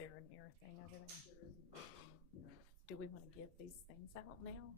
there an error thing over there? Do we want to give these things out now?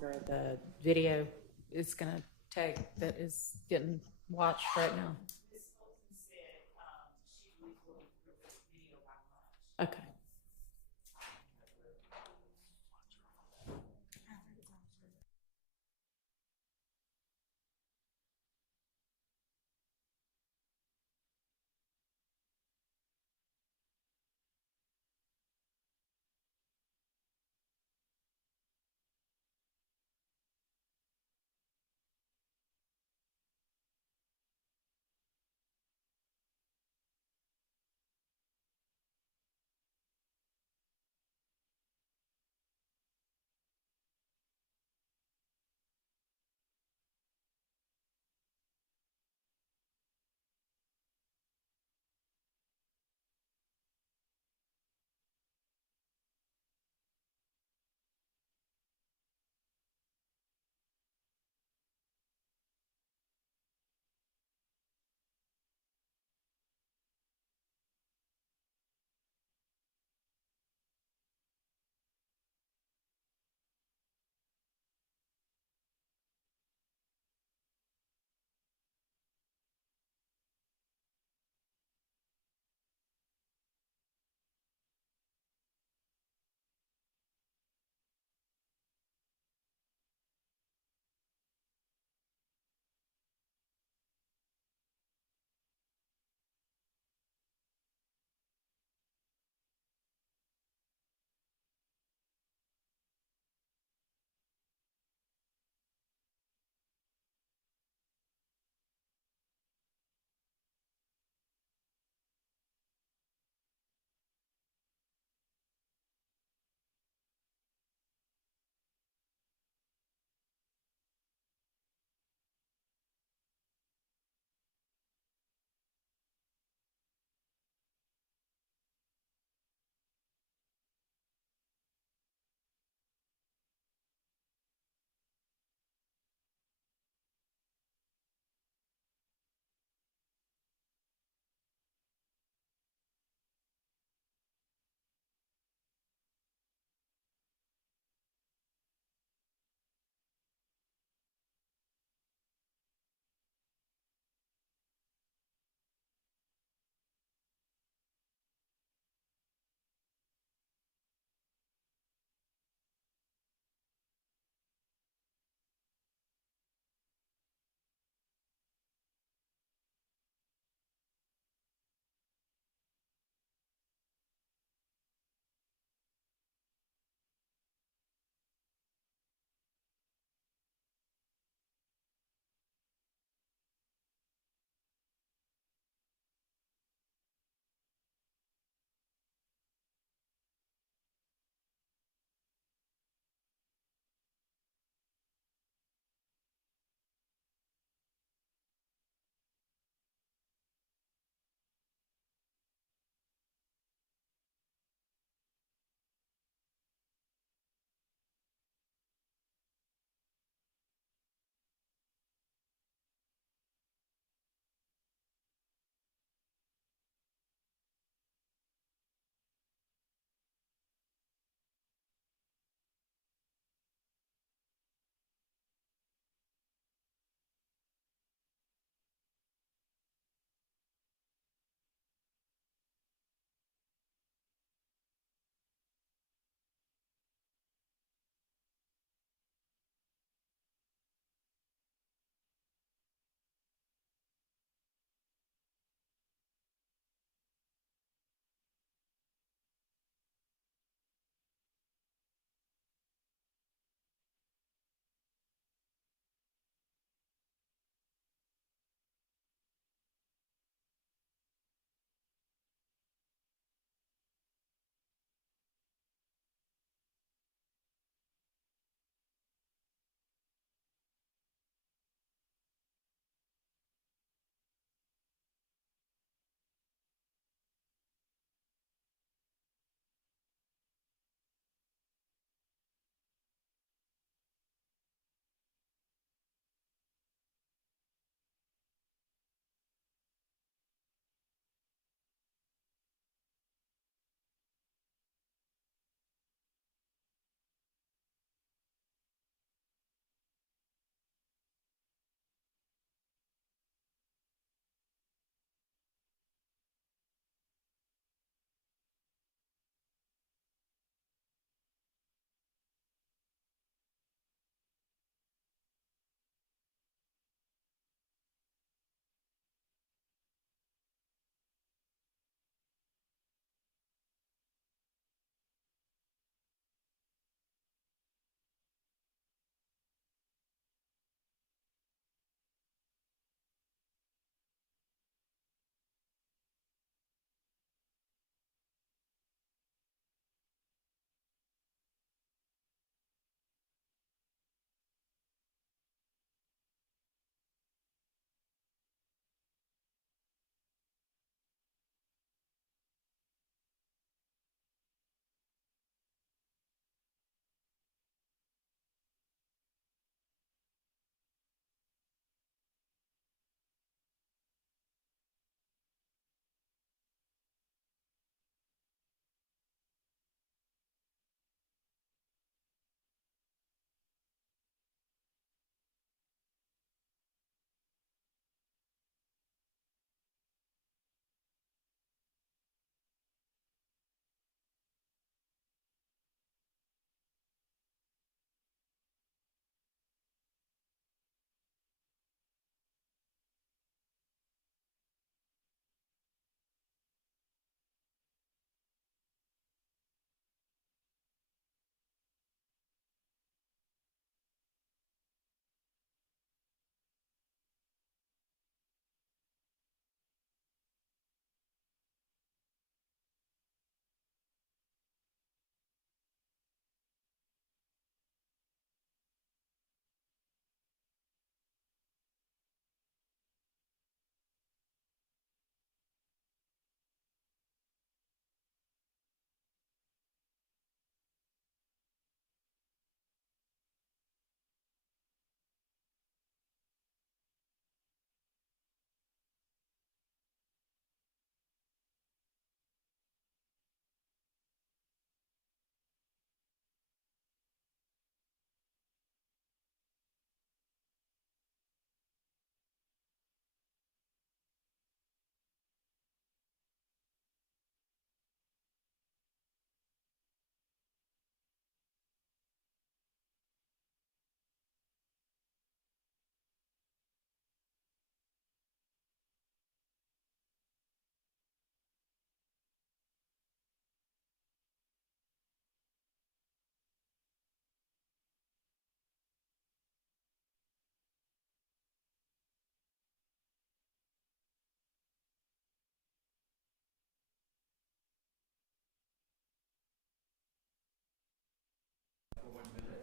The video is going to take that is getting watched right now. Okay.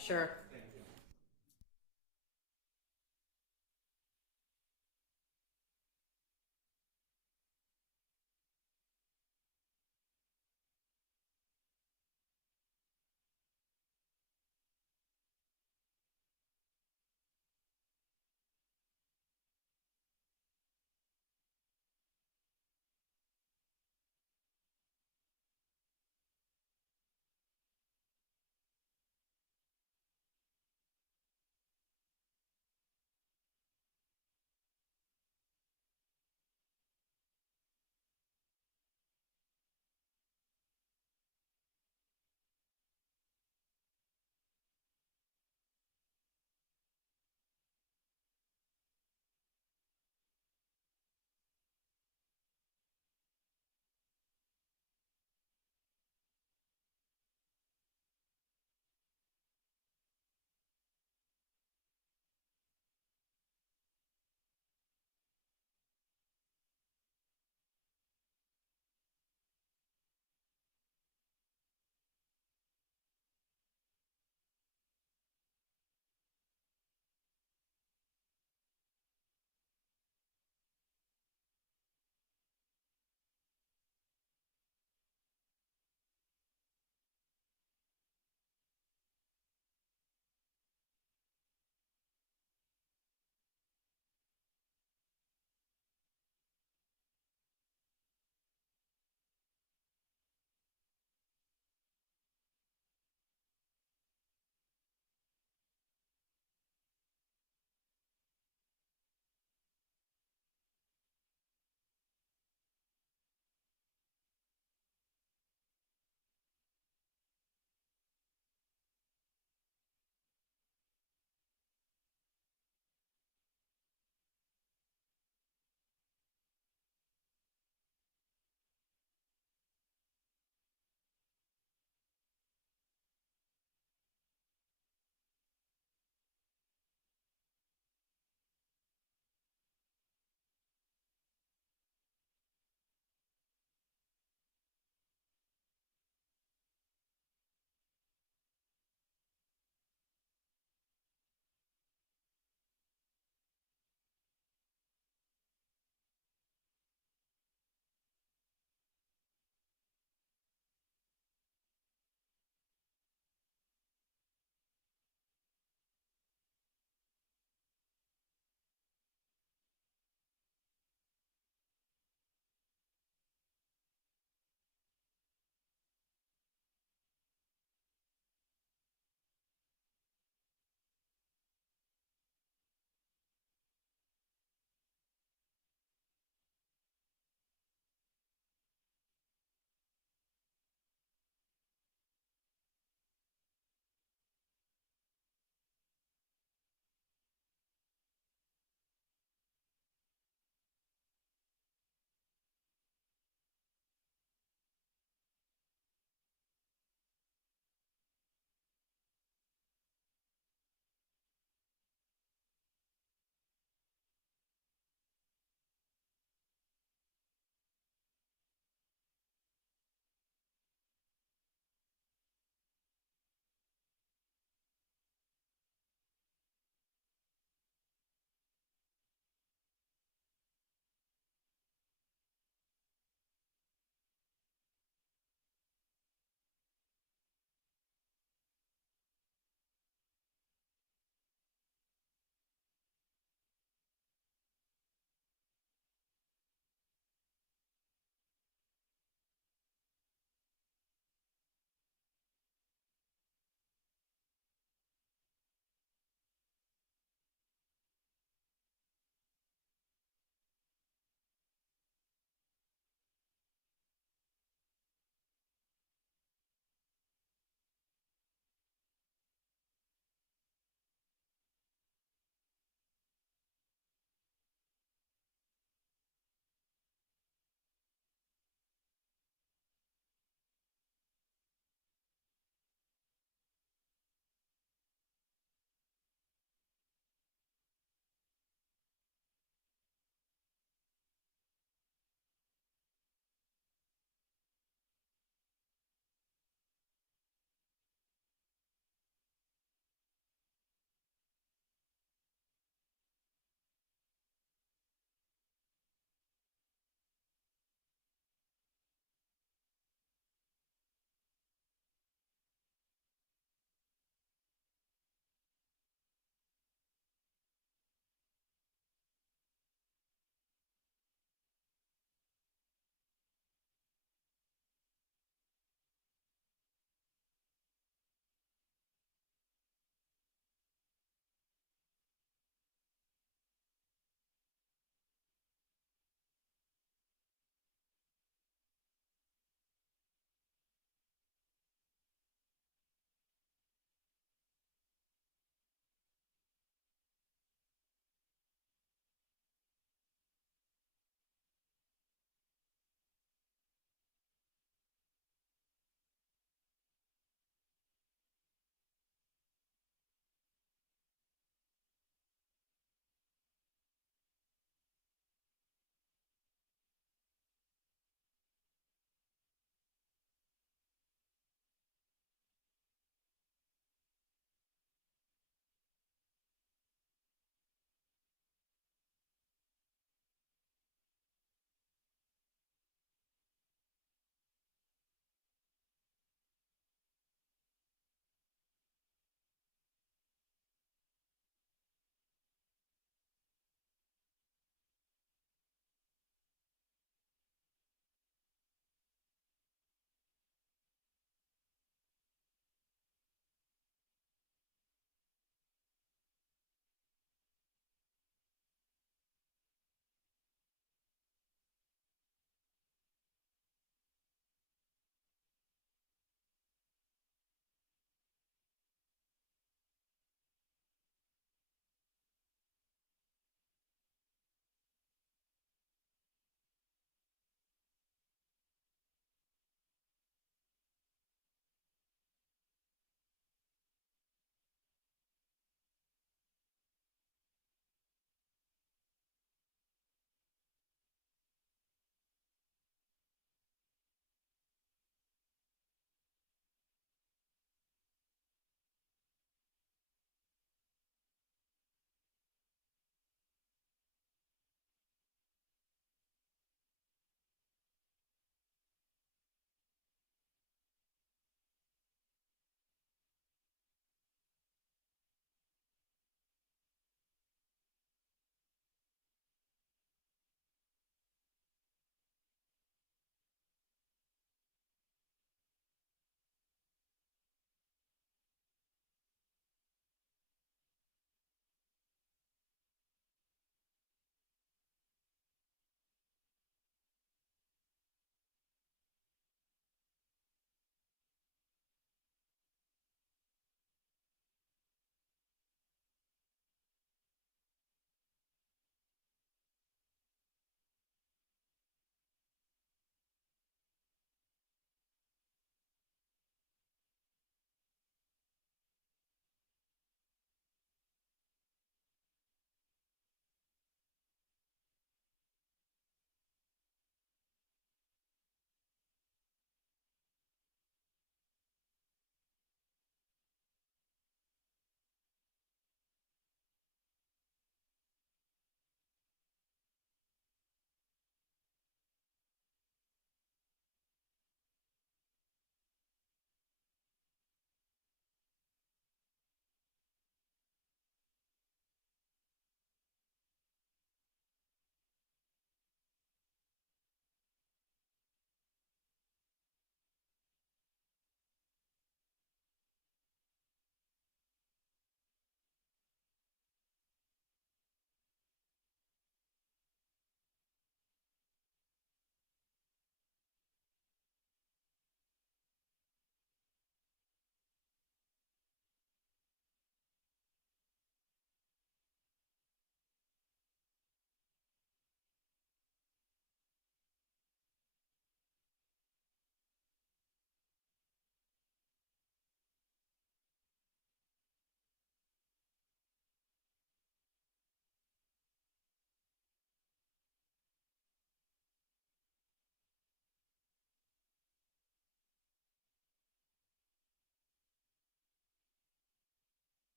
Sure.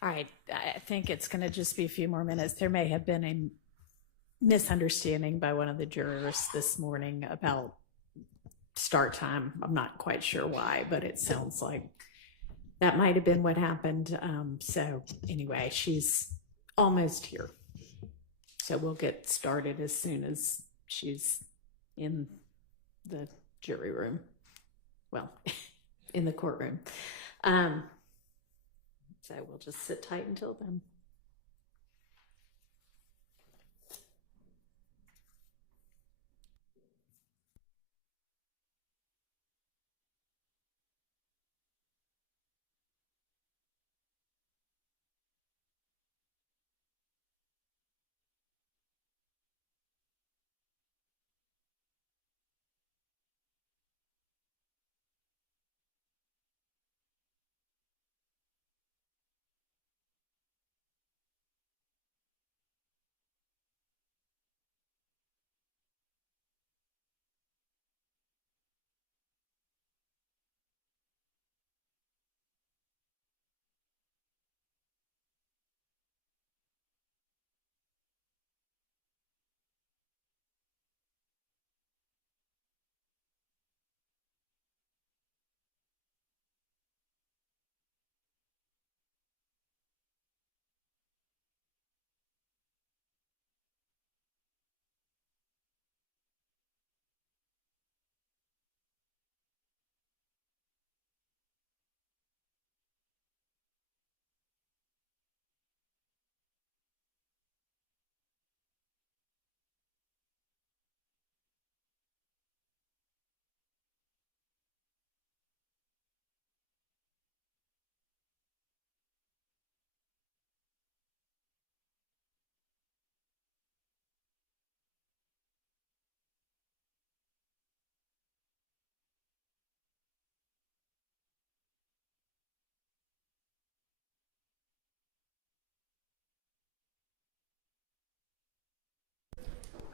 All right, I think it's going to just be a few more minutes. There may have been a misunderstanding by one of the jurors this morning about start time. I'm not quite sure why, but it sounds like that might have been what happened. So anyway, she's almost here. So we'll get started as soon as she's in the jury room. Well, in the courtroom. So we'll just sit tight until then.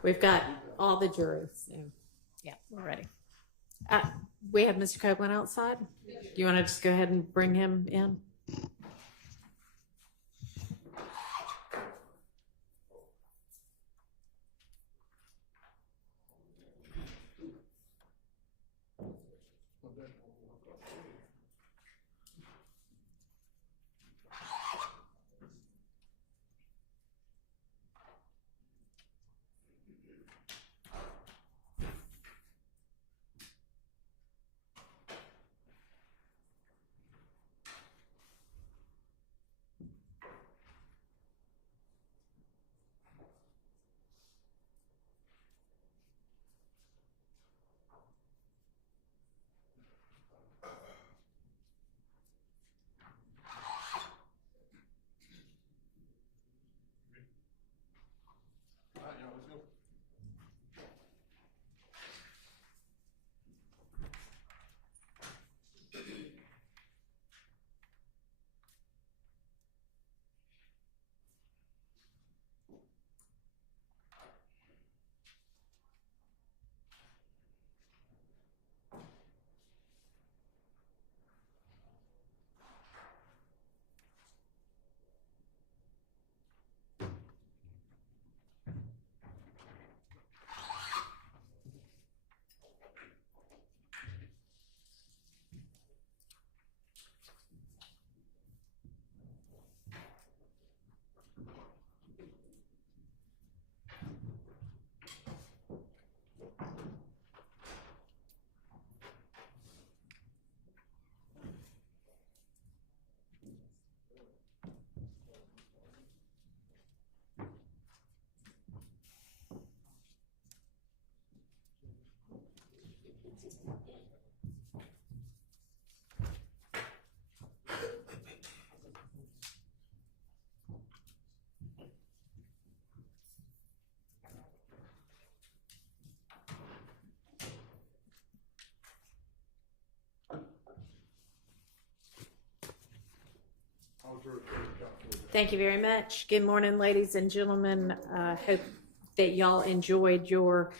We've got all the jurors. So yeah, we're ready. We have Mr. Copeland outside. Do you want to just go ahead and bring him in? Thank you very much. Good morning, ladies and gentlemen. Hope that y'all enjoyed your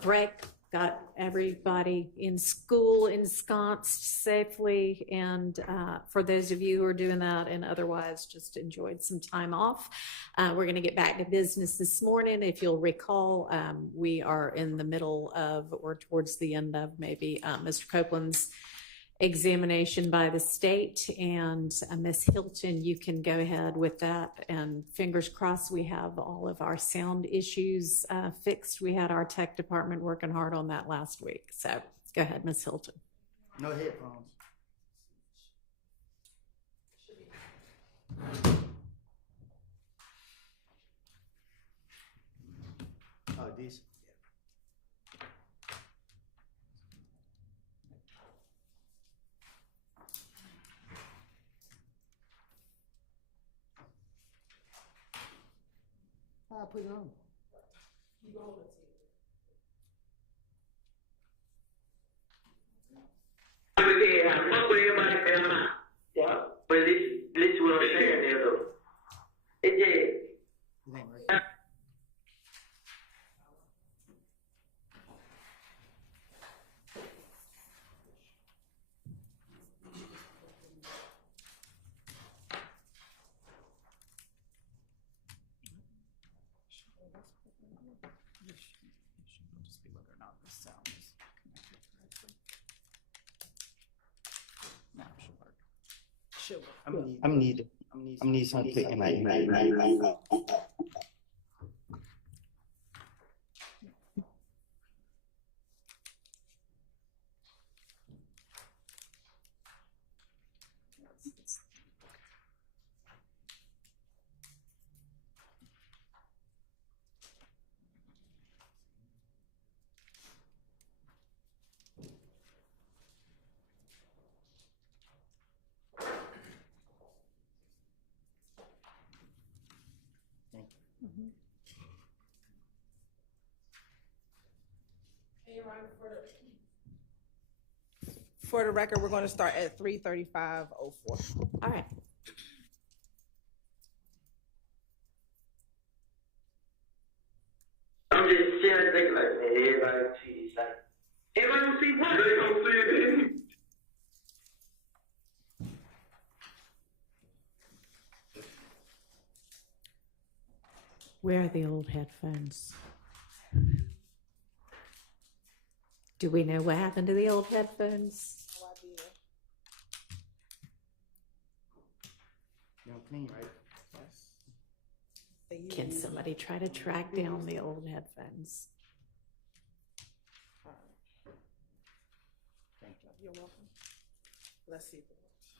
break got everybody in school ensconced safely. And for those of you who are doing that and otherwise just enjoyed some time off, we're going to get back to business this morning. If you'll recall, we are in the middle of, or towards the end of maybe, Mr. Copeland's examination by the state. And Ms. Hilton, you can go ahead with that, and fingers crossed we have all of our sound issues fixed. We had our tech department working hard on that last week. So go ahead, Ms. Hilton. No headphones. Oh, these. I'll put it on. Yeah, but listen what I'm saying there though. It did. I'm need something in my For the record, we're going to start at 3:35:04. All right. I'm just sitting thinking like, man, everybody see this. Like, everybody gonna see what? They gonna see it. Where are the old headphones? Do we know what happened to the old headphones? No idea. You're clean, right? Yes. Can somebody try to track down the old headphones? Thank you. You're welcome. Let's see if it works.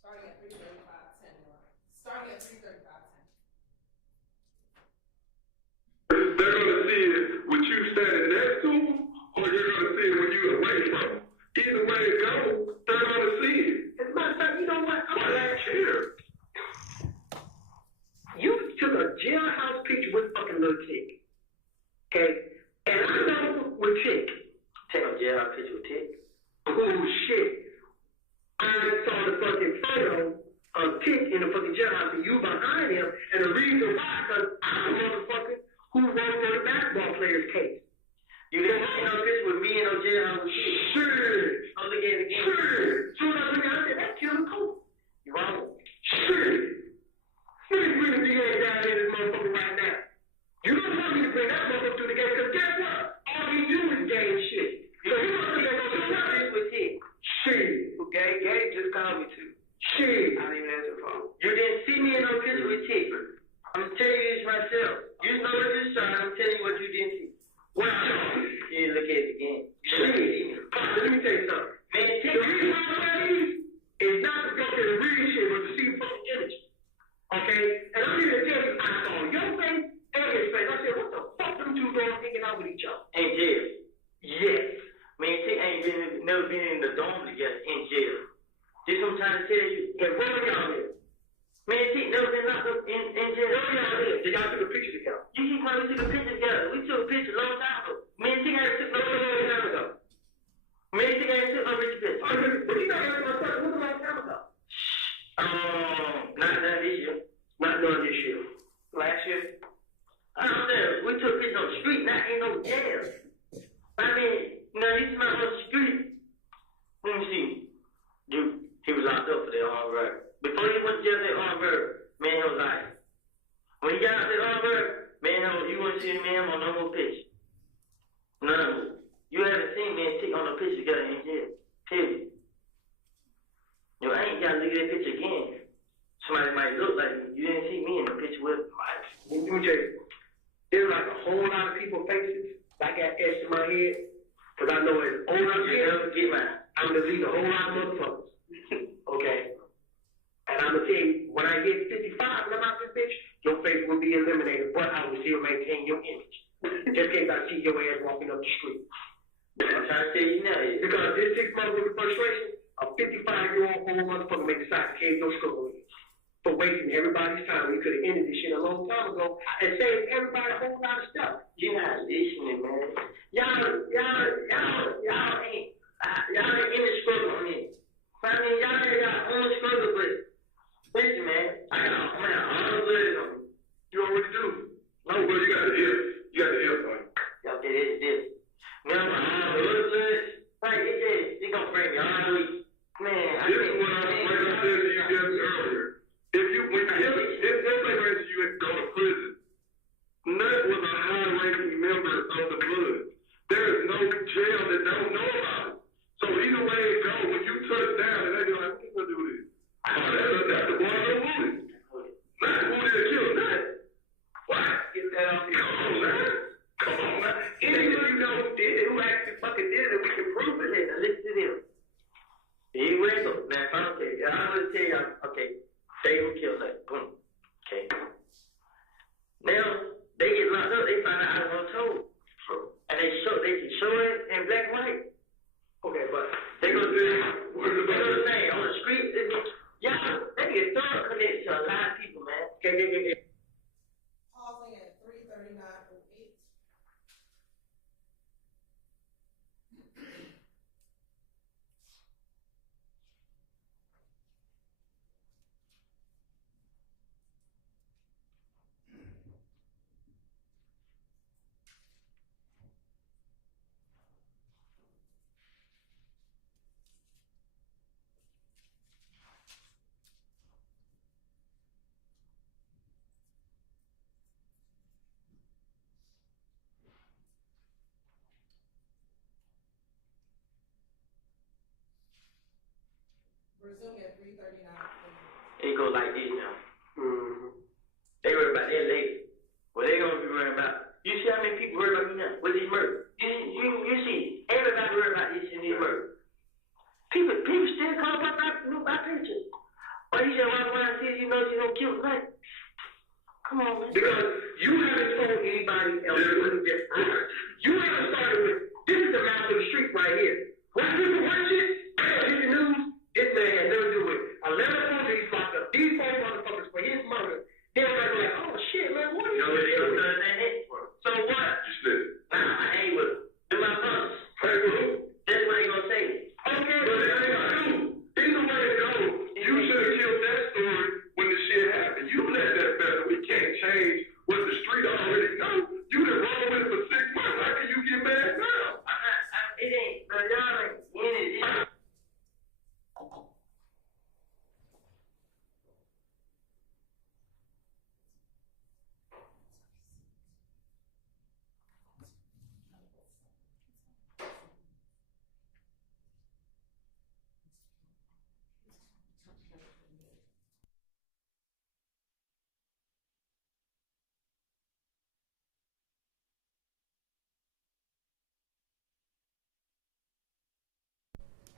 Starting at 3:35:10. Starting at 3:35:10. They're gonna see it with you standing next to them, or you're gonna see it when you're away from them. Either way it goes, they're gonna see it. As a matter of fact, you know what? Why they care? You took a jailhouse picture with fucking little Tick. Okay? And I know with Tick. Take a jailhouse picture with Tick. Oh shit. I saw the fucking photo of Tick in the fucking jailhouse and you behind him, and the reason why, because I'm the motherfucker who wrote for the basketball player's case. You didn't see no picture with me in no jailhouse with Tick. Sure. I'm looking at it again. Sure. So when I look at it, I said, that's Killer Cole. You wrong. Shit. Let me bring the DA down here, this motherfucker, right now. You don't want me to bring that motherfucker to the game, because guess what? All he do is game shit. So he wants to go to the With Tick. shit. Okay, Gabe just called me too. Shit. I didn't even answer the phone. You didn't see me in no picture with Tick. I'm telling you this myself. You know what this shot. I'm telling you what you didn't see. What I saw. You didn't look at it again. You Shit. didn't see me. Let me tell you something. Man, Tick. The reason why I say this is not to go to the real shit, but to see fucking images. Okay? And I'm here to tell you, I saw your face and his face. I said, what the fuck them two dogs hanging out with each other? In jail. Yes. Man, Tick ain't never been in the dorm together in jail. This what I'm trying to tell you. And where were y'all at? Man, Tick never been locked up in jail. Where were y'all at? Did y'all took a picture together? You keep calling we took a picture together. We took a picture a long time ago. Me and Tick ain't took no picture. Me and Tick ain't took no picture. But you gotta answer my question. What's a long time ago? Not done this year. Not done this year. we took pictures on the street, now ain't no jail. I mean, now you smell on the street. Let me see. Dude, he was locked up for that armed robbery. Before he went to jail for that armed robbery, man, he was like, when he got out that armed robbery, man, you wouldn't see me on no more picture. None. You haven't seen me and Tick on a picture together in jail. Period. You know, I ain't gotta look at that picture again. Somebody might look like me. You didn't see me in the picture with me. Let me tell you, there's like a whole lot of people faces. I got etched in my head, because I know as old as I never get mine. I'm gonna delete a whole lot of motherfuckers. Okay? And I'm gonna tell you, when I hit 55 and I'm out this bitch, your face will be eliminated, but I will still maintain your image. Just in case I see your ass walking up the street. I'm trying to tell you now. Because this 6 months of frustration, a 55-year-old old motherfucker may decide to cave your skull in. For wasting everybody's time. We could have ended this shit a long time ago and saved everybody a whole lot of stuff. You're not listening, man. Y'all ain't in the struggle on it. I mean, y'all ain't got own struggle, but listen, man, I got all the blood on me. You already do. No, but you got the ear. You got the ear, son. Y'all did this. Now, all the blood, like, it's gonna bring me all the week. Man, this is what I said to you just earlier. If you go to prison, Nut was a high-ranking member of the blood. There is no jail that don't know about it. So either way it goes, when you touch down, and they be like, what's gonna do this? Oh, that's the boy of Woody. Not Woody that killed Nut. What? Get that off your own, man. Come on, man. Anyone you know who did it, who actually fucking did it, we can prove it. Now, listen to them. He wiggled. Now, I'm going to tell you, okay. They who killed that. Boom. Okay. Now they get locked up. They find out I was told, and they can show it in black and white. Okay, but they go through. What is the saying on the street? Y'all, they get thorough connected to a lot of people, man. Okay. Pausing at 3:39:08. Resume at 3:39. It go like this now. They worry about their lady. What they gonna be worrying about? You see how many people worry about me now with this murder? You see, everybody worry about this in this murder. People still call about my picture. Why you say walk around and see you know you don't kill me? Come on, man. Because you haven't told anybody else what you just heard. You haven't started with, this is the mouth of the street right here. When people watch it, hit the news, this man had nothing to do with 11 police locked up these 4 motherfuckers for his murder. They're like, oh shit, man, what are you where they gonna turn that head for? So what? You said it. Nah, I ain't with them. Do my brothers. That's what they gonna say. Okay, but it ain't true. Either way it goes, you should have killed that story when the shit happened. You let that fella. We can't change what the street already know. You done rolled with it for 6 months. How can you get mad now? It ain't, bro. Y'all ain't in it.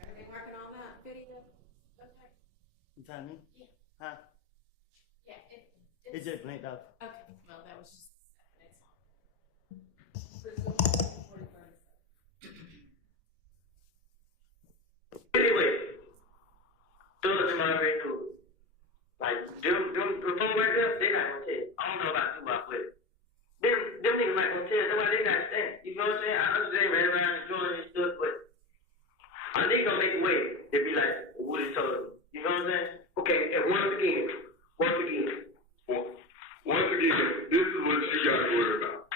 Everything working on that video? Okay. You tell me? Yeah. Huh? Yeah, It just blinked off. okay. Well, that was just it's on. Resume at 3:37. Anyway, those in my already knew. Like, them before right there, they not gonna tell. I don't know about too much, but them niggas not gonna tell. That's why they not standing. You know what I'm saying? I understand right around enjoying and stuff, but I think gonna make a way. They be like, what he told them. You know what I'm saying? Okay, and once again, Once again, this is what you got to worry about.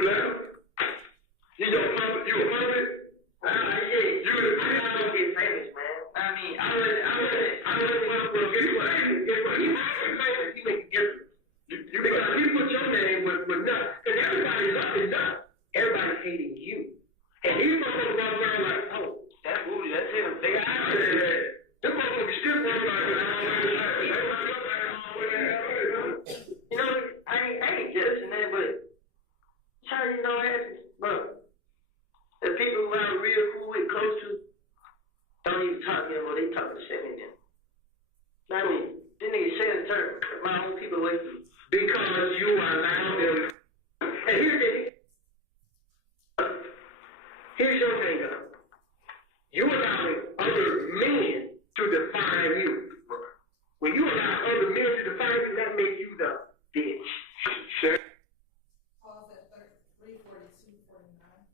you left? You a puppet? You a puppet? Yeah. You the I don't get famous, man. I mean, I really want to get famous. You make a difference. Because you put your name with nothing. Because everybody's up and down. Everybody's hating you. And these motherfuckers walk around like, oh, that's booty, that's him. They got out of there. Them motherfuckers still walk around you know, I ain't judging that, but how you know that? Bro, the people who I'm real cool with, close to, don't even talk to them, or they talk to shit in them. I mean, this nigga said in turn, my own people away from me. Because you allow them. And here's your thing, you allowing other men to define you. When you allow other men to define you, that makes you the bitch. Pause at 3:42:49.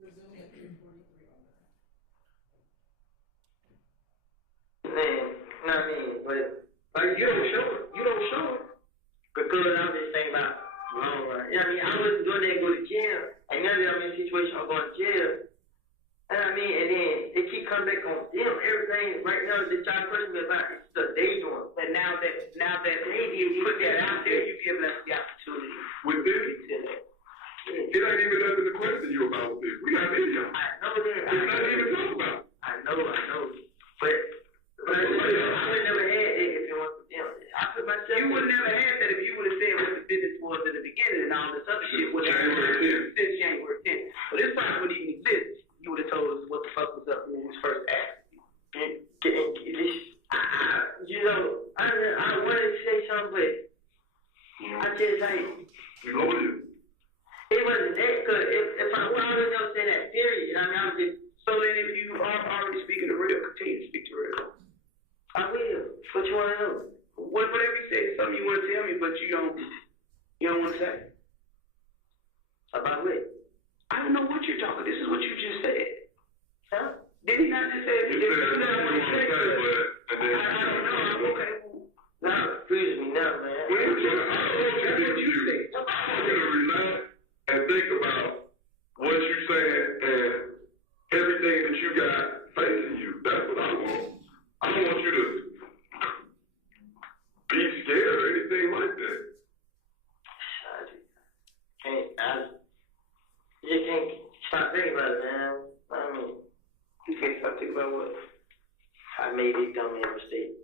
Resume at 3:43:09. Man, I mean, but you don't show it. You don't show it. Because I'm just thinking about long run. You know what I mean? I wasn't doing that, go to jail. And now that I'm in a situation I'm going to jail. And I mean, and then they keep coming back on them. Everything right now that y'all pushing me about is stuff they doing. But now that they did put that out there, you give us the opportunity. With this, it ain't even nothing to question you about this. We got video. I know that. It's not even talk about. I know. But I would never had it if it wasn't them. I put myself. You would never have that if you would have said what the business was in the beginning and all this other shit would have January 10th. Since January 10th. But this probably wouldn't even exist. You would have told us what the fuck was up when we was first asked. You know, I wanted to say something, but I just like. You know what it is. It wasn't that good. If I would always never say that, period. I mean, I'm just. So then if you are already speaking the real, continue to speak the real. I will. What you want to know? Whatever you say, something you want to tell me, but you don't want to say. About what? I don't know what you're talking. This is what you just said. Huh? Did he not just say it? You said what you want to say, but and then I don't know. I'm okay. Now, freeze me now, man. When you say, I don't want you to That's what you say. I want you to relax and think about what you're saying and everything that you got facing you. That's what I want. I don't want you to be scared or anything like that. You can't stop thinking about it, man. I mean, you can't stop thinking about what I made these dumb mistakes.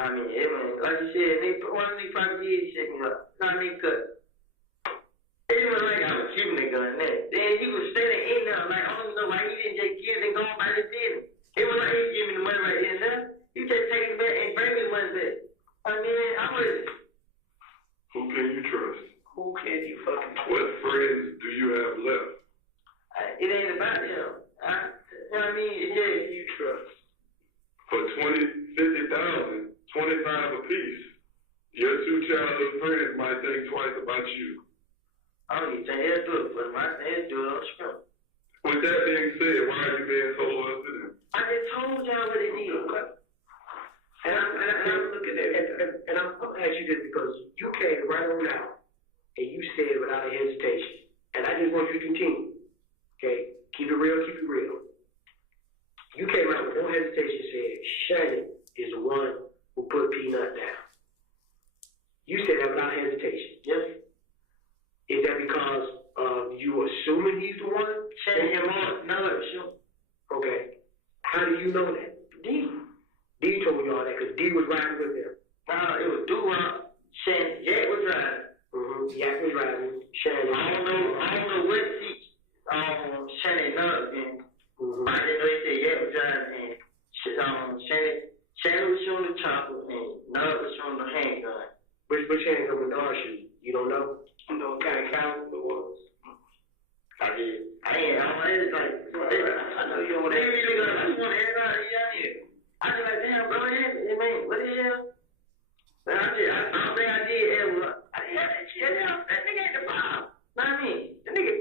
I mean, it went, like you said, one of these probably did shake me up. I mean, cause it was like I was keeping the gun there. Then he was standing in there, like, I don't know why he didn't just get it and go on by the city. It was like he gave me the money right here and there. He just take it back and bring me the money back. I mean, I was. Who can you trust? Who can you fucking trust? What friends do you have left? It ain't about them. You know what I mean? It's just you trust. For 20, 50,000, 25 apiece, your two childhood friends might think twice about you. I don't even think they'll do it, but my thing do it on the screen. With that being said, why are you being so loyal to them? I just told y'all what it did. And I'm looking at it. And I'm asking you this because you came right on out and you said it without a hesitation. And I just want you to continue. Okay? Keep it real, keep it real. You came out with no hesitation and said, Shannon is the one who put Peanut down. You said that without hesitation. Yes? Is that because you assuming he's the one? Shannon him on? No, sure. Okay. How do you know that? D told you all that because D was riding with him. It was Doo-Wop. Shannon, Jack was riding. Jack was riding. Shannon. I don't know what seat Shannon knows in. I didn't know he said Jack was driving and Shannon was showing the chopper and Nug was showing the handgun. Which handgun was Dar shooting? You don't know? You know what kind of caliber it was? I did. I know you don't want to. I just want everybody here. I just like, damn, bro, man, what the hell? But I don't think I did ever. I didn't have that shit. That nigga ain't the bomb. Know what I mean? The nigga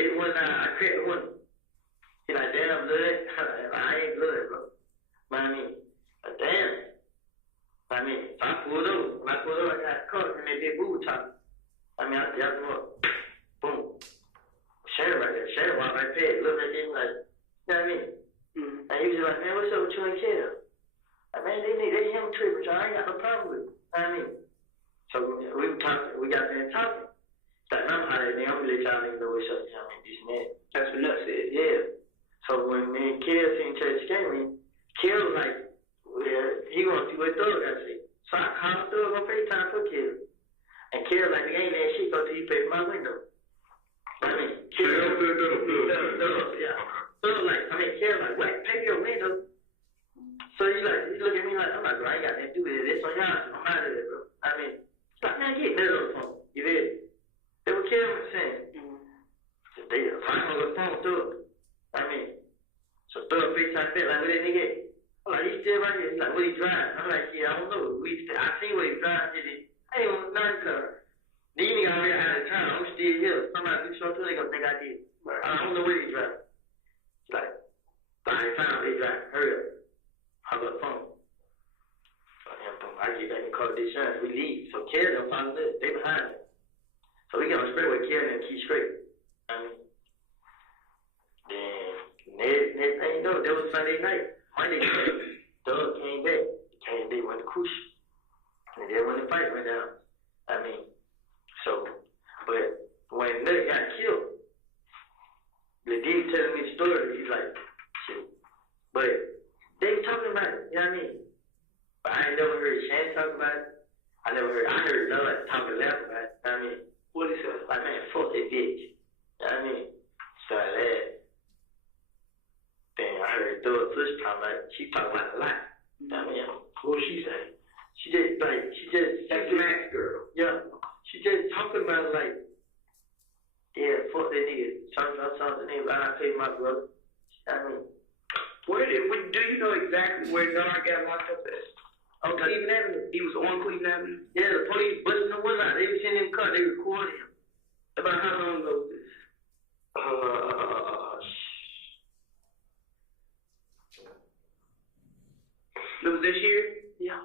hit one, I cracked one. He like, damn, blood. I ain't blood, bro. But I mean, damn. I mean, so I pulled over. When I pulled over, I got caught in that big booty top. I mean, I jacked him up. Boom. Shannon right there. Shannon walked right there. Looked at him like, you know what I mean? Mm-hmm. And he was like, man, what's up with you and Curative? I mean, they him trip, but I ain't got no problem with it. You know what I mean? So we were talking, we got there talking. Like, I'm how they I'm gonna let y'all niggas know what's up, you know what I mean? This and that. That's what Nuts said. Yeah. So when me and Curative seen Church came in, Curative was like, well, he gonna see what Thug got to say. So I called Thug on FaceTime for Curative. And Curative like, ain't that shit until you pay for my window. I mean, Curative, yeah. So like, I mean, Curative like, what? Pay your window? So he look at me like, I'm like, bro, I ain't got nothing to do with it. It's on y'all. I'm out of there, bro. I mean, it's like, man, get better on the phone. You did. They were Curative was saying. So they find on the phone, Thug. I mean, so Thug FaceTime back, like, where that nigga at? I'm like, he's still right here. He's like, what he driving? I'm like, yeah, I don't know. I seen what he driving. I ain't want nothing car. These niggas already out of town. I'm still here. Somebody do something, they gonna think I did. I don't know where he driving. He's like, I ain't found where he driving. Hurry up. Hung up the phone. So I get back and call the insurance. We leave. So Curative don't follow this. They behind me. So we get on straight with Curative and keep straight. I mean, then next thing you know, that was Sunday night. Monday night, Doug came back. They went to Kush. And then when the fight went down. I mean, so, but when Nut got killed, the dude telling me the story, he's like, shit. But they were talking about it, you know what I mean? But I ain't never heard Shannon talk about it. I heard Lord talking loud about it, you know what I mean? What he said? Like, man, fuck that bitch. You know what I mean? So I laughed. Then I heard Thug Push talking about it. She talking about it a lot. You know what I mean? What was she saying? She just Max girl. Yeah. She just talking about it like, yeah, fuck that nigga. Something nigga, I pay my brother. I mean, do you know exactly where Nard got locked up at? On Cleveland Avenue. He was on Cleveland Avenue? Yeah, the police busting the window out. They was in the car, they recorded him. About how long ago was this? It was this year? Yeah.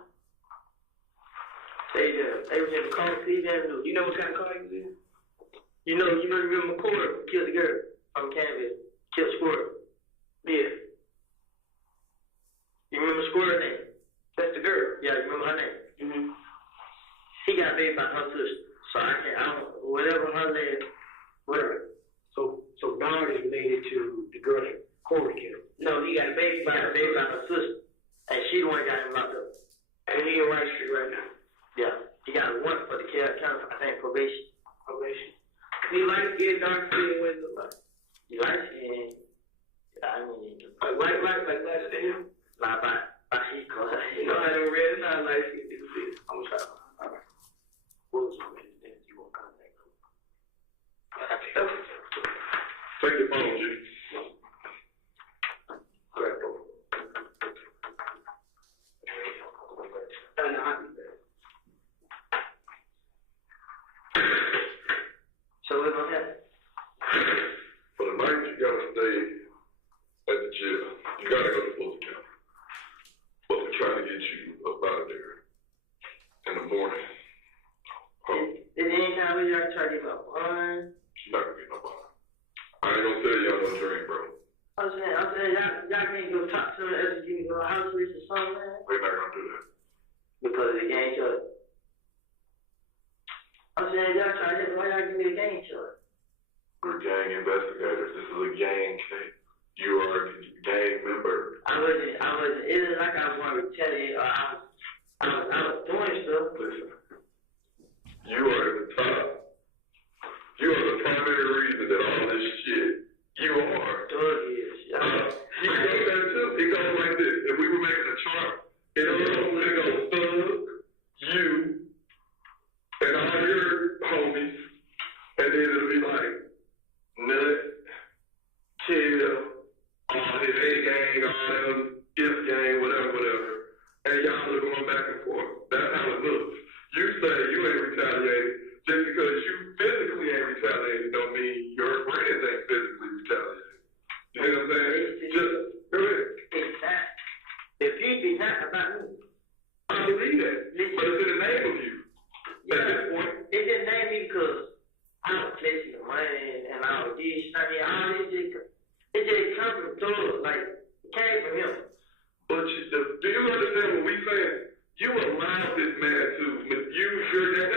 They was in the car, Cleveland Avenue. You know what kind of car he was in? You remember McCord killed the girl from Canvas, killed Squirt. Yeah. You remember Squirt's name? That's the girl. Yeah, you remember her name? Mm-hmm. He got baby by her sister. So whatever her name, whatever. So Don is related to the girl that Corey killed. No, he got a baby by her sister. And she the one that got him locked up. And he in Rice Street right now. Yeah. He got a warrant for the county, I think, probation. He likes getting dark skin with the light. You like skin? I mean, like last day? Nah, by RICO. You know, I done read it, I like skin. I'm gonna try to. Alright. What was your name? You won't contact me. Take your phone, G. Alright, bro. So we're gonna have. For the night, you gotta stay at the jail. You gotta go to Fulton County. But they're trying to get you up out of there in the morning. Is there any time we try to get my bond? You're not gonna get no bond. I ain't gonna tell y'all no dream, bro. I'm saying, y'all can't go talk to someone else and give me a house lease or something, man? They're not gonna do that. Because of the gang shot. I'm saying, y'all try to why y'all give me a gang shot? We're gang investigators. This is a gang case. You are a gang member. I wasn't, it isn't like I was going to retaliate or I was doing stuff. Listen, you are at the top. You are the primary reason that all this shit, you are. Thug is. You know that too. It goes like this. If we were making a chart, it'll go Thug, you, and all your homies, and then it'll be like Nut, Kill, all his A gang, all them If gang, whatever. And y'all are going back and forth. That's how it looks. You say you ain't retaliated. Just because you physically ain't retaliated don't mean your friends ain't this. I mean, all this it just come from Thor, like, it came from him. But do you understand what we saying? You allowed this man to use your name.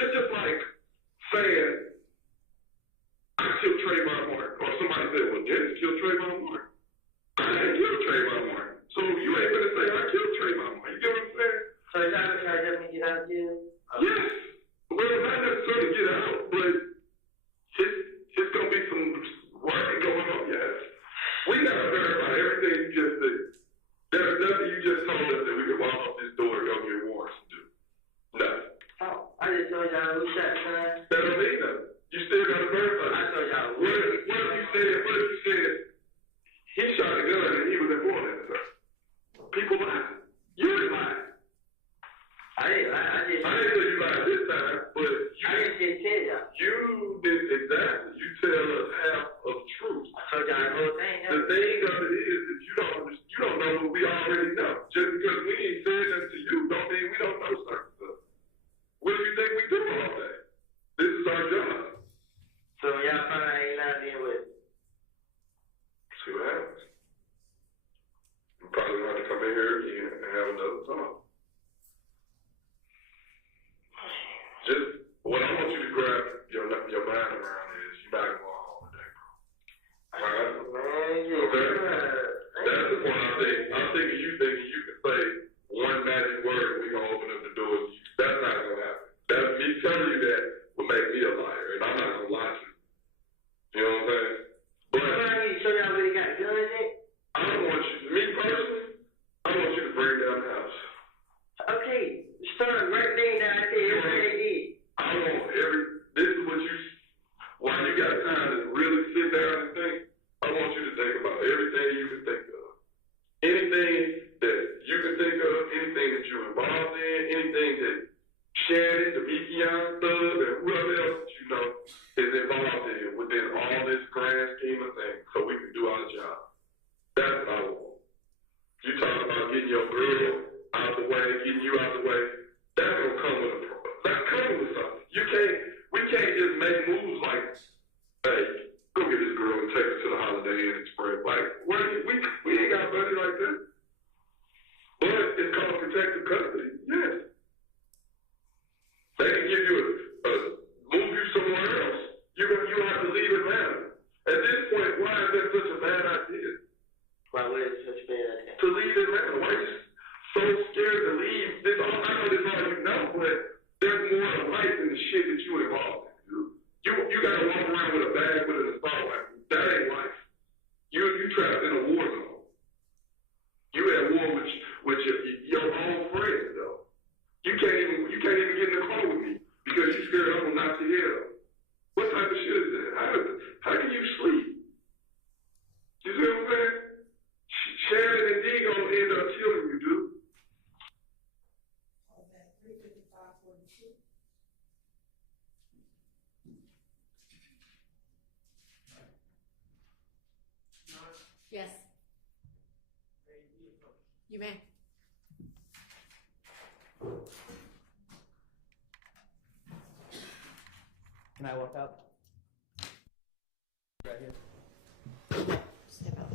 That's just like saying, I killed Trayvon Martin. Or somebody said, well, Dennis killed Trayvon Martin. I didn't kill Trayvon Martin. So you ain't gonna say I killed Trayvon Martin. You get what I'm saying? So y'all gonna try to help me get out of jail? Yes. Well, not necessarily get out, but it's gonna be some working going on, yes. We gotta verify everything you just said. There's nothing you just told us that we could walk up this door and go get warrants to do. Nothing. Oh, I just told y'all who shot son. That don't mean nothing. You still gotta verify. I told y'all What if you said he shot a gun and he was involved in it? People lie. You didn't lie. I didn't lie. I didn't say you lied this time, but I didn't just tell y'all. you did exactly. You tell us half of the truth. I told y'all the whole thing. The thing of it is that you don't know what we already know. Just because we ain't said that to you, don't mean we don't know certain stuff. What do you think we do all day? This is our job. So y'all find I ain't lying then with. See what happens. We probably gonna have to come in here again and have another talk. Just what I want you to grab your mind around is you're not going home today, bro. Alright? Man, Okay? That's the point I'm thinking you can say one magic word and we're gonna open up the doors. That's not gonna happen. That's me telling you that will make me a liar, and I'm not gonna lie to you. You know what I'm saying? But I need to show y'all really got guns in. I don't want you, me personally, I want you to bring down the house. Okay, start right there down there, everything they did. I want this is what while you got time to really sit down and think, I want you to think about everything you can think of. Anything that you can think of, anything that you're involved in, anything that Shannon, the Mikion Thug, and whoever else that you know is involved in within all this grand scheme of things so we can do our job. That's what I want. You talk about getting your girl out the way, getting you out the way, that's gonna come with a problem. That's coming with something. We can't just make moves like, hey, go get this girl and take her to the Holiday Inn Express. Like, we ain't got money like that. But it's called protective custody, yes. They can give you move you somewhere else. You have to leave Atlanta. At this point, why is that such a bad idea? Why would it such a bad idea? To leave Atlanta? Why are you so scared to leave? I know this all you know, but there's more to life than the shit that you involved in, dude. You gotta walk around with a bag with an assault rifle. That ain't life. You trapped in a war zone. You at war with your own friends, though. You can't even get in the car with me because you're scared I'm gonna knock your head off. What type of shit is that? How can you sleep? You see what I'm saying? Shannon and D gonna end up killing you, dude. Yes. You may. Can I walk out? Right here. Step out.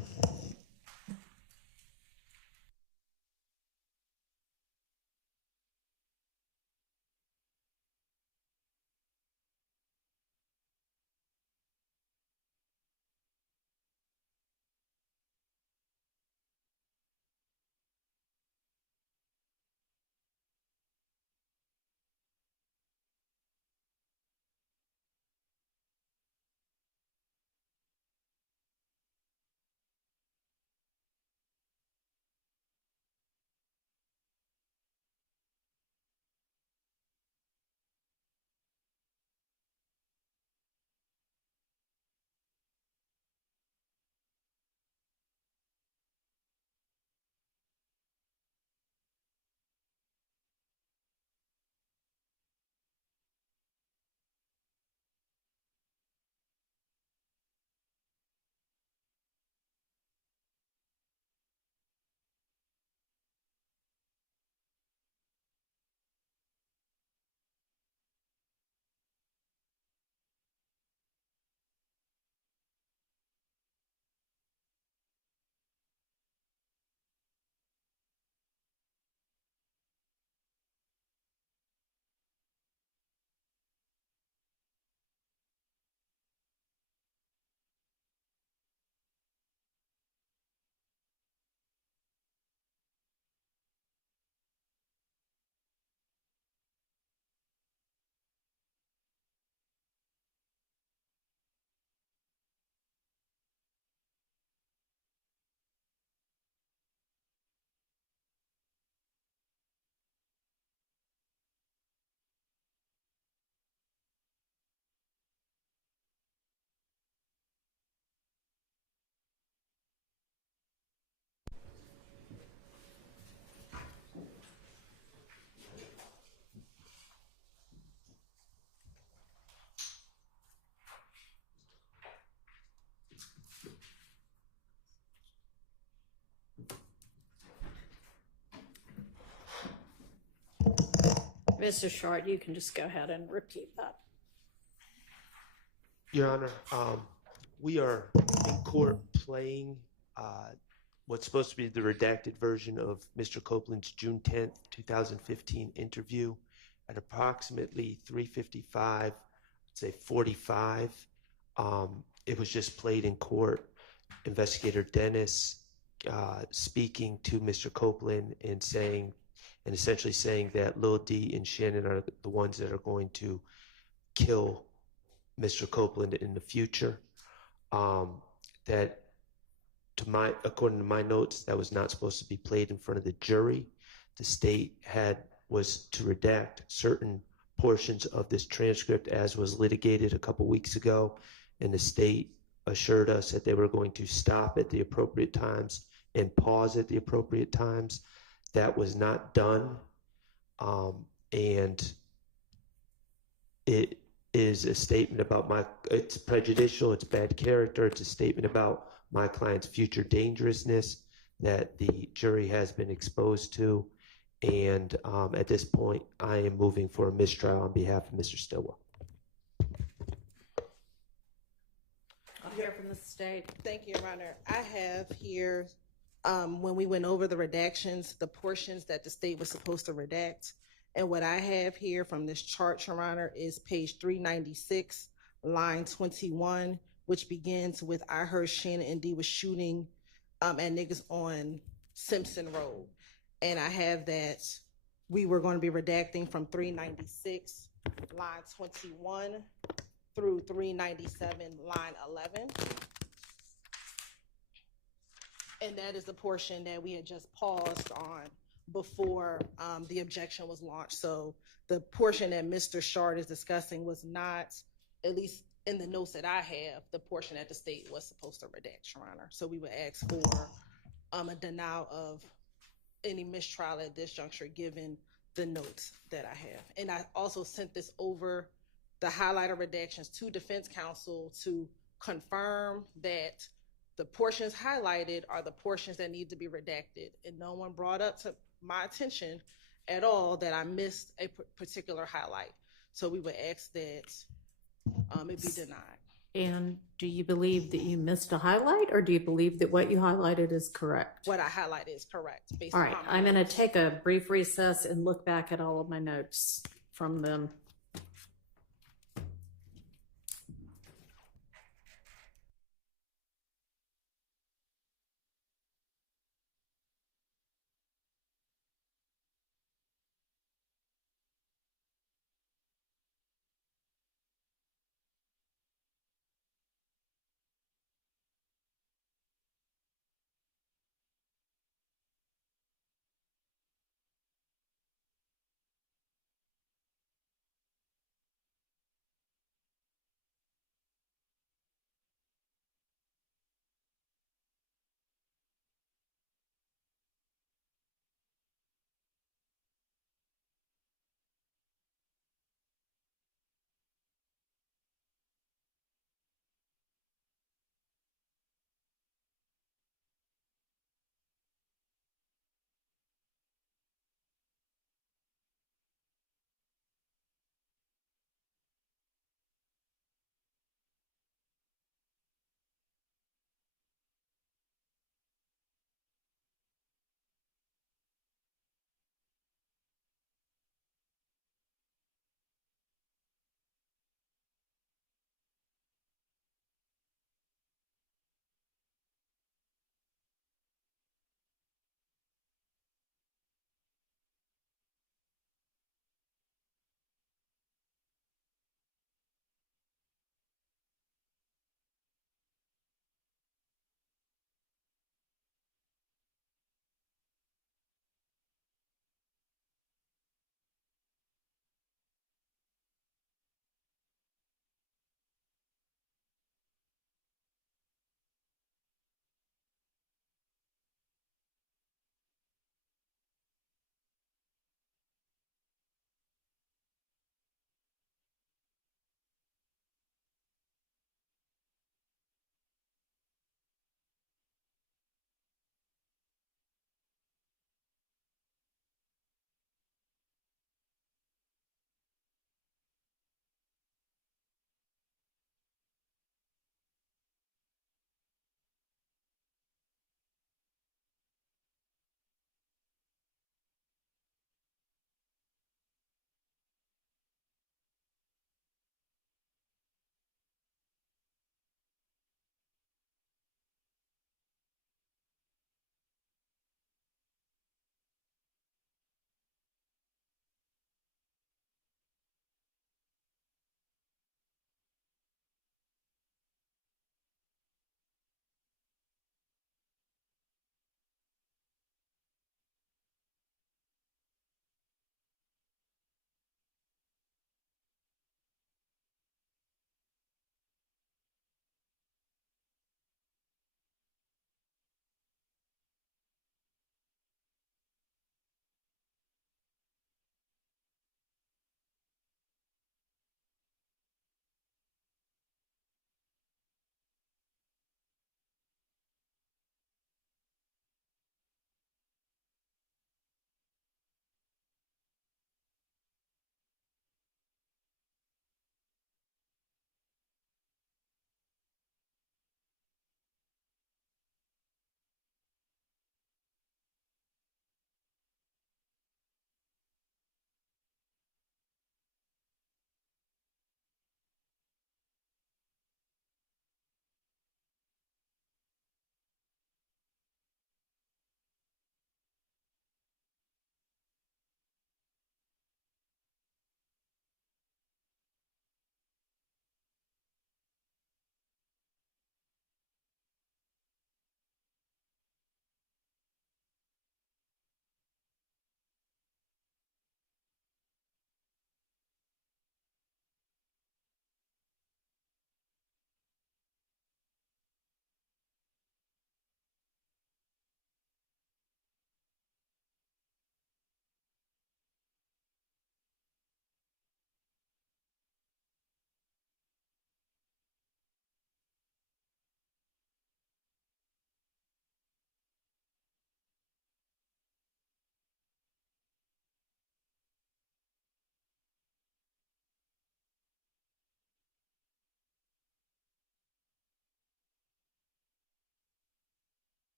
Mr. Short, you can just go ahead and repeat that. Your Honor, we are in court playing what's supposed to be the redacted version of Mr. Copeland's June 10th, 2015 interview at approximately 3:55, say 45. It was just played in court. Investigator Dennis speaking to Mr. Copeland and essentially saying that Lil D and Shannon are the ones that are going to kill Mr. Copeland in the future. That according to my notes, that was not supposed to be played in front of the jury. The state was to redact certain portions of this transcript as was litigated a couple weeks ago, and the state assured us that they were going to stop at the appropriate times and pause at the appropriate times. That was not done, and it is a statement about it's prejudicial, it's bad character, it's a statement about my client's future dangerousness that the jury has been exposed to. And at this point, I am moving for a mistrial on behalf of Mr. Stillwell. I'll hear from the state. Thank you, Your Honor. I have here, when we went over the redactions, the portions that the state was supposed to redact. And what I have here from this chart, Your Honor, is page 396, line 21, which begins with, I heard Shannon and D was shooting at niggas on Simpson Road. And I have that we were going to be redacting from 396, line 21 through 397, line 11. And that is the portion that we had just paused on before the objection was launched. So the portion that Mr. Shard is discussing was not, at least in the notes that I have, the portion that the state was supposed to redact, Your Honor. So we would ask for a denial of any mistrial at this juncture, given the notes that I have. And I also sent this over, the highlighted redactions, to defense counsel to confirm that the portions highlighted are the portions that need to be redacted. And no one brought up to my attention at all that I missed a particular highlight. So we would ask that it be denied. And do you believe that you missed a highlight, or do you believe that what you highlighted is correct? What I highlighted is correct. All right, I'm going to take a brief recess and look back at all of my notes from them.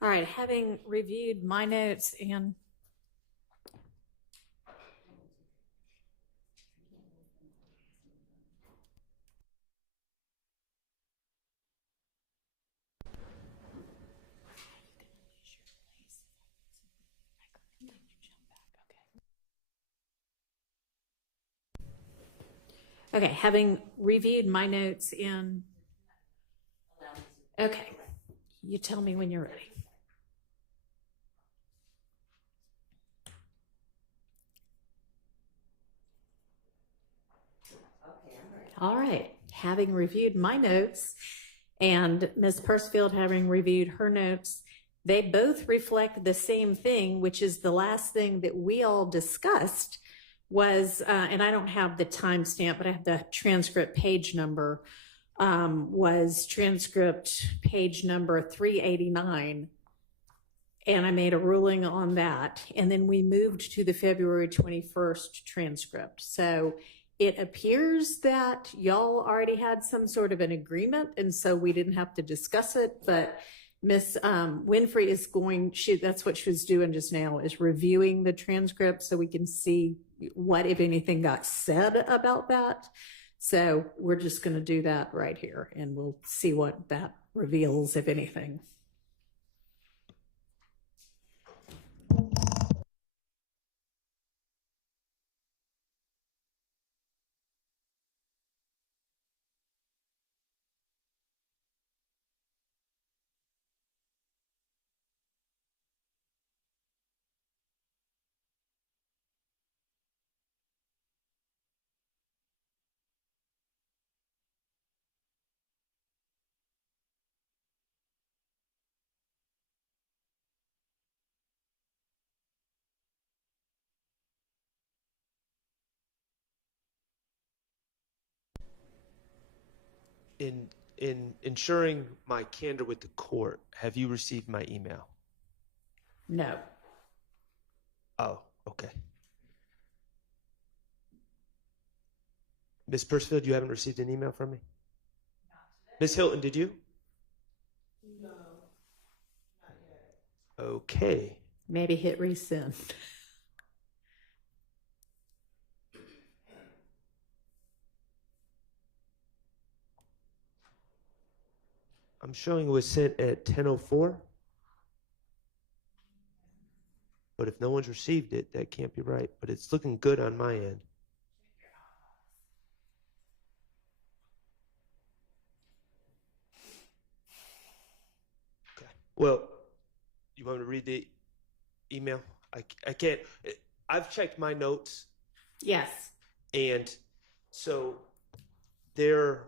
All right, having reviewed my notes and okay, having reviewed my notes in, okay, you tell me when you're ready. All right, having reviewed my notes and Ms. Persefield having reviewed her notes, they both reflect the same thing, which is the last thing that we all discussed was, and I don't have the timestamp, but I have the transcript page number, was transcript page number 389. And I made a ruling on that. And then we moved to the February 21st transcript. So it appears that y'all already had some sort of an agreement, and so we didn't have to discuss it. But Miss Winfrey is that's what she was doing just now, is reviewing the transcript so we can see what, if anything, got said about that. So we're just going to do that right here, and we'll see what that reveals, if anything. In ensuring my candor with the court, have you received my email? No. Oh, okay. Ms. Persefield, you haven't received an email from me? Ms. Hilton, did you? No, not yet. Okay. Maybe hit resend. I'm showing it was sent at 10:04. But if no one's received it, that can't be right. But it's looking good on my end. Okay. Well, you want me to read the email? I can't. I've checked my notes. Yes. And so there,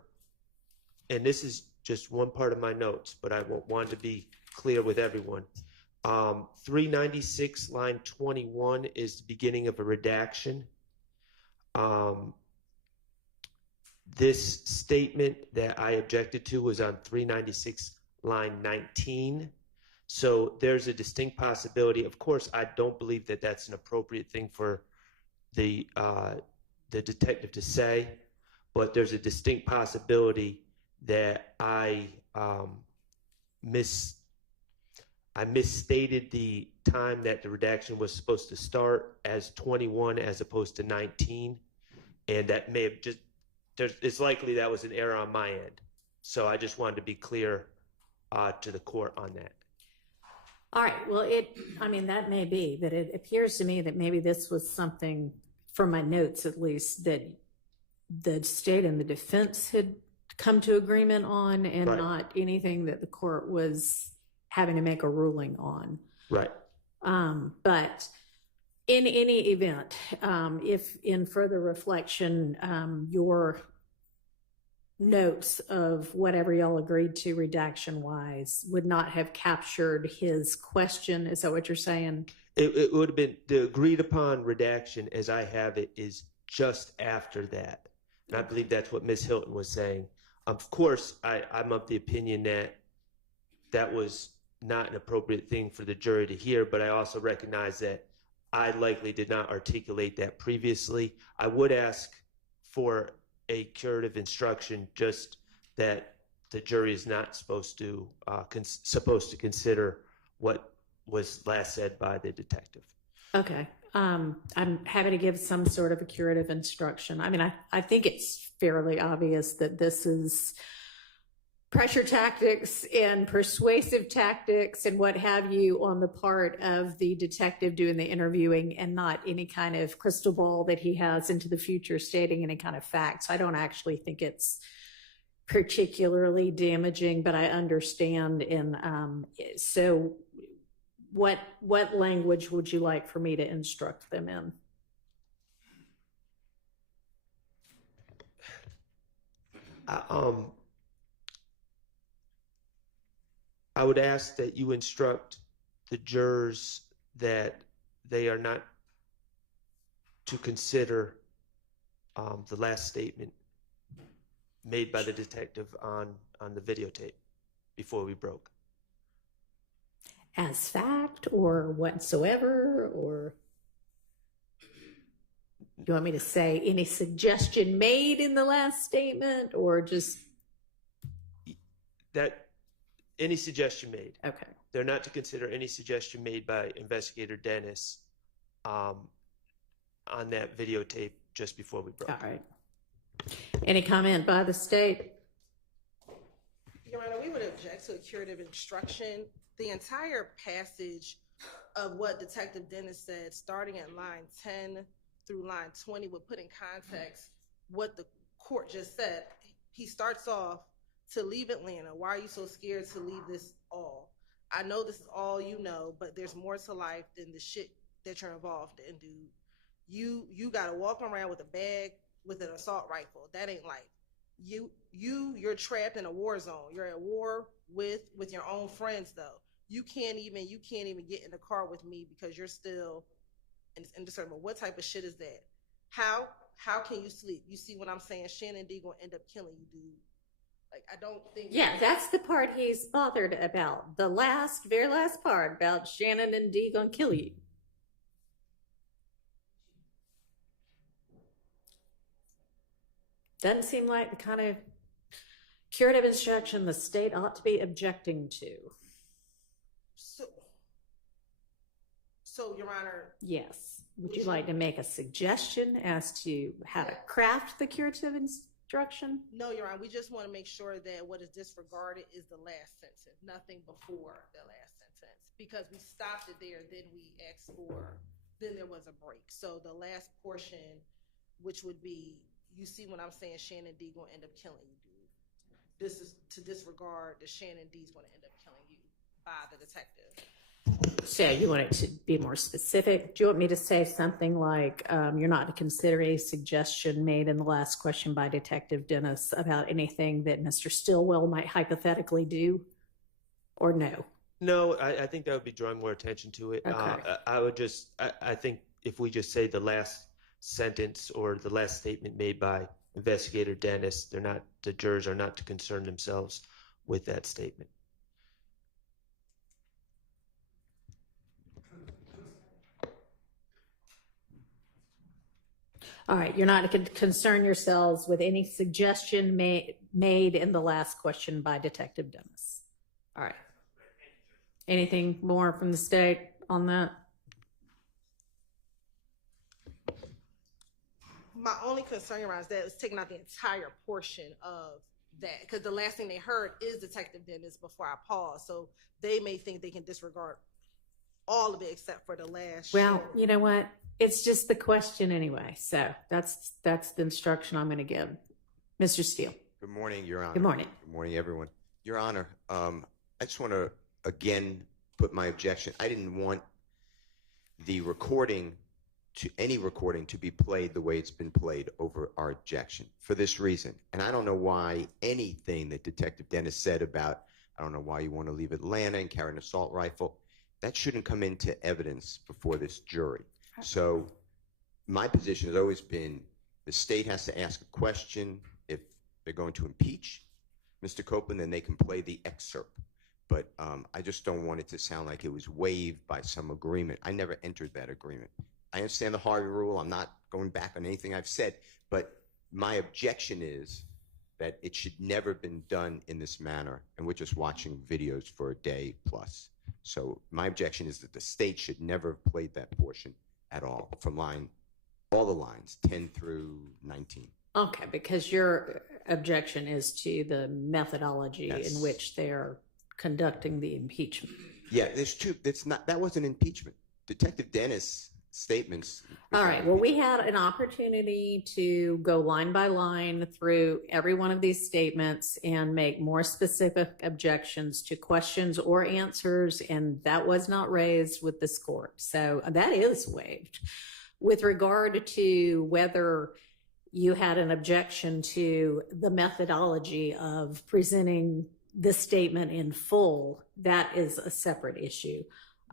and this is just one part of my notes, but I want to be clear with everyone. 396 line 21 is the beginning of a redaction. This statement that I objected to was on 396 line 19. So there's a distinct possibility. Of course, I don't believe that that's an appropriate thing for the detective to say, but there's a distinct possibility that I misstated the time that the redaction was supposed to start as 21 as opposed to 19, and that may have it's likely that was an error on my end. So I just wanted to be clear to the court on that. All right. Well, that may be, but it appears to me that maybe this was something, from my notes at least, that the state and the defense had come to agreement on, and Right. not anything that the court was having to make a ruling on. Right. But in any event, if in further reflection, your notes of whatever y'all agreed to redaction wise would not have captured his question, is that what you're saying? It would have been the agreed upon redaction as I have it is just after that. And I believe that's what Ms. Hilton was saying. Of course, I'm of the opinion that that was not an appropriate thing for the jury to hear, but I also recognize that I likely did not articulate that previously. I would ask for a curative instruction, just that the jury is not supposed to consider what was last said by the detective. Okay. I'm happy to give some sort of a curative instruction. I mean, I think it's fairly obvious that this is pressure tactics and persuasive tactics and what have you on the part of the detective doing the interviewing, and not any kind of crystal ball that he has into the future stating any kind of facts. I don't actually think it's particularly damaging, but I understand. And so what language would you like for me to instruct them in? I would ask that you instruct the jurors that they are not to consider the last statement made by the detective on the videotape before we broke. As fact or whatsoever, or you want me to say any suggestion made in the last statement, or just That any suggestion made. okay? They're not to consider any suggestion made by Investigator Dennis on that videotape just before we broke. All right. Any comment by the state? Your Honor, we would object to a curative instruction. The entire passage of what Detective Dennis said, starting at line 10 through line 20, would put in context what the court just said. He starts off, to leave Atlanta. Why are you so scared to leave this all? I know this is all you know, but there's more to life than the shit that you're involved in, dude. You gotta walk around with a bag with an assault rifle. That ain't life. You're trapped in a war zone. You're at war with your own friends though. You can't even get in the car with me because you're still indiscernible. What type of shit is that? How can you sleep? You see what I'm saying? Shannon D gonna end up killing you, dude. Like, I don't think. Yeah, that's the part he's bothered about. The very last part about Shannon and Dee gonna kill you. Doesn't seem like the kind of curative instruction the state ought to be objecting to. So, Your Honor. Yes. Would you like to make a suggestion as to how to craft the curative instruction? No, Your Honor. We just want to make sure that what is disregarded is the last sentence, nothing before the last sentence. Because we stopped it there, then we asked then there was a break. So the last portion, which would be, you see what I'm saying, Shannon D gonna end up killing you, dude. This is to disregard that Shannon D's gonna end up killing you by the detective. So you want it to be more specific? Do you want me to say something like, you're not to consider a suggestion made in the last question by Detective Dennis about anything that Mr. Stillwell might hypothetically do? Or no? No, I think that would be drawing more attention to it. Okay. I think if we just say the last sentence or the last statement made by Investigator Dennis, the jurors are not to concern themselves with that statement. All right, you're not to concern yourselves with any suggestion made in the last question by Detective Dennis. All right. Anything more from the state on that? My only concern around is that it's taking out the entire portion of that, because the last thing they heard is Detective Dennis before I pause. So they may think they can disregard all of it except for the last. Well, you know what? It's just the question anyway. So that's the instruction I'm going to give. Mr. Steele. Good morning, Your Honor. Good morning. Good morning, everyone. Your Honor, I just want to again put my objection. I didn't want the any recording to be played the way it's been played over our objection for this reason. And I don't know why anything that Detective Dennis said about, I don't know why you want to leave Atlanta and carry an assault rifle, that shouldn't come into evidence before this jury. So my position has always been the state has to ask a question. If they're going to impeach Mr. Copeland, then they can play the excerpt. But I just don't want it to sound like it was waived by some agreement. I never entered that agreement. I understand the Harvey rule. I'm not going back on anything I've said. But my objection is that it should never have been done in this manner, and we're just watching videos for a day plus. So my objection is that the state should never have played that portion at all, from all the lines, 10 through 19. Okay, because your objection is to the methodology Yes. in which they're conducting the impeachment. Yeah, there's two. That wasn't impeachment. Detective Dennis' statements. All right, well, we had an opportunity to go line by line through every one of these statements and make more specific objections to questions or answers, and that was not raised with this court. So that is waived. With regard to whether you had an objection to the methodology of presenting the statement in full, that is a separate issue.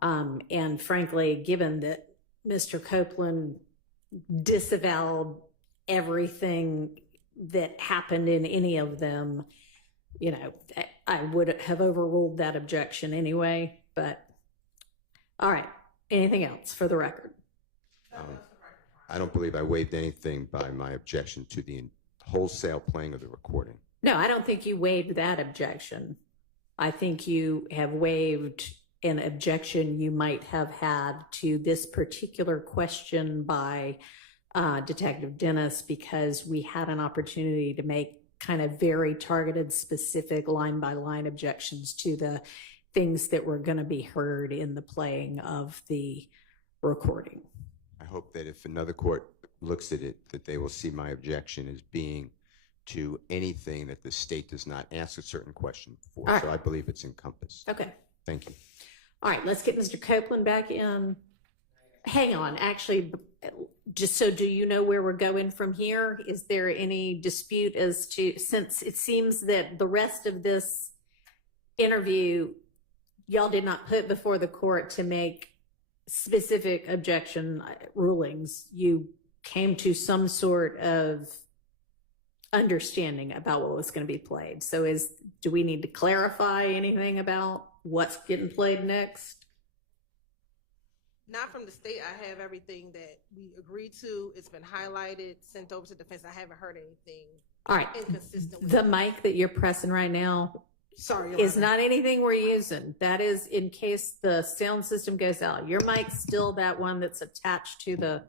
And frankly, given that Mr. Copeland disavowed everything that happened in any of them, you know, I would have overruled that objection anyway. But all right, anything else for the record? I don't believe I waived anything by my objection to the wholesale playing of the recording. No, I don't think you waived that objection. I think you have waived an objection you might have had to this particular question by Detective Dennis, because we had an opportunity to make kind of very targeted, specific line by line objections to the things that were going to be heard in the playing of the recording. I hope that if another court looks at it, that they will see my objection as being to anything that the state does not ask a certain question for. All right. So I believe it's encompassed. Okay. Thank you. All right, let's get Mr. Copeland back in. Hang on, actually, just so do you know where we're going from here? Is there any dispute as to, since it seems that the rest of this interview, y'all did not put before the court to make specific objection rulings, you came to some sort of understanding about what was going to be played. So do we need to clarify anything about what's getting played next? Not from the state. I have everything that we agreed to. It's been highlighted, sent over to defense. I haven't heard anything All right, inconsistent with the that. mic that you're pressing right now Sorry, Your is Honor. not anything we're using. That is in case the sound system goes out. Your mic's still that one that's attached to the,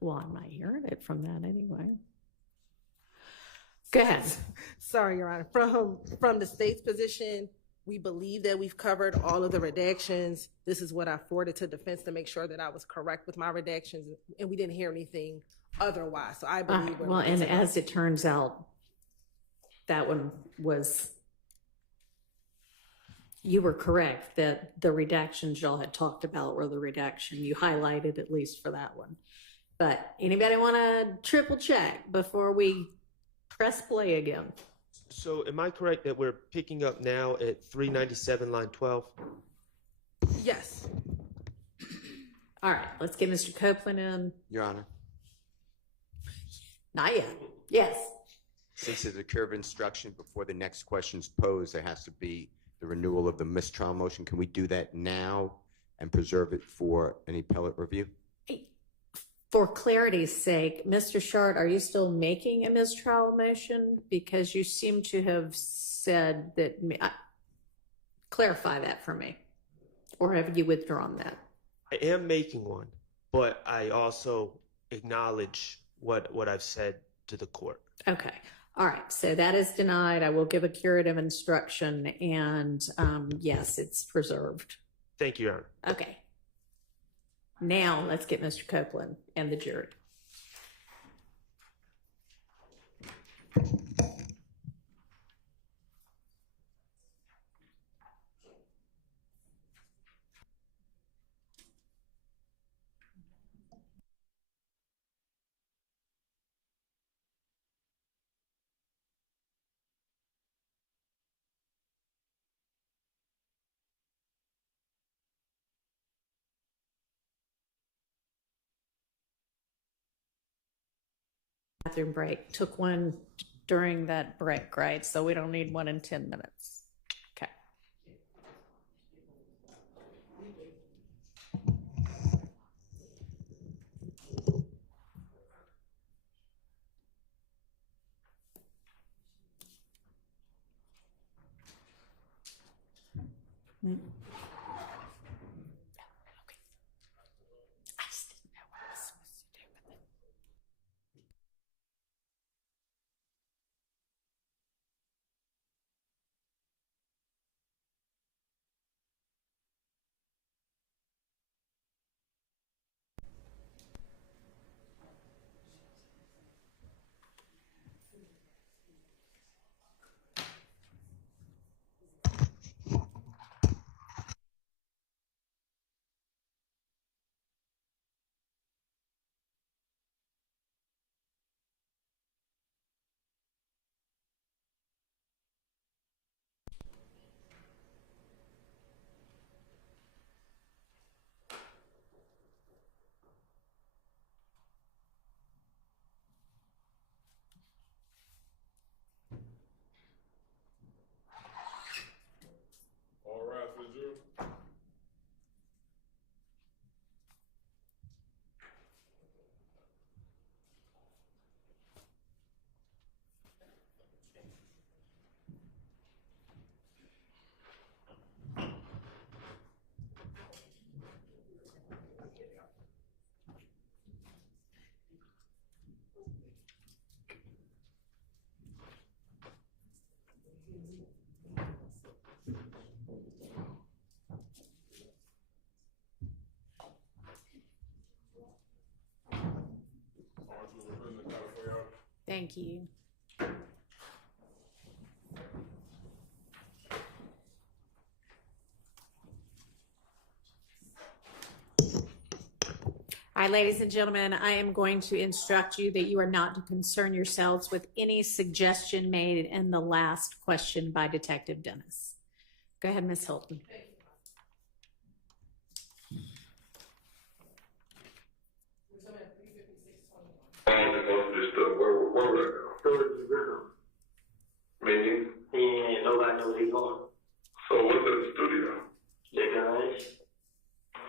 well, I'm not hearing it from that anyway. Go ahead. Sorry, Your Honor. From the state's position, we believe that we've covered all of the redactions. This is what I forwarded to defense to make sure that I was correct with my redactions, and we didn't hear anything otherwise. So I believe we're Well, ready and to go. as it turns out, that one was, you were correct that the redactions y'all had talked about were the redaction you highlighted, at least for that one. But anybody want to triple check before we press play again? So am I correct that we're picking up now at 397, line 12? Yes. All right, let's get Mr. Copeland in. Your Honor, Not yet. Yes. since there's a curve instruction before the next question's posed, there has to be the renewal of the mistrial motion. Can we do that now and preserve it for an appellate review? For clarity's sake, Mr. Shard, are you still making a mistrial motion? Because you seem to have said that, clarify that for me. Or have you withdrawn that? I am making one, but I also acknowledge what I've said to the court. Okay. All right. So that is denied. I will give a curative instruction, and yes, it's preserved. Thank you, Your Honor. Okay. Now let's get Mr. Copeland and the jury. Bathroom break. Took one during that break, right? So we don't need one in 10 minutes. Okay. Mm. Okay. I just didn't know what I was supposed to do with it. All right, for the jury. Thank you. All right, ladies and gentlemen, I am going to instruct you that you are not to concern yourselves with any suggestion made in the last question by Detective Dennis. Go ahead, Ms. Hilton. Most of this stuff, where would I go? Storage is rhythm. Meaning? And nobody knows where he's going. So what's at the studio? Their guns.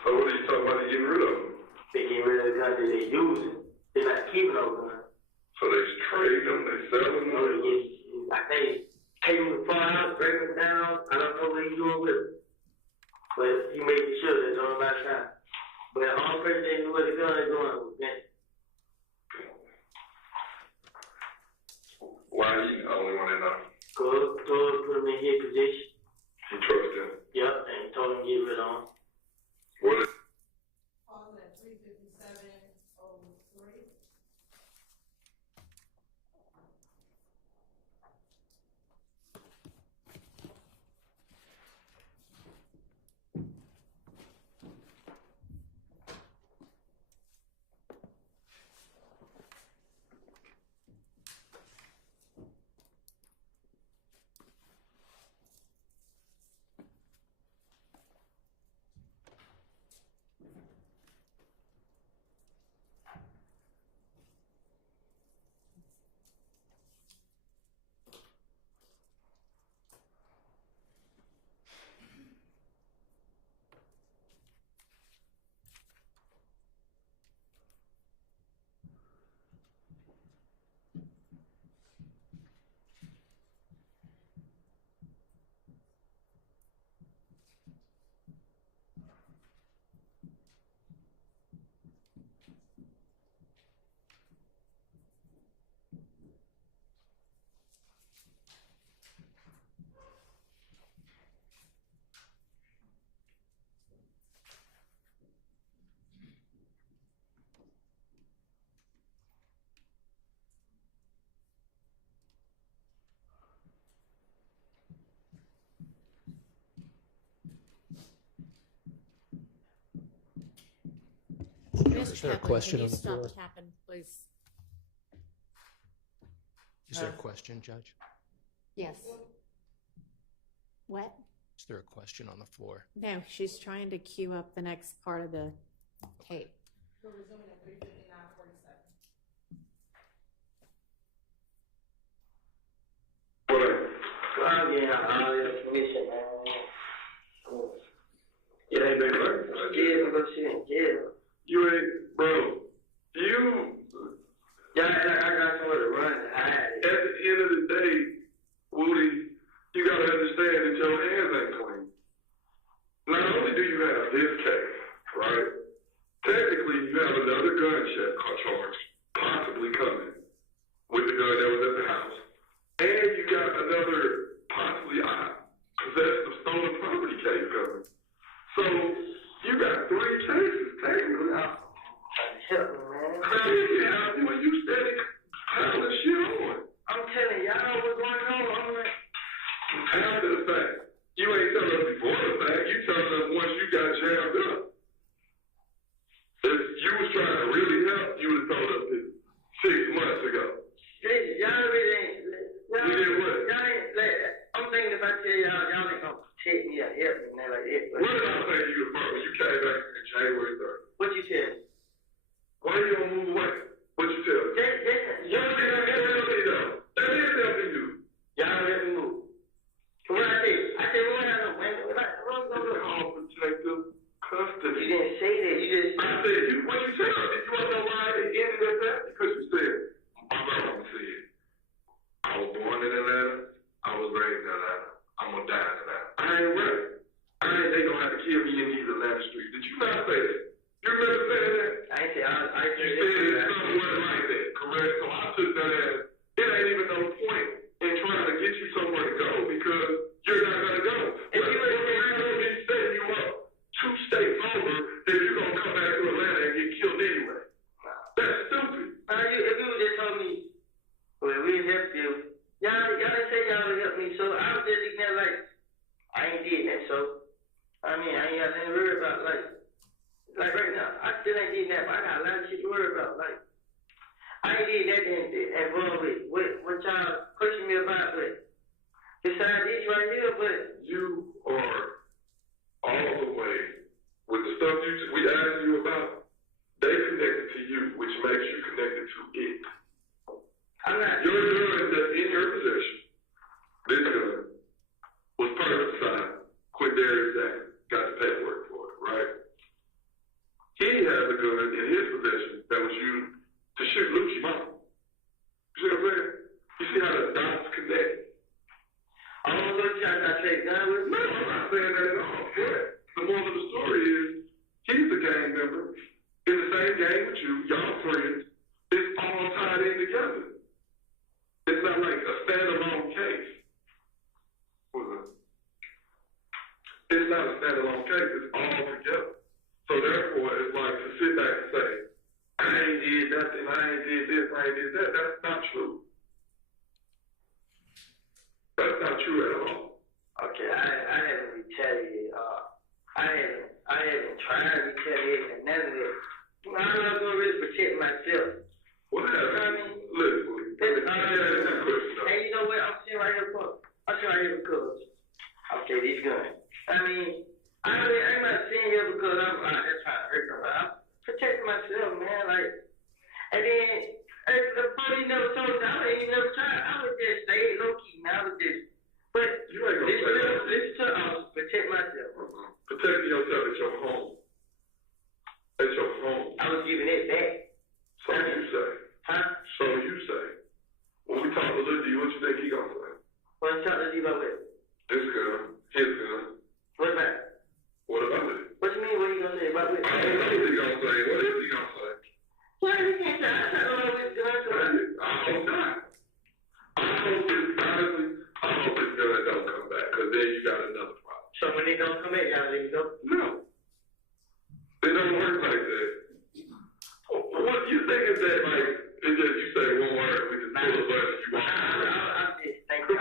So what are you talking about getting rid of them? They get rid of the guns that they using. They're not keeping those guns. So they trade them, they sell them? You know, they get, like they take them to the firehouse, break them down. I don't know what he's doing with it. But he made sure that no one got shot. But all person they knew where the gun is going was that. Why he the only one that knows? Cause put him in his position. He trusts him. Yep, and he told him to get rid of him. What is Pause at 3:57:03. Is there a question on the floor? Tapping, please. Is there a question, Judge? Yes. What? Is there a question on the floor? No, she's trying to queue up the next part of the tape. We're resuming at 3:59:47. Oh yeah, all this information, man. Yeah, they been working. Yeah, we go shit in jail. you ain't, bro, you, Yeah, I got somewhere to run to hide. at the end of the day, Woody, you gotta understand that your hands ain't clean. this case, right? Technically, you have another gun charge possibly coming with the gun that was at the house. And you got another possibly possession of stolen property case coming. So you got 3 cases technically. Help me, man. Crazy how when you steady piling shit on. I'm telling y'all what's going on. I'm like, After the fact. You ain't telling us before the fact. You telling us once you got jammed up. If you was trying to really help, you would have told us this 6 months ago. y'all really ain't. We did what? Y'all ain't like. I'm thinking if I tell y'all ain't gonna protect me or help me, man, like that. What did I say to you about when you came back in January 3rd? What you tell me? Why you don't move away? What you tell me? Y'all didn't help me though. That is helping you. Y'all let me move. What I said? I said, what I know, man. What's going on? All protective custody. You didn't say that. You just. I said, what you tell me? You want to know why it ended at that? Because you said, my mom said, I was born in Atlanta. I was raised in Atlanta. I'm going to die in Atlanta. I ain't ready. They going to have to kill me in these Atlanta streets. Did you not say that? You remember saying that? I ain't say. I You said it somewhere like that, correct? So I took that as, it ain't even no point in trying to get you somewhere to go because you're not going to go. If you ain't going to be setting you up 2 states over, then you're going to come back to Atlanta and get killed anyway. That's stupid. If you would just told me, well, we help you. Y'all didn't say y'all would help me, so I was just looking at like, I ain't did that, so, I mean, I ain't got nothing to worry about, like right now, I still ain't did that, but I got a lot of shit to worry about, like, I ain't did that involved with what y'all pushing me about, but besides this right here, but You are all the way with the stuff we asked you about. They connected to you, which makes you connected to it. I'm not. Your gun that's in your possession, this gun, was perfect size. Quindarius Jackson got the paperwork for it, right? He has a gun in his possession that was used to shoot Lucci Mama. You see what I'm saying? You see how the dots connect? I don't know if y'all got to take gun with me. No, I'm not saying that at all. But the moral of the story is, he's a gang member in the same gang with you, y'all friends. It's all tied in together. It's not like a standalone case. It's not a standalone case. It's all together. So therefore, it's like to sit back and say, I ain't did nothing, I ain't did this, I ain't did that. That's not true. That's not true at all. Okay, I haven't retaliated. I haven't tried to retaliate and none of that. I'm not gonna really protect myself. Whatever. I mean, listen, I asked that question. Hey, you know what? I'm sitting right here because okay, these guns. I mean, I'm not sitting here because I'm out there trying to hurt nobody. I'm protecting myself, man. Like, and then the police never told me. I ain't never tried. I would just stay low key, man. I would just. But You ain't gonna say that. listen to protect myself. Protecting yourself at your home. At your home. I was giving it back. So you say. Huh? So you say. When we talk to Lil D, what you think he gonna say? What you talking to you about it? This gun, his gun. What about it? What about it? What you mean? What you gonna say about it? I don't know what he gonna say. What is he gonna say? Well, you can't say. I don't know what's going on. I hope not. I hope this gun don't come back, because then you got another problem. So when they don't come in, y'all let me go? No. It don't work like that. What you think is that, like, it's just you say one word, we just pull a button, you walk. I'm just thinking.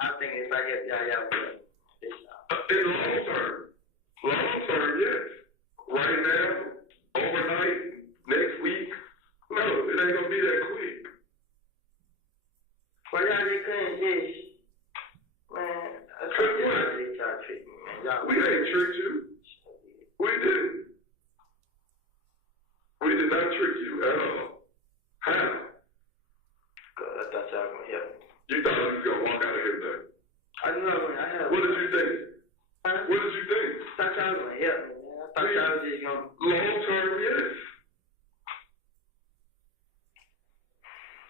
I'm thinking if I get y'all will. In the long term, yes. Right now, overnight, next week, no, it ain't gonna be that quick. Well, y'all just couldn't just, man. Trick what? They try to trick me, man. We ain't tricked you. We didn't. We did not trick you at all. How? God, I thought y'all were gonna help me. You thought you was gonna walk out of here today. I know, I have. What did you think? Huh? What did you think? I thought y'all was gonna help me, man. I thought y'all was just gonna. Long term, yes.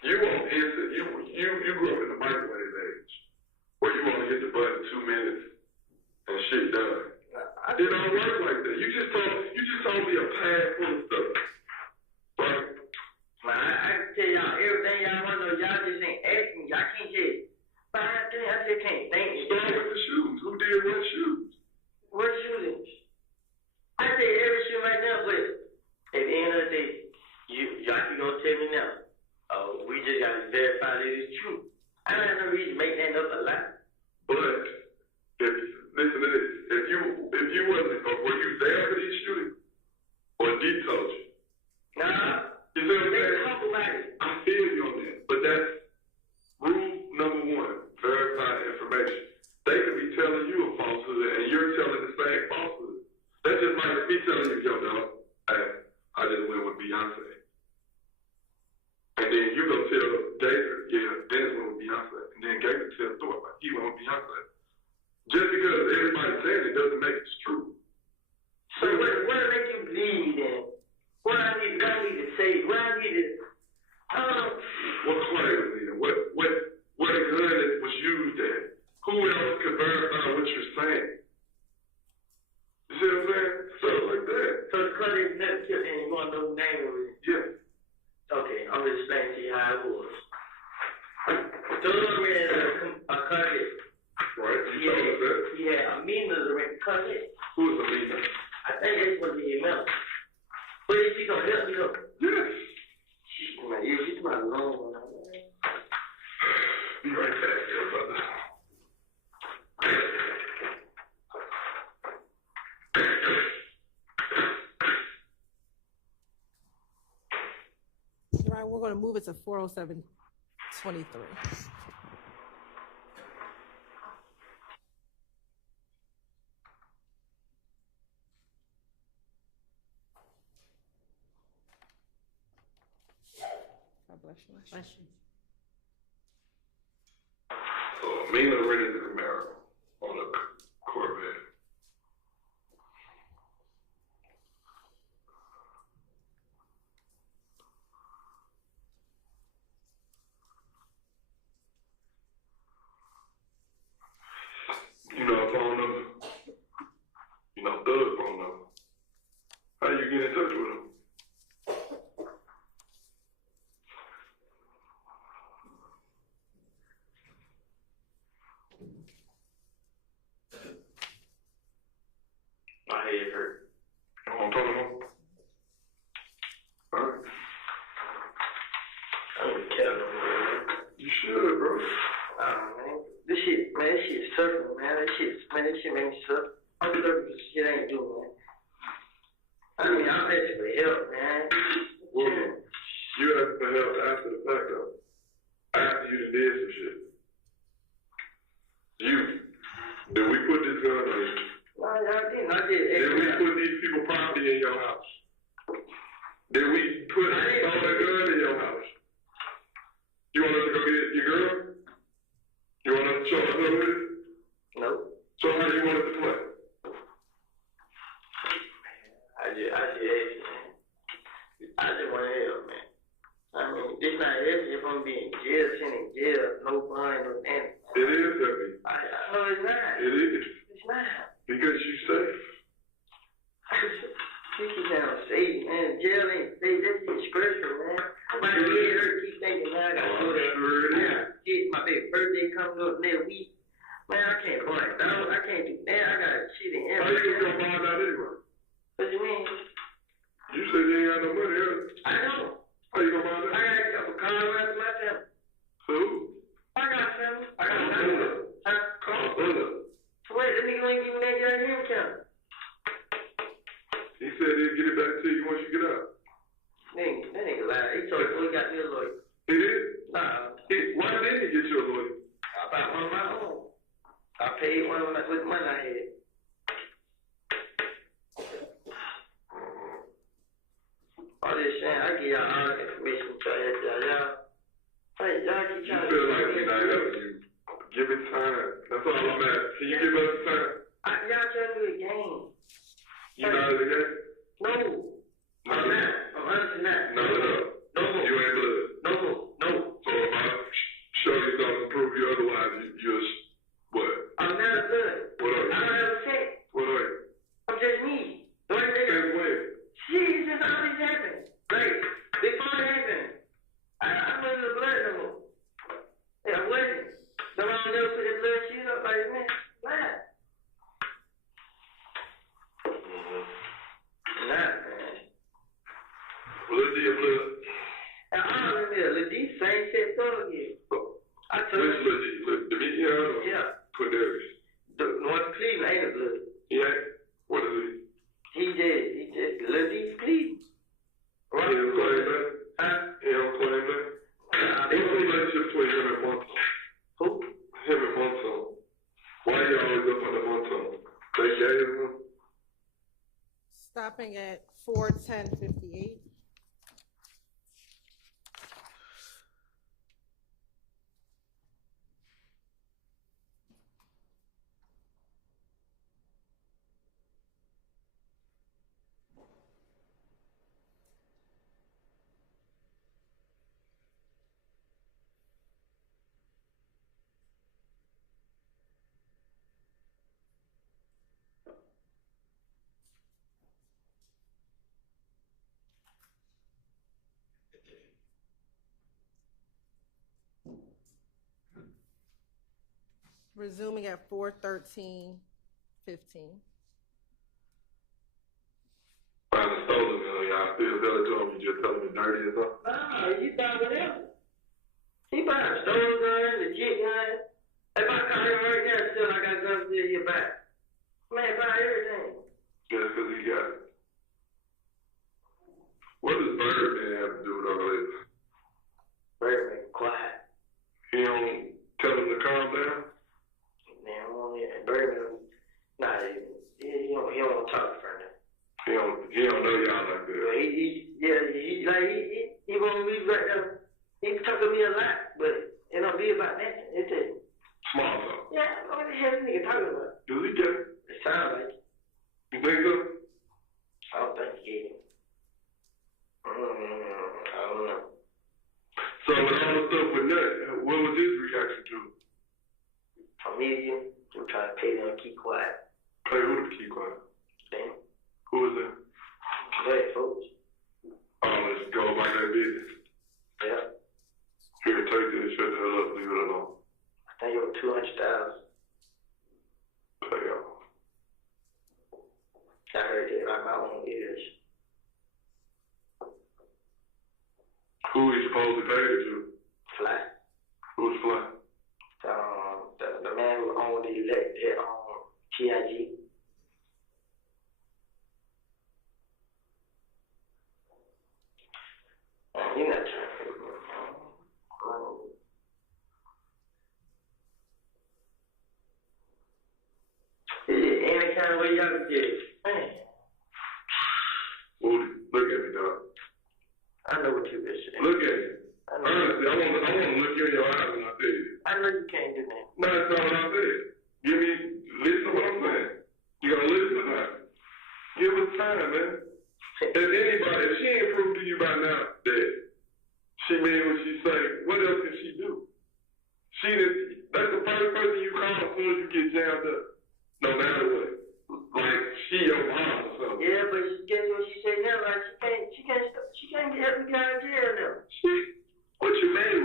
You won't instant. You grew up in the microwave age, where you want to hit the button 2 minutes and shit done. I It don't work like that. You just told me a pad full of stuff. Right? Man, I can tell y'all everything y'all want to know. Y'all just ain't asking. Y'all can't tell you. But I just can't think. Start with the shoes. Who did what shoes? What shootings? I say every shoe right now, but at the end of the day, y'all can go tell me now. Oh, we just got to verify that it's true. I don't have no reason to make that up a lie. But listen to this. If you wasn't, were you there for these shootings? Or D told you? Nah. You see what I'm They saying? talk about it. I feel you on that. But that's rule number one. Verify information. They could be telling you a falsehood and you're telling the same falsehood. That's just like me telling you, yo, dog, hey, I just went with Beyonce. And then you go tell Gator, yeah, Dennis went with Beyonce. And then Gator tells Thor, like, he went with Beyonce. Just because everybody's saying it doesn't make it true. So what make you believe then? What I need to say? What I need to? What claim was it? What gun it was used at? Who else could verify what you're saying? You see what I'm saying? Stuff like that. So the cut is never killed and you want to know the name of it? Yeah. Okay, I'm going to explain to you how it was. Thug ran a cut it. Right, you told us that. He had Amina to rent cut it. Who is Amina? I think that's what he meant. But is she going to help me up? Yes. She's my long one. Be right back, there, brother. All right, we're going to move it to 407-23. God bless you. Bless you. So Amina rented the Camaro on a Corvette. You know her phone number? You know Thug's phone number? How you get in touch with him? My head hurt. You want to talk to him? All right. I don't care no more. You should, bro. Man. This shit suffering, man. This shit make me suffer. I'm looking for shit I ain't doing, man. I mean, I'm asking for help, man. Well, you asked for help after the fact, though. After you done did some shit. Did we put this gun on you? No, I didn't. I did. Did we put these people property in your house? Did we put a stolen gun in your house? You want us to go get your girl? You want us to show us who it is? No. So how do you want us to play? I just asked you, man. I just want to help, man. I mean, this not heavy if I'm being jail, sitting in jail, no bond, no anything. It is heavy. No, it's not. It is. It's not. Because you safe. People sound safe, man. Jail ain't safe. That shit's special, man. My head hurt. Keep thinking, man, I gotta go there. Sure it is. Shit, my baby birthday coming up next week. Man, I can't go out. No, I can't do that. I got shit in How you everything. gonna find out anyway? What you mean? You said you ain't got no money, huh? I know. How you gonna find I out? got a couple cars after my family. Who? I got family. I got family. Huh? Call Bella. Wait, the nigga ain't giving that guy him count. He said he'll get it back to you once you get out. That nigga lied. He told me he got me a lawyer. He did? Nah, Why didn't he get you a lawyer? I bought one of my own. I paid one of my, with money I had. All this saying, I give y'all all the information to y'all. Hey, y'all keep You trying to feel like we're not helping you. Give it time. That's all I'm asking. Can you give us time? y'all trying to do a game. You not in the game? No. I'm not. I'm honestly not. No. No more. You ain't blood. No more. No. So if I show you something to prove you otherwise, you're what? I'm not a blood. What are I don't you? have a check. What are you? Lil D and Lil. And I remember Lil D same shit thug again. I told Which him, Lil D? Lil Dominion or yeah, Quindarius? the North Cleveland ain't a blood. Yeah. What is it? He did. Lil D Cleveland. He don't claim that? Huh? He don't claim that? What's the relationship between him and Montel? Who? Him and Montel. Why you always up on the Montel? They gave him? Stopping at 4:10:58. Resuming at 4:13:15. Find a stolen gun, y'all still tell it to him, you just tell him it's dirty or something? Nah, he buying whatever. He buying a stolen gun, legit gun. If I call him right now, still I got guns still here back. Man, buy everything. Just because he got it. What does Birdman have to do with all this? Birdman, quiet. He don't tell him to calm down? Man, Birdman, nah, he don't want to talk for him. He don't know y'all like that. He won't be right there. He talk to me a lot, but it don't be about that. It's just, Small talk. yeah, what the hell is this nigga talking about? Does he get it? It sounds like it. You think so? I don't think he gave it. I don't know. So with all the stuff with Nut, what was his reaction to it? Comedian, I'm trying to pay them to keep quiet. Pay who to keep quiet? Damn. Who is that? Go ahead, folks. Let's go about that business. Yeah. Here, take this, shut the hell up, leave it alone. I think it was 200,000. Pay off. I heard that by my own ears. Who he supposed to pay it to? Fly. Who's Fly? The man who owned the elected TIG. You're not trying to any kind of way y'all can get it. Man, Woody, look at me, dog. I know what you're saying. Look at me. I know. Honestly, I want to look you in your eyes when I say this. I know you can't do that. No, that's not what I said. Listen to what I'm saying. You gotta listen to her. Give us time, man. If she ain't proved to you by now that she mean what she say, what else can she do? That's the first person you call as soon as you get jammed up. No matter what. Like, she your mom or something. Yeah, but guess what she said now? Like, she can't help me get out of jail now. What you mean?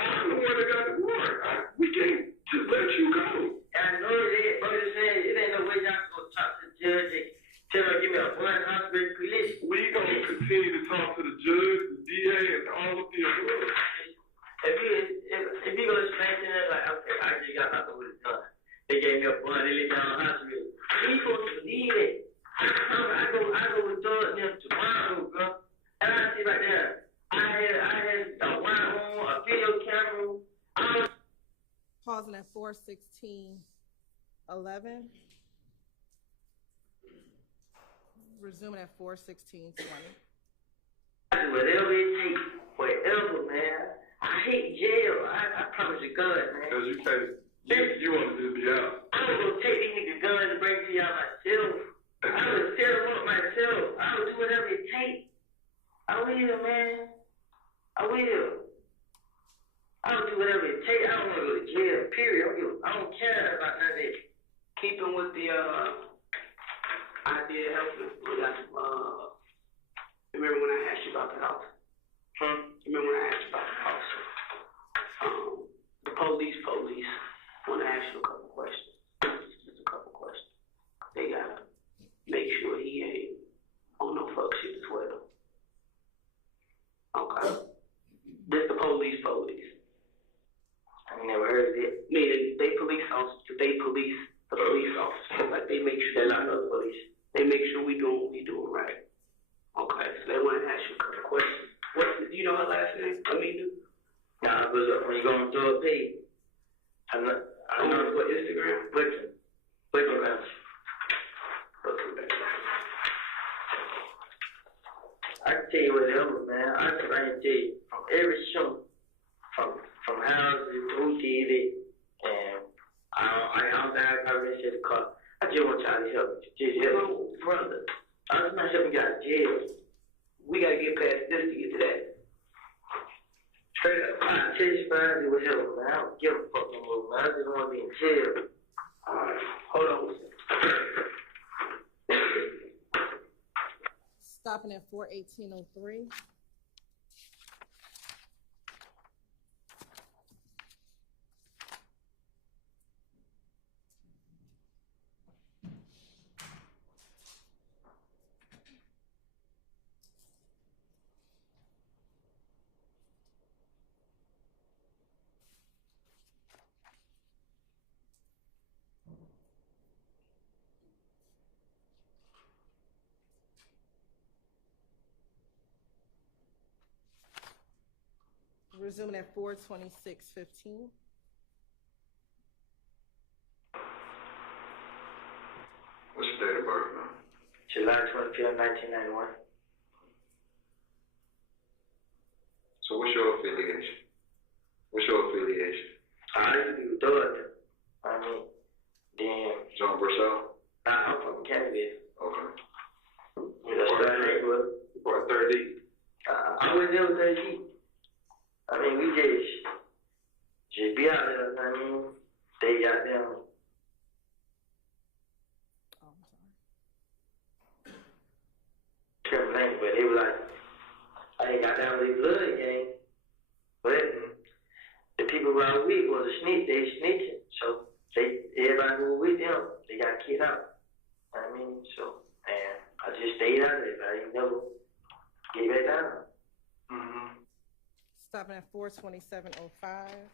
I'm the one that got the warrant. We can't just let you go. I know that, but I'm saying it ain't no way y'all can go talk to the judge and tell her give me a blunt hospital police. We gonna continue to talk to the judge, the DA, and all of the above. If you go to explain to them like, okay, I just got nothing with his gun. They gave me a blunt, they let me out of the hospital. We supposed to believe it. I go with Doug them tomorrow, bro. And I see right there, I had a wine on, a video camera. Pausing at 4:16:11. Resuming at 4:16:20. Whatever it takes, whatever, man. I hate jail. I promise you, God, man. Because you can't, you want to just be out. I was gonna take these niggas guns and bring to y'all myself. I would set them up myself. I would do whatever it takes. I will, man. I will. I would do whatever it takes. I don't want to go to jail, period. I don't care about none of that. Keeping with the idea of helping. Remember when I asked you about the house? Remember when I asked you about the house? The police. I want to ask you a couple questions. Just a couple questions. They gotta make sure he ain't on no fuck shit as well. heard of it. Meaning they police officers, they police the police officers. Like they make sure they're not the police. They make sure we doing what we doing right. Okay, so they want to ask you a couple questions. Do you know her last name? Aminu? Nah, but look, when you go on through a page, I know what Instagram? Butcher. Okay. I can tell you whatever, man. I can tell you from every show, from houses, who did it, and I don't think I really said the car. I just want y'all to help me. Just help me, brother. I'm not helping you out of jail. We gotta get past this to get to that. Straight up, I tell you, man, it was help, man. I don't give a fuck no more, man. I just want to be in jail. Alright, hold on. Stopping at 41803. Resuming at 426:15. What's your date of birth, man? July 25th, 1991. So what's your affiliation? I used to be with Dorothy. I mean, then, John Burchell? I'm from Canada. Okay. That's what I think, bro. You brought 30. I was there with 30. I mean, we just be out there, I mean, they got them. Oh, I'm sorry. Terrible thing, but they were like, I ain't got down with the blood gang. But the people who I was with was a snitch, they snitching. So everybody who was with them, they got kicked out. I mean, so, and I just stayed out there. I didn't never get back down. Mm-hmm. Stopping at 427:05.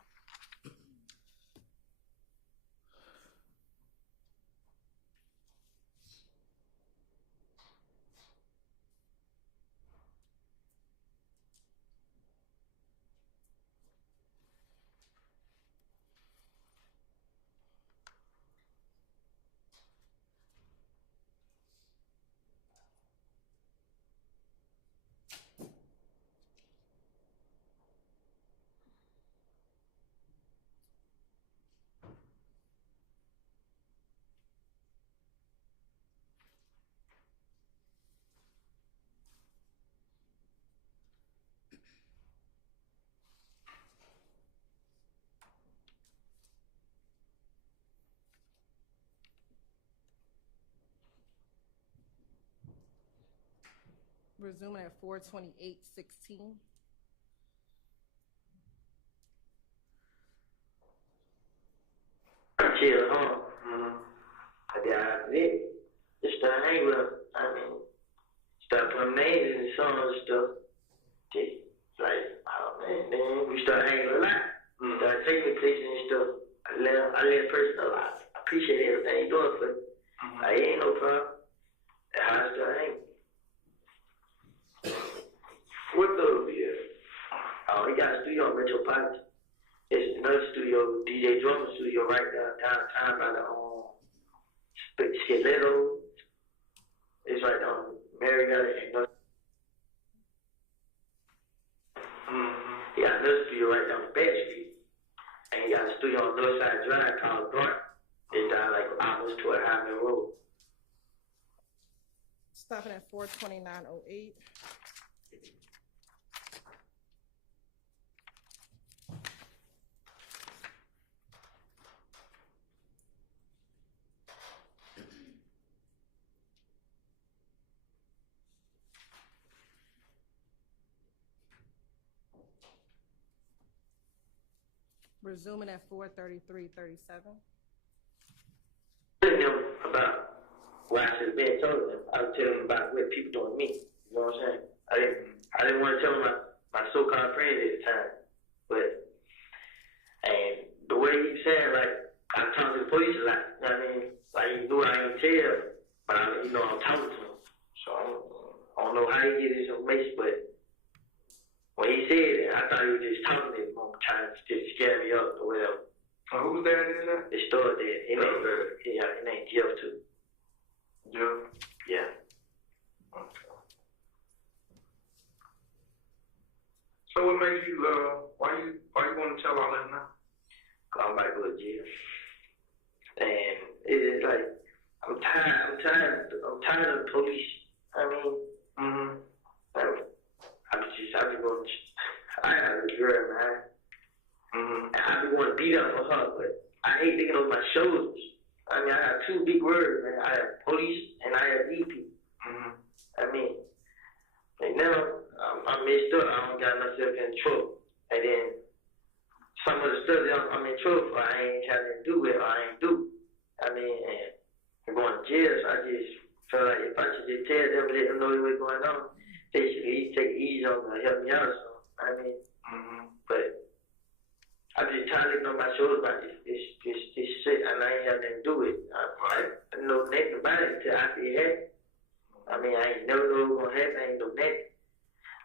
Resuming at 428:16. Chill, huh? Mm-hmm. I got it. Just to hang with them. I mean, start putting names in songs and stuff. Just like, oh man, we start hanging a lot. Start taking pictures and stuff. I let a person know I appreciate everything you're doing for me. Like, ain't no problem. That's how I start hanging. What the is? Oh, he got a studio in Metro Park. It's another studio, DJ Drummer studio right downtown by the Skeleto. It's right down Marietta and he got another studio right down Bed Street. And he got a studio on Northside Drive called Dark. It's down like almost toward Highland Road. Stopping at 429:08. Resuming at 433:37. Telling them about what I should have been telling them. I was telling them about what people doing to me. You know what I'm saying? I didn't want to tell them my so-called friends at the time. But, and the way he police a lot. You know what I mean? Like, he knew I ain't tell, but I'm talking to him. So I don't know how he get his information, but when he said it, I thought he was just talking to him, trying to just scare me up or whatever. Who's that in there? The store there. His name Jeff too. Jeff? Yeah. Okay. So what makes you, why you want to tell all that now? I'm about to go to jail. And it is like, I'm tired of the police. I mean, I have a girl, man. And I be want to beat up for her, but I hate thinking on my shoulders. I mean, I have two big words, man. I have police and I have EP. I mean, and now I'm messed up. I don't got myself in trouble. And then some of the stuff that I'm in trouble for, I ain't having to do it, or I ain't do. I mean, and I'm going to jail, so I just feel like if I should just tell them, let them know what's going on, they should at least take it easy on me or help me out or something. I mean, but I'm just tired of looking on my shoulders about this shit, and I ain't having to do it. I know nothing about it until after it happened. I mean, I ain't never know what was gonna happen. I ain't know nothing.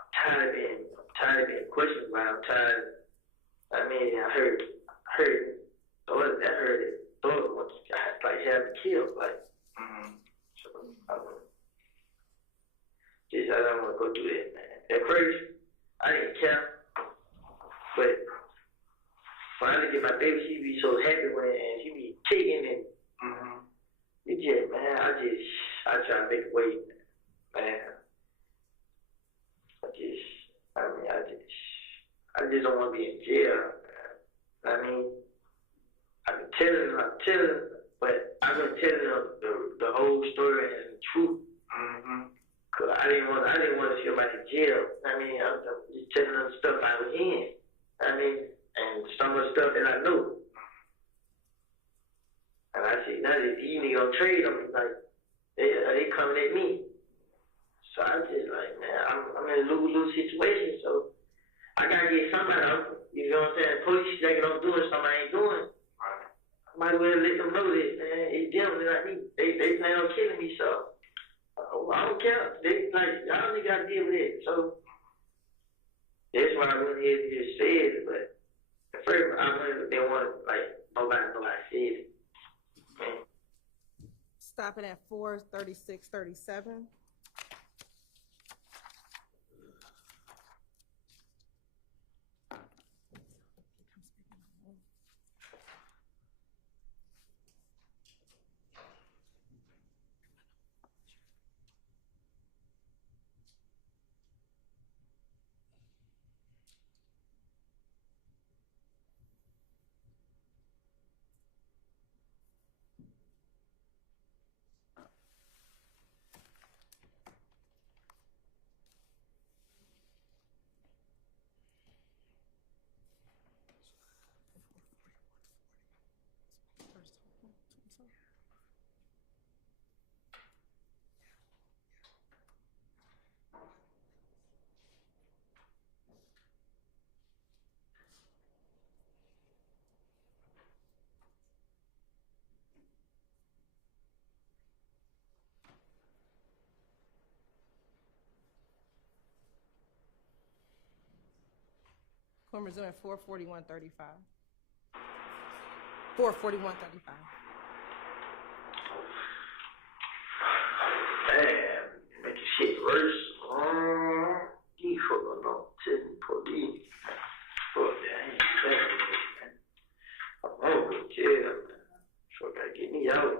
I'm tired of being questioned about. I'm tired. I mean, I heard it. Daughter once got like had me killed, like. So I don't want to go do that, man. At first, I didn't care, but when I look at my baby, she be so happy and she be kicking and it just, man, I try to make a way, man. I just don't want to be in jail, man. I mean, I've been telling them, but I've been telling them the whole story and the truth. Cause I didn't want to see somebody in jail. I mean, I'm just telling them stuff I was in. I mean, and some of the stuff that I know. And I see now that these niggas on trade, I'm like, they coming at me. So I just like, man, I'm in a lose-lose situation. So I gotta get somebody up. You know what I'm saying? Police thinking I'm doing something I ain't doing. I might as well let them know this, man. It's them, not me. They plan on killing me, so. I don't care. They like y'all niggas gotta deal with it. So that's why I went ahead and just said it. But at first I didn't want like nobody said it. Stopping at 4:36:37. Court resume at 4:41:35. 4:41:35. Damn, making shit worse. You fucking know, telling police. Fuck that, I ain't saying this, man. I'm going to jail, man. Fuck, gotta get me out, man.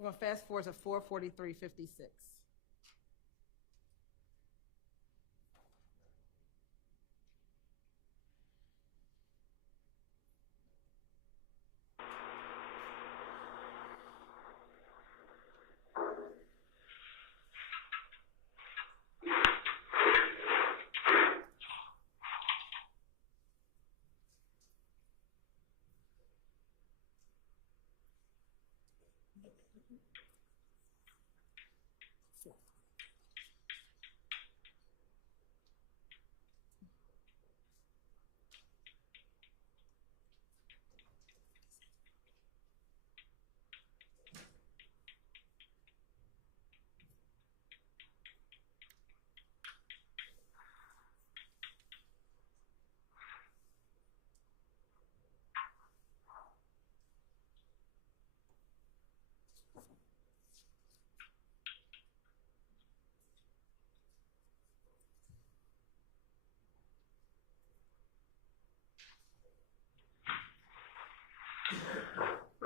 We're going to fast forward to 4:43:56.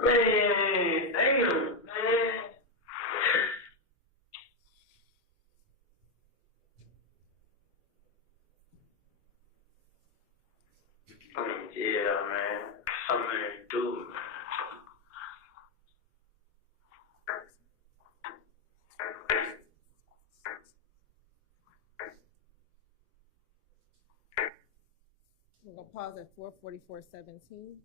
Man, damn, man. I'm in jail, man. Something to do, man. We're gonna pause at 4:44:17.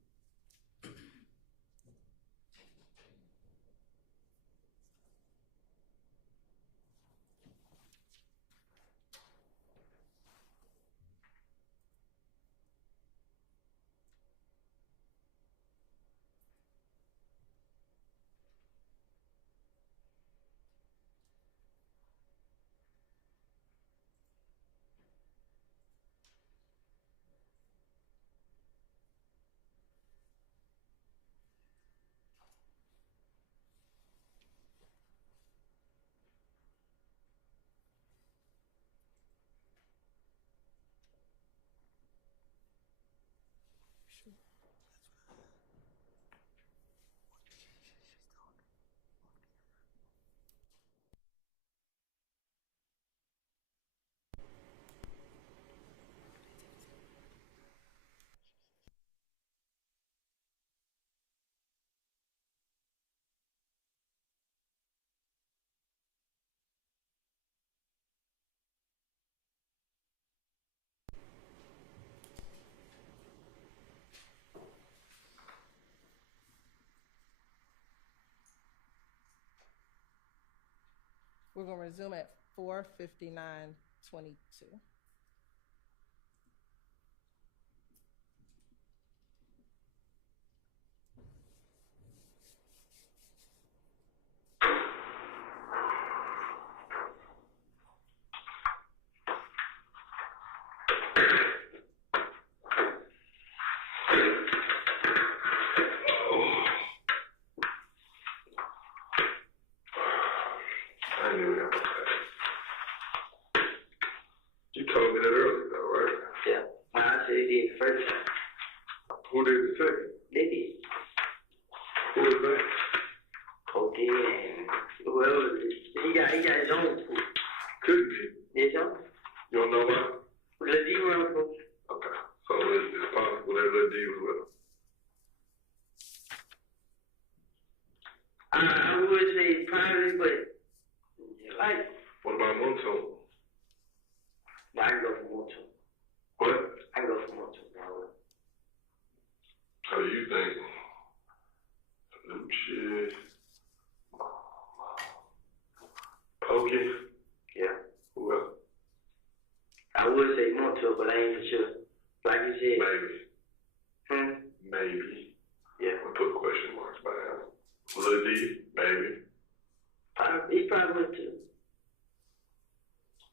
We're gonna resume at 4:59:22. I knew that was bad. You told me that earlier, though, right? Yeah. I said they did the first time. Who did the second? They did. Who was that? Okay, and whoever, he got his own proof. Couldn't be. His own. You don't know why? Let D run proof. Okay. So it's possible that Lil D was with him. I would say probably, but like, What about Monto? I can go for Moto. What? I can go for Moto, bro. How do you think? Shit. Pokey? Yeah. Who else? I would say Moto, but I ain't for sure. Like you said. Maybe. Maybe. Yeah. We put question marks by him. Lil D? Maybe. He probably went to.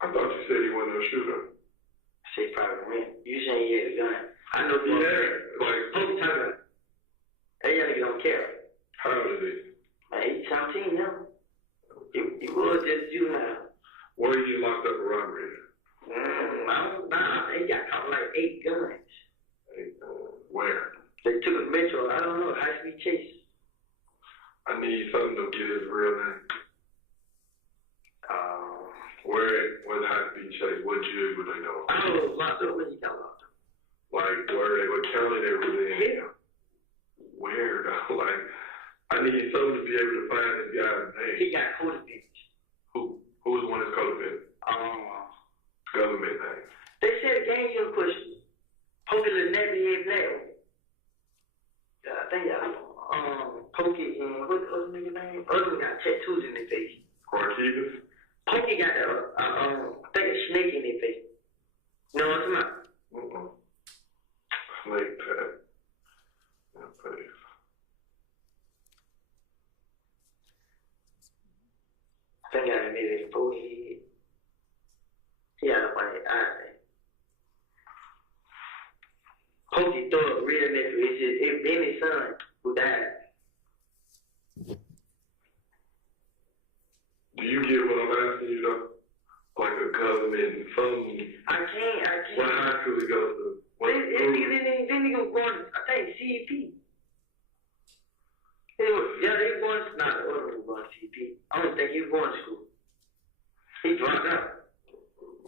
I thought you said he wasn't a shooter. Say probably went. You saying he had a gun. I know for a fact. Like, Who's talking about? That young nigga don't care. how old is he? Man, he's 17 now. He was just juvenile. Where did you locked up for robbery? I don't know. He got caught with like 8 guns. Where? They took a metro. I don't know. High speed chase. I need something to get his real name. Where the high speed chase? What jury would they know? I was locked up when he got locked up. Like where they were counting everything. Yeah. Where though? Like I need something to be able to find this guy's name. He got codependent. Who was the one that's codependent? Government name. They said the game you question. Pokey the nappy head black one. I think Pokey and what the other nigga name? Other one got tattoos in their face. Marquivas? Pokey got I think a snake in their face. No, it's not. Snake tag. Face. I think I made it Pokey. Yeah, I funny eye. Pokey thought real nigga. It's just it been his son who died. Do you get what I'm asking you though? Like a government something. I can't. What high school he go to? This nigga going, I think, CEP. Yeah, they going to, not the other one going to CP. I don't think he was going to school. He dropped out.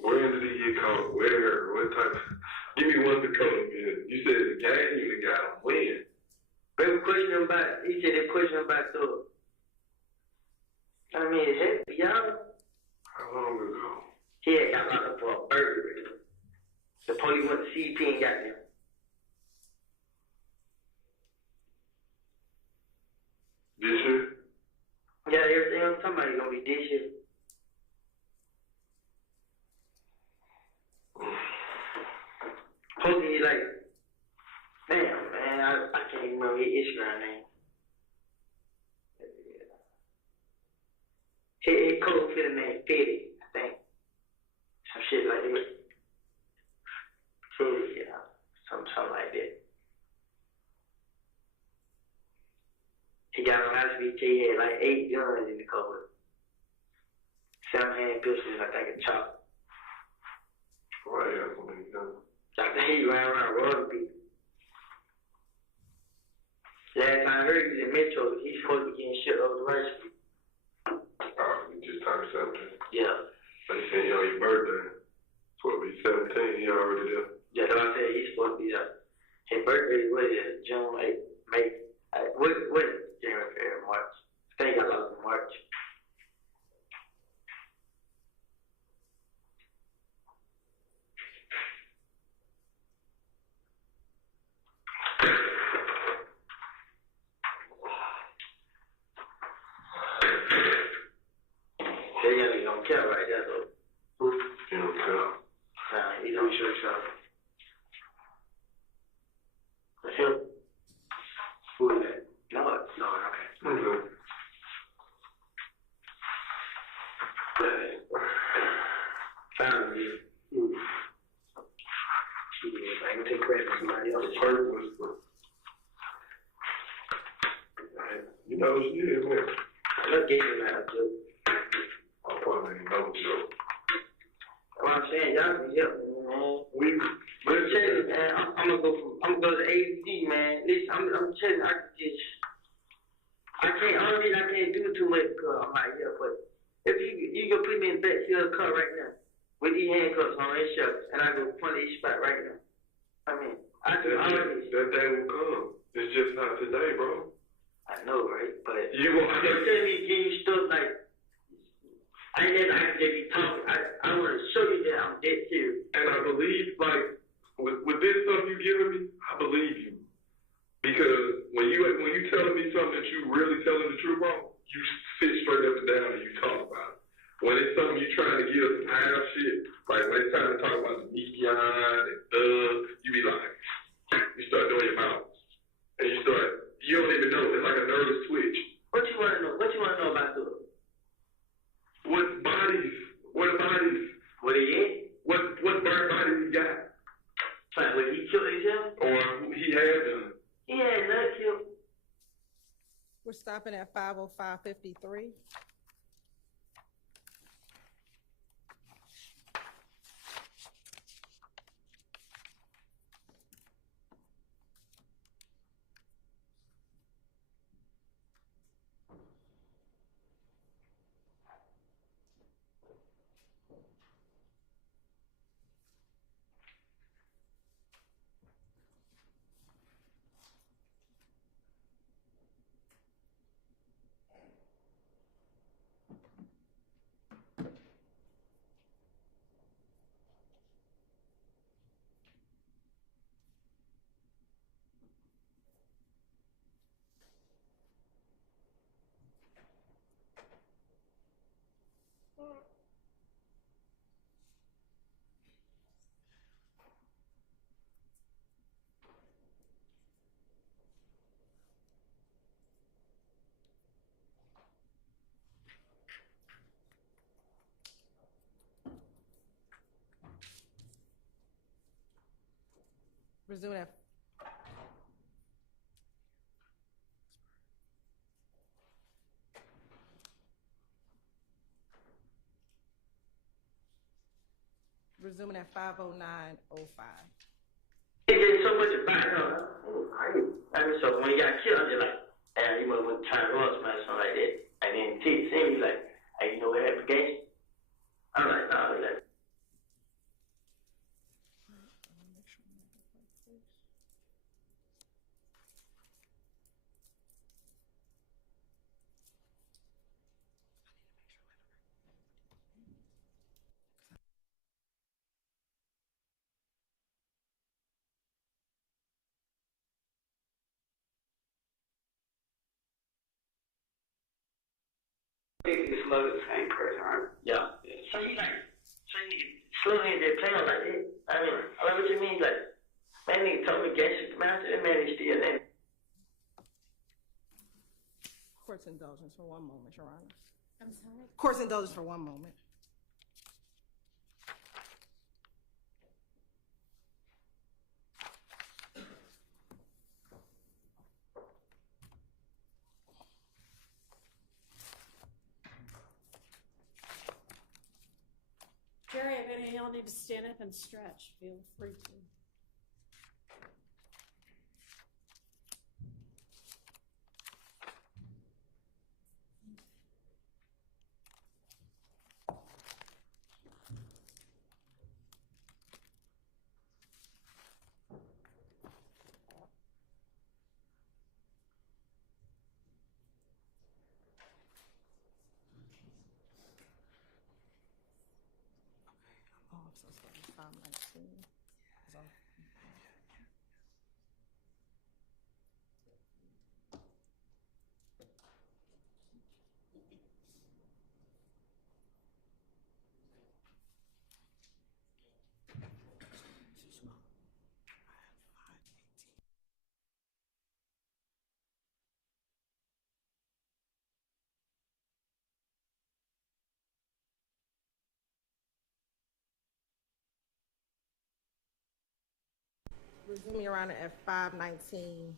When did he get caught? Where? What type? Give me one to come in. You said the gang even got him. When? They were questioning him about, he said they questioned him about the, I mean, it's heavy, y'all. How long ago? He had got locked up for a burglary. The police went to CP and got him. This year? Yeah, everything I'm talking about is gonna be this year. Posey like, damn man, I can't even remember his Instagram name. His code for the name Fetty, I think. Some shit like that. Fetty, yeah. Something like that. He got on last week, he had like 8 guns in the cupboard. 7-hand pistols, I think a chop. Why you have so many guns? I think he ran around robbing people. Last time I heard he was in Metro, he's supposed to be getting shit over the right street. Oh, he just turned 17. Yeah. They sent you on your birthday. Supposed to be 17, he already there. Yeah, that's what I said, he's supposed to be there. His birthday was June 8th, May. What January, February, March? I think he got lost in March. They don't care right there, though. You don't care. Nah, he don't sure so. That's him. Who is that? No, okay. Okay. Found me. I can take credit for somebody else's The purpose for. You know, shit, man. Look, gave him that joke. I probably ain't no joke. What I'm saying, y'all can help me, man. Listen, I'm telling you, man, I'm gonna go to AZ, man. Listen, I'm telling you, I can't do too much because I'm out here, but if you can put me in the backseat of the car right now, with these handcuffs on his shirt, and I go front of his spot right now. I mean, I could already. that day will come. It's just not today, bro. I know, right? But You gonna you're telling me, give you stuff like, I just be talking. I want to show you that I'm dead serious. And I believe, like, with this stuff you giving me, I believe you. Because when you telling me something that you really telling the truth on, you sit straight up and down and you talk about it. When it's something you trying to give some half shit, like when it's time to talk about the neon and you be like, you start doing your mouth. And you don't even know. It's like a nervous twitch. What you want to know? What you want to know about this? What bodies? What bodies? What he is? What burnt bodies he got? Like, what he killed himself? Or who he had done? He had nothing killed. We're stopping at 5:05:53. Resume that. Resuming at 5:09:05. It's just so much about him. I mean, so when he got killed, I'm just like, And you must want to turn us, man, something like that. And then T see me like, hey, you know what application? I'm like, nah, he's like, It's slow the same person, right? yeah. So he's like, so you slow in there playing like that. I mean, what you mean? Like, man, nigga told me gangster master, that man is still in. Court's indulgence for one moment, Your Honor. I'm sorry. Court's indulgence for one moment. Jerry, if any of y'all need to stand up and stretch, feel free to. Oh, I'm so sorry. 519. Resume, Your Honor, at 519:06.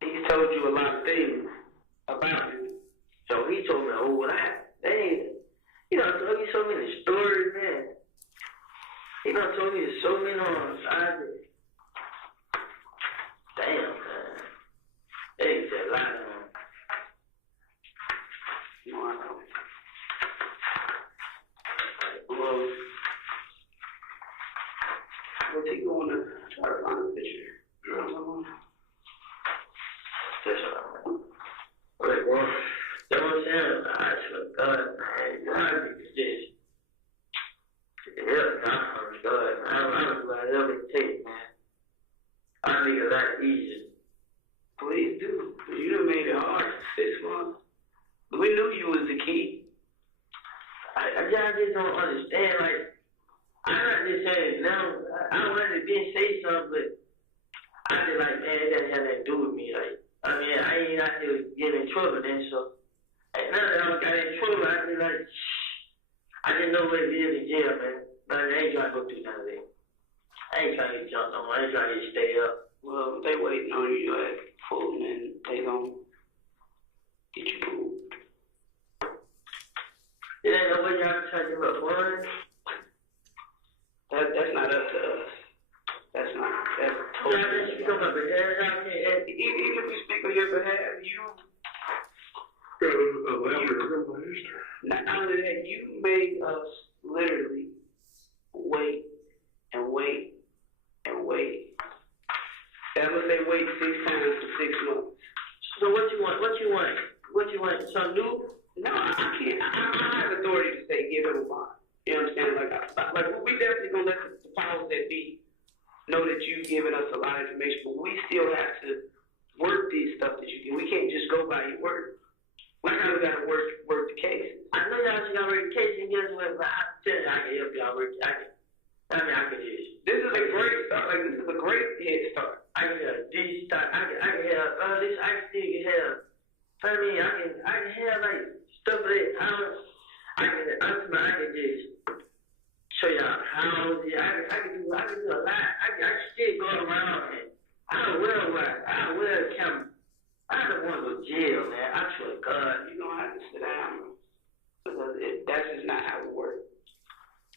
He told you a lot of things about it. So he told me a whole lot. Dang, told me so many stories, man. He done told me so many on the side. Damn, man. It's a lot, man. Wow. Well, What's he going to try to find a picture? that's what I'm like, well, that's what I'm saying. I swear to God, man. God, it's just, yeah, not from God, man. I don't know whatever it takes, man. I think it's a lot easier. Please do. You done made it hard for 6 months. We knew you was the key. I just don't understand. Like, I'm not just saying now. I wanted to be say something, but I just like, man, it doesn't have nothing to do with me. Like, I mean, I ain't out there getting in trouble then. So, like, now that I got in trouble, I just like, I didn't know what it is in jail, man. But I ain't trying to go through none of that. I ain't trying to get jumped on. I ain't trying to stay up. Well, they waiting on you at Fulton and they gonna get you moved. It ain't no way y'all trying to give up one. That's not up to us. That's Y'all just speak on my behalf. Even if we speak on your behalf, you not only that, you made us literally wait and wait and wait. That was they wait 6 times for 6 months. So what you want? What you want? What you want? Something new? No, I can't. I have authority to say give him a bond. You understand? Like we definitely gonna let the powers that be know that you've given us a lot of information, but we still have to work these stuff that you give. We can't just go by your word. We still gotta work the case. I know y'all should already case and guess what? But I'm telling you, I can help y'all work. I can just. This is a great start. Like, this is a great head start. I can have this start. I can have this. I can still have. I mean, I can have like stuff that I can just show y'all how. I can do a lot. I can still go around and I will come. I don't want to go to jail, man. I swear to God. You don't have to sit down because that's just not how it works.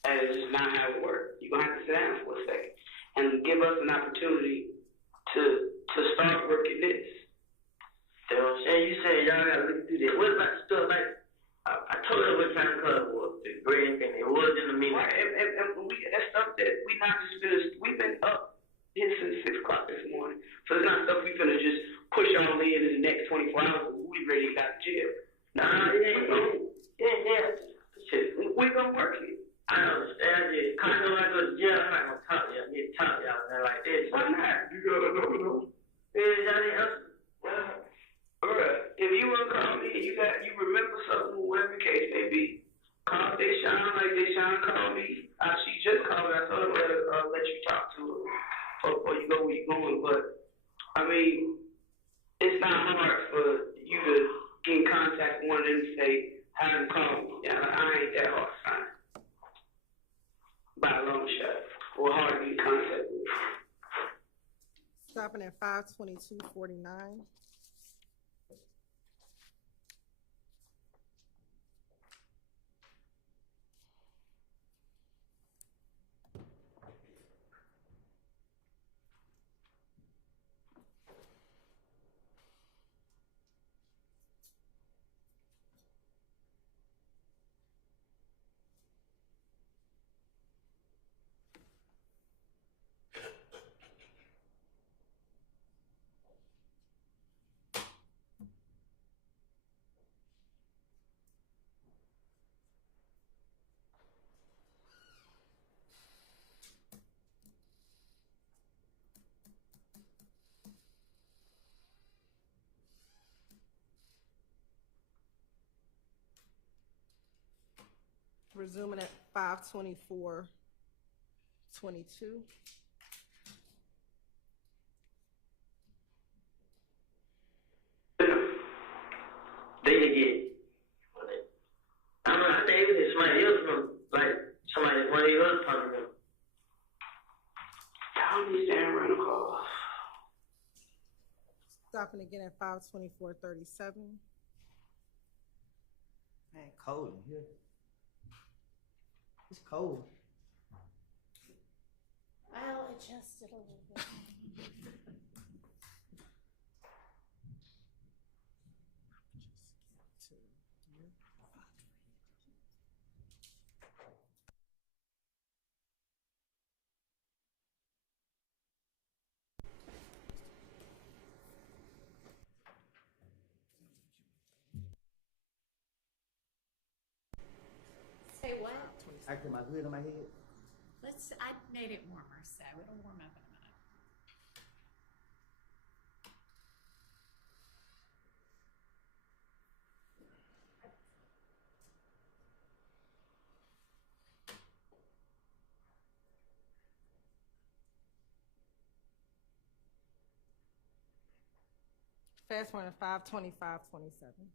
And it's just not how it works. You're going to have to sit down for a second and give us an opportunity to start working this. You know what I'm saying? You saying y'all gotta look through this. What about the stuff like, I told her what time color was, the gray and thing. It was in the middle. Right, and we, that's stuff that we not just finished. We've been up here since 6 o'clock this morning. So it's not stuff we finna just push all in the next 24 hours. We ready to got to jail. Nah, yeah. Shit. We gonna work it. I understand it. Cause I know I go to jail, I'm not gonna talk to y'all. I need to talk to y'all man, like this. Why not? You gotta know though. Yeah, y'all didn't answer. Bruh, if you wanna call me and you remember something, whatever the case may be, call Deshaun like Deshaun called me. She just called me. I told her let you talk to her before you go where you're going. But I mean, it's not hard for you to get in contact with one of them and say, have them call me. Yeah, like, I ain't that hard to find. By a long shot. Or hard to get in contact with. Stopping at 5:22:49. Resuming at 5:24:22. They didn't get it. I don't know, I think it was somebody else from, like, somebody, one of the other department members. Down these damn rental cars. Stopping again at 5:24:37. Man, cold in here. It's cold. I'll adjust it a little bit. Say what? I put my hood on my head. I made it warmer, so it'll warm up in a minute. Fast one at 5:25:27.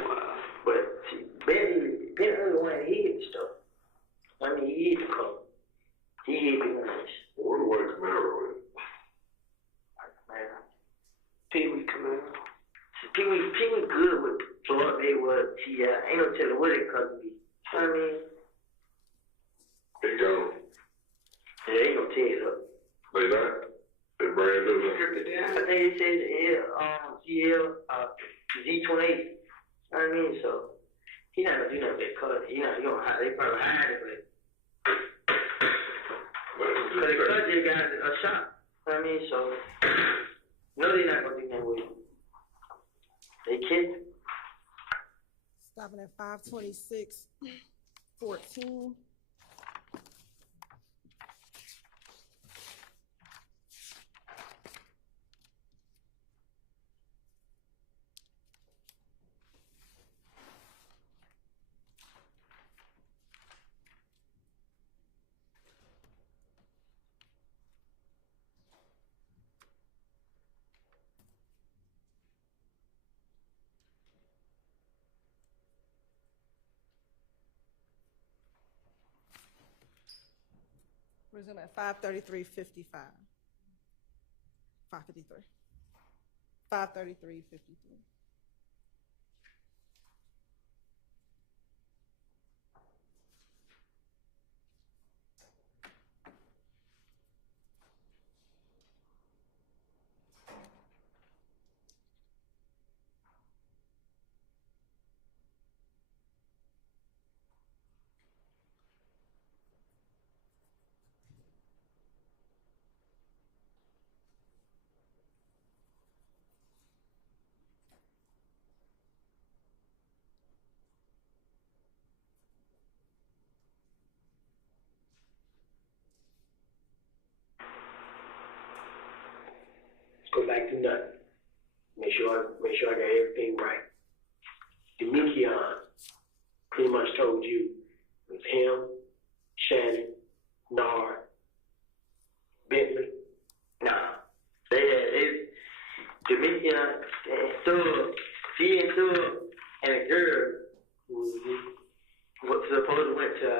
Wow. But see, Ben early one, he hit the stuff. I mean, he hit the color. He hit the ones. What the white Camaro is? Man, Pee-wee Camaro. see, people good with Floyd Mayweather, T.I. Ain't no telling what it could be. I mean, They gone. yeah, ain't no tell you. They not. They brand new. Strip it I down. think it says GL, Z28. I mean, so he not gonna do nothing but cut. He gonna hide. They probably hide it, but so they cut this guy a shot. I mean, so no, they not gonna do nothing with him. They kid. Stopping at 5:26:14. Resume at 5:33:55. 5:53. 5:33:53. go back to nothing. Make sure I got everything right. Demekion pretty much told you it was him, Shannon, Nard, Bentley. Nah, they had Dominion and Thug, she and Thug and a girl was supposed to went to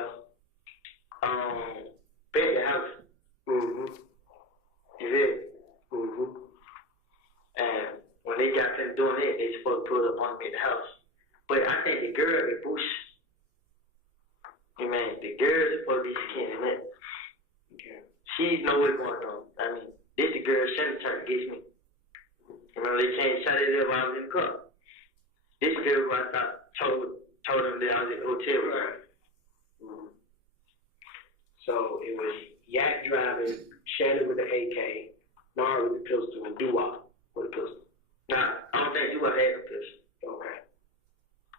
Bentley house. You feel? And when they got them doing it, they supposed to pull up on me at the house. But I think the girl is bush. You mean the girl is supposed to be skinny man. Okay. She know what's going on. I mean, this the girl Shannon trying to get me. Remember they changed shot it up while I was in the car. This girl who I thought told them that I was in the hotel room. So it was Yak driving, Shannon with the AK, Nard with the pistol, and Doo-Wop with the pistol. Nah, I don't think Doo-Wop had a pistol. Okay.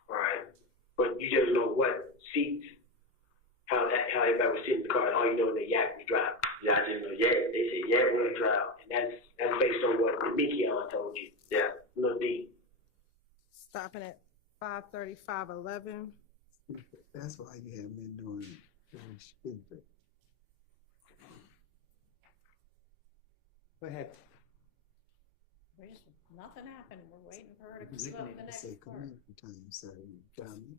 All right. But you just know what seats, how everybody was sitting in the car, and all you know is that Yak was driving. Yeah, I just know Yak. They said Yak wouldn't drive. And that's based on what Demekion told you. Yeah. Lil D. Stopping at 5:35:11. That's why you haven't been doing stupid. Go ahead. Nothing happened. We're waiting for her to You come up can the next say part. community time, so you got me.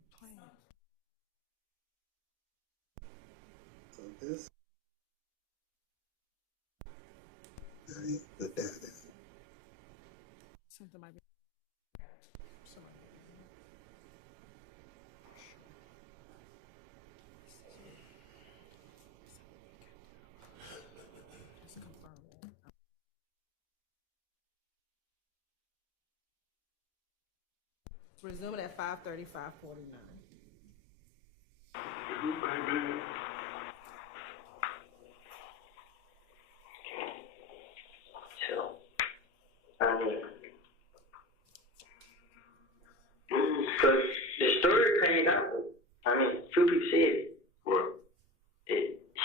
So this. Put that down. Something might be. Resuming at 5:35:49. So, I mean, because the story came out. I mean, few people said it. What?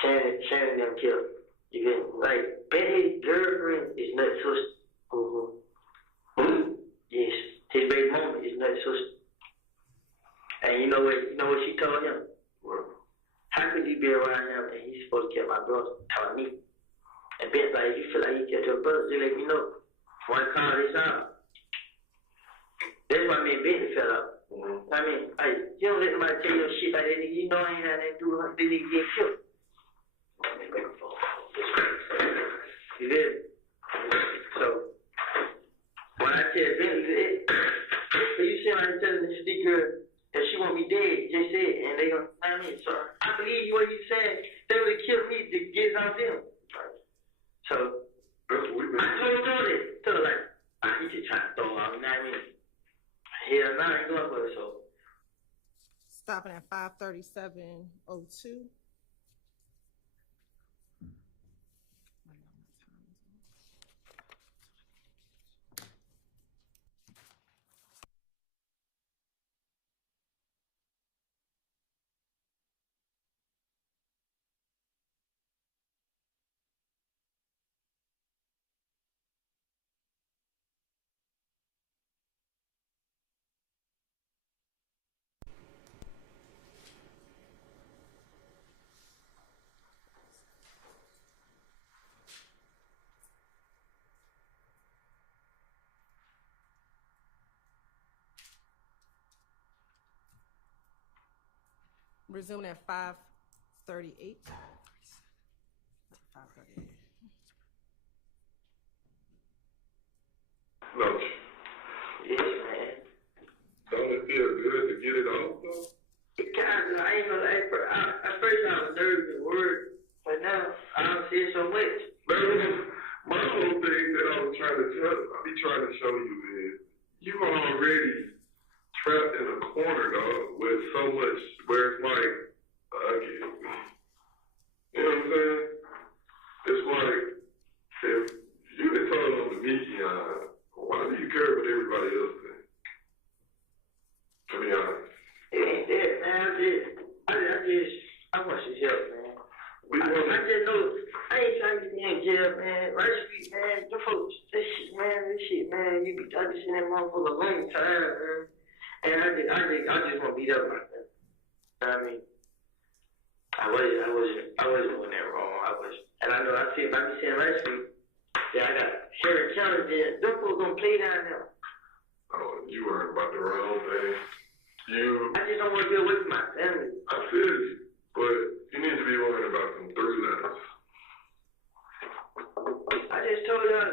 Shannon them killed. You get like Benny's girlfriend is Nut's sister. Yes, his baby mama is Nut's sister. And you know what she told him? What? How could you be around him and he's supposed to kill my brother? Telling me. And Ben's like, you feel like you killed your brother, just let me know. Why call this out? That's why me and Bentley fell out. I mean, you don't let nobody tell your shit like that. You know I ain't had nothing to do with her. They need to get killed. You did. So, when I tell Bentley, you see how I'm telling this girl that she won't be dead, just said, and they gonna, I mean, so I believe you what you said. They would have killed me to get out them. So, That's what we been. I told her that. Told her like, he just trying to throw out, you know what I mean? Hell no, I ain't going for it, so. Stopping at 5:37:02. Resuming at 5:38. 5:38. No. Yes, man. Don't it feel good to get it off, though? I ain't gonna lie, at first I was nervous and worried, but now I don't see it so much. My whole thing that I was trying to show you is you are already trapped in a corner, dog, with so much where it's like, you know what I'm saying? It's like, if you been told on the media, why do you care what everybody else thinks? To be honest. It ain't that, man. I want some help, man. We I want just know, I ain't trying to be in jail, man. Right Street, man, the folks, this shit, man, you be talking in that motherfucker a long time, man. And I just want to beat up like that. I mean, I wasn't doing that wrong. And I know I see if I be saying Right Street, yeah, I got Sherry County there. Them folks gonna play down there. oh, you worried about the wrong thing. I just don't want to be away from my family. I feel you, but you need to be worried about them 3 letters. I just told y'all,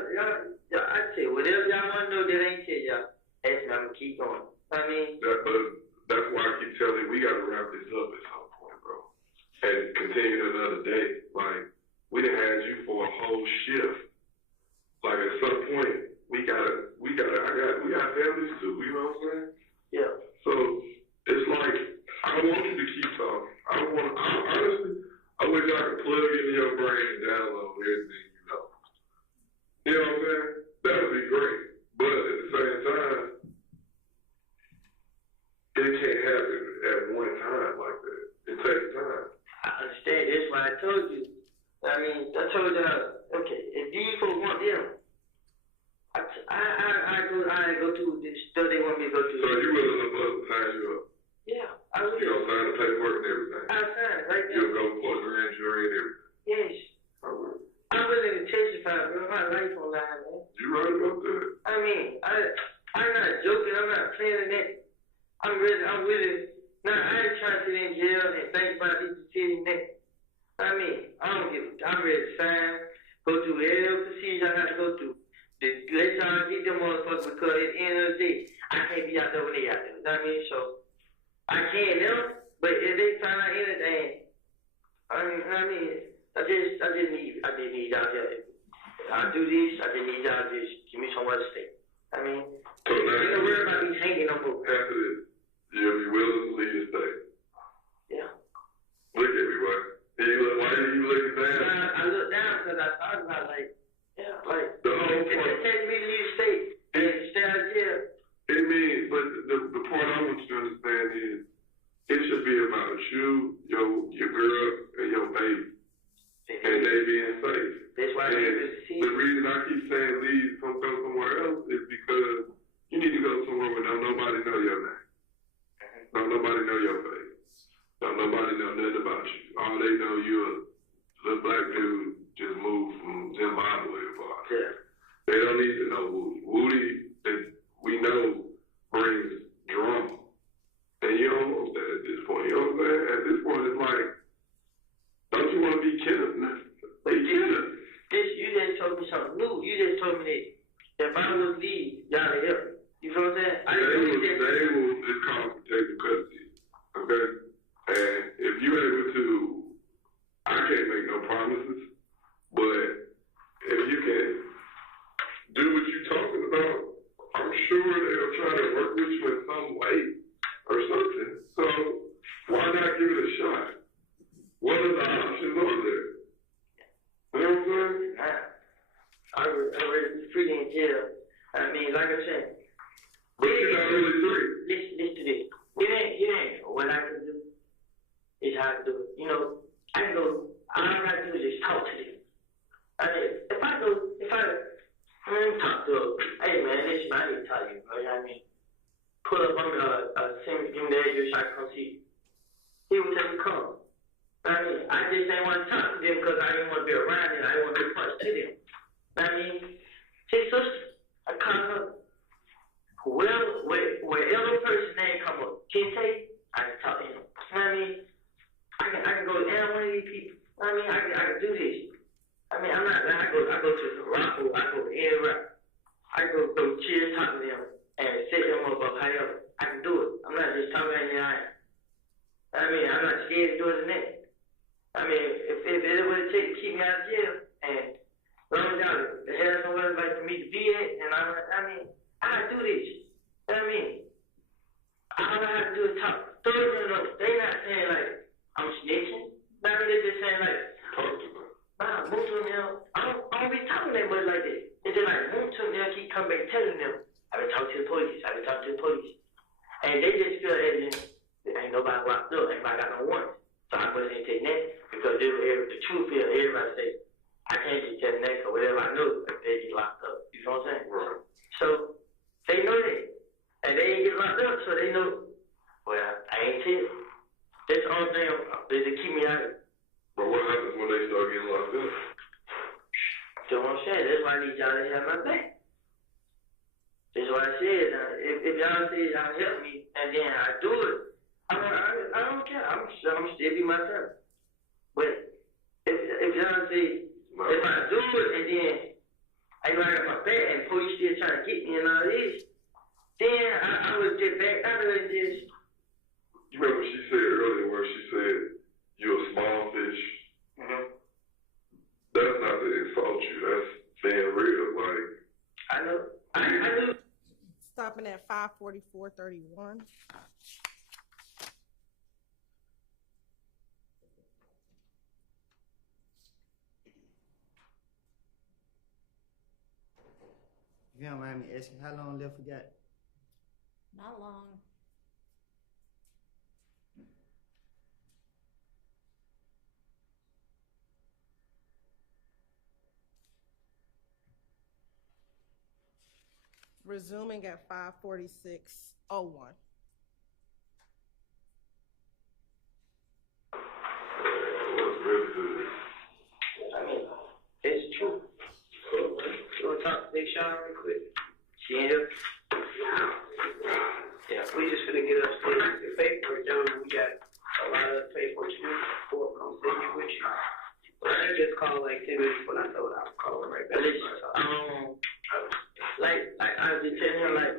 I say whatever y'all want to know that ain't tell y'all. Ask me, I'm gonna keep going. I mean, But that's why I keep telling you, we got to wrap this up at some point, bro. And continue another day. Like, we done had you for a whole shift. Like, at some point, we got families too, you know what I'm saying? yeah. So, it's like, I don't want you to keep talking. Honestly, I wish I could plug into your brain and download everything you know. You know what I'm saying? That would be great. But at the same time, it can't happen at one time like that. It takes time. I understand. That's why I told you. I mean, I told y'all, okay, if these folks want them, I go to this stuff they want me to go to. So you willing to sign you up? Yeah, I will. You gonna sign the paperwork and everything? I'll sign it right now. You'll go for the grand jury and everything? Yes. I will. I'm willing to testify, bro. My life on line, man. You right about that? I mean, I'm not joking. I'm not playing that. I'm really. Now, I ain't trying to sit in jail and think about this sitting there. I mean, I'm ready to sign, go through every procedure I got to go through. Let y'all get them motherfuckers, because at the end of the day, I can't be out there when they out there. You know what I mean? So, I can't help, but if they find out anything, I just need y'all to, I'll do this, I just need y'all to just give me somewhere to stay. I mean, So now, ain't no worry about me hanging no more. after this, you'll be willing to leave the state. Yeah. Look at me, boy. Why are you looking down? I look down because I thought about, like, yeah, like, The whole if point. they take me to leave the state and stay out here, It means, but the point I want you to understand is, it should be about you, your girl, and your baby, and they being safe. that's why I And need to see. the reason I keep saying leave, go somewhere else, is because you need to go somewhere where don't nobody know your name. Don't nobody know your face. Don't nobody know nothing about you. All they know you're a little black dude just moved from Zimbabwe or whatever. Yeah. They don't need to know Woody. Woody, that we know, brings drama. And you don't want that at this point. You know what I'm saying? At this point, it's like, don't you want to be Kenneth? Be Kenneth. You just told me something new. You just told me that if I was leave, y'all to help. You feel what I'm saying? It's called protective custody. Okay? And if you're able to, I can't make no promises, but if you can do what you're talking about, I'm sure they'll try to work with you in some way or something. So why not give it a shot? What are the options on there? You know what I'm saying? I'm ready to be free in jail. I mean, like I said, But you're not really free. listen to this. It ain't what I can do. It's how to do it. You know, I can go, all I gotta do is just talk to them. I mean, if I talk to them, hey man, listen, I need to tell you, bro. I mean, pull up on me, send me, give me the address, I can come see you. He would tell me come. I mean, I just didn't want to talk to them because I didn't want to be around them. I didn't want to be close to them. I mean, his sister, I call her. Wherever person name come up, Kente, I can talk to him. You know what I mean? I can go to any one of these people. I mean, I can do this. I mean, I'm not. I go to Morocco. I go to anywhere. I go chill, talk to them, and set them up however. I can do it. I'm not just talking in your eye. I mean, I'm not scared to do it in that. I mean, if it would take to keep me out of jail, and as long as y'all have somewhere like for me to be at, and I mean, I do this. You know what I mean? All I have to do is talk. They not saying like I'm snitching. Now they're just saying like, Talk to them. nah, move to them. I don't be talking that much like that. It's just like move to them. Keep coming back telling them. I've been talking to the police. I've been talking to the police, and they just feel as if there ain't nobody locked up. Ain't nobody got no warrant. So I put it in technique because the truth is everybody say, I can't do technique or whatever I know if they get locked up. You know what I'm saying? Right. So they know that. And they ain't get locked up, so they know, well, I ain't tell. That's the only thing is to keep me out of it. But what happens when they start getting locked up? So what I'm saying, that's why I need y'all to have my back. That's why I said, if y'all say y'all help me and then I do it, I don't care. I'm still be myself. But if y'all say, if I do it and then I got my back and police still trying to get me and all this, then I would get back out of it. Just. You remember she said earlier where she said you're a small fish. Mm-hmm. That's not to insult you. That's being real. Like I know. I do. Stopping at 5:44:31. If you don't mind me asking, how long left we got? Not long. Resuming at 5:46:01. that's really good. I mean, it's true. You want to talk to Big Sean real quick? She ain't here? Yeah, we just gonna get upstairs the paperwork done. We got a lot of paperwork to do before I'm gonna send you with you. But I just called like 10 minutes when I told her I was calling right back. Like I was just telling him, like,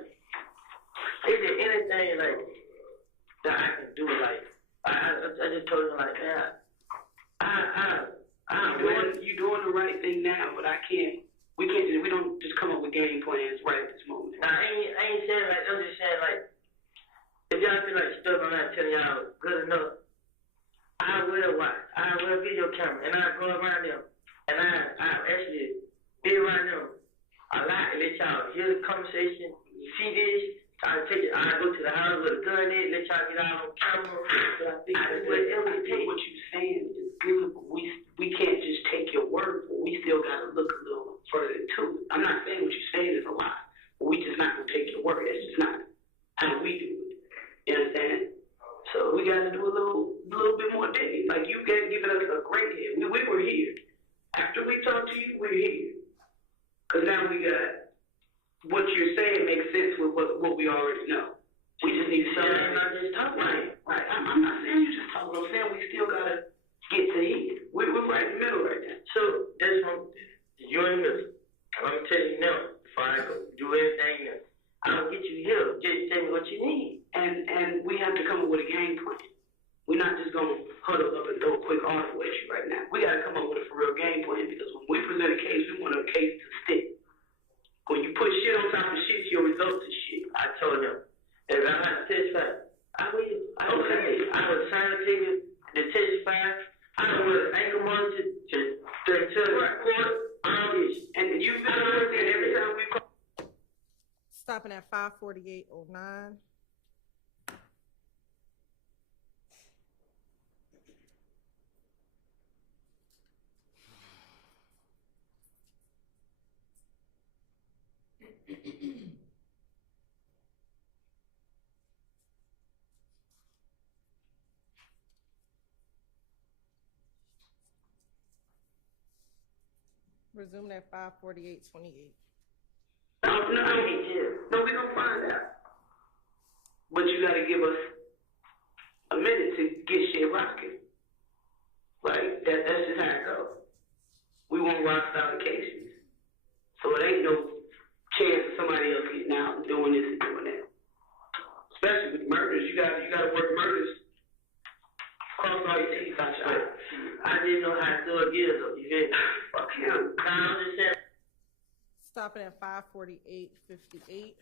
is there anything like that I can do? Like, I just told him, like, yeah, You doing the right thing now, but we don't just come up with game plans right at this moment. Nah, I ain't saying like, I'm just saying like, if y'all feel like stuff I'm not telling y'all good enough, I will watch. I will video camera, and I go around them, and I actually be around them a lot, and let y'all hear the conversation, see this. I go to the house with a gun in, let y'all get out on camera. But I think whatever it takes, what you're saying is good, but we can't just take your word for it. We still gotta look a little further into it. I'm not saying what you're saying is a lie, but we just not gonna take your word. That's just not how we do it. You understand? So we got to do a little bit more digging. Like you guys giving us a great hit. We were here. After we talked to you, we're here. Cause now we got what you're saying makes sense with what we already know. We just need something. I'm not just talking. Right. I'm not saying you just talking. I'm saying we still gotta get to here. We're right in the middle right now. So that's one. You're in the middle. I'm gonna tell you now. Before I go do anything else, I'll get you here. Just tell me what you need. And we have to come up with a game plan. We're not just gonna huddle up and throw a quick article at you right now. We gotta come up with a for real game plan because when we present a case, we want a case to stick. When you put shit on top of shit, your results is shit. I told them, if I have to testify, I will. I will sign the ticket to testify. I will ankle monitor to the court. And you've been working every time we call. Stopping at 5:48:09. Resume at 5:48:28. No, we gonna find out. But you gotta give us a minute to get shit rocking. Like that's just how it goes. We want rock solid cases. So it ain't no chance of somebody else getting out and doing this and doing that. Especially with murders. You gotta work murders. Cross all your teeth out your eyes. I didn't know how to do it either, though. You get Fuck him. I'm just saying. Stopping at 5:48:58.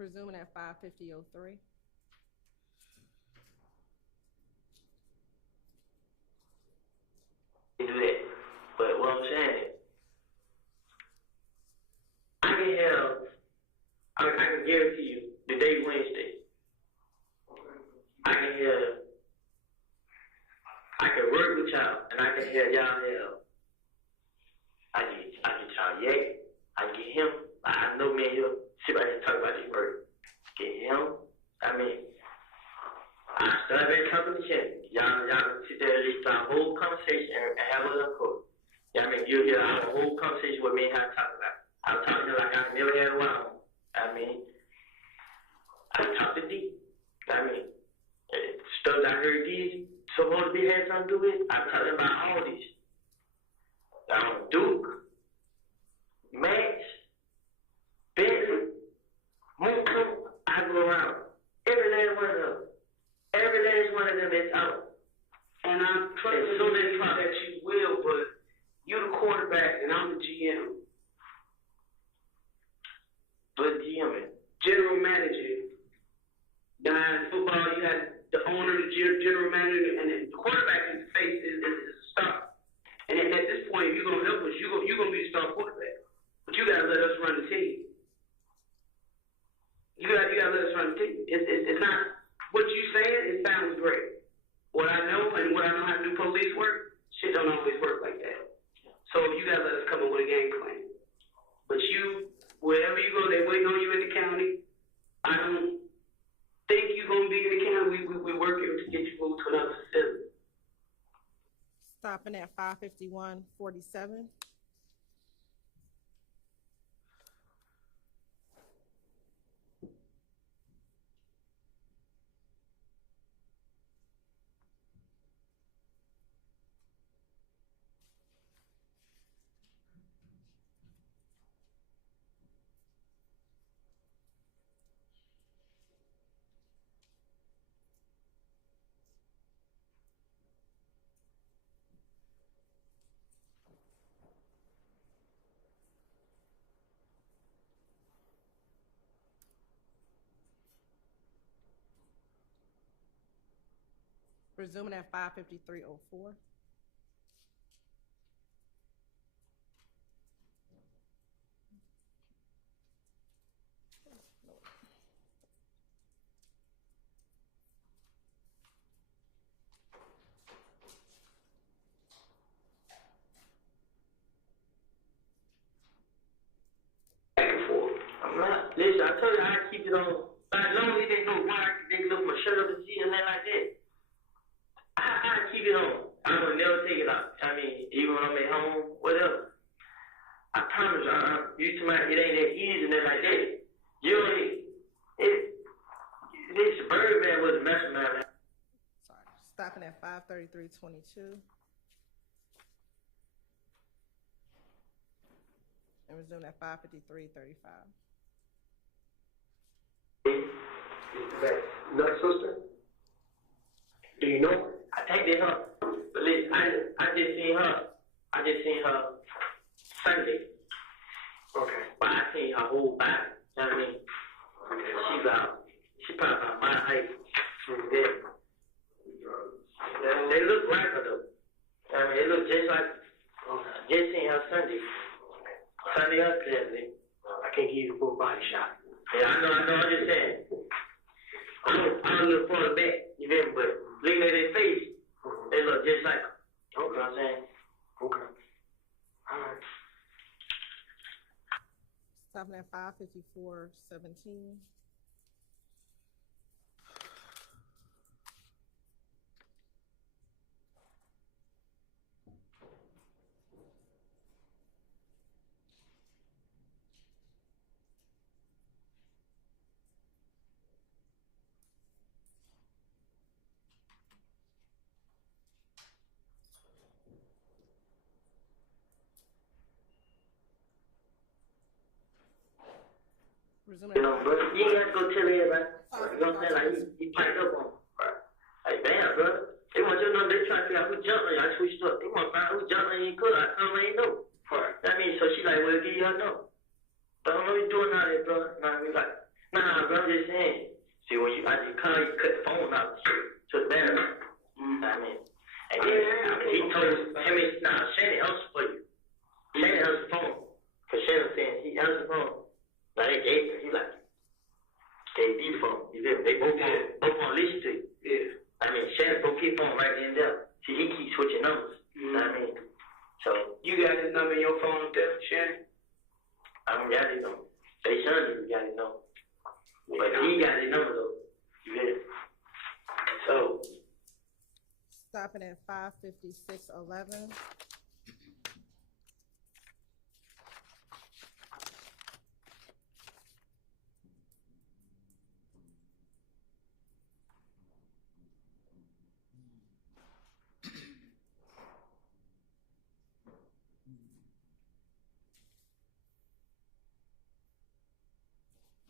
Resuming at 5:50:03. Do that. But what I'm saying, I can guarantee you, the day Wednesday, I can work with y'all, and I can hear y'all have. I get y'all yak. I get him. I know me and him sit right here and talk about this work. Get him. I start that conversation. Y'all sit there and listen to our whole conversation and have a little quote. You'll hear our whole conversation with me and how I talk about. I'm talking like I never had a while. I talk to D. Stuff I heard these supposed to be had something to do with. I'm talking about all these. Duke, Max, Bentley, Moonco, I go around. Every last one of them is out. And I'm trying to so that you will, but you're the quarterback and I'm the GM. But GM, general manager. Behind football, you have the owner, the general manager, and then the quarterback is the face is the star. And at this point, if you're gonna help us, you're gonna be the star quarterback. But you gotta let us run the team. You gotta let us run the team. It's not what you saying. It sounds great. What I know and what I know how to do police work, shit don't always work like that. So you gotta let us come up with a game plan. But you, wherever you go, they waiting on you in the county. I don't think you're gonna be in the county. We're working to get you moved to another facility. Stopping at 5:51:47. Resuming at 5:53:04. Back and forth. I'm not. Listen, I tell you, I keep it on. As long as they know why they look my shirt up and see and that like that. I keep it on. I will never take it out. Even when I'm at home, whatever. I promise you, you tell me it ain't that easy and that like that. You ain't. This Birdman was a mastermind. Sorry. Stopping at 5:33:22. And resuming at 5:53:35. Is that nut sister? Do you know? I think they her. But listen, I just seen her Sunday. Okay. But I seen her whole body. You know what I mean? Okay. She probably about my height. They look like her though. They look just like just seen her Sunday. Sunday or Saturday. I can't give you a full body shot. Yeah, I know, I'm just saying. I don't look far back, you feel me? But looking at their face, they look just like her. You know what I'm saying? Okay. All right. Stopping at 5:54:17. You know, bro, you ain't got to go tell everybody. You know what I'm saying? Like, he piped up on them, bro. Like, damn, bro. They want you to know they trying to figure out who jumped on you. I switched up. They want to find out who jumped on you. I told them I ain't know. So she like, well, give you her number. Don't know you doing all that, bro. Nah, we like, Nah, bro, I'm just saying. See, when you, I just call you, cut the phone out to the battery. I mean, and then he told him, Shannon answered for you. Shannon answered the phone. Cause Shannon saying he answered the phone. Like they gave him, he like, gave me the phone. You feel me? They both on listen to you. Yeah. I mean, Shannon broke his phone right then and there. See, he keeps switching numbers. I mean, so. You got his number in your phone there, Shannon? I don't got his number. They son you got his number. But he got his number though. You feel me? So. Stopping at 5:56:11.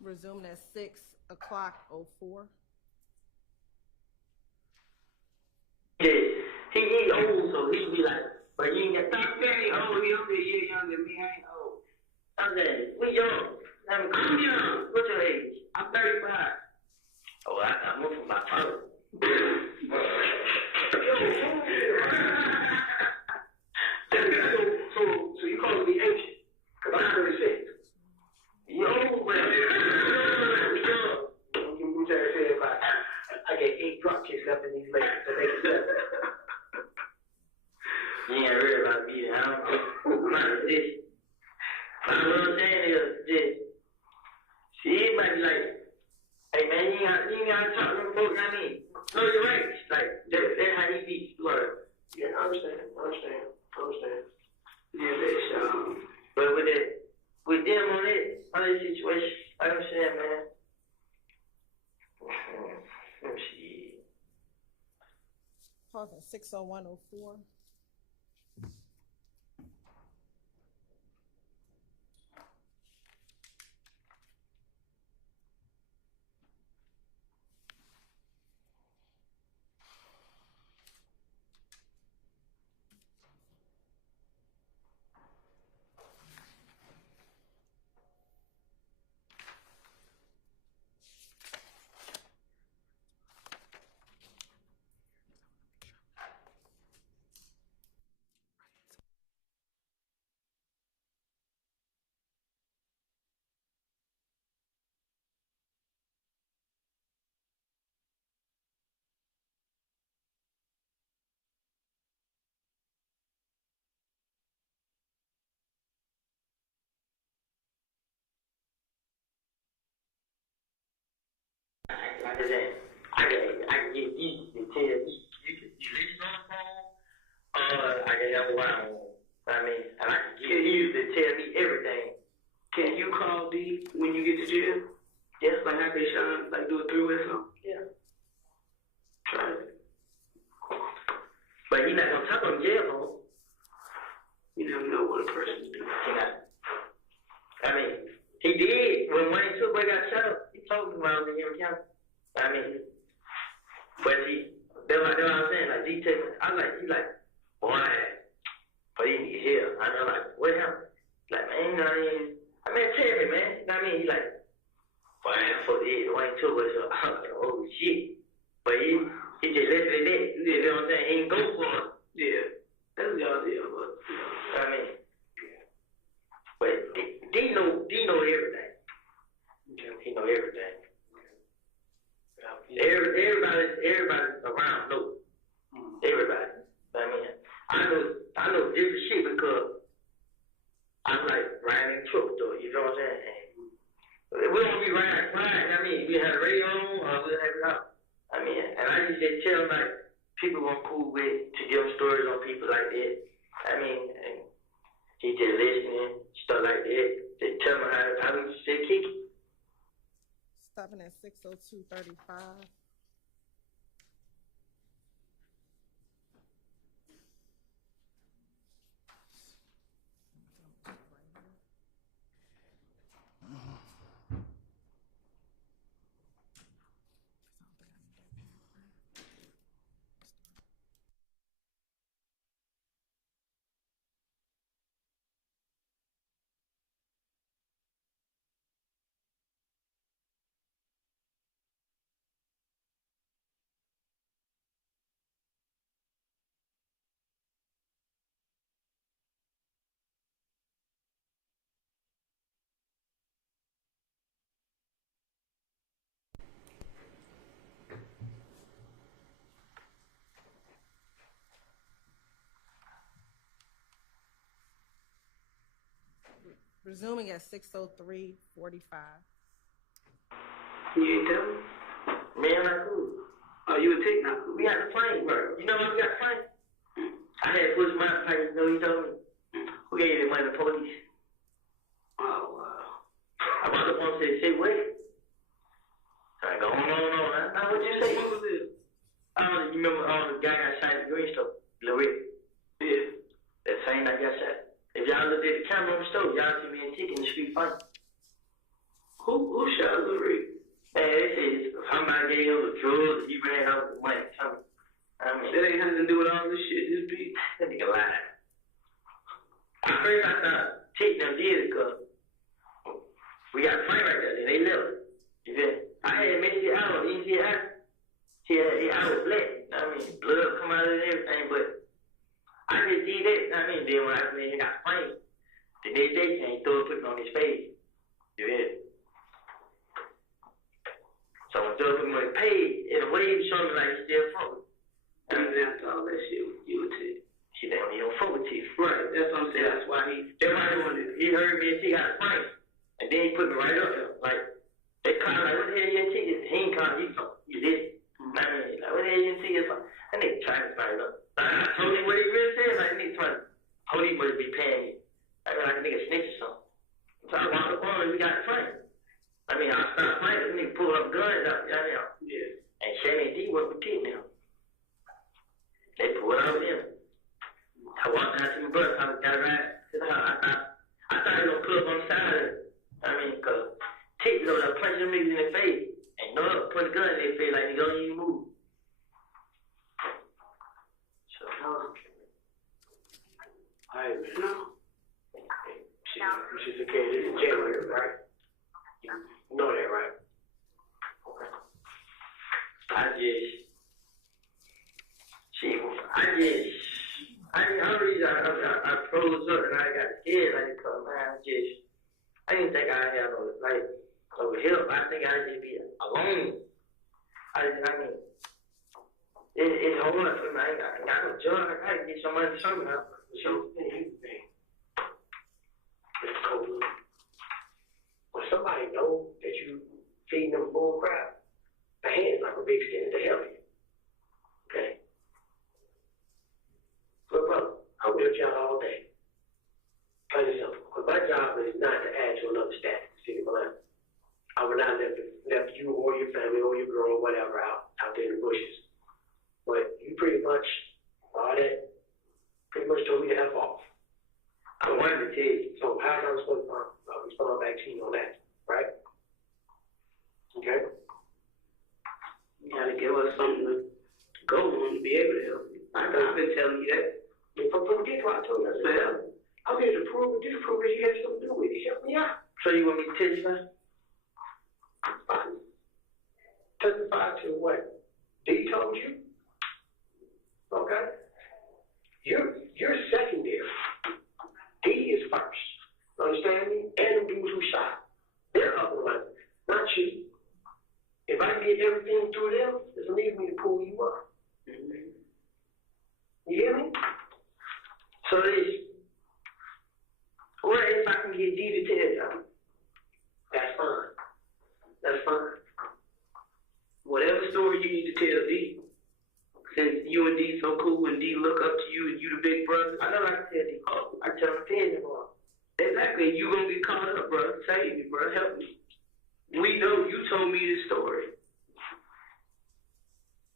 Resuming at 6:04. Yeah, he old, so he be like, but you ain't got stop saying he old, he only a year younger than me, I ain't old. I'm saying, we young. I mean, I'm young. What's your age? I'm 35. Oh, I moved from my father. So you call me ancient? Cause I'm 36. You old, man. You trying to say about I get 8 drop kicks up in these legs to make it better. You ain't gotta worry about me. I'm not this. But what I'm saying is this. See, it might be like, hey man, you ain't gotta talk to them folks, you know what I mean? No, you're right. Like, that's how he be. Like, yeah, I understand. Yeah, that's, but with them on this situation, I understand, man. Let me see. Pause at 6:01:04. Like I said, I can get you to tell you listen on the phone, I can have a line on. I mean, and I can get you to tell me everything. Can you call D when you get to jail? Yes, like how they Sean, like do a 3-way or something? Yeah. Try it. But you're not gonna talk on jail phone. You never know what a person do. I mean, he did when Wayne Tookboy got shot up. He told me when I was in Henry County. I mean, but that's what I'm saying. Like, he tell me, I'm like, he's like, boy, but he need help. And I'm like, what happened? Like, man, you know what I mean? I mean, tell me, man. You know what I mean? He's like, boy, fuck this. Wayne Tookboy. So I'm like, oh shit. But he just left it at that. You know what I'm saying? He ain't go for it. Yeah. That's y'all deal, but, you know what I mean? But D know everything. He know everything. Everybody around knows. Everybody. I mean, I know different shit because I'm like riding in truck though. You know what I'm saying? And we don't be riding. I mean, we have the radio on or we have it out. I mean, and I just tell them like people I'm cool with to give them stories on people like that. I mean, and he just listening, stuff like that. They tell me how we say kick it. Stopping at 6:02:35. Resuming at 6:03:45. You ain't tell me? Man, not cool. Oh, you a tick not cool. We got the plane, bro. You know when we got the plane? I had to push my plane, you know what you told me? Who gave you the money? The police. Oh, wow. I brought the phone and said, say what? I go on. Now, what'd you say? What was it? You remember the guy got shot at the green store? Lil Rick? Yeah. That same night got shot. If y'all looked at the camera on the stove, y'all see me and Tick in the street fighting. Who shot Lil Rick? Hey, they said somebody gave him the drugs, he ran out with the money. I mean, that ain't nothing to do with all this shit. Just be that nigga lying. At first I thought Tick them did it because we got a fight right there. They left. You feel me? I had messed it out. You see that? I was black. I mean, blood come out of it and everything, but I just did that. I mean, then when I got framed, the next day came, threw it, put it on his face. You feel me? So when Doug put him on his page, in a way he was showing me like he still fuck with me. And after all that shit, you would take. She damn, he don't fuck with you. Right, that's what I'm saying. That's why he doing it. He heard me and she got a fight. And then he put me right up there. Like, they called like, what the hell you and T? He ain't calling you something. You did. I mean, like, what the hell you and T is something? That nigga trying to fight up. I told him what he really said. Like, nigga trying to, police must be paying you. I mean, like a nigga snitch or something. So I walked up on him and we got a fight. I mean, I stopped fighting. This nigga pulled up guns out. You know what I mean? Yeah. And Shanny and D work with T now. They pulled out with him. I walked down to my brother's house, got a ride to the house. I thought he was gonna pull up on the side of it. I mean, cause Tick was over there punching them niggas in the face. And no, put a gun in their face like they don't even move. So, Alright, man. No. She's okay. This is January, right? You know that, right? Okay. I froze up and I got scared like because man, I didn't think I had no like over help. I think I just be alone. I mean, it's hard for me. I ain't got no job. I gotta get some money somehow. So Here's the thing. Mr. Copeland, when somebody knows that you feeding them bull crap, the hand's like a big extended to help you. Okay? Look, brother, I'm with y'all all day. Plain and simple. Because my job is not to add to another status in the city of Atlanta. I would not left you or your family or your girl or whatever out there in the bushes. But you pretty much, all that, pretty much told me to F off. I wanted to tell you. So how am I supposed to respond back to you on that, right? Okay? You gotta give us something to go on to be able to help you. I've been telling you that. From the get-go, I told you, I said, I'm here to prove or disprove that you have something to do with it. Help me out. So you want me to testify? Fine. Testify to what D told you? Okay? You're secondary. D is first. Understand me? And the dudes who shot. They're up and running, not you. If I get everything through them, it's leave me to pull you up. Mm-hmm. You hear me? So what if I can get D to tell y'all? That's fine. That's fine. Whatever story you need to tell D. Since you and D so cool and D look up to you and you the big brother, I know I can tell D. I tell him 10 tomorrow. Exactly. You gonna get caught up, bro. Save me, bro. Help me. We know you told me this story.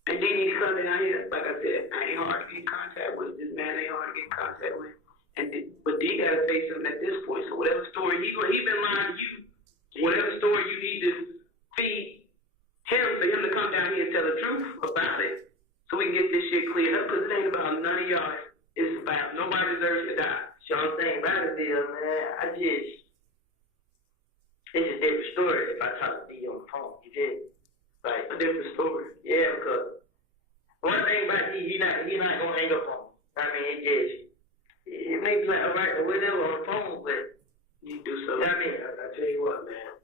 And D need to come in out here. Like I said, I ain't hard to get in contact with. This man ain't hard to get in contact with. But D gotta say something at this point. So whatever story he been lying to you, whatever story you need to feed him for him to come down here and tell the truth about it, so we can get this shit cleared up. Because it ain't about none of y'all. It's about nobody deserves to die. So I'm saying about it is, man, it's a different story if I talk to D on the phone. You did. Like a different story. Yeah, because one thing about D, he not gonna hang up on me. I mean, it makes like alright or whatever on the phone, but you do something. I mean, I tell you what, man.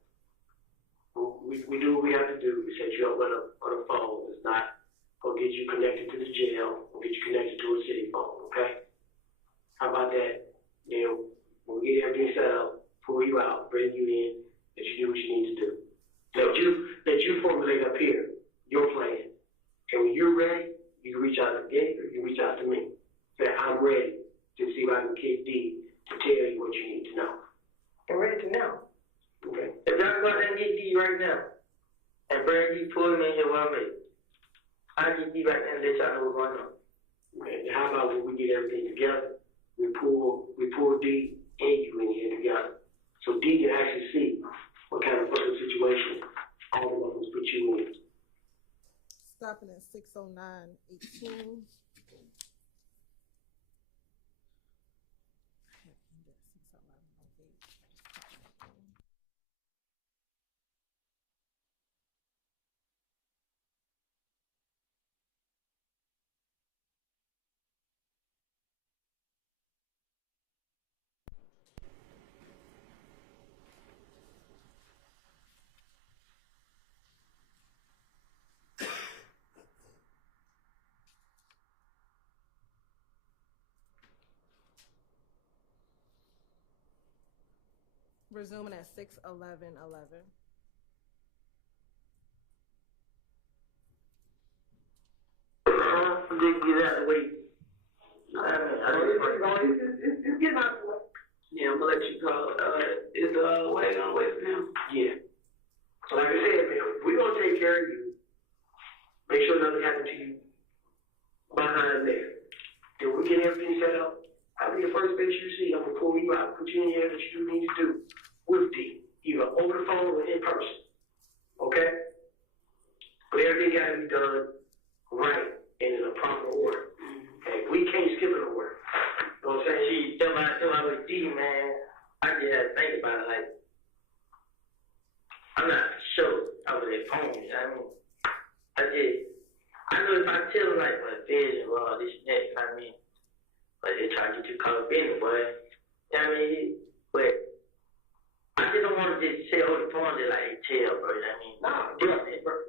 We do what we have to do to set you up on a phone. It's not gonna get you connected to the jail. We'll get you connected to a city phone, okay? How about that? You know, when we get everything set up, pull you out, bring you in, that you do what you need to do. That you formulate up here your plan. And when you're ready, you can reach out to Gator, you can reach out to me. Say, I'm ready to see if I can get D to tell you what you need to know. I'm ready to know. Okay? If y'all go out and get D right now, and bring D, pull him in here while I'm ready. I'll get D right now and let y'all know what's going on. Okay, and how about when we get everything together, we pull D and you in here together. So D can actually see what kind of fucking situation all of us put you in. Stopping at 6:09:18. Resuming at 6:11:11. Just get out of the way. It's getting out of the way. Yeah, I'm gonna let you go. Is Wade gonna wait for him? Yeah. So like I said, man, we're gonna take care of you. Make sure nothing happens to you behind there. Then we get everything set up. I'll be the first bitch you see. I'm gonna pull you out, put you in here that you need to do with D, either over the phone or in person. Okay? But everything gotta be done right and in a proper order. Okay? We can't skip an order. You know what I'm saying? Tell my with D, man. I just had to think about it. Like, I'm not sure I was at home. I know if I tell them like my vision, well, this and that, you know what I mean? But they try to get you caught up in it, boy. You know what I mean? But I just don't want to just say over the phone, just like, tell, bro. You know what I mean? Nah, bro.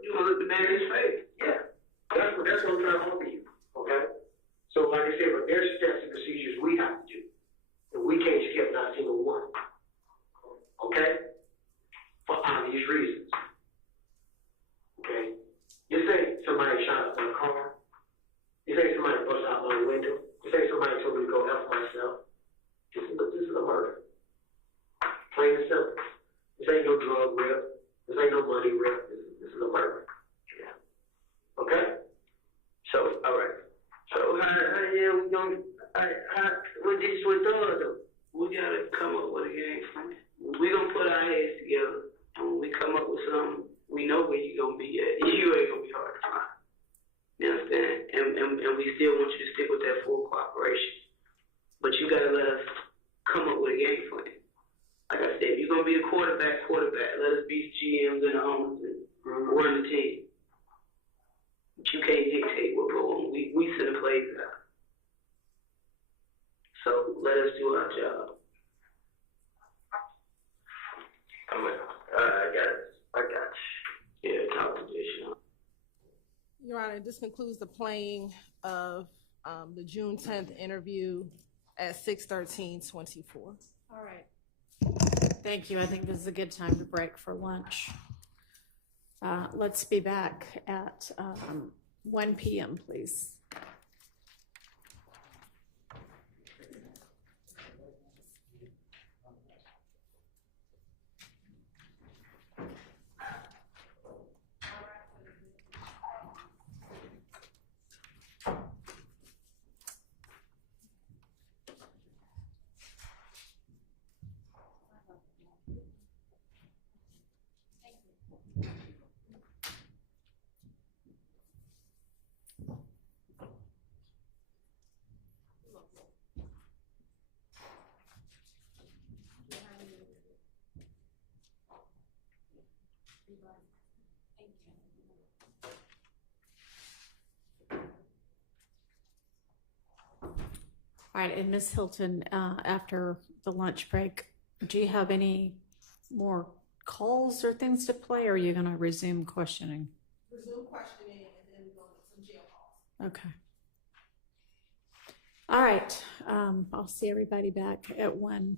You want to look the man in his face. Yeah. That's what I'm trying to help you. Okay? So, like I said, but there's steps and procedures we have to do. And we can't skip not a single one. Okay? For obvious reasons. Okay? This ain't somebody shot up in a car. This ain't somebody bust out my window. This ain't somebody told me to go F myself. This is a murder. Plain and simple. This ain't no drug rip. This ain't no money rip. This is a murder. Yeah. Okay? So, all right. So, how we gonna, what this with us, though? We gotta come up with a game plan. We gonna put our heads together, and when we come up with something, we know where you gonna be at. You ain't gonna be hard to find. You understand? And we still want you to stick with that full cooperation. But you gotta let us come up with a game plan. Like I said, if you're gonna be the quarterback, let us be the GMs and the owners and run the team. But you can't dictate what go on. We send the plays out. So let us do our job. I got you. Yeah, talk to this. Your Honor, this concludes the playing of the June 10th interview at 6:13:24. All right. Thank you. I think this is a good time to break for lunch. Let's be back at 1 p.m., please. All right, and Ms. Hilton, after the lunch break, do you have any more calls or things to play, or are you going to resume questioning? Resume questioning and then go to some jail calls. Okay. All right, I'll see everybody back at 1.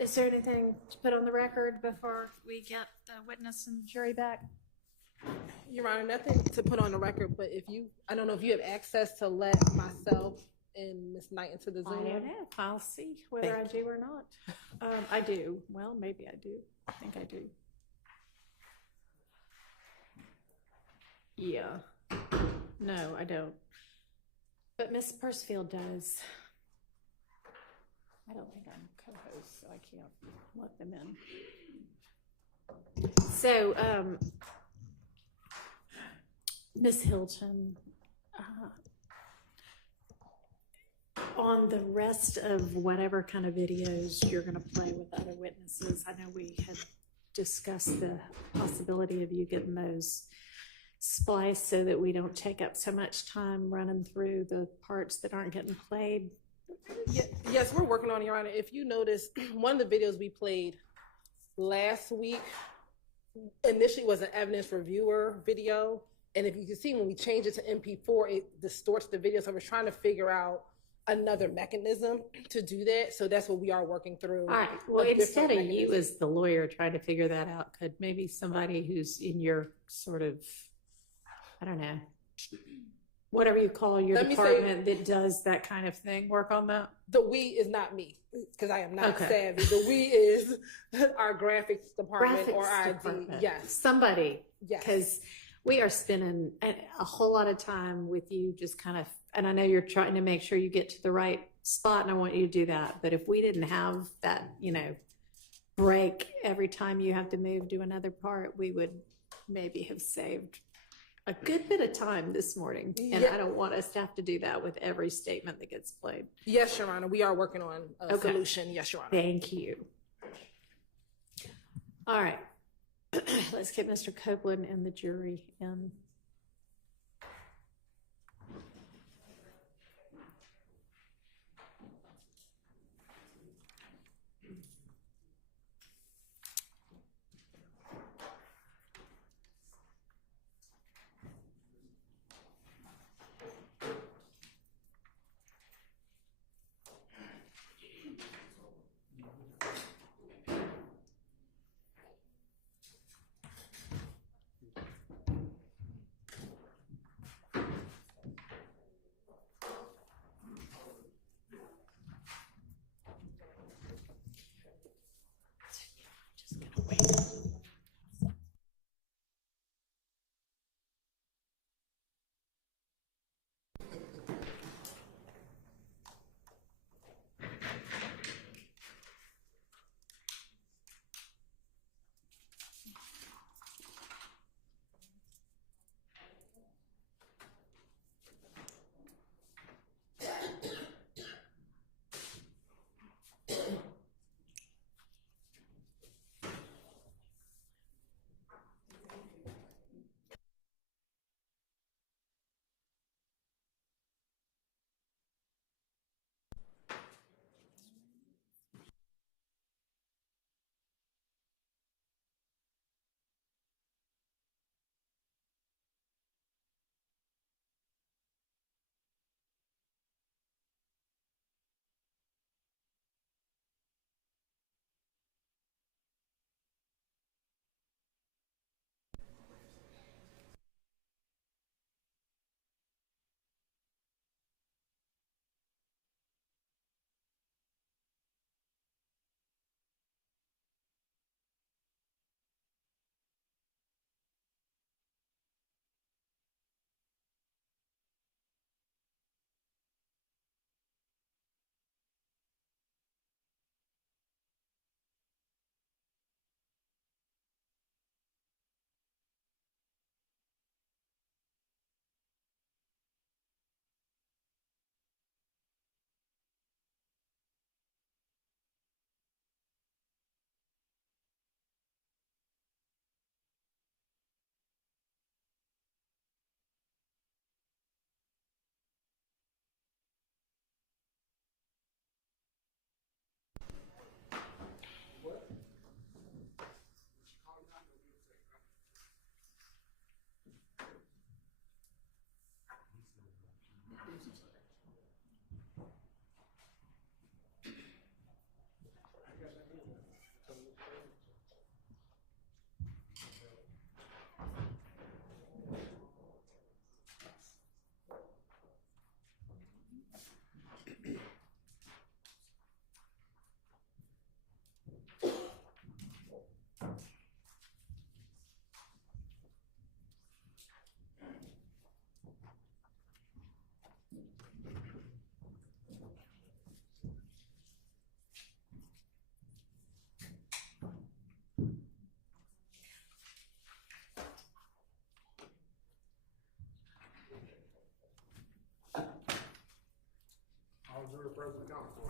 Is there anything to put on the record before we get the witness and jury back? Your Honor, nothing to put on the record, but I don't know if you have access to let myself and Ms. Knight into the I Zoom. don't know. I'll see whether I do or not. I do. Well, maybe I do. I think I do. Yeah. No, I don't. But Miss Percefield does. I don't think I'm co-host, so I can't let them in. So, Miss Hilton, on the rest of whatever kind of videos you're going to play with other witnesses, I know we had discussed the possibility of you getting those spliced so that we don't take up so much time running through the parts that aren't getting played. Yes, we're working on it, Your Honor. If you notice, one of the videos we played last week initially was an evidence reviewer video. And if you can see, when we change it to MP4, it distorts the video. So we're trying to figure out another mechanism to do that. So that's what we are working through. All right. Well, instead of you as the lawyer trying to figure that out, could maybe somebody who's in your sort of, I don't know, whatever you call your department that does that kind of thing, work on that? The we is not me, because I am not savvy. The we is our graphics department or ID. Department. Yes. Somebody. Yes. Because we are spending a whole lot of time with you just kind of, and I know you're trying to make sure you get to the right spot, and I want you to do that. But if we didn't have that, break every time you have to move to another part, we would maybe have saved a good bit of time this morning. And I don't want us to have to do that with every statement that gets played. Yes, Your Honor. We are working on a solution. Yes, Your Honor. Thank you. All right. Let's get Mr. Copeland and the jury in.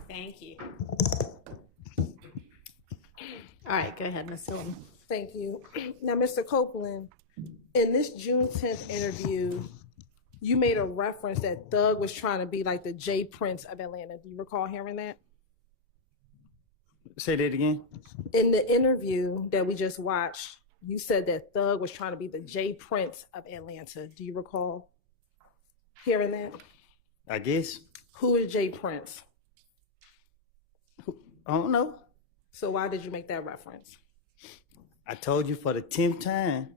Thank you. All right, go ahead, Ms. Hilton. Thank you. Now, Mr. Copeland, in this June 10th interview, you made a reference that Thug was trying to be like the J. Prince of Atlanta. Do you recall hearing that? Say that again. In the interview that we just watched, you said that Thug was trying to be the J. Prince of Atlanta. Do you recall hearing that? I guess. Who is J. Prince? I don't know. So why did you make that reference? I told you for the 10th time.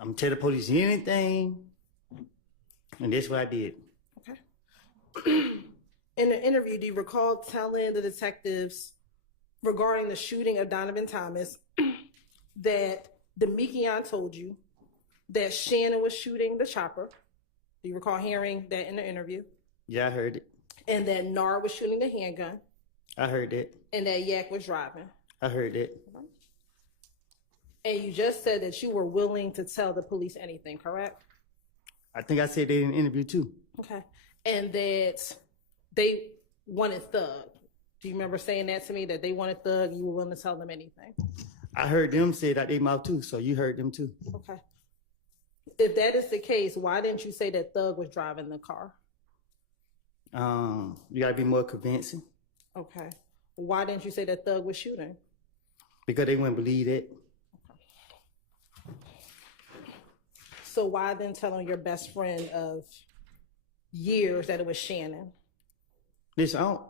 I'm tell the police anything, and that's what I did. Okay. In the interview, do you recall telling the detectives regarding the shooting of Donovan Thomas that Demekion told you that Shannon was shooting the chopper? Do you recall hearing that in the interview? Yeah, I heard it. And that Nard was shooting the handgun? I heard that. And that Yak was driving? I heard that. And you just said that you were willing to tell the police anything, correct? I think I said that in the interview too. Okay. And that they wanted Thug. Do you remember saying that to me, that they wanted Thug, you were willing to tell them anything? I heard them say that they mouth too, so you heard them too. Okay. If that is the case, why didn't you say that Thug was driving the car? You gotta be more convincing. Okay. Why didn't you say that Thug was shooting? Because they wouldn't believe it. So why then telling your best friend of years that it was Shannon? Listen, I don't...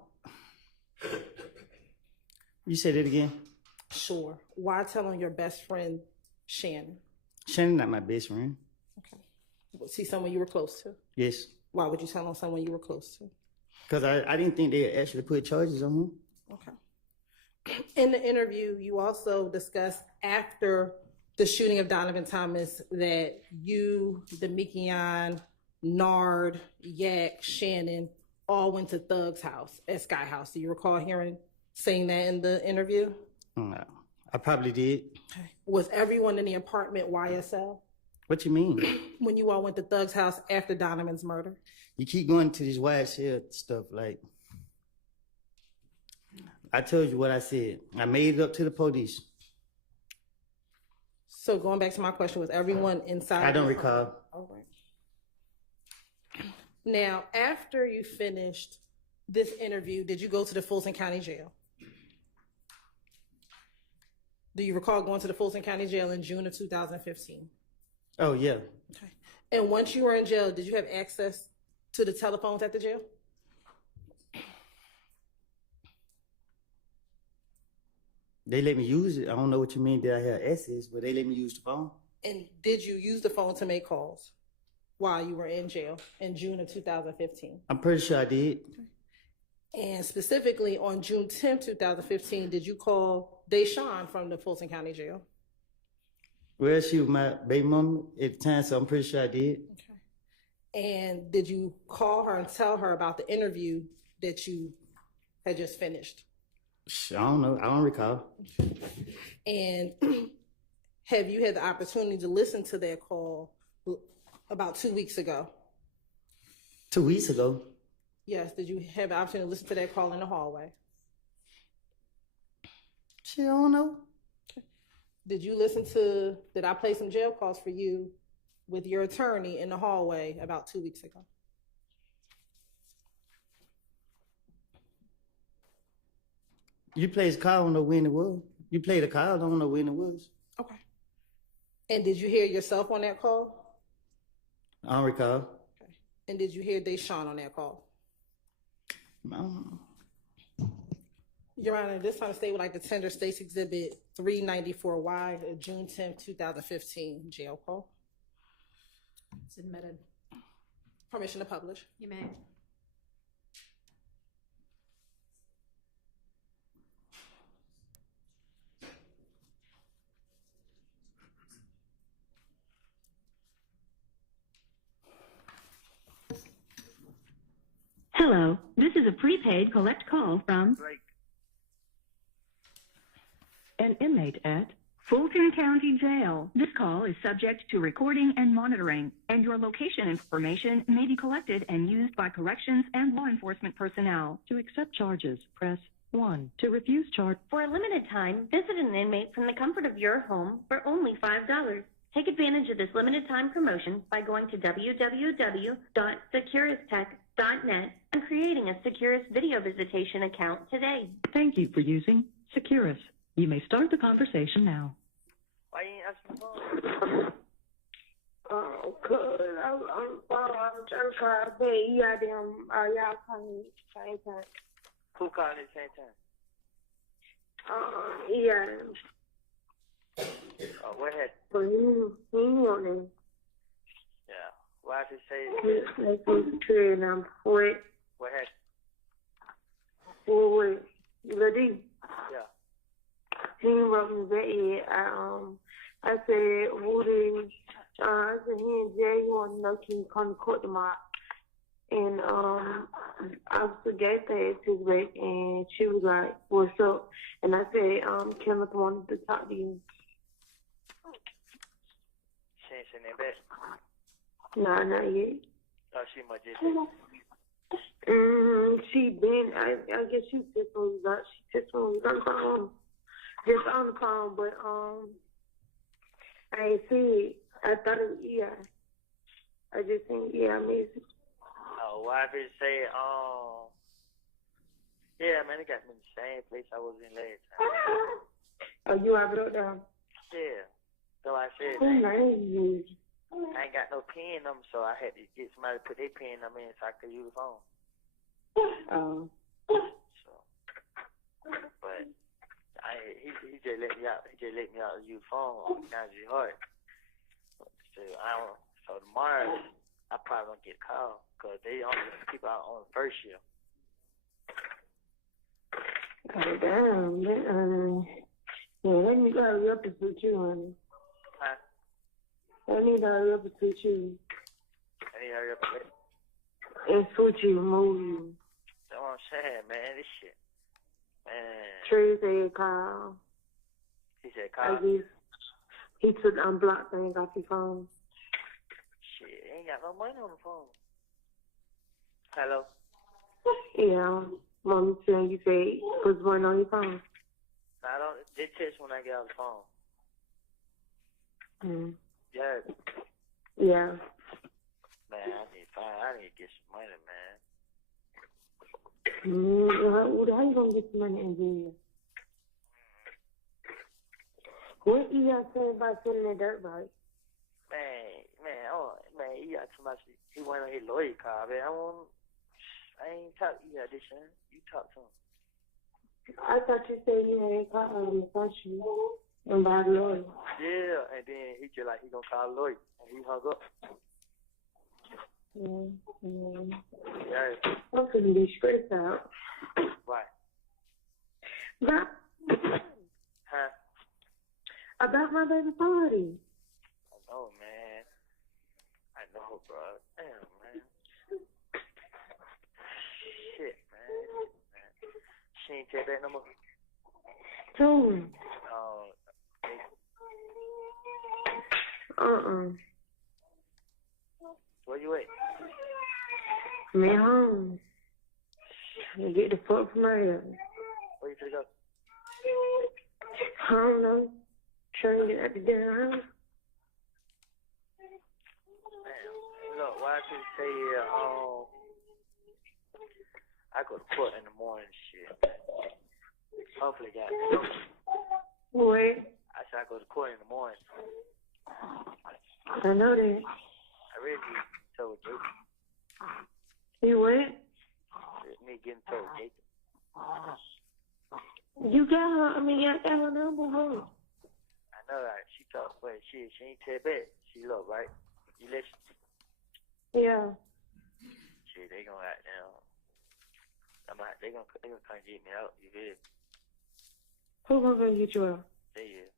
You said it again? Sure. Why telling your best friend Shannon? Shannon not my best friend. Okay. Was he someone you were close to? Yes. Why would you tell him someone you were close to? Because I didn't think they actually put charges on him. Okay. In the interview, you also discussed after the shooting of Donovan Thomas that you, Demekion, Nard, Yak, Shannon all went to Thug's house at Sky House. Do you recall saying that in the interview? No, I probably did. Okay. Was everyone in the apartment YSL? What you mean? When you all went to Thug's house after Donovan's murder? You keep going to this YSL stuff like... I told you what I said. I made it up to the police. So going back to my question, was everyone inside? I don't recall. All right. Now, after you finished this interview, did you go to the Fulton County Jail? Do you recall going to the Fulton County Jail in June of 2015? Oh, yeah. Okay. And once you were in jail, did you have access to the telephones at the jail? They let me use it. I don't know what you mean, did I have access, but they let me use the phone. And did you use the phone to make calls while you were in jail in June of 2015? I'm pretty sure I did. And specifically on June 10, 2015, did you call Deshawn from the Fulton County Jail? Well, she was my baby mama at the time, so I'm pretty sure I did. Okay. And did you call her and tell her about the interview that you had just finished? I don't know. I don't recall. And have you had the opportunity to listen to that call about 2 weeks ago? 2 weeks ago? Yes. Did you have the opportunity to listen to that call in the hallway? Shit, I don't know. Did I play some jail calls for you with your attorney in the hallway about 2 weeks ago? You played the call, I don't know when it was. You played the call, I don't know when it was. Okay. And did you hear yourself on that call? I don't recall. Okay. And did you hear Deshawn on that call? I don't know. Your Honor, this time stay with like the Tender States Exhibit 394Y, June 10, 2015 jail call. It's admitted. Permission to publish. You may. Hello, this is a prepaid collect call from an inmate at Fulton County Jail. This call is subject to recording and monitoring, and your location information may be collected and used by corrections and law enforcement personnel. To accept charges, press 1. To refuse charge. For a limited time, visit an inmate from the comfort of your home for only $5. Take advantage of this limited time promotion by going to www.securistech.net and creating a Securus video visitation account today. Thank you for using Securus. You may start the conversation now. Why you ain't answering the phone? Cause I'm trying to call back. You got them, y'all calling at the same time. Who calling at the same time? Yeah. Oh, what had? But he want them. Yeah. Why did it say? Let's go to trade them. What? What had? What? Lady? Yeah. He wrote me back yet. I said, Woody, I said, he and Jay, you want to know, can you come to court tomorrow? And I forgot that to back, and she was like, what's up? And I said, Kenneth wanted to talk to you. She ain't seen that back. Nah, not yet. Oh, she might just. She been, I guess she just was on the phone. Just on the phone, but I ain't see it. I thought it was EI. I just seen EI message. Oh, why did it say, yeah, man, it got me in the same place I was in last time. Oh, you have it up now? Yeah. So I said, Who named you? I ain't got no pen number, so I had to get somebody to put their pen number in so I could use the phone. Oh. So, but he just let me out. He just let me out to use the phone on County Hard. So I don't. So tomorrow I probably gonna get a call because they only let people out on the first year. Oh, damn. Yeah, let me hurry up and put you on. Huh? Let me hurry up and put you. I need to hurry up and And put you, move you. That's what I'm saying, man. This shit. Man. Trey said call. He said I call? guess he took the unblocked thing off your phone. Shit, ain't got no money on the phone. Hello? Yeah, Mommy saying you said put one on your phone. I don't. They text when I get off the phone. Yeah. Yeah. Man, I need to get some money, man. How you gonna get some money in jail? What you got to say about selling that dirt bike? Man, he got too much. He went on his lawyer car, man. I ain't talk to you this year. You talk to him. I thought you said you had called him the first year and by the lawyer. Yeah, and then he just like he gonna call a lawyer, and he hung up. Yeah. I'm gonna be stressed out. Why? Huh? About my baby party. I know, man. I know, bro. Damn, man. Shit, man. She ain't tell that no more. Who? Where you at? Me home. Get the fuck from here. Where you finna go? I don't know. Trying to get out the damn house. Damn. Look, why I should say, I go to court in the morning, shit. Hopefully, got it. What? I said I go to court in the morning. I know that. I really told Jacob. You what? Me getting told Jacob. You got her, I got her number, huh? I know that. She talked, but she ain't tell back. She look, right? You listen? Yeah. Shit, they gonna act now. They gonna come get me out. You hear? Who gonna get you out? They is.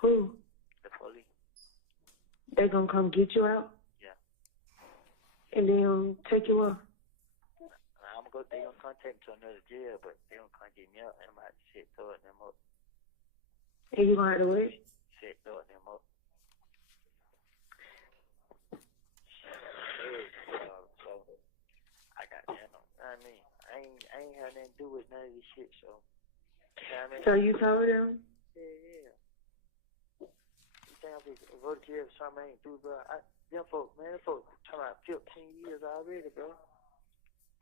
Who? The police. They gonna come get you out? Yeah. And then take you out? They gonna contact me to another jail, but they gonna come get me out, and I'm gonna have to sit toward them up. And you gonna have to wait? Set those them up. So I got them. I mean, I ain't had nothing to do with none of this shit. So. You know what I mean? So you told them? Yeah. You think I'm just voted here for something I ain't do, bro? Them folks talking about 15 years already, bro.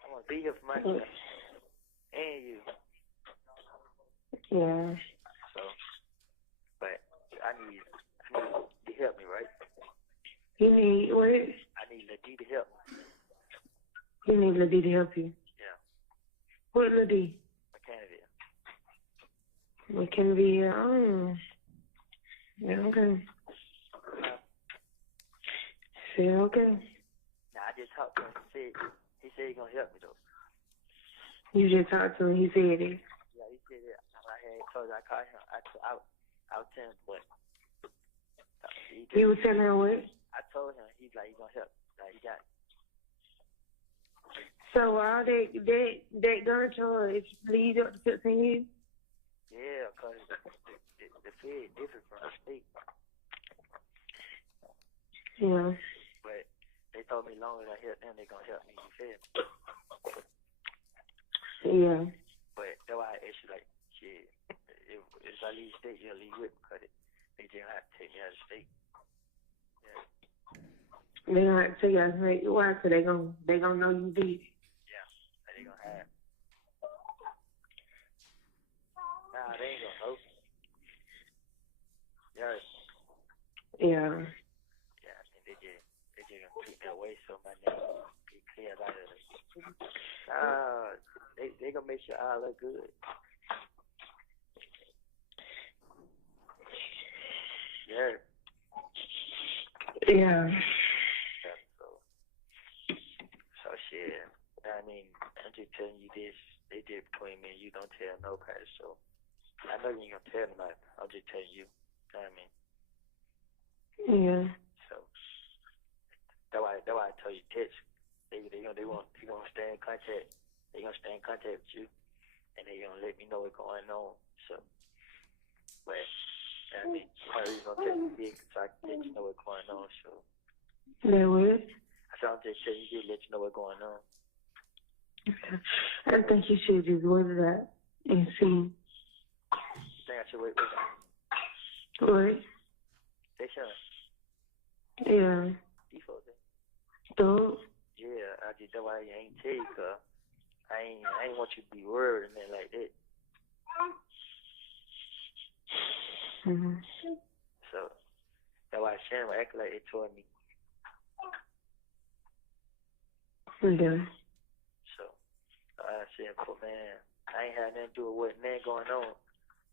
I'm gonna be here for myself and you. Yeah. So, but I need to help me, right? You need what? I need Lady to help me. You need Lady to help you. Yeah. What Lady? McKennedy. It can be, yeah, okay. Yeah, okay. Nah, I just talked to him. He said he gonna help me, though. You just talked to him, he said it. Yeah, he said it. I had told you, I called him. I was telling him what. You was telling him what? I told him, he's like, he's gonna help. Like, he got it. So all that gun charge lead up to 15 years? Yeah, because the Fed different from the state. Yeah. But they told me long as I help them, they're going to help me, you feel me? Yeah. But that's why I asked you, like, shit, if I leave state, you'll leave with me, because they just have to take me out of state. Yeah. They gonna have to tell you how to make it. Why? So they gonna know you did. Yeah, they gonna have. Nah, they ain't gonna know. Yeah. Yeah. Yeah, I think they just gonna treat me away so my name be clear about it. They gonna make sure I look good. Yeah. Yeah. So shit. I mean, I'm just telling you this. They did between me and you. Don't tell nobody. So I know you ain't gonna tell nobody. I'm just telling you. You know what I mean? Yeah. So that's why I tell you text. They gonna stay in contact. They gonna stay in contact with you, and they gonna let me know what's going on. So, but I mean, part of the reason I'm telling you big so I can let you know what's going on. So. That was? So I'm just telling you, let you know what's going on. I think you should just wait it out and see. You think I should wait? What? They should. Yeah. Default. Don't. Yeah, I just that's why I ain't tell you, cause I ain't want you to be worried and then like that. Mm-hmm. So that's why Shannon act like they told me. Yeah. So I said, but man, I ain't had nothing to do with what man going on.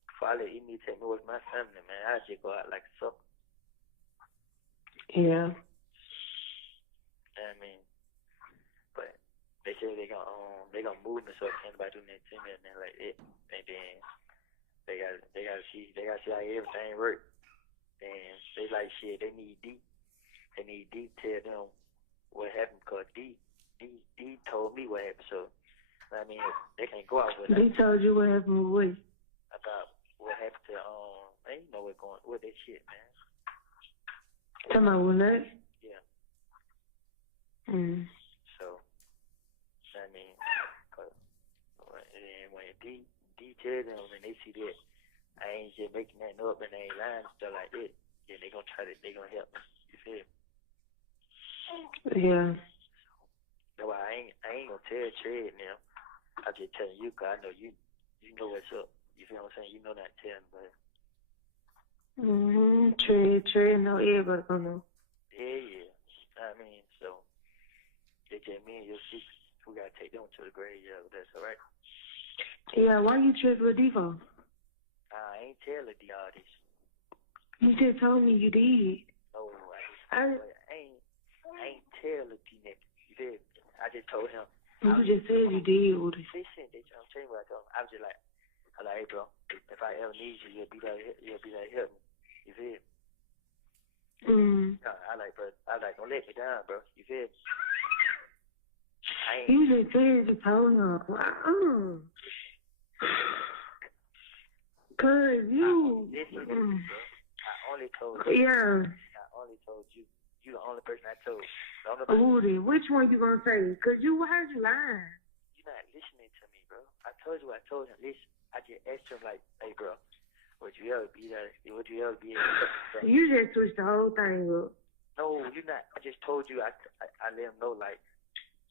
Before I let you need to take me with my family, man, I just go out like a sucker. Yeah. I mean, but they say they gonna move me so anybody do that to me and then like it, and then they gotta see how everything work. And they like shit. They need D to tell them what happened because D told me what happened. So I mean, they can't go out with it. They told you what happened with about what happened to they know what's going with that shit, man. Talking about what that? Yeah. Mm. So I mean, when D tell them and they see that I ain't just making that up and they ain't lying and stuff like that, then they gonna help me. You feel me? Yeah. That's why I ain't gonna tell Trey now. I'm just telling you because I know you know what's up. You feel what I'm saying? You know not telling, but Trey, no, everybody gonna know. yeah. I mean, so they just me and your secret. We gotta take them to the grave, yeah, but that's all right. Yeah, why you tripping with Devo? I ain't telling D all this. You just told me you did. No, I ain't telling D nigga. You did. I just told him. You just said you did with it. Listen, I'm telling you what I told him. I was just like, hey bro, if I ever need you, you'll be there help me. You feel? I like, don't let me down, bro. You feel? You just said you told him. Cause you. Listen to me, bro. I only told you. Yeah. I only told you. You the only person I told. The only person. Woody, which one you gonna say? Cause you heard you lying. You're not listening to me, bro. I told you. I told him. Listen. I just asked him like, hey, bro, would you ever be that? Would you ever be? You just switched the whole thing up. No, you're not. I just told you. I let him know like.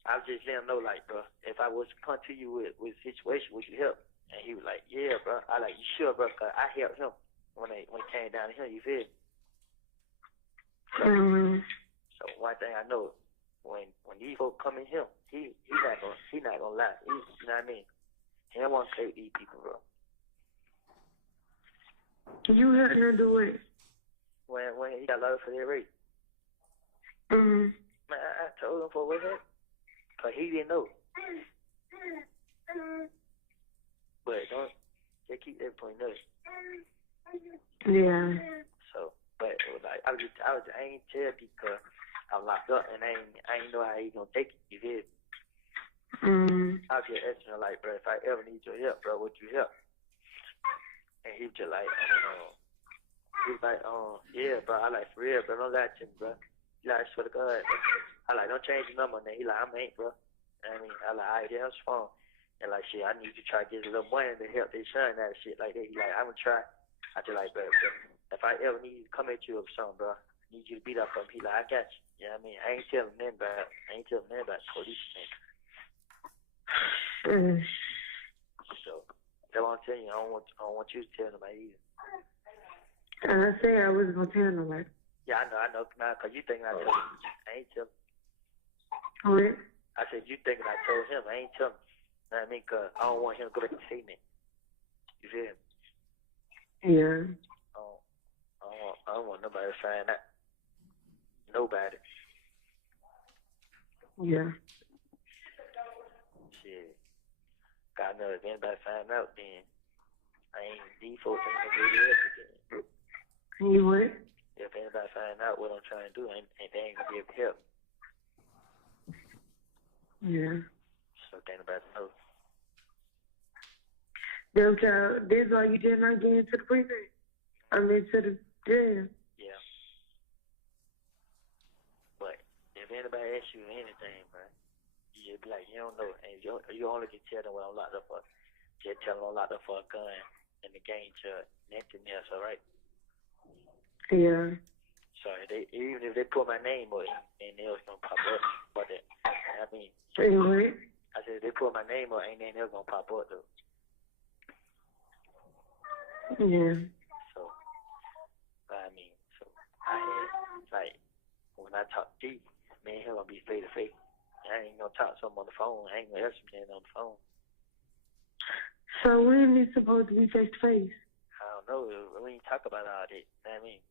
I just let him know like, bro. If I was to come to you with a situation, would you help? And he was like, yeah, bro. I like, you sure, bro? Cause I helped him when it came down to him. You feel? So one thing I know, when these folks come in him, he not gonna lie. You know what I mean? He don't want to play with these people, bro. You helped her do it. When he got love for their rape. Mm-hmm. Man, I told him for what happened. Cause he didn't know. But don't just keep that between us. Yeah. So, but it was like I ain't tell because I'm locked up and I ain't know how he gonna take it. You feel? I was just asking him like, bro, if I ever need your help, bro, would you help? And he was just like, yeah, bro. I like for real, bro. Don't lie to me, bro. He like, I swear to God. I like, don't change your number, man. He like, I ain't, bro. I mean, I like, all right, yeah, that's fine. And like, shit, I need to try to get a little money to help their son out of shit like that. He like, I'm gonna try. I just like, bro, if I ever need to come at you or something, bro, I need you to beat up on me. He like, I got you. You know what I mean? I ain't telling nothing about the police, man. So that's what I'm telling you. I don't want you to tell nobody either. I said I wasn't gonna tell nobody. Yeah, I know. Nah, cause you thinking I told him. I ain't telling. What? I said you thinking I told him. I ain't telling. You know what I mean? Cause I don't want him to go back and say nothing. You feel me? Yeah. I don't want nobody to find out. Nobody. Yeah. Shit. God knows if anybody find out, then I ain't default ain't gonna do it again. You what? If anybody find out what I'm trying to do, and they ain't gonna be able to help. Yeah. So if anybody knows. That's why you did not get into the prison. I mean, to the jail. Yeah. But if anybody asks you anything, man, you be like, you don't know. And you only can tell them what I'm locked up for. Just tell them I'm locked up for a gun and the game to nothing else, all right? Yeah. So even if they put my name on it, ain't else gonna pop up. But I mean, anyway. I said if they put my name on, ain't nothing else gonna pop up though. Yeah. So I mean, I had like when I talk deep, me and him gonna be face to face. I ain't gonna talk to him on the phone. I ain't gonna ask him on the phone. So when is supposed to be face to face? I don't know. We ain't talk about all that. You know what I mean?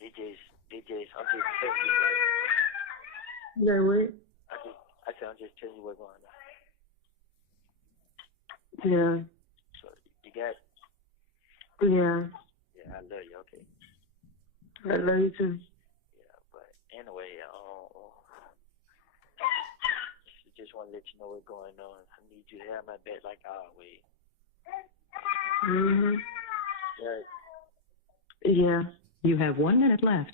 I'm just telling you like. Yeah, what? I said I'm just telling you what's going on. Yeah. So you got it? Yeah. Yeah, I love you. Okay. I love you too. Yeah, but anyway, just want to let you know what's going on. I need you to have my back like always. Mhm. Right. Yeah. You have 1 minute left.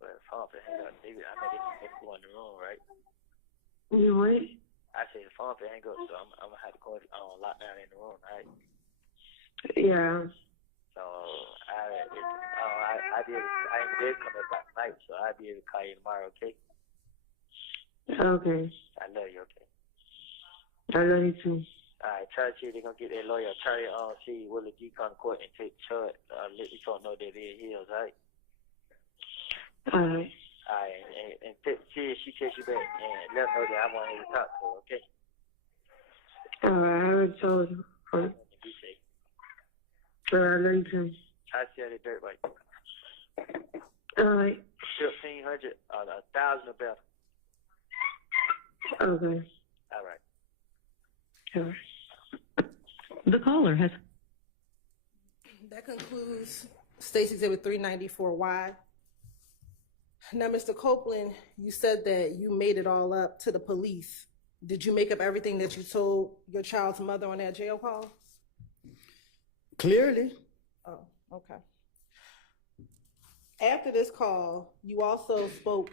But phone for hang up, maybe I know they can go in the room, right? You what? I said the phone for hang up, so I'm gonna have to go lock down in the room, right? Yeah. So I ain't be able to come back tonight, so I'll be able to call you tomorrow, okay? Okay. I love you, okay? I love you too. Alright, try to see if they're gonna get that lawyer. Try to see will the decon court and take charge. Let the court know that they're heels, alright? Alright. Alright, and see if she takes you back and let her know that I want her to talk to her, okay? Alright, I already told you. Be safe. I love you too. Try to see how they dirt right. Alright. 1,500, 1,000 or better. Okay. Alright. Alright. The caller has. That concludes State's Exhibit 394Y. Now, Mr. Copeland, you said that you made it all up to the police. Did you make up everything that you told your child's mother on that jail call? Clearly. Oh, okay. After this call, you also spoke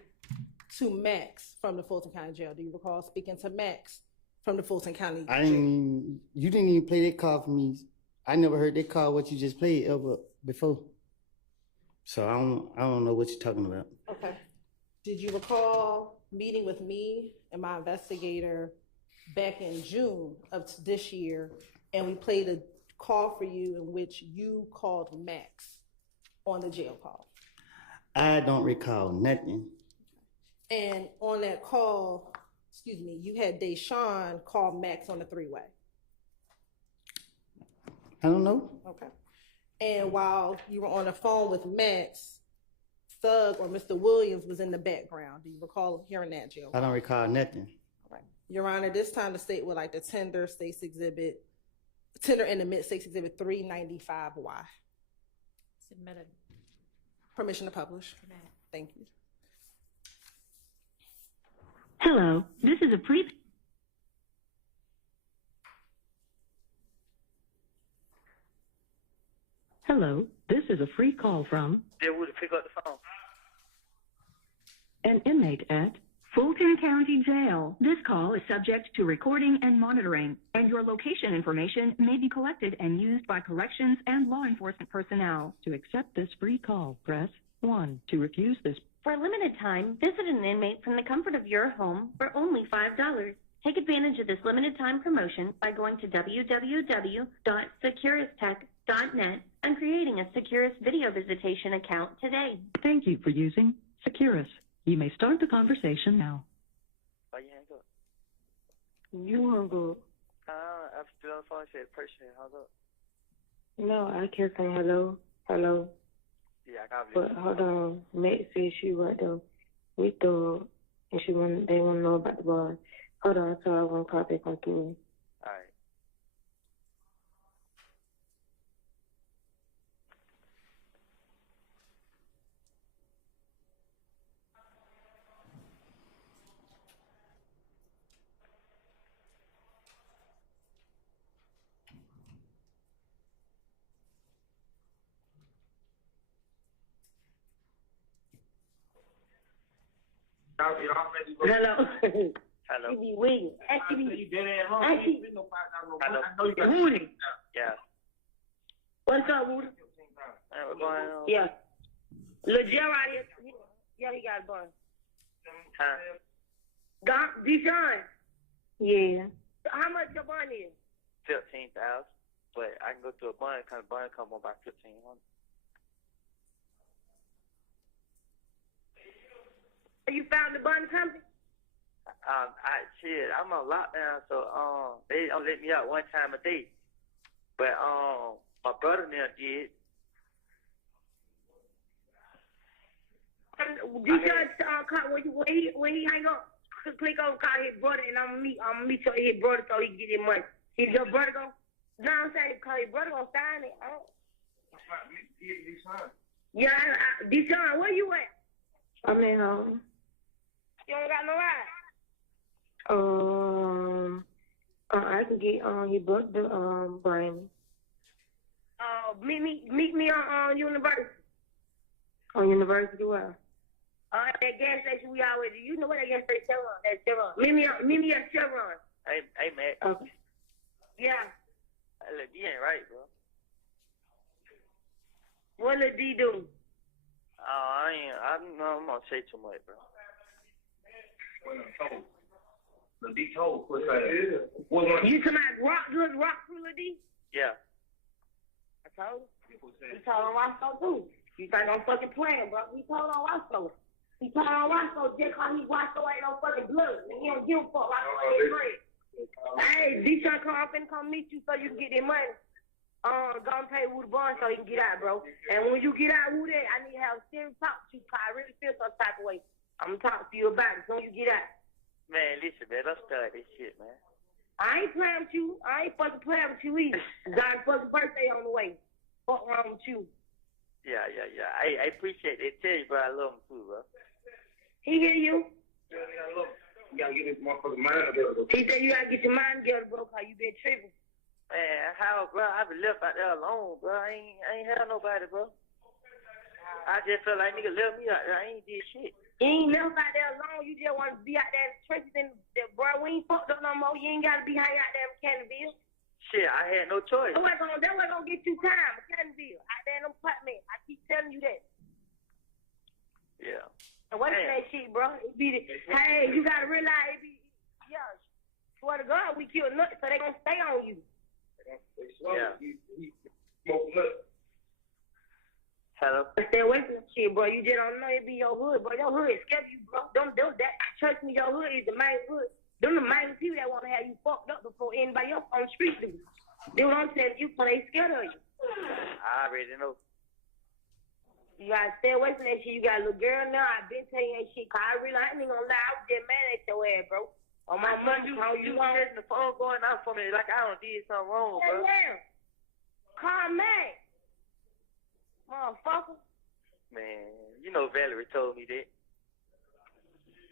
to Max from the Fulton County Jail. Do you recall speaking to Max from the Fulton County Jail? You didn't even play that call for me. I never heard that call what you just played ever before. So I don't know what you're talking about. Okay. Did you recall meeting with me and my investigator back in June of this year, and we played a call for you in which you called Max on the jail call? I don't recall nothing. And on that call, you had Deshaun call Max on the three-way. I don't know. Okay. And while you were on the phone with Max, Thug or Mr. Williams was in the background. Do you recall hearing that, Jill? I don't recall nothing. All right. Your Honor, this time the state would like the tender in the mid states exhibit 395Y. Submitted. Permission to publish. Thank you. Hello, this is a Hello, this is a free call from They would pick up the phone. an inmate at Fulton County Jail. This call is subject to recording and monitoring, and your location information may be collected and used by corrections and law enforcement personnel. To accept this free call, press 1. To refuse this. For a limited time, visit an inmate from the comfort of your home for only $5. Take advantage of this limited time promotion by going to www.securistech.net and creating a Securus video visitation account today. Thank you for using Securus. You may start the conversation now. Why you hang up? You hung up. I'm still on the phone. Said person hung up. No, I kept saying hello, hello. Yeah, I got it. But hold on, Max said she right there with Thug, and they want to know about the bar. Hold on, so I want to call back on through. All right. Hello. Hello. Jeffery Williams. Actually, Hello. Woody. Yeah. What's up, Woody? Hey, what's going on? Yeah. Lil Jerry out here. Yeah, he got a bun. Huh? Deshaun. Yeah. How much your bun is? 15,000. But I can go to a bun, kind of bun come on about 1,500. You found the bun company? I'm on lockdown, so they don't let me out one time a day. But my brother now did. Deshaun, when he hang up, click on call his brother, and I'm gonna meet his brother so he can get his money. Is your brother gonna? No, I'm saying call his brother gonna sign it. Yeah, Deshaun, where you at? I'm at home. You don't got no ride? I can get your brother bring me. Meet me on University. On University where? At that gas station we always do. You know what that gas station Chevron? That's Chevron. Meet me at Chevron. Hey, Matt. Okay. Yeah. Hey, look, you ain't right, bro. What did D do? I'm gonna say too much, bro. The D told. What's that? You talking about rock through the D? Yeah. I told you. He told on Roscoe too. You think I'm fucking playing, bro? He told on Roscoe. He told on Roscoe just cause he Roscoe ain't no fucking blood. And he don't give a fuck. Roscoe ain't friend. Hey, Deshaun, I'm finna come meet you so you can get their money. Go and pay Woody Bond so he can get out, bro. And when you get out, Woody, I need to have a serious talk to you because I really feel some type of way. I'm gonna talk to you about it so you get out. Man, listen, man, don't start this shit, man. I ain't playing with you. I ain't fucking playing with you either. Got a fucking birthday on the way. Fuck wrong with you? Yeah. I appreciate it. Tell you, bro, I love him too, bro. He hear you? Yeah, I love him. You gotta get this motherfucking mind together. He said you gotta get your mind together, bro, cause you been tripping. Man, how, bro? I been left out there alone, bro. I ain't had nobody, bro. I just feel like nigga left me out there. I ain't did shit. You ain't left out there alone. You just want to be out there in the trenches and bro, we ain't fucked up no more. You ain't got to be hanging out there in Canterville. Shit, I had no choice. That wasn't gonna get you time, Canterville. Out there in them apartments. I keep telling you that. Yeah. And what's that shit, bro? It be hey, you gotta realize it be, yeah. Swear to God, we kill nuts, so they gonna stay on you. Yeah. Hello. Stay away from that shit, bro. You just don't know it be your hood, bro. Your hood scare you, bro. Them that trust me, your hood is the main hood. Them the main people that want to have you fucked up before anybody else on the street do. They don't tell you because they scared of you. I already know. You gotta stay away from that shit. You got a little girl now. I been telling you that shit. Cause I ain't gonna lie. I was just mad at your ass, bro. On my money, how you getting the phone going out for me like I don't did something wrong, bro. Yeah. Call man. Motherfucker. Man, you know Valerie told me that.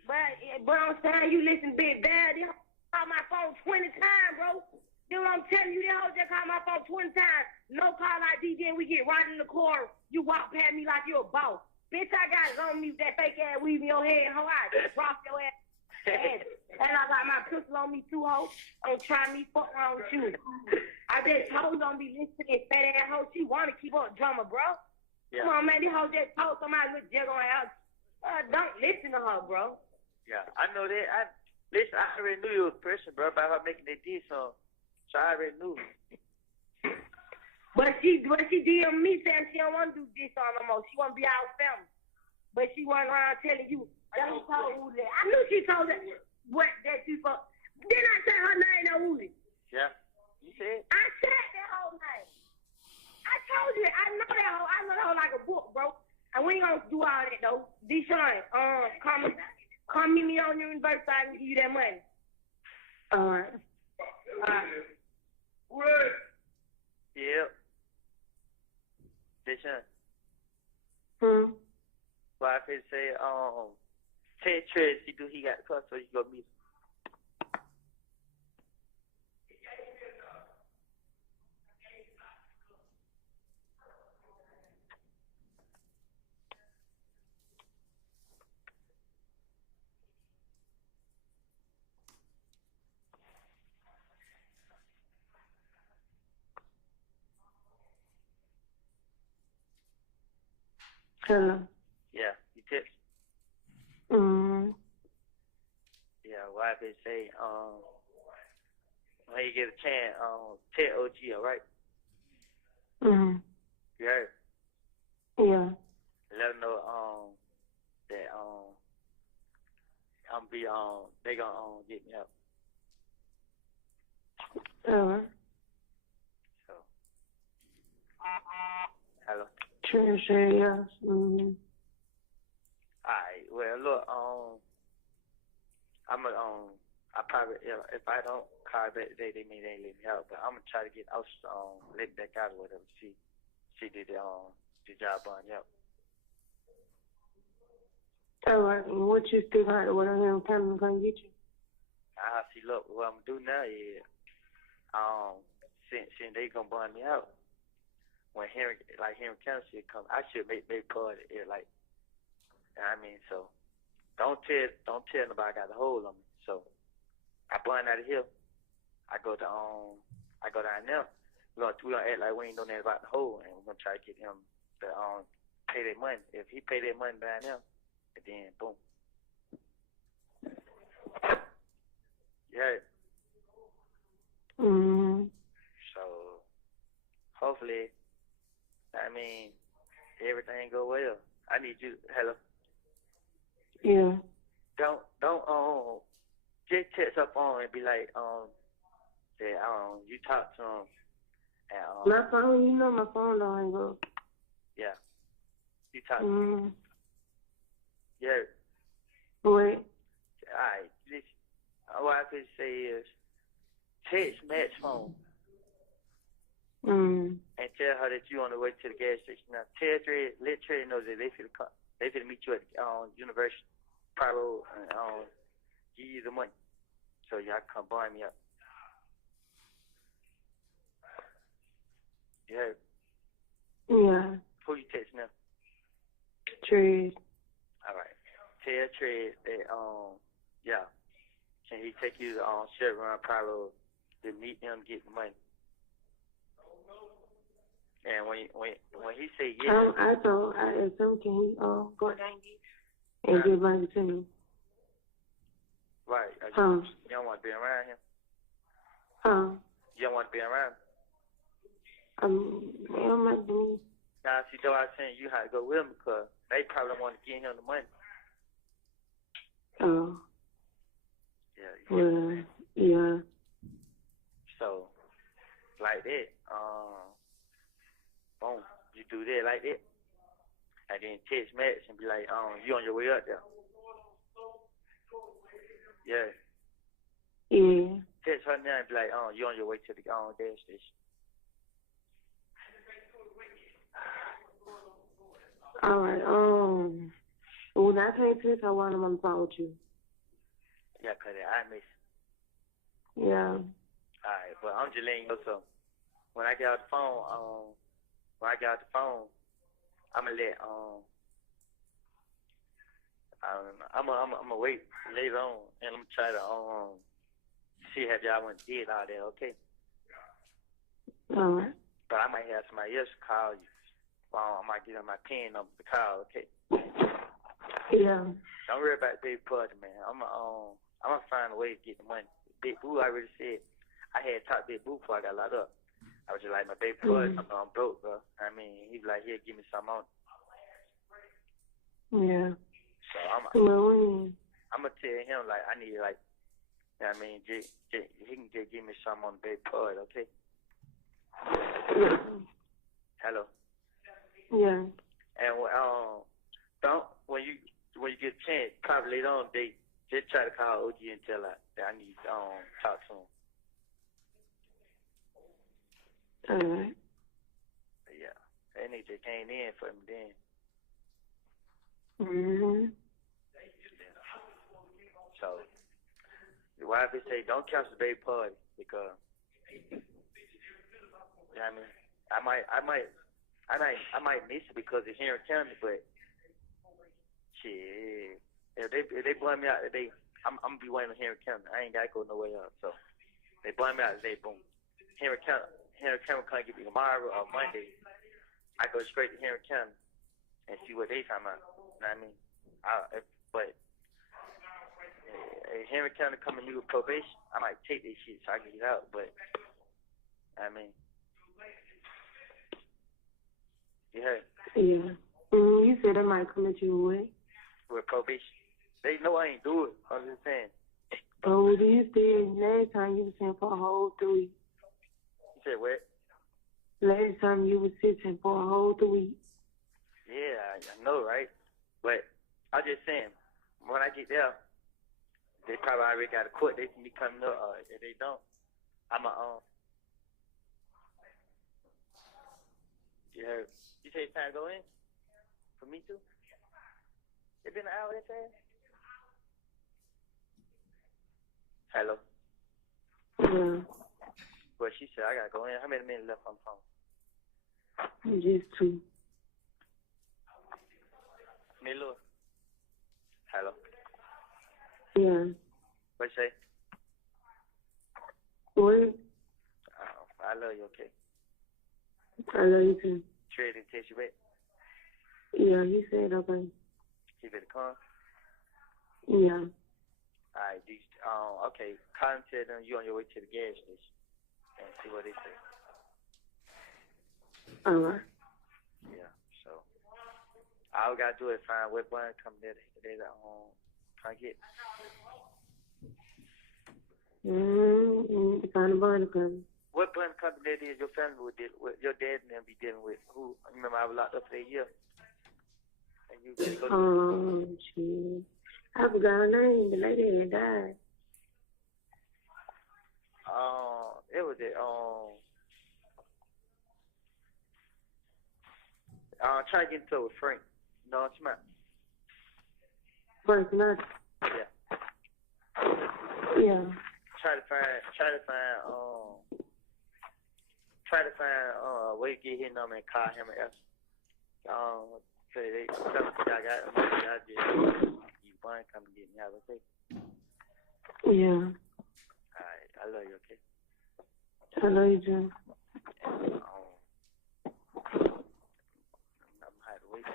But I'm saying you listen big bad. They call my phone 20 times, bro. Then what I'm telling you, they all just call my phone 20 times. No call ID, then we get right in the car. You walk past me like you're a boss. Bitch, I got it on me with that fake ass weave in your head. How I drop your ass. And I got my pistol on me too, ho. Don't try me, fuck wrong with you. I just hoes don't be listening, fat ass hoe. She wanna keep up drama, bro. Yeah. Come on, man. This hoe just told somebody with jug on her house. Don't listen to her, bro. Yeah, I know that. I already knew you was a person, bro, about her making that diss song. So I already knew. But she did me saying she don't want to do this on no more. She want to be our family. But she wasn't around telling you. That was told Uzi. I knew she told that what that you fuck. Then I said her name no Uzi. Yeah. You said? I said that whole name. I told you, I know that hoe. I know that hoe like a book, bro. And we ain't gonna do all that though. Deshaun, come meet me on your reverse so I can give you that money. Alright. What? Yep. Deshaun. Well, I could say, Ted Trez, he got cut, so you go meet him. Hello. Yeah, you text. Yeah, well, I could say, when you get a chance, Ted OG, all right? You heard? Yeah. Let them know, that, they gonna, get me up. Alright. So. Hello. Sure, yes. Alright, well, look, I probably, if I don't call back today, they may let me out, but I'm gonna try to get out, let back out or whatever. She did the job on, yep. Alright, and what you still got, what I'm coming to get you? See, look, what I'm gonna do now is, since they gonna bond me out, when Henry County should come, I should make part of it, like, you know what I mean? So, don't tell nobody I got a hold on me. So, I bond out of here. I go down there. We gonna act like we ain't know nothing about the hole, and we're gonna try to get him to pay that money. If he pay that money down there, and then boom. Yeah. So, hopefully, I mean, everything go well. I need you. Hello. Yeah. Don't just text up on and be like that you talk to him and my phone, you know my phone don't hang up. Yeah. You talk to him. Yeah. Wait. Alright, listen. What I could say is text Matt's phone. And tell her that you on the way to the gas station. Now, let Trey know that they finna meet you at University Prado and give you the money. So y'all come buy me up. You heard? Yeah. Who you text now? True. All right. Tell Trey that yeah. Can he take you to Chevron Apollo to meet him, get the money? And when he say yes, I asked him, can he go down and get money to me? right? Huh? You don't want to be around him. Huh? You don't want to be around him. It might be. Now, see, though I was saying you had to go with him because they probably don't want to give him the money. Oh. Yeah. Well, yeah. So, like that, boom, you do that like that, and then text Max and be like, you on your way up there? Yeah. Yeah. Text her now and be like, you on your way to the gas station? All right. When I can't text, I want him on the phone with you. Yeah, cause I miss. Yeah. Alright, but I'm just letting you know something. When I get out the phone, I'ma let I'ma wait later on and I'm try to see if y'all went did all that, okay? All right. But I might have somebody else call you. I might give them my PIN number to call, okay? Yeah. Don't worry about the big party, man. I'm gonna find a way to get the money. Big Boo already said I had talked to Big Boo before I got locked up. I was just like, my baby party, I'm broke, bro. I mean, he was like, here, give me some on. Yeah. So I'm gonna tell him like I need like, you know what I mean, he can just give me some on the baby party, okay? Yeah. Hello. Yeah. And don't when you get a chance, probably later on today, just try to call OG and tell her that I need to talk to him. All right. Yeah. That nigga just came in for me then. Mhm. So the wife say don't cancel the baby party because you know what I mean, I might miss it because it's here in County, but shit, if they blame me out today, I'm gonna be waiting on Henry County. I ain't gotta go nowhere else. So they blame me out today, boom. Henry County can't get me tomorrow or Monday. I go straight to Henry County and see what they talking about. You know what I mean? But if Henry County coming to me with probation, I might take this shit so I can get out. But I mean, you heard? Yeah. You said they might come at you with probation. They know I ain't do it. I'm just saying. Oh, do you said last time you was sitting for a whole 3 weeks? You said what? Last time you was sitting for a whole 3 weeks. Yeah, I know, right? But I'm just saying, when I get there, they probably already got a court date for me coming up. If they don't, I'm you heard? You say it's time to go in? For me too? It been an hour that fast? Hello? Yeah. Well, she said I gotta go in. How many minutes left on the phone? Just 2. Milo? Hello? Yeah. What you say? What? I love you, okay? I love you too. Trey didn't text you back? Yeah, he said okay. He better come? Yeah. Alright, okay. Contact them, you on your way to the gas station and see what they say. Alright. Yeah, so all we gotta do is find what button come there they try to get. Find a bond coming. What button company that is your family would deal with, your dad and them be dealing with? Who? Remember I was locked up for a year. And you just go shit. I forgot her name. The lady had died. It was it. Try to get into it with Frank. No, it's not. Frank, not. Yeah. Yeah. Try to find try to find where to get his number and call him and ask. So they tell me I got him. I just you fine, come and get me out, okay? Yeah. Alright, I love you, okay? I love you, Jim. And, I'm gonna have to wait.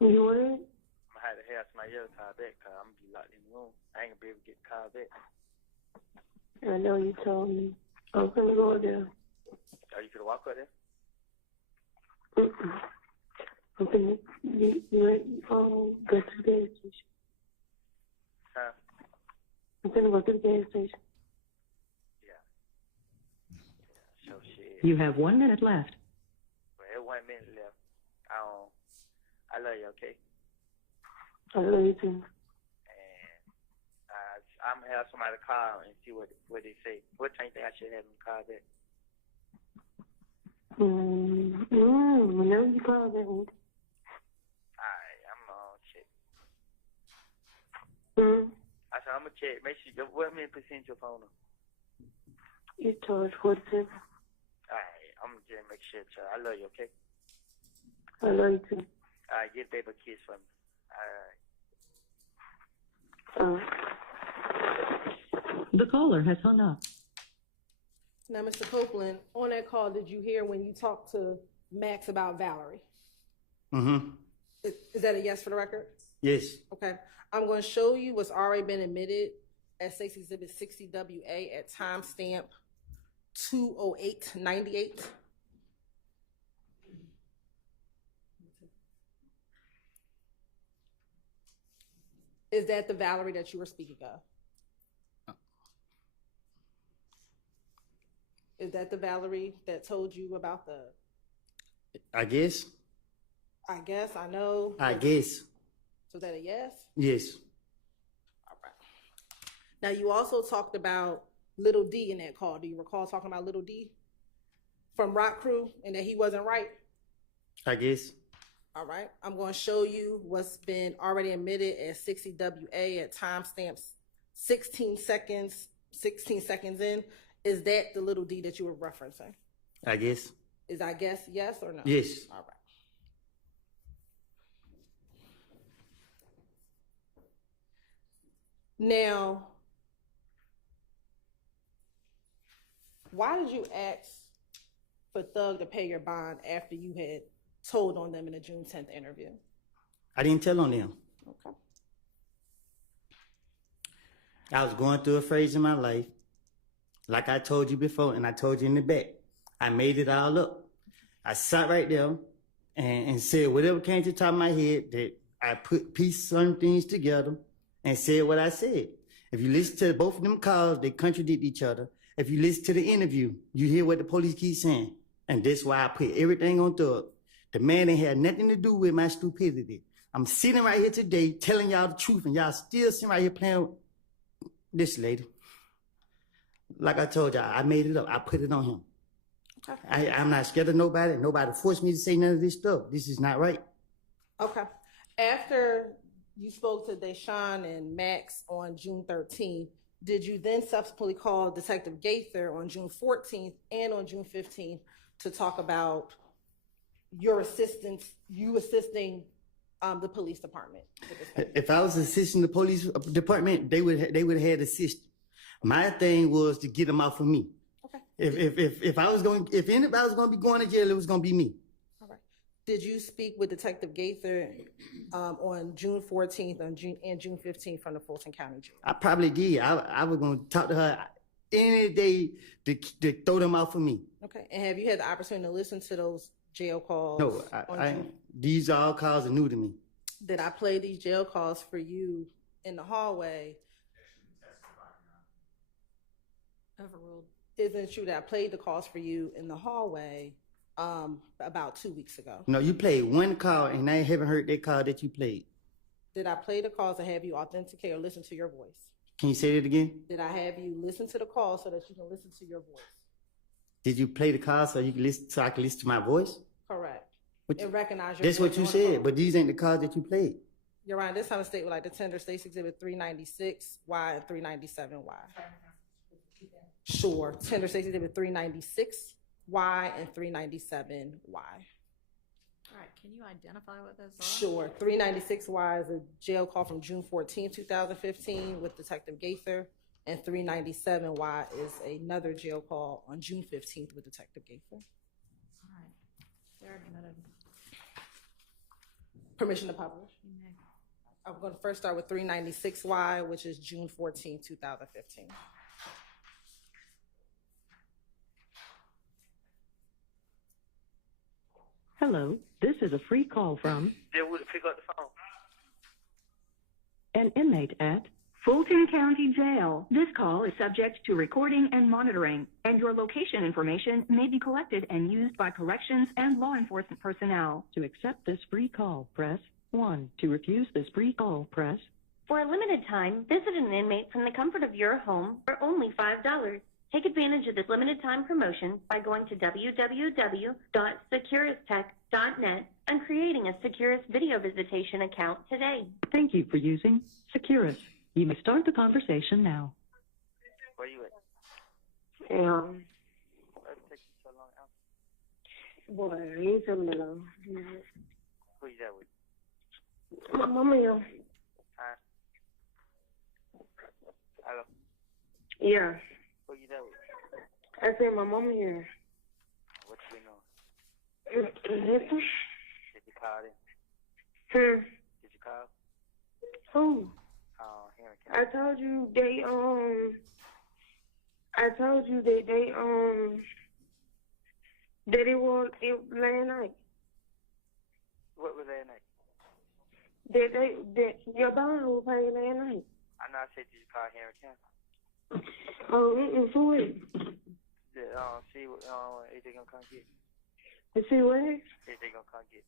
You what? I'm gonna have to have somebody else call back because I'm gonna be locked in the room. I ain't gonna be able to get the call back. I know you told me. I'm gonna go there. Are you gonna walk up there? Mm-mm. I'm gonna go to the gas station. Huh? I'm gonna go to the gas station. So shit. You have 1 minute left. Well, there's 1 minute left. I love you, okay? I love you too. And I'm gonna have somebody call and see what they say. What time you think I should have them call back? Whenever you call that one. Alright, I'm gonna check. I said I'm gonna check. Make sure what many percent your phone on? You charge 47. Alright, I'm gonna just make sure. I love you, okay? I love you too. Alright, get baby a kiss from me. Alright. The caller has hung up. Now, Mr. Copeland, on that call, did you hear when you talked to Max about Valerie? Mm-hmm. Is that a yes for the record? Yes. Okay. I'm going to show you what's already been admitted as State's Exhibit 60WA at timestamp 20898. Is that the Valerie that you were speaking of? Is that the Valerie that told you about the? I guess. I guess, I know. I guess. So is that a yes? Yes. All right. Now, you also talked about Little D in that call. Do you recall talking about Little D from Rock Crew and that he wasn't right? I guess. All right. I'm going to show you what's been already admitted as 60WA at timestamps 16 seconds in. Is that the Little D that you were referencing? I guess. Is I guess yes or no? Yes. All right. Now, why did you ask for Thug to pay your bond after you had told on them in the June 10th interview? I didn't tell on them. Okay. I was going through a phase in my life. Like I told you before, and I told you in the back, I made it all up. I sat right there and said whatever came to the top of my head, that I pieced some things together and said what I said. If you listen to both of them calls, they contradict each other. If you listen to the interview, you hear what the police keep saying. And that's why I put everything on Thug. The man ain't had nothing to do with my stupidity. I'm sitting right here today telling y'all the truth, and y'all still sitting right here playing with this lady. Like I told y'all, I made it up. I put it on him. Okay. I'm not scared of nobody. Nobody forced me to say none of this stuff. This is not right. Okay. After you spoke to Deshaun and Max on June 13th, did you then subsequently call Detective Gaither on June 14th and on June 15th to talk about your assistance, you assisting the police department? If I was assisting the police department, they would have had assistance. My thing was to get them out for me. Okay. If anybody was going to be going to jail, it was going to be me. All right. Did you speak with Detective Gaither on June 14th and June 15th from the Fulton County Jail? I probably did. I was going to talk to her any day to throw them out for me. Okay. And have you had the opportunity to listen to those jail calls? No, these are all calls are new to me. Did I play these jail calls for you in the hallway? Overruled. Isn't it true that I played the calls for you in the hallway about 2 weeks ago? No, you played one call, and I haven't heard that call that you played. Did I play the calls to have you authenticate or listen to your voice? Can you say that again? Did I have you listen to the call so that you can listen to your voice? Did you play the call so you can listen, so I can listen to my voice? Correct. And recognize your That's voice what you on the said, call. but these ain't the calls that you played. You're right. This time of state with like the tender States Exhibit 396Y and 397Y. Sure. Tender States Exhibit 396 and 397Y. All right, can you identify what those are? Sure. 396Y is a jail call from June 14, 2015 with Detective Gaither, and 397Y is another jail call on June 15th with Detective Gaither. All right, they're admitted. Permission to publish? I'm going to first start with 396Y, which is June 14, 2015. Hello, this is a free call from Then we'll pick up the phone. an inmate at Fulton County Jail. This call is subject to recording and monitoring, and your location information may be collected and used by corrections and law enforcement personnel. To accept this free call, press 1. To refuse this free call, press. For a limited time, visit an inmate from the comfort of your home for only $5. Take advantage of this limited time promotion by going to www.securistech.net and creating a Securus video visitation account today. Thank you for using Securus. You may start the conversation now. Where you at? Why it take you so long out? Boy, you tell me long. Who you that with? My mama here. Huh? Hello? Yeah. Who you that with? I said my mama here. What you know? Listen. Did you call them? Hmm. Did you call? Who? Here I told you they that it was last night. What was that night? That your bond was paid last night. I know I said did you call Henry County? Oh, for it. See what if they gonna come get? To see what? If they gonna come get?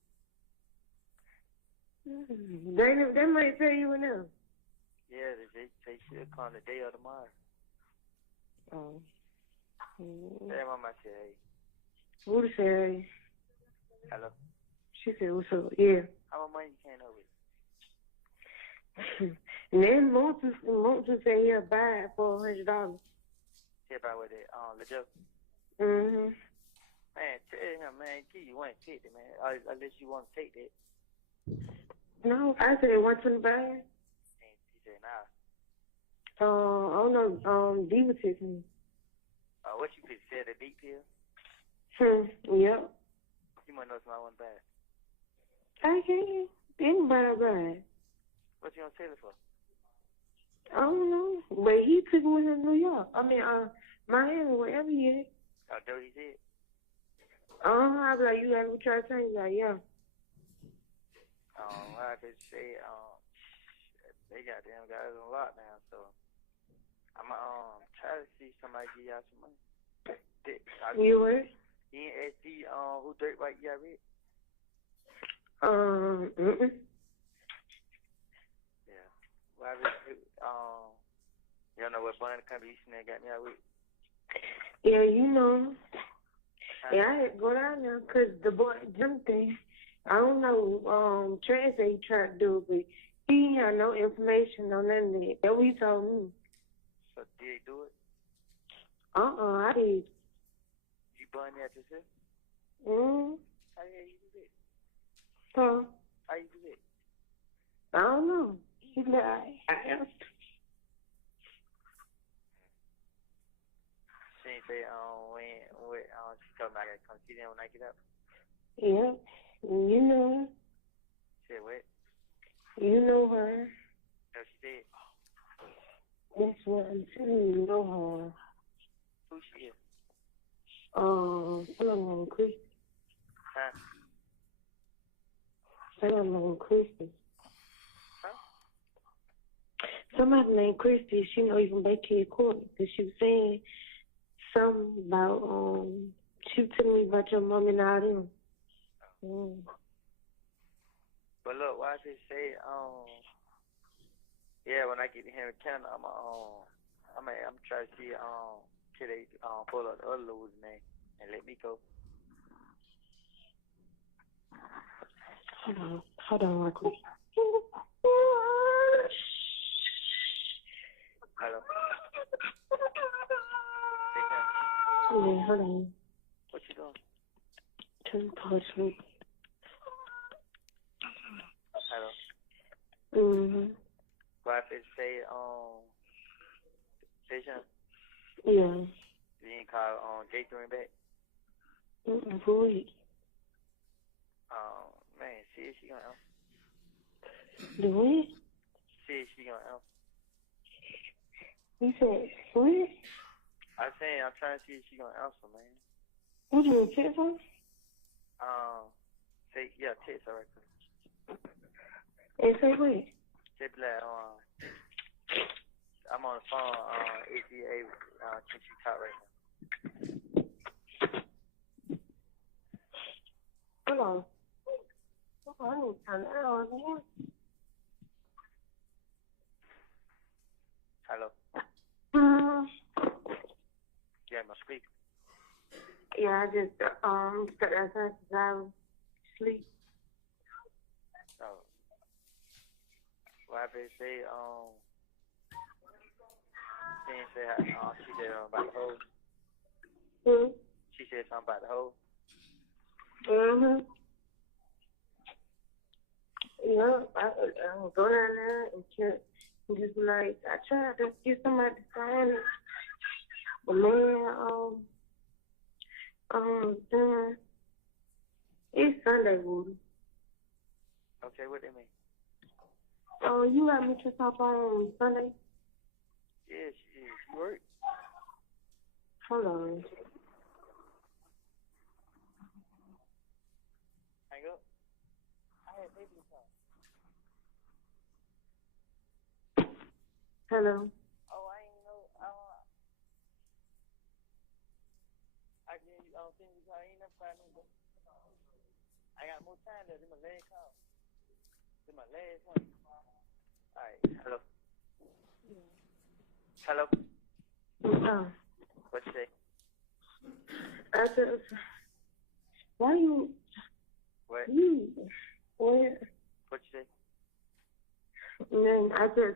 They might tell you now. Yeah, they should come today or tomorrow. Oh. Tell mama I said hey. Who to say? Hello. She said, what's up? Yeah. How much money you came up with? And then Monty said he'll buy it for $100. Tell about what that legit. Mm-hmm. Man, tell him, man, give you 150, man. Unless you want to take that. No, I said 125. And he said nah. I don't know. D was texting me. What you could say, the big pill? Yep. You might know somebody want to buy it. I can't. Anybody buy it. What you gonna sell it for? I don't know. But he took it with him to New York. I mean, Miami, wherever he is. Oh, there he said? I was like, you gotta try to change that, yeah. I could say, they goddamn guys on lockdown, so I'm try to see somebody give y'all some money. You what? You ain't ask who Dirt White you got read? Yeah. Well, you don't know what bond contribution they got me out with? Yeah, you know. Yeah, I had to go down there because the boy jumped in. I don't know, Trent said he tried to do it, but he ain't had no information on none of that. That's what he told me. So did he do it? I did. You bond that yourself? Mm-hmm. How the hell you do that? Huh? How you do that? I don't know. He said, I asked. She ain't say, she told me I gotta come see them when I get up. Yeah. You know her. Said what? You know her. No, she did. That's what I'm telling you. You know her. Who she is? Someone Christy. Huh? Someone Christy. Huh? Somebody named Christy. She know you from Baker Court. Because she was saying something about, she was telling me about your mom and all them. But look, why I just say, yeah, when I get to Henry County, I'm trying to see, can they pull up the other loads name and let me go. Hold on, real quick. Hello. Yeah, hold on. What you doing? Shouldn't touch me. Hello. Mm-hmm. What if it say station? Yeah. You didn't call J3 back? Who? Man, see if she gonna answer. The what? See if she gonna answer. You said what? I'm saying I'm trying to see if she gonna answer, man. What you text her? Text her right quick. And say what? Say like I'm on the phone. ATA. Can she talk right now? Hold on. Oh, I need to turn that on here. Hello. Yeah, my speaker. Yeah, I just started outside because I was asleep. Oh. What if it say she said about the hole. Hmm? She said something about the hole. Mm-hmm. Yeah, I go down there and check. And just like, I tried to get somebody to sign it. But man, it's Sunday, Woody. Okay, what they mean? Oh, you got me to stop on Sunday? Yeah, she worked. Hold on. Hang up. I had baby time. Hello. Oh, I ain't know. I can think I ain't never find no. I got more time there. This my last call. This my last one. All right. Hello. Hello. What you say? I said, why you? What? What? What you say? Man, I said,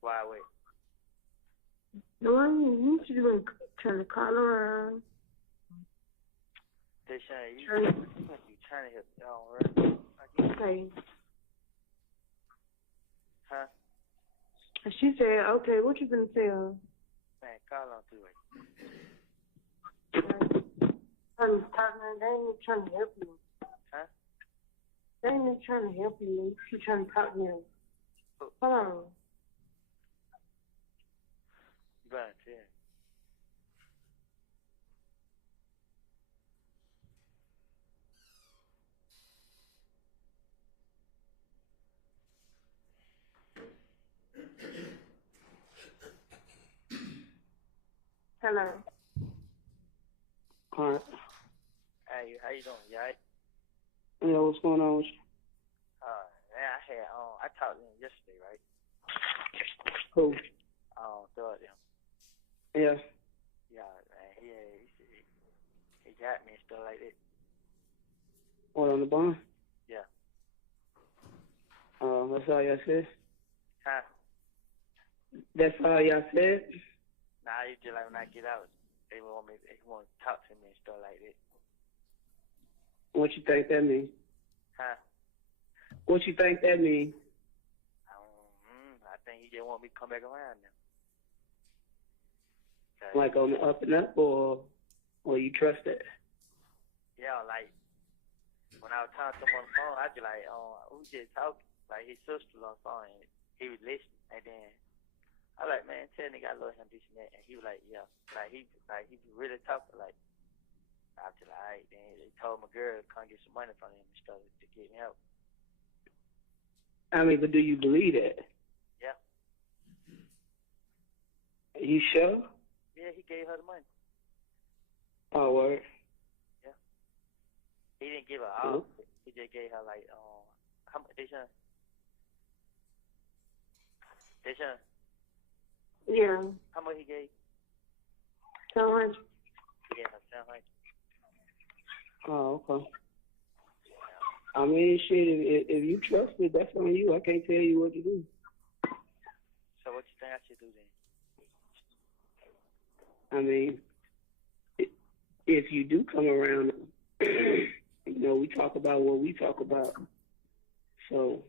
Why wait? why you should be trying to call around? Deshaun, you trying to help y'all, right? Okay. Huh? She said, okay, what you gonna tell? Man, call on through it. I'm talking, they ain't trying to help you. Huh? They ain't trying to help you. She trying to talk to you. Hold on. You better tell. Hello. All right. Hey, how you doing? You all right? Yeah, what's going on with you? Man, I talked to him yesterday, right? Who? Thought him. Yeah. Yeah, man, he got me and stuff like that. What, on the bond? Yeah. That's all y'all said? Huh? That's all y'all said? Nah, you just like when I get out, they want to talk to me and stuff like that. What you think that mean? Huh? What you think that mean? I think he just want me to come back around now. Like on the up and up, or you trust it? Yeah, like when I was talking to him on the phone, I just like, we just talking. Like his sister on the phone, and he was listening, and then I like, man, tell nigga I love him, this and that, and he was like, yeah, like he really talking. Like I was just like, alright, then they told my girl to come get some money from him and stuff to get me help. I mean, but do you believe that? Yeah. You sure? Yeah, he gave her the money. Oh, word. Yeah. He didn't give her all. He just gave her like, how much? Deshaun? Yeah. How much he gave? 700. He gave her 700. Oh, okay. I mean, shit, if you trust it, that's on you. I can't tell you what to do. So what you think I should do then? I mean, if you do come around You know, we talk about what we talk about. So,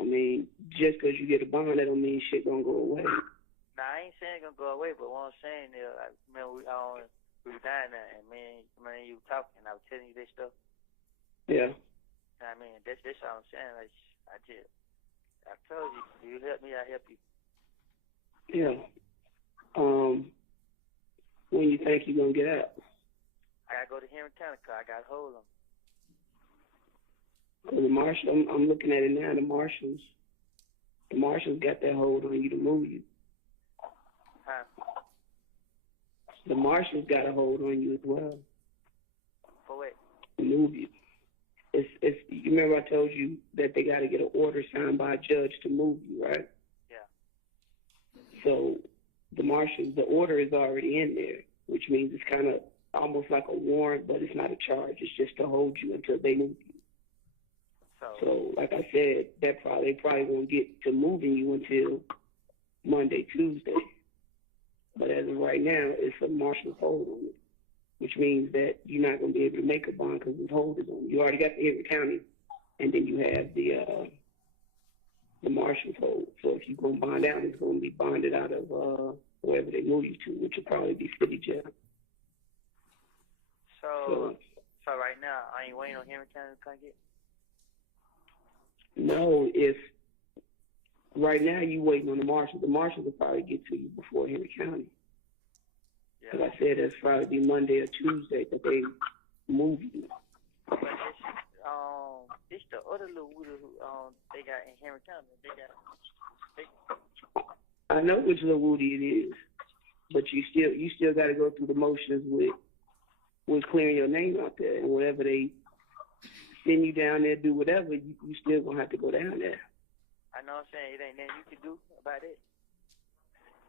I mean, just because you get a bond, that don't mean shit gonna go away. Nah, I ain't saying it's gonna go away, but what I'm saying is, like, man, we were down there, and man, you were talking, I was telling you this stuff. Yeah. I mean, that's all I'm saying. Like, I told you, you help me, I help you. Yeah. When you think you're gonna get out? I gotta go to Henry County, cause I got a hold on. Well, the marshal, I'm looking at it now. The marshals got that hold on you to move you. Huh? The marshals got a hold on you as well. For what? To move you. It's. You remember I told you that they got to get an order signed by a judge to move you, right? Yeah. So the marshals, the order is already in there, which means it's kind of almost like a warrant, but it's not a charge. It's just to hold you until they move you. So like I said, they probably won't get to moving you until Monday, Tuesday. But as of right now, it's a marshal's hold on it, which means that you're not going to be able to make a bond because this hold is on you. You already got the Henry County, and then you have the marshal's hold. So if you go bond out, it's going to be bonded out of wherever they move you to, which will probably be city jail. So right now, I ain't waiting on Henry County to come get. No, if right now you waiting on the marshals will probably get to you before Henry County. Yeah. Like I said, it's probably be Monday or Tuesday that they move you. But it's the other little Woody who they got in Henry County. I know which little Woody it is, but you still got to go through the motions with clearing your name out there, and whatever they send you down there, do whatever, you still gonna have to go down there. I know what I'm saying. It ain't nothing you can do about it.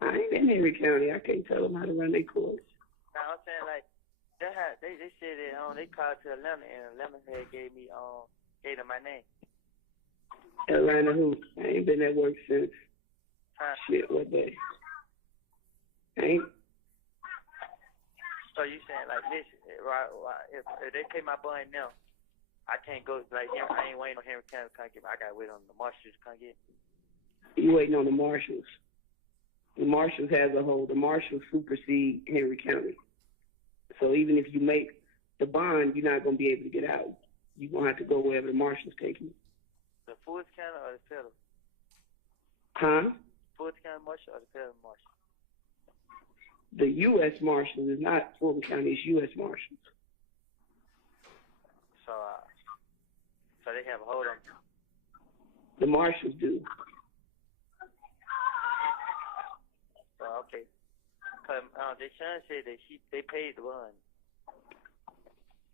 I ain't in Henry County. I can't tell them how to run their courts. No, I'm saying, like, they said that they called to Atlanta, and Atlanta had gave them my name. Atlanta who? I ain't been at work since shit, what day? Ain't. So you saying, like, listen, right, if they pay my bond now, I can't go, like, I ain't waiting on Henry County to come get me. I got to wait on the marshals to come get me. You waiting on the marshals. The marshals has a hold. The marshals supersede Henry County. So even if you make the bond, you're not going to be able to get out. You're going to have to go wherever the marshals take you. The Fulton County or the federal? Huh? Fulton County marshal or the federal marshal? The U.S. Marshals is not Fulton County, it's U.S. Marshals. So they have a hold on you. The marshals do. So, okay. The son said that they paid the bond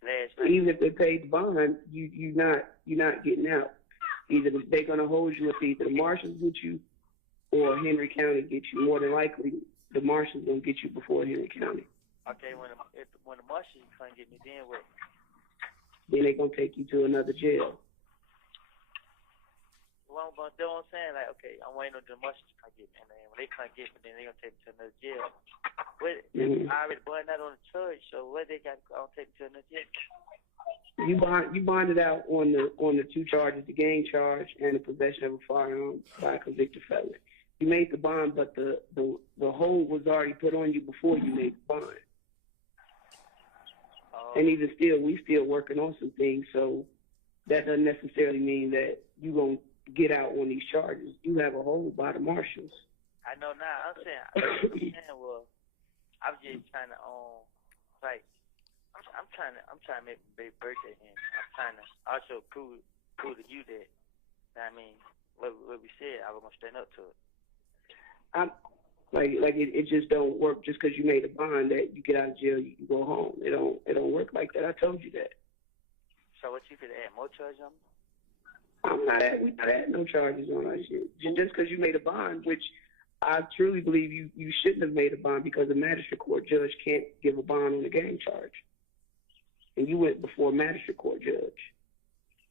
last night. Even if they paid the bond, you're not getting out. Either they're gonna hold you if either the marshals get you or Henry County get you. More than likely, the marshals gonna get you before Henry County. Okay, when the marshals come get me, then what? Then they're gonna take you to another jail. Well, but that's what I'm saying. Like, okay, I'm waiting on the marshals to come get me, and then when they come get me, then they're gonna take me to another jail. I already bonded out on the charge, so what they got to take me to another jail? You bonded out on the two charges, the gang charge and the possession of a firearm by a convicted felon. You made the bond, but the hold was already put on you before you made the bond. And even still, we still working on some things, so that doesn't necessarily mean that you're going to get out on these charges. You have a hold by the marshals. I know now. I'm saying, well, I'm just trying to, like, I'm trying to make a big birthday here. I'm trying to also prove to you that, I mean, what we said, I was going to stand up to it. It just don't work just because you made a bond that you get out of jail, you can go home. It don't work like that. I told you that. So what, you could add more charges on me? We not adding no charges on our shit. Just because you made a bond, which I truly believe you shouldn't have made a bond because a magistrate court judge can't give a bond on a gang charge. And you went before a magistrate court judge.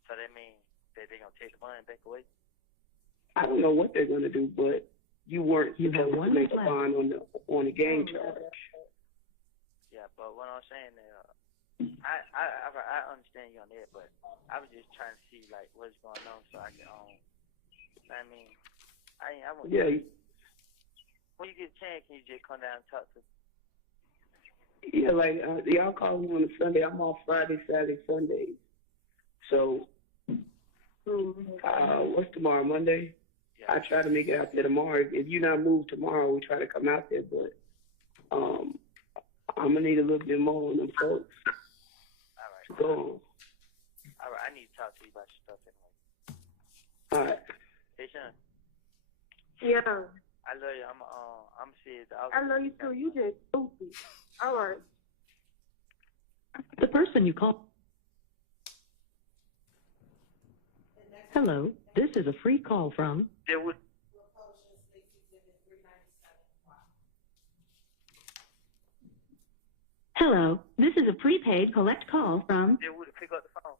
So that means that they're going to take the money back away? I don't know what they're going to do, but you weren't supposed to make a bond on the gang charge. Yeah, but what I'm saying is, I understand you on that, but I was just trying to see like what's going on so I can I mean, I want. Yeah. When you get a chance, can you just come down and talk to me? Yeah, like y'all call me on a Sunday. I'm off Friday, Saturday, Sundays. So, what's tomorrow? Monday. Yeah. I try to make it out there tomorrow. If you're not moved tomorrow, we try to come out there. But I'm gonna need a little bit more on them folks. All right. To go on. All right. I need to talk to you about your stuff anyway. All right. Hey, Sean. Yeah. I love you. I'm serious. I love you too. You just stupid. All right. The person you call. Hello, this is a free call from. There would. Hello, this is a prepaid collect call from There would pick up the phone.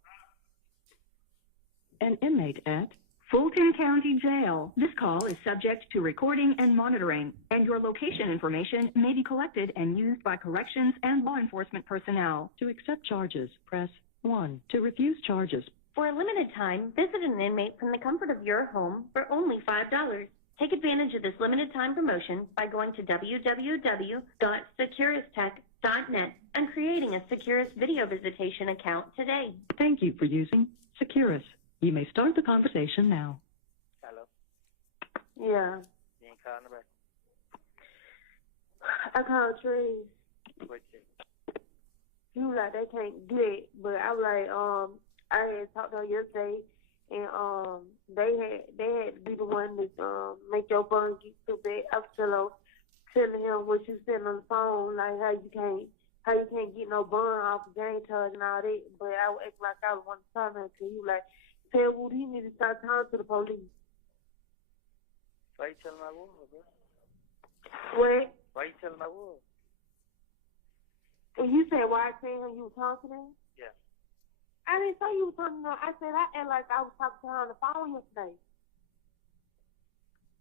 an inmate at Fulton County Jail. This call is subject to recording and monitoring, and your location information may be collected and used by corrections and law enforcement personnel. To accept charges, press 1. To refuse charges. For a limited time, visit an inmate from the comfort of your home for only $5. Take advantage of this limited time promotion by going to www.securistech.net and creating a Securus video visitation account today. Thank you for using Securus. You may start the conversation now. Hello. Yeah. You ain't calling back. I called Trees. What you? You was like they can't get it, but I was like, I had talked to her yesterday, and they had to be the one that make your bun get so bad. I was telling him what you said on the phone, like how you can't get no bun off of gang charge and all that. But I would act like I was one time to you, like, tell Woody he need to start talking to the police. Why you telling my woman, bro? What? Why you telling my woman? And you said why I tell him you was talking to him? Yeah. I didn't say you was talking to him. I said I act like I was talking to her on the phone yesterday.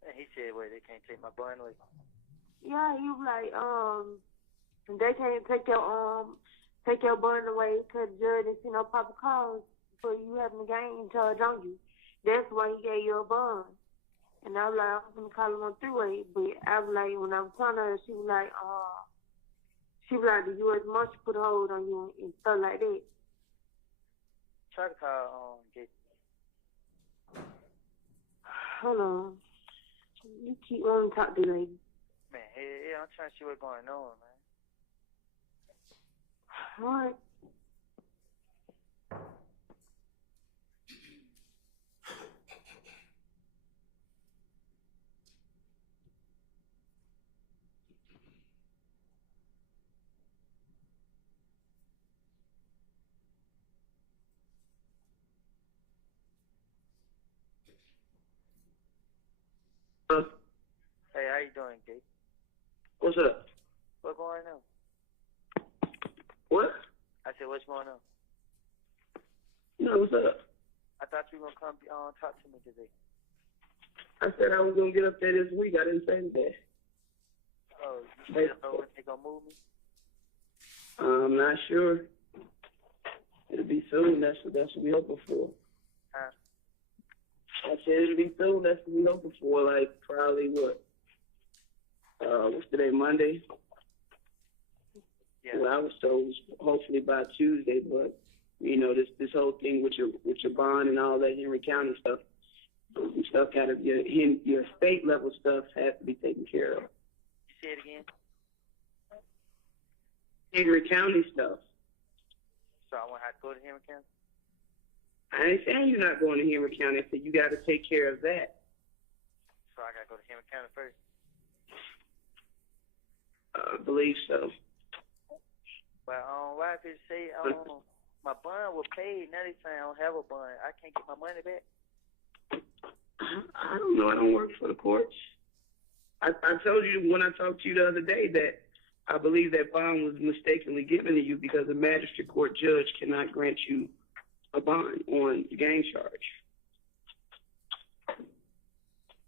And he said, wait, they can't take my bun away. Yeah, he was like, they can't take your bun away because the judge didn't see no proper cause for you having a gang charge on you. That's why he gave you a bun. And I was like, I'm gonna call him on three-way, but I was like, when I was telling her, she was like, the U.S. Marshal put a hold on you and stuff like that. Try to call Jeffery. Hold on. You keep wanting to talk to the lady. Man, hey, I'm trying to see what's going on, man. All right. Hey, how you doing, Gabe? What's up? What's going on? What? I said, what's going on? No, what's up? I thought you were going to come talk to me today. I said I was gonna get up there this week. I didn't say that. Oh, you still know when they gonna move me? I'm not sure. It'll be soon. That's what we hoping for. Huh? I said it'll be soon. That's what we hoping for. Like probably what? What's today? Monday. Yeah. Well, I was told hopefully by Tuesday, but you know this whole thing with your bond and all that Henry County stuff kind of your state level stuff has to be taken care of. You say it again? Henry County stuff. So I won't have to go to Henry County? I ain't saying you're not going to Henry County. I said you got to take care of that. So I got to go to Henry County first? I believe so. Well, why if it say my bond was paid, now they say I don't have a bond, I can't get my money back? I don't know. I don't work for the courts. I told you when I talked to you the other day that I believe that bond was mistakenly given to you because a magistrate court judge cannot grant you a bond on the gang charge.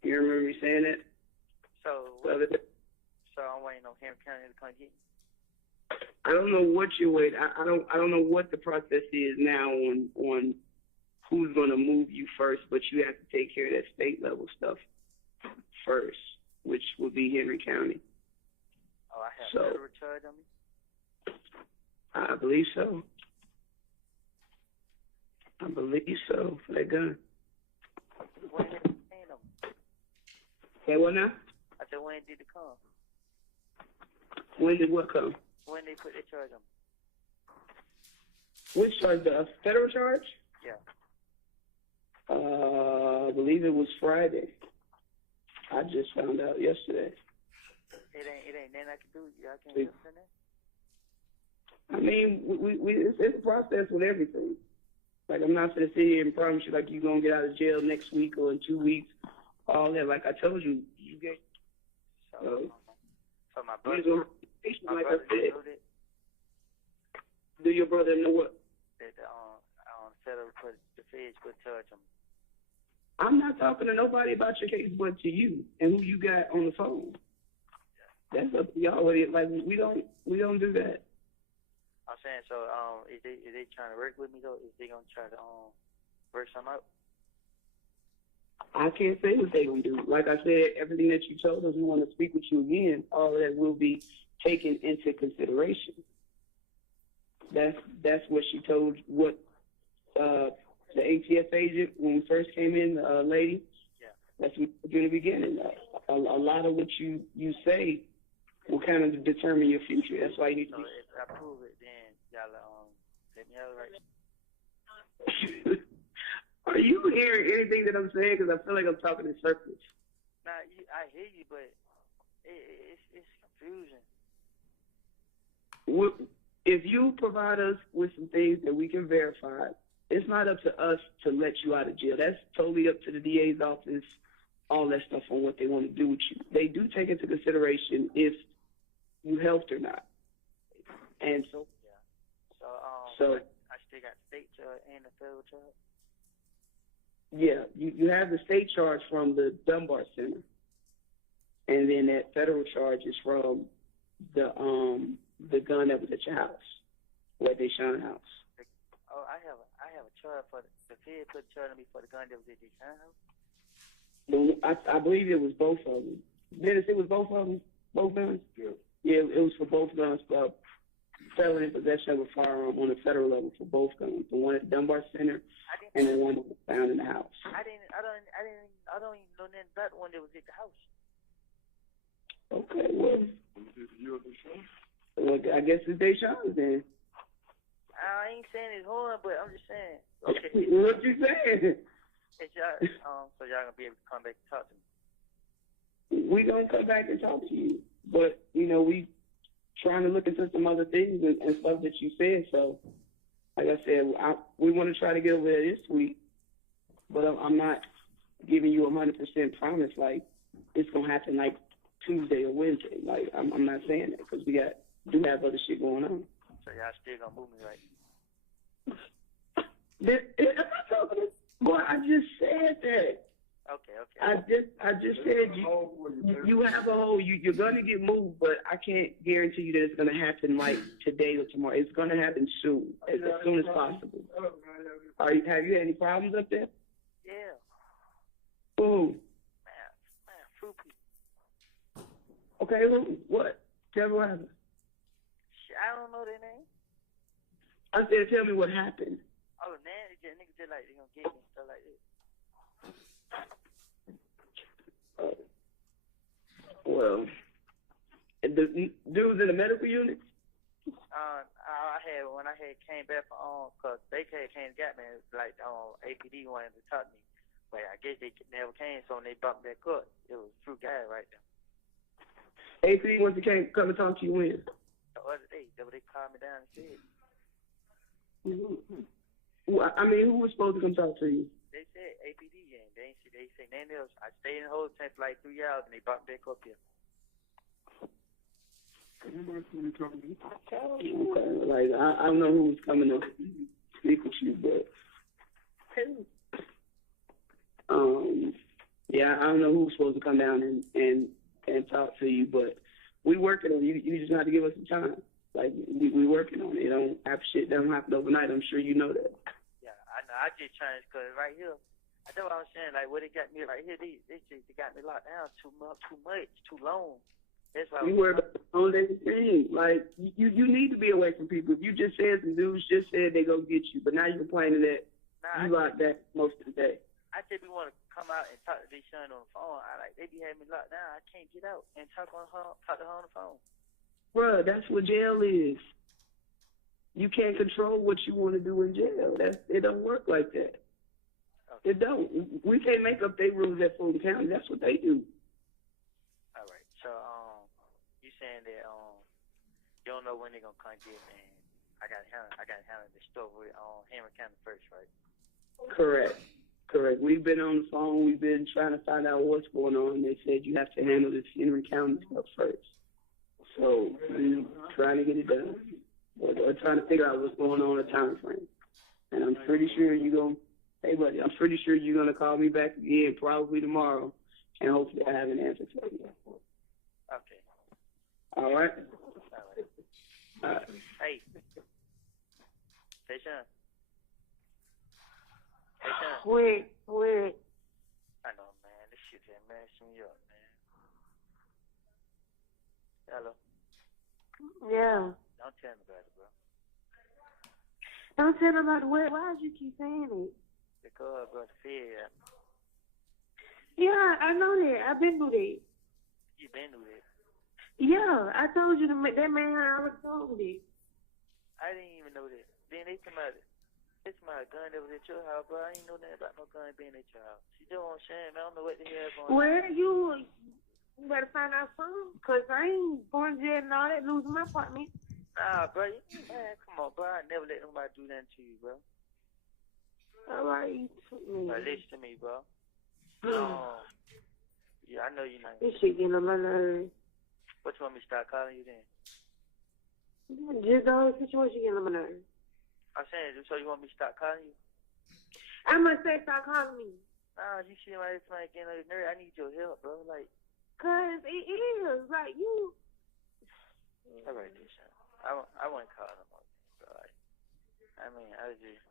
You remember me saying that? So I'm waiting on Henry County to come get me? I don't know what you're waiting. I don't know what the process is now on who's going to move you first, but you have to take care of that state level stuff first, which would be Henry County. Oh, I have federal charge on me? I believe so. I believe so for that gun. When did it pay them? Hey, what now? I said, when did it come? When did what come? When they put their charge on me? Which charge? The federal charge? Yeah. I believe it was Friday. I just found out yesterday. It ain't nothing I can do. Y'all can't do something. I mean, it's a process with everything. Like, I'm not going to sit here and promise you, like, you're going to get out of jail next week or in 2 weeks. All that. Like I told you, you get. So my brother, my like brother I said, knew that. Do your brother know what? That federal put the feds put charge on me. I'm not talking to nobody about your case but to you and who you got on the phone. That's up to y'all. Like, we don't do that. I'm saying, so is they trying to work with me though? Is they gonna try to work something out? I can't say what they're gonna do. Like I said, everything that you told us, we want to speak with you again. All of that will be taken into consideration. That's what she told. What the ATF agent when we first came in, lady. Yeah. That's what we did in the beginning. A lot of what you say will kind of determine your future. That's why you need to. So if I prove it, then y'all let me have it right. Are you hearing anything that I'm saying? Because I feel like I'm talking in circles. Nah, I hear you, but it's confusion. If you provide us with some things that we can verify, it's not up to us to let you out of jail. That's totally up to the DA's office, all that stuff on what they want to do with you. They do take into consideration if you helped or not. And so, yeah. So I still got state charge and the federal charge. Yeah, you have the state charge from the Dunbar Center, and then that federal charge is from the gun that was at your house, where they shot house. Oh, I have a charge for the Fed put charge on me for the gun that was at the house. I believe it was both of them. Dennis, it was both of them, both guns. Yeah, it was for both guns. Felon in possession of a firearm on the federal level for both guns. The one at Dunbar Center and the one that was found in the house. I don't even know nothing about the one that was at the house. Okay, well, I guess it's Deshaun's then. I ain't saying it's horn, but I'm just saying. Okay, what you saying? It's y'all, so y'all gonna be able to come back and talk to me. We gonna come back and talk to you, but we trying to look into some other things and stuff that you said. So, like I said, we want to try to get over there this week, but I'm not giving you 100% promise like it's gonna happen like Tuesday or Wednesday. Like I'm not saying that because we do have other shit going on. So y'all still gonna move me, right? Am I talking? Boy, I just said that. Okay. I just said you have a whole. You're gonna get moved, but I can't guarantee you that it's gonna happen like today or tomorrow. It's gonna happen soon, as soon as possible. Have you had any problems up there? Yeah. Ooh. Man, fruit people. Okay, what? Tell me what happened. I don't know their name. I said, tell me what happened. Oh, man, niggas just like they gonna get me and stuff like that. Well, the dudes in the medical unit? When I came back from cause they came and got me, like APD wanted to talk to me, but I guess they never came, so when they bumped that cut, it was true guy right there. APD wanted to come and talk to you when? The other day, they called me down and said. Well, I mean, who was supposed to come talk to you? They said APD, and they said nothing else. I stayed in the whole tent for like 3 hours, and they bumped that up here. Like, I don't know who was coming to speak with you, but yeah, I don't know who was supposed to come down and talk to you, but we working on you. You just have to give us some time. Like we working on it. Shit don't happen overnight. I'm sure you know that. Yeah, I know. I just trying to, cause right here, I know what I'm saying. Like, what they got me right here, they got me locked down too much, too long. That's why You worry about on everything. Like you need to be away from people. If you just said some dudes just said they go get you, but now you're complaining that you locked down most of the day. I just want to come out and talk to these son on the phone. They be having me locked down. I can't get out and talk to her on the phone. Bruh, that's what jail is. You can't control what you want to do in jail. It don't work like that. Okay. It don't. We can't make up their rules at Fulton County. That's what they do. All right. So you saying that you don't know when they're gonna come get me? I got handle the store with Henry County first, right? Correct. We've been on the phone. We've been trying to find out what's going on. They said you have to handle this Henry County stuff first. So we're trying to get it done. We're trying to figure out what's going on in the time frame. And I'm pretty sure hey buddy, I'm pretty sure you're gonna call me back again probably tomorrow, and hopefully I have an answer for you. Okay. All right. All right. Hey. Hey, Sean. Wait. I know, man. This shit just messing me up, man. Hello. Yeah. Don't tell me about it, bro. Don't tell them about what. Why do you keep saying it? Because, bro, the fear. Yeah, I know that. I've been through that. You been through that? Yeah, I told you that man I was told it. I didn't even know that. Then they come out. It's my gun that was at your house, bro. I ain't know nothing about no gun being at your house. You know what I'm saying? I don't know what the hell going on. Well, you better find out something, because I ain't going to jail and all that, losing my apartment. Nah, bro. Man, come on, bro. I never let nobody do that to you, bro. All right, you took me. But listen to me, bro. Yeah, I know you're not. This shit getting on my nerves. What, you want me to start calling you then? Just the whole situation getting on my nerves. I'm saying, so you want me to start calling you? I must say stop calling me. Nah, you see my getting on your nerve. I need your help, bro. Like, cause it is like you. All right, Deshaun. I won't call no more, bro. Like, I mean,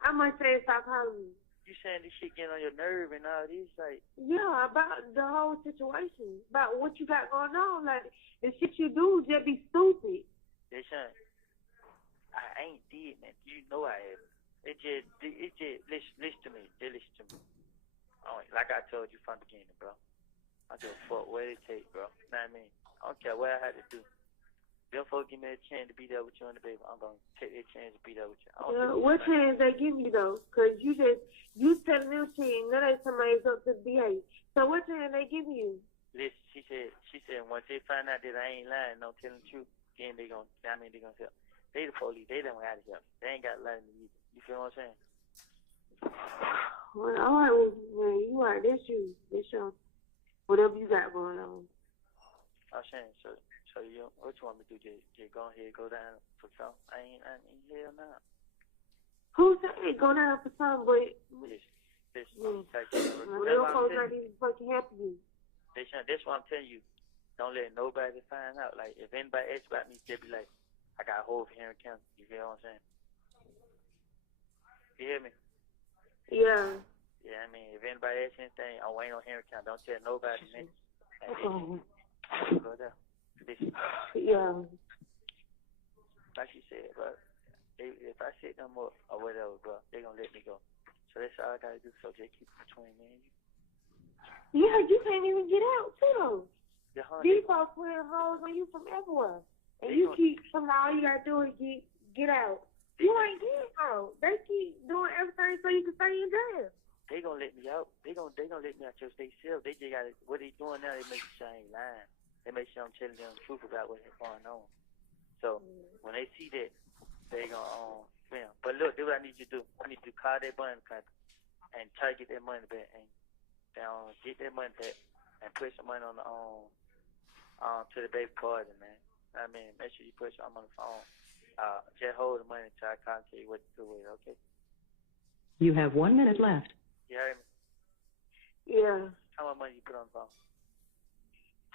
I must say stop calling me. You saying this shit getting on your nerve and all this, like. Yeah, about the whole situation, about what you got going on. Like the shit you do just be stupid. Deshaun, I ain't dead, man. You know I am. It just listen to me. Just listen to me. Like I told you from the beginning, bro. I just fuck what it take, bro. You know what I mean? I don't care what I had to do. Them folks give me a chance to be there with you and the baby. I'm gonna take that chance to be there with you. What chance they give you though? Cause you telling them shit and now they somebody's up to behave. So what chance they give you? Listen, she said once they find out that I ain't lying, no telling the truth, then they gonna help. They the police. They don't have to help. They ain't got to lie to me either. You feel what I'm saying? Well, all right, well, man, you right. That's you. That's your whatever you got going on. I'm saying, so you, what you want me to do? Just go ahead, go down for something? I ain't here now. Who said go down for something? But this little folks not even fucking helping you. That's what I'm telling you. Don't let nobody find out. Like, if anybody asks about me, they'll be like, I got a hold of Henry County. You feel what I'm saying? You hear me? Yeah. Yeah, I mean, if anybody asks anything, I'm waiting on Henry County. Don't tell nobody, man. Go there. Yeah. Like you said, bro, if I set them up or whatever, bro, they gonna let me go. So that's all I gotta do. So just keep it between me and you. Yeah, you can't even get out, too. These folks putting holes on you from everywhere. And you keep, all you gotta do is get out. You ain't getting out. They keep doing everything so you can stay in jail. They gonna let me out. They gonna let me out your state cell. They just gotta, what they doing now, they make sure I ain't lying. They make sure I'm telling them the truth about what's going on. So when they see that, they gonna film. But look, do what I need you to do. I need you to call that money country and try to get that money back and get that money back and put some money on the to the baby card, man. I mean, make sure you put something on the phone. Just hold the money until I can't tell you what to do with it, okay? You have 1 minute left. You heard me? Yeah. How much money you put on the phone?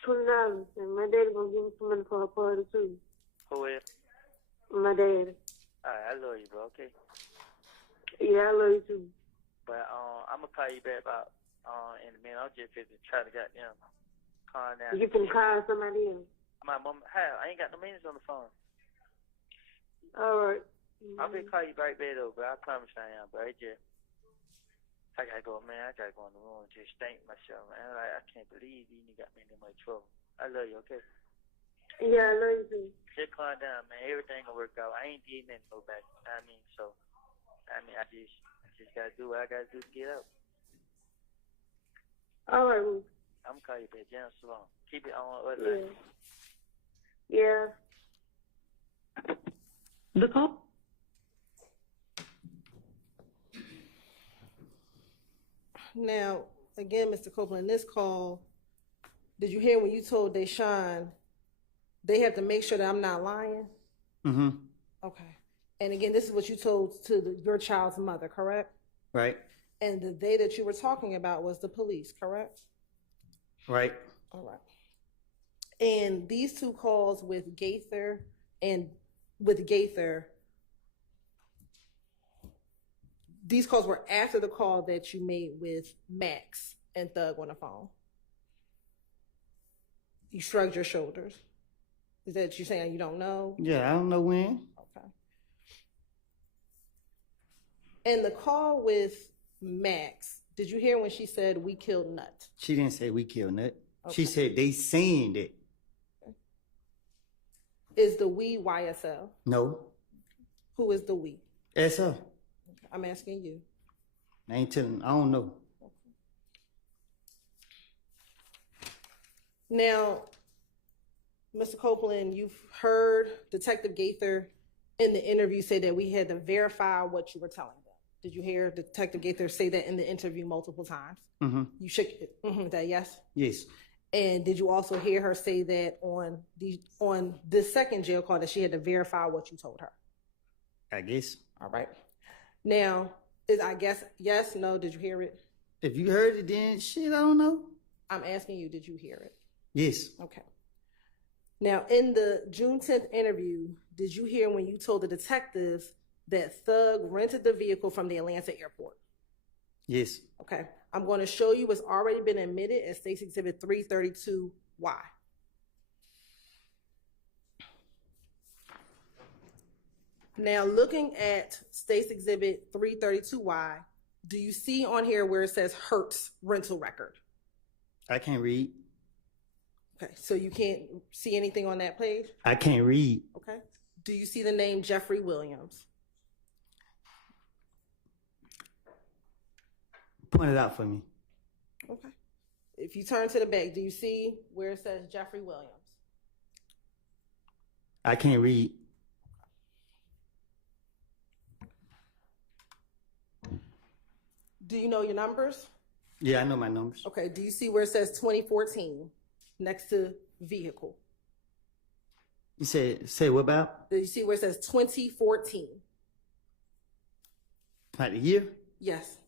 $20, and my daddy gonna give me some money for a party too. Who is? My daddy. Alright, I love you, bro. Okay. Yeah, I love you too. But I'm gonna call you back about in a minute. I'm just trying to goddamn calm down. You can call somebody else. My mom, how? I ain't got no minutes on the phone. All right. I'll be call you right back though, bro. I promise I am, bro. I gotta go, man. I gotta go in the room and just thank myself, man. I can't believe you got me in that much trouble. I love you, okay? Yeah, I love you too. Just calm down, man. Everything gonna work out. I ain't did nothing to go back. I just gotta do what I gotta do to get up. All right. I'm gonna call you back, Jan. So long. Keep it on other line. Yeah. The call. Now, again, Mr. Copeland, this call, did you hear when you told Deshaun they have to make sure that I'm not lying? Mm-hmm. Okay. And again, this is what you told to your child's mother, correct? Right. And the they that you were talking about was the police, correct? Right. All right. And these two calls with Gaither, these calls were after the call that you made with Max and Thug on the phone. You shrugged your shoulders. Is that you saying you don't know? Yeah, I don't know when. Okay. And the call with Max, did you hear when she said we killed Nut? She didn't say we killed Nut. Okay. She said they saying it. Is the we YSL? No. Who is the we? SL. I'm asking you. I ain't telling. I don't know. Now, Mr. Copeland, you've heard Detective Gaither in the interview say that we had to verify what you were telling them. Did you hear Detective Gaither say that in the interview multiple times? Mm-hmm. You shook that yes? Yes. And did you also hear her say that on this second jail call that she had to verify what you told her? I guess. All right. Now, I guess yes, no, did you hear it? If you heard it, then shit, I don't know. I'm asking you, did you hear it? Yes. Okay. Now, in the June 10th interview, did you hear when you told the detectives that Thug rented the vehicle from the Atlanta airport? Yes. Okay. I'm going to show you what's already been admitted as State's Exhibit 332Y. Now, looking at State's Exhibit 332Y, do you see on here where it says Hertz rental record? I can't read. Okay, so you can't see anything on that page? I can't read. Okay. Do you see the name Jeffery Williams? Point it out for me. Okay. If you turn to the back, do you see where it says Jeffery Williams? I can't read. Do you know your numbers? Yeah, I know my numbers. Okay. Do you see where it says 2014 next to vehicle? You say what about? Do you see where it says 2014? Like the year? Yes.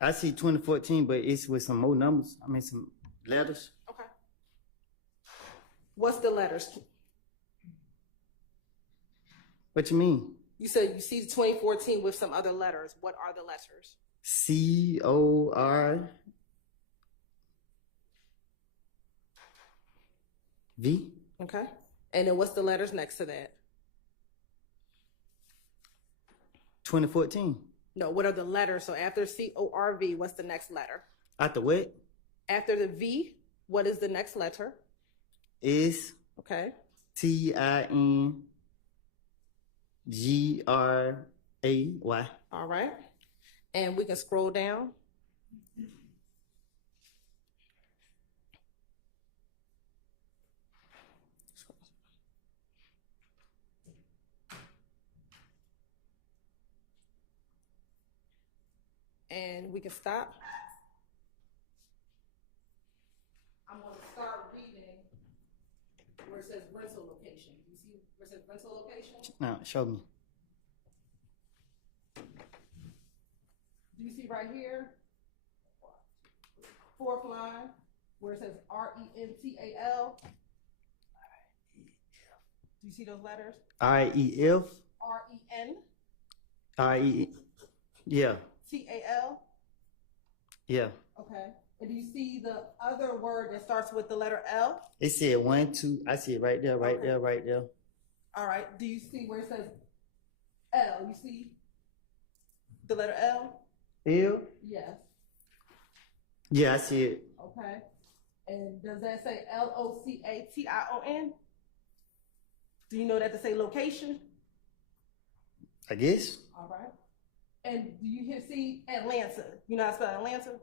I see 2014, but it's with some more numbers. I mean, some letters. Okay. What's the letters? What you mean? You said you see 2014 with some other letters. What are the letters? CORV. Okay. And then what's the letters next to that? 2014. No, what are the letters? So after CORV, what's the next letter? After what? After the V, what is the next letter? Is Okay. TINGRAY. All right. And we can scroll down. And we can stop. I'm going to start reading where it says rental location. You see where it says rental location? No, show me. Do you see right here? Fourth line, where it says RENTAL. Do you see those letters? REF. REN. RE. Yeah. TAL. Yeah. Okay. And do you see the other word that starts with the letter L? It said 1, 2. I see it right there, right Okay. there, right there. All right. Do you see where it says L? You see the letter L? L? Yes. Yeah, I see it. Okay. And does that say LOCATION? Do you know that to say location? I guess. All right. And do you see Atlanta? You know how to spell Atlanta?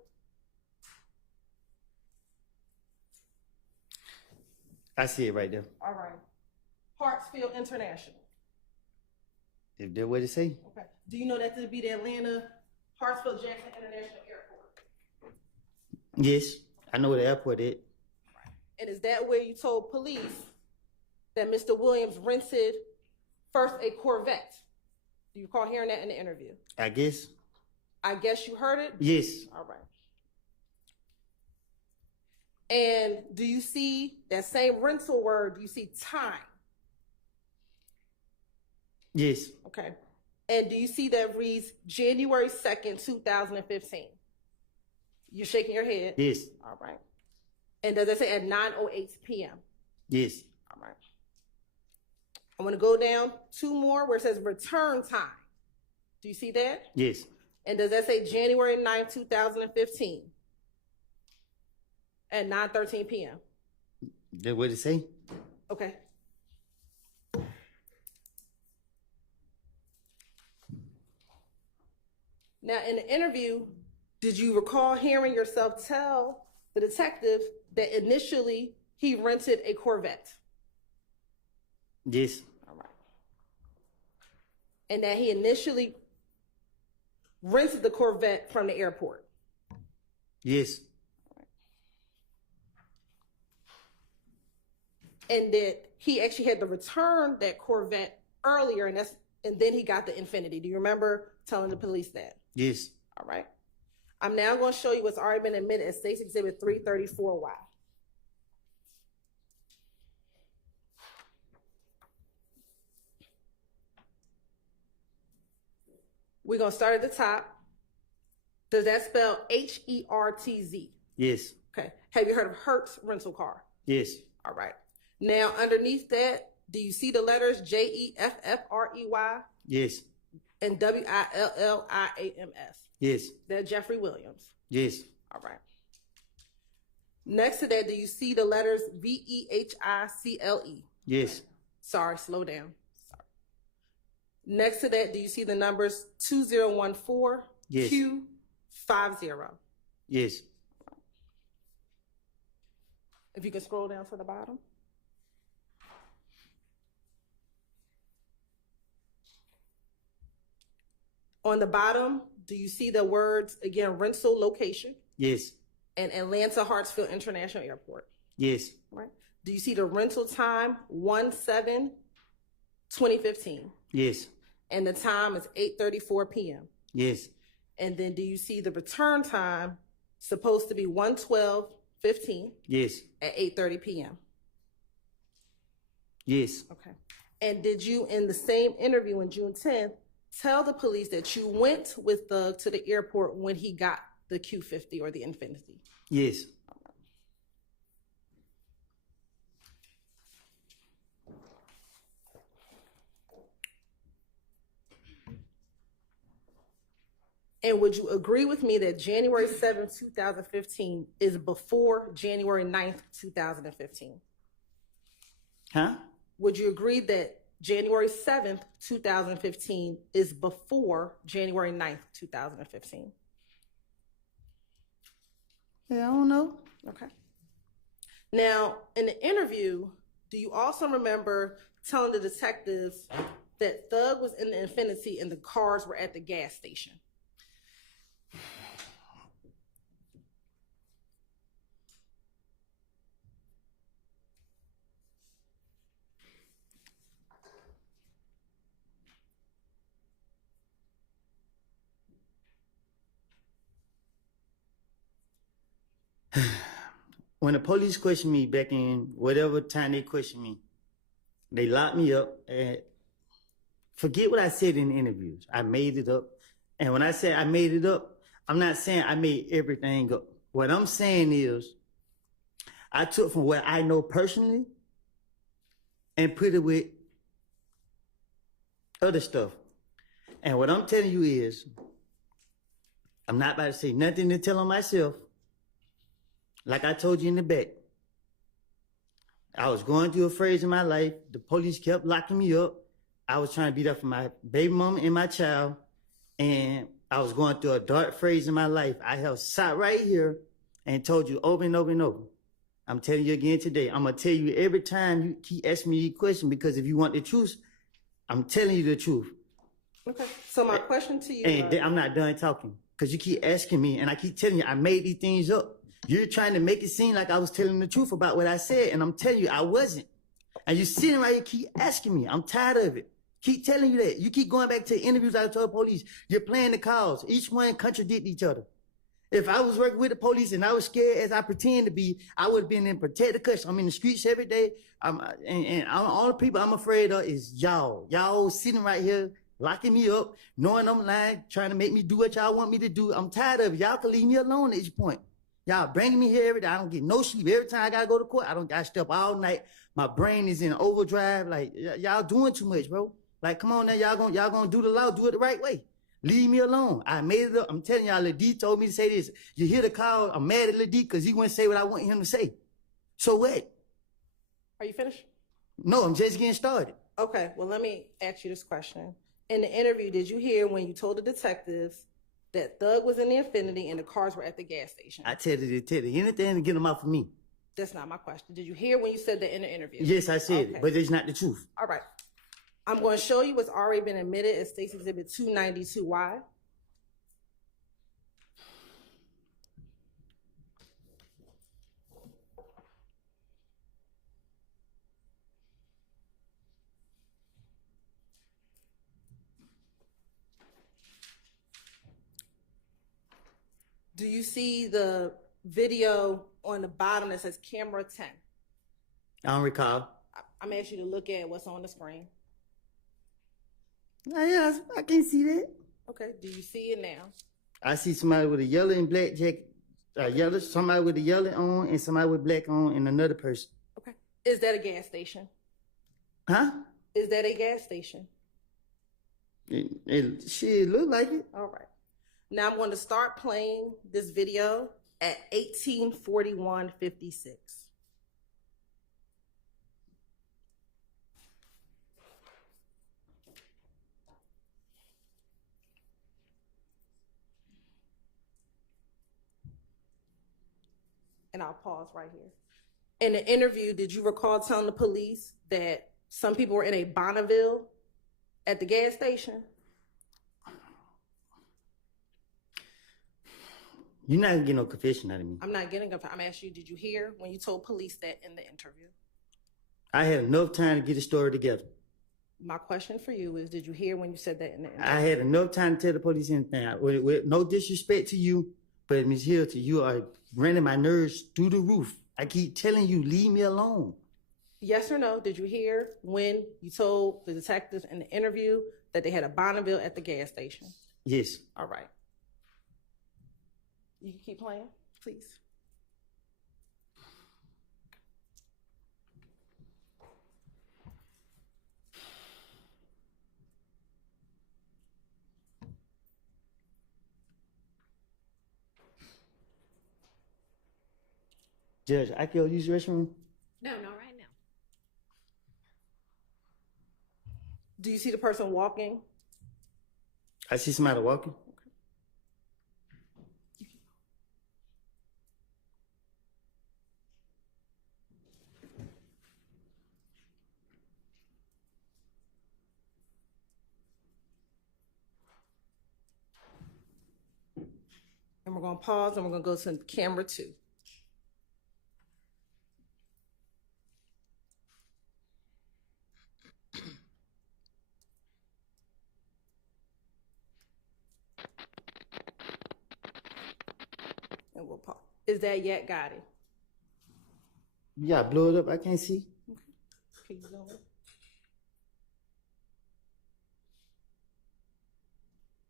I see it right there. All right. Hartsfield International. If that's what it say. Okay. Do you know that to be the Atlanta Hartsfield Jackson International Airport? Yes. I know where the airport is. And is that where you told police that Mr. Williams rented first a Corvette? Do you recall hearing that in the interview? I guess. I guess you heard it? Yes. All right. And do you see that same rental word? Do you see time? Yes. Okay. And do you see that reads January 2nd, 2015? You're shaking your head? Yes. All right. And does it say at 9:08 p.m.? Yes. All right. I want to go down two more where it says return time. Do you see that? Yes. And does that say January 9th, 2015? At 9:13 p.m.? That's what it say? Okay. Now, in the interview, did you recall hearing yourself tell the detective that initially he rented a Corvette? Yes. All right. And that he initially rented the Corvette from the airport? Yes. And that he actually had to return that Corvette earlier, and then he got the Infinity. Do you remember telling the police that? Yes. All right. I'm now going to show you what's already been admitted as State's Exhibit 334Y. We're going to start at the top. Does that spell Hertz? Yes. Okay. Have you heard of Hertz rental car? Yes. All right. Now, underneath that, do you see the letters Jeffrey? Yes. And Williams? Yes. That's Jeffery Williams. Yes. All right. Next to that, do you see the letters VEHICLE? Yes. Sorry, slow down. Sorry. Next to that, do you see the numbers 2014 Yes. Q50? Yes. If you can scroll down to the bottom. On the bottom, do you see the words, again, rental location? Yes. And Atlanta Hartsfield International Airport? Yes. Right. Do you see the rental time 1/7/2015? Yes. And the time is 8:34 p.m. Yes. And then do you see the return time supposed to be 1/12/15? Yes. At 8:30 p.m. Yes. Okay. And did you, in the same interview on June 10th, tell the police that you went with Thug to the airport when he got the Q50 or the Infinity? Yes. And would you agree with me that January 7th, 2015 is before January 9th, 2015? Huh? Would you agree that January 7th, 2015 is before January 9th, 2015? Yeah, I don't know. Okay. Now, in the interview, do you also remember telling the detectives that Thug was in the Infinity and the cars were at the gas station? When the police questioned me back in whatever time they questioned me, they locked me up. And forget what I said in the interviews. I made it up. And when I say I made it up, I'm not saying I made everything up. What I'm saying is I took from what I know personally and put it with other stuff. And what I'm telling you is, I'm not about to say nothing to tell on myself. Like I told you in the back, I was going through a phase in my life. The police kept locking me up. I was trying to be there for my baby mama and my child. And I was going through a dark phase in my life. I have sat right here and told you over and over and over. I'm telling you again today. I'm going to tell you every time you keep asking me a question, because if you want the truth, I'm telling you the truth. Okay. So my question to you, And I'm not done talking, because you keep asking me, and I keep telling you I made these things up. You're trying to make it seem like I was telling the truth about what I said, and I'm telling you I wasn't. And you're sitting right here, keep asking me. I'm tired of it. Keep telling you that. You keep going back to interviews I told the police. You're playing the calls. Each one contradict each other. If I was working with the police and I was scared as I pretend to be, I would have been in protective custody. I'm in the streets every day. All the people I'm afraid of is y'all. Y'all sitting right here, locking me up, knowing I'm lying, trying to make me do what y'all want me to do. I'm tired of it. Y'all can leave me alone at this point. Y'all bringing me here every day. I don't get no sleep. Every time I gotta go to court, I stay up all night. My brain is in overdrive. Like, y'all doing too much, bro. Like, come on now, y'all gonna do the law, do it the right way. Leave me alone. I made it up. I'm telling y'all, Lil D told me to say this. You hear the call, I'm mad at Lil D because he wouldn't say what I want him to say. So what? are you finished? No, I'm just getting started. Okay, well, let me ask you this question. In the interview, did you hear when you told the detectives that Thug was in the Infinity and the cars were at the gas station? I tell you, anything to get them off of me. That's not my question. Did you hear when you said that in the interview? Yes, I said it, but it's not the truth. All right. I'm going to show you what's already been admitted as State's Exhibit 292Y. Do you see the video on the bottom that says camera 10? I don't recall. I'm asking you to look at what's on the screen. Yeah, I can see that. Okay, do you see it now? I see somebody with a yellow and black jacket, somebody with a yellow on and somebody with black on and another person. Okay. Is that a gas station? Huh? Is that a gas station? Shit, look like it. All right. Now I'm going to start playing this video at 18:41:56. And I'll pause right here. In the interview, did you recall telling the police that some people were in a Bonneville at the gas station? You're not gonna get no confession out of me. I'm not getting a. I'm asking you, did you hear when you told police that in the interview? I had enough time to get the story together. My question for you is, did you hear when you said that in the interview? I had enough time to tell the police anything. With no disrespect to you, but Ms. Hilton, you are running my nerves through the roof. I keep telling you, leave me alone. Yes or no, did you hear when you told the detectives in the interview that they had a Bonneville at the gas station? Yes. All right. You can keep playing, please. Judge, I can use the restroom? No, not right now. Do you see the person walking? I see somebody walking. And we're going to pause and we're going to go to camera 2. And we'll pause. Is that yet Gotti? Yeah, blow it up. I can't see. Keep going.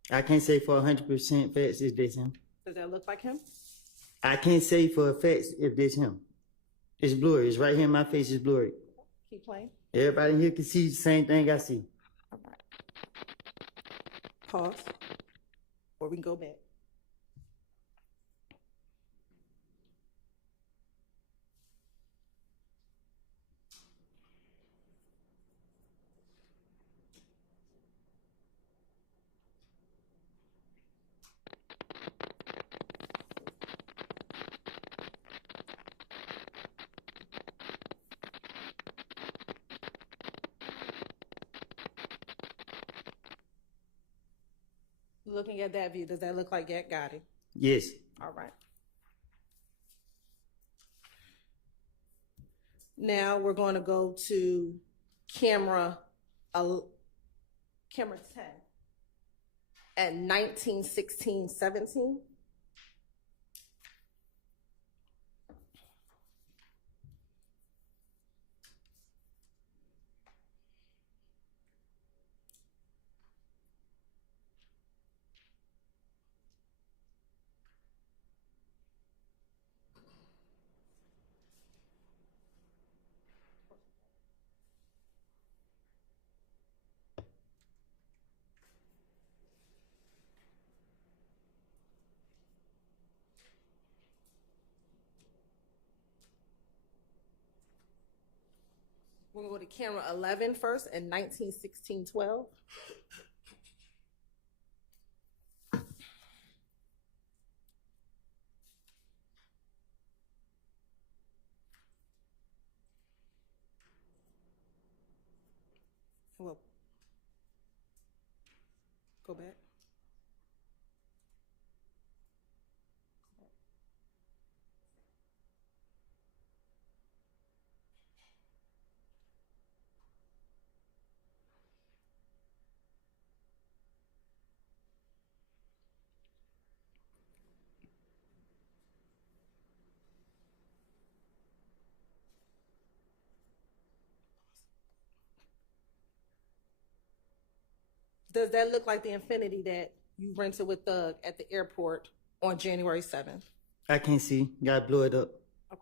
I can't say for 100% facts if this him. Does that look like him? I can't say for a fact if this him. It's blurry. It's right here in my face. It's blurry. Keep playing. Everybody in here can see the same thing I see. All right. Pause. Or we can go back. Looking at that view, does that look like Get Gotti? Yes. All right. Now we're going to go to camera 10 at 19:16:17. We're going to go to camera 11 first at 19:16:12. Well, go back. Does that look like the Infinity that you rented with Thug at the airport on January 7th? I can't see. Gotta blow it up. Okay.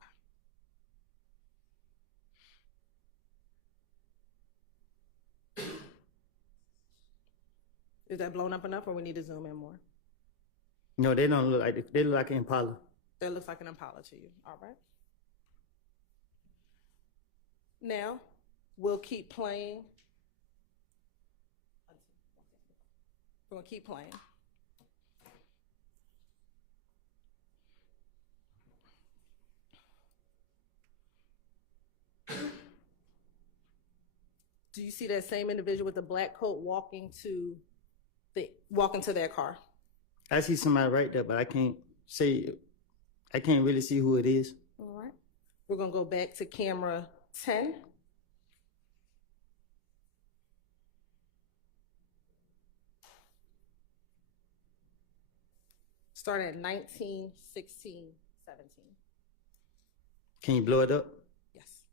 Is that blown up enough or we need to zoom in more? No, they don't look like they look like an Impala. That looks like an Impala to you. All right. Now, we'll keep playing. We're going to keep playing. Do you see that same individual with the black coat walking to their car? I see somebody right there, but I can't really see who it is. All right. We're going to go back to camera 10. Start at 19:16:17. Can you blow it up? Yes.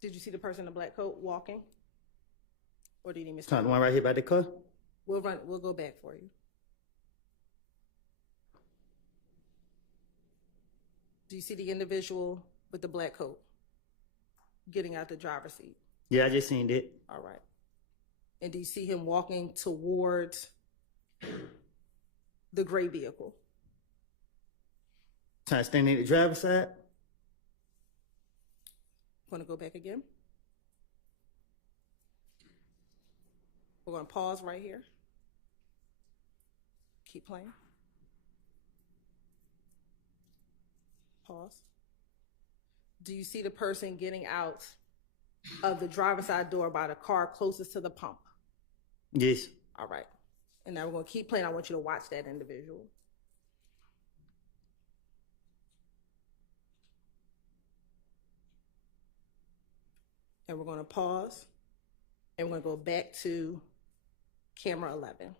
Did you see the person in the black coat walking? Or do you need me to It's not the one right here by the car. We'll go back for you. Do you see the individual with the black coat getting out the driver's seat? Yeah, I just seen it. All right. And do you see him walking towards the gray vehicle? Trying to stand in the driver's side. Want to go back again? We're going to pause right here. Keep playing. Pause. Do you see the person getting out of the driver's side door by the car closest to the pump? Yes. All right. And now we're going to keep playing. I want you to watch that individual. And we're going to pause. And we're going to go back to camera 11. And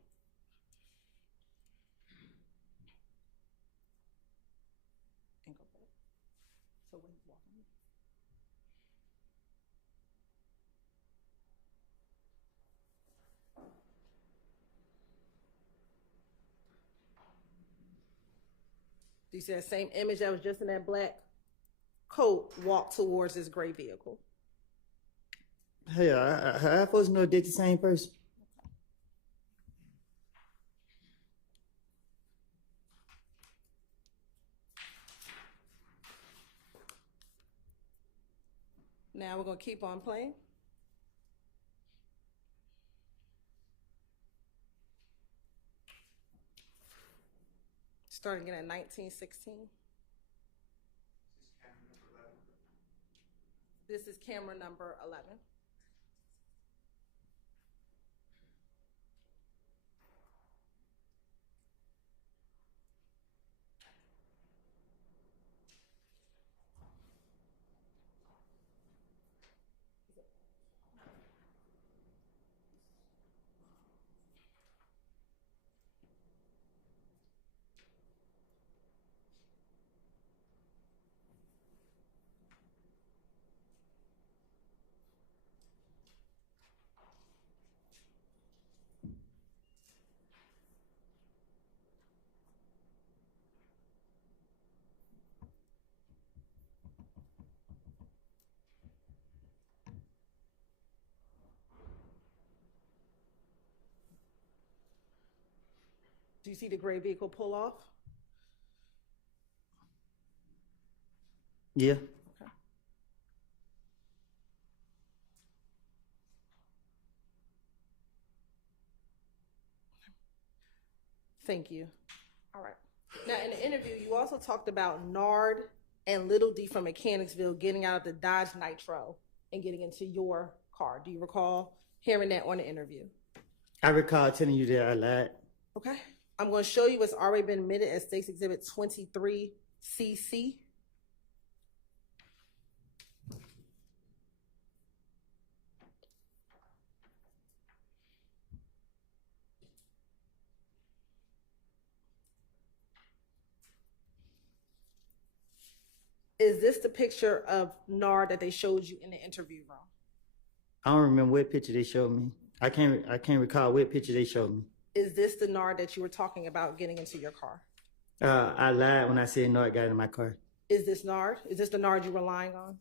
go back. So when he's walking. Do you see that same image that was just in that black coat walk towards this gray vehicle? Hey, I supposed to know they're the same person. Now we're going to keep on playing. Starting again at 1916. This is camera number 11. Do you see the gray vehicle pull off? Yeah. Okay. Thank you. All right. Now, in the interview, you also talked about Nard and Little D from Mechanicsville getting out of the Dodge Nitro and getting into your car. Do you recall hearing that on the interview? I recall telling you that I lied. Okay. I'm going to show you what's already been admitted as State's Exhibit 23CC. Is this the picture of Nard that they showed you in the interview room? I don't remember what picture they showed me. I can't recall what picture they showed me. Is this the Nard that you were talking about getting into your car? I lied when I said Nard got in my car. Is this Nard? Is this the Nard you're relying on?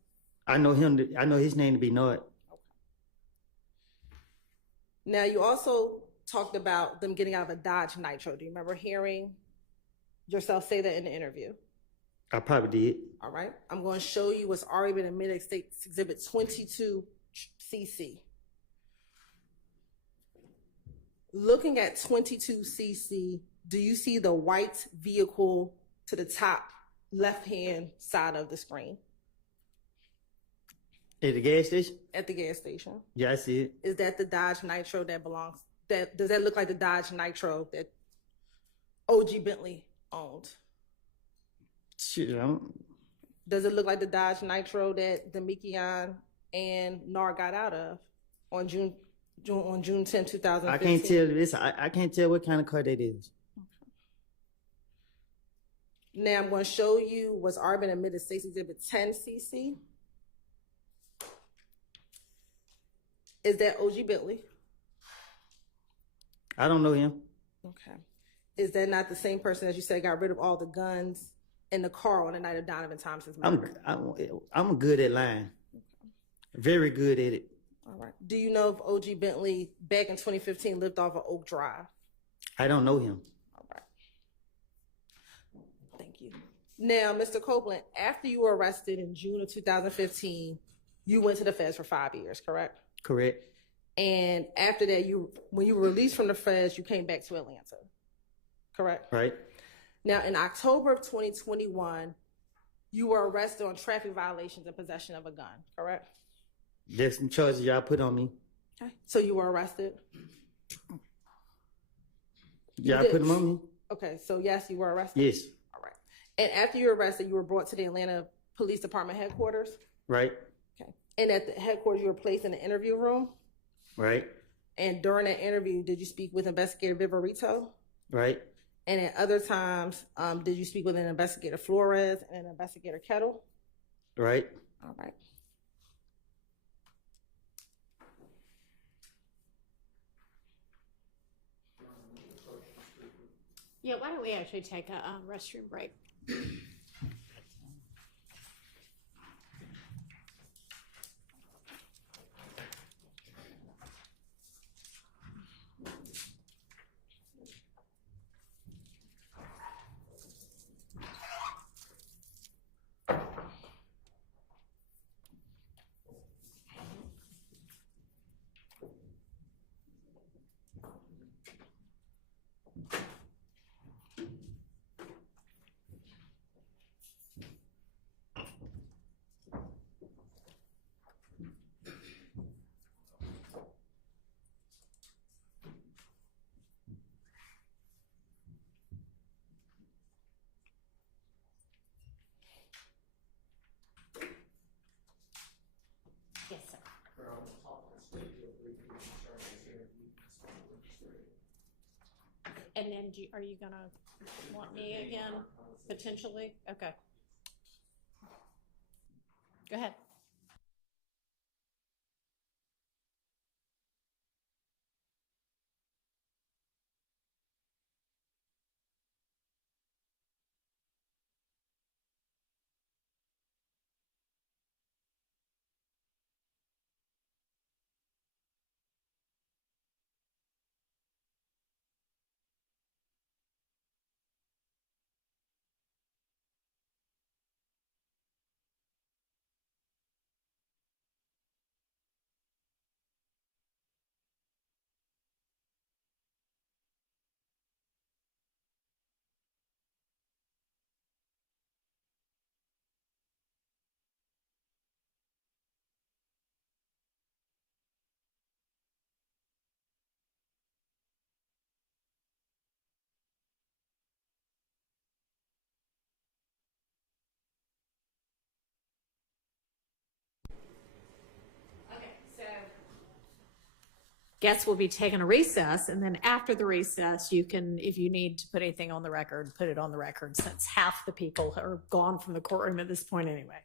I know him. I know his name to be Nard. Now, you also talked about them getting out of a Dodge Nitro. Do you remember hearing yourself say that in the interview? I probably did. All right. I'm going to show you what's already been admitted as State's Exhibit 22CC. Looking at 22CC, do you see the white vehicle to the top left-hand side of the screen? At the gas station? At the gas station. Yeah, I see it. Is that the Dodge Nitro that belongs, does that look like the Dodge Nitro that OG Bentley owned? Shit, I don't. Does it look like the Dodge Nitro that Demikian and Nard got out of on June 10, 2015? I can't tell this. I can't tell what kind of car that is. Now I'm going to show you what's already been admitted as State's Exhibit 10CC. Is that OG Bentley? I don't know him. Okay. Is that not the same person as you said got rid of all the guns in the car on the night of Donovan Thompson's murder? I'm good at lying. Very good at it. All right. Do you know if OG Bentley back in 2015 lived off of Oak Drive? I don't know him. All right. Thank you. Now, Mr. Copeland, after you were arrested in June of 2015, you went to the feds for 5 years, correct? Correct. And after that, when you were released from the feds, you came back to Atlanta, correct? Right. Now, in October of 2021, you were arrested on traffic violations and possession of a gun, correct? There's some charges y'all put on me. Okay. So you were arrested? Y'all put them on me? Okay, so yes, you were arrested? Yes. All right. And after you were arrested, you were brought to the Atlanta Police Department headquarters? Right. Okay. And at the headquarters, you were placed in the interview room. Right. And during that interview, did you speak with Investigator Viverito? Right. And at other times, did you speak with an Investigator Flores and an Investigator Kettle? Right. All right. Yeah, why don't we actually take a restroom break? Yes, sir. And then are you gonna want me again, potentially? Okay. Go ahead. Guess we'll be taking a recess, and then after the recess, you can, if you need to put anything on the record, put it on the record, since half the people are gone from the courtroom at this point anyway.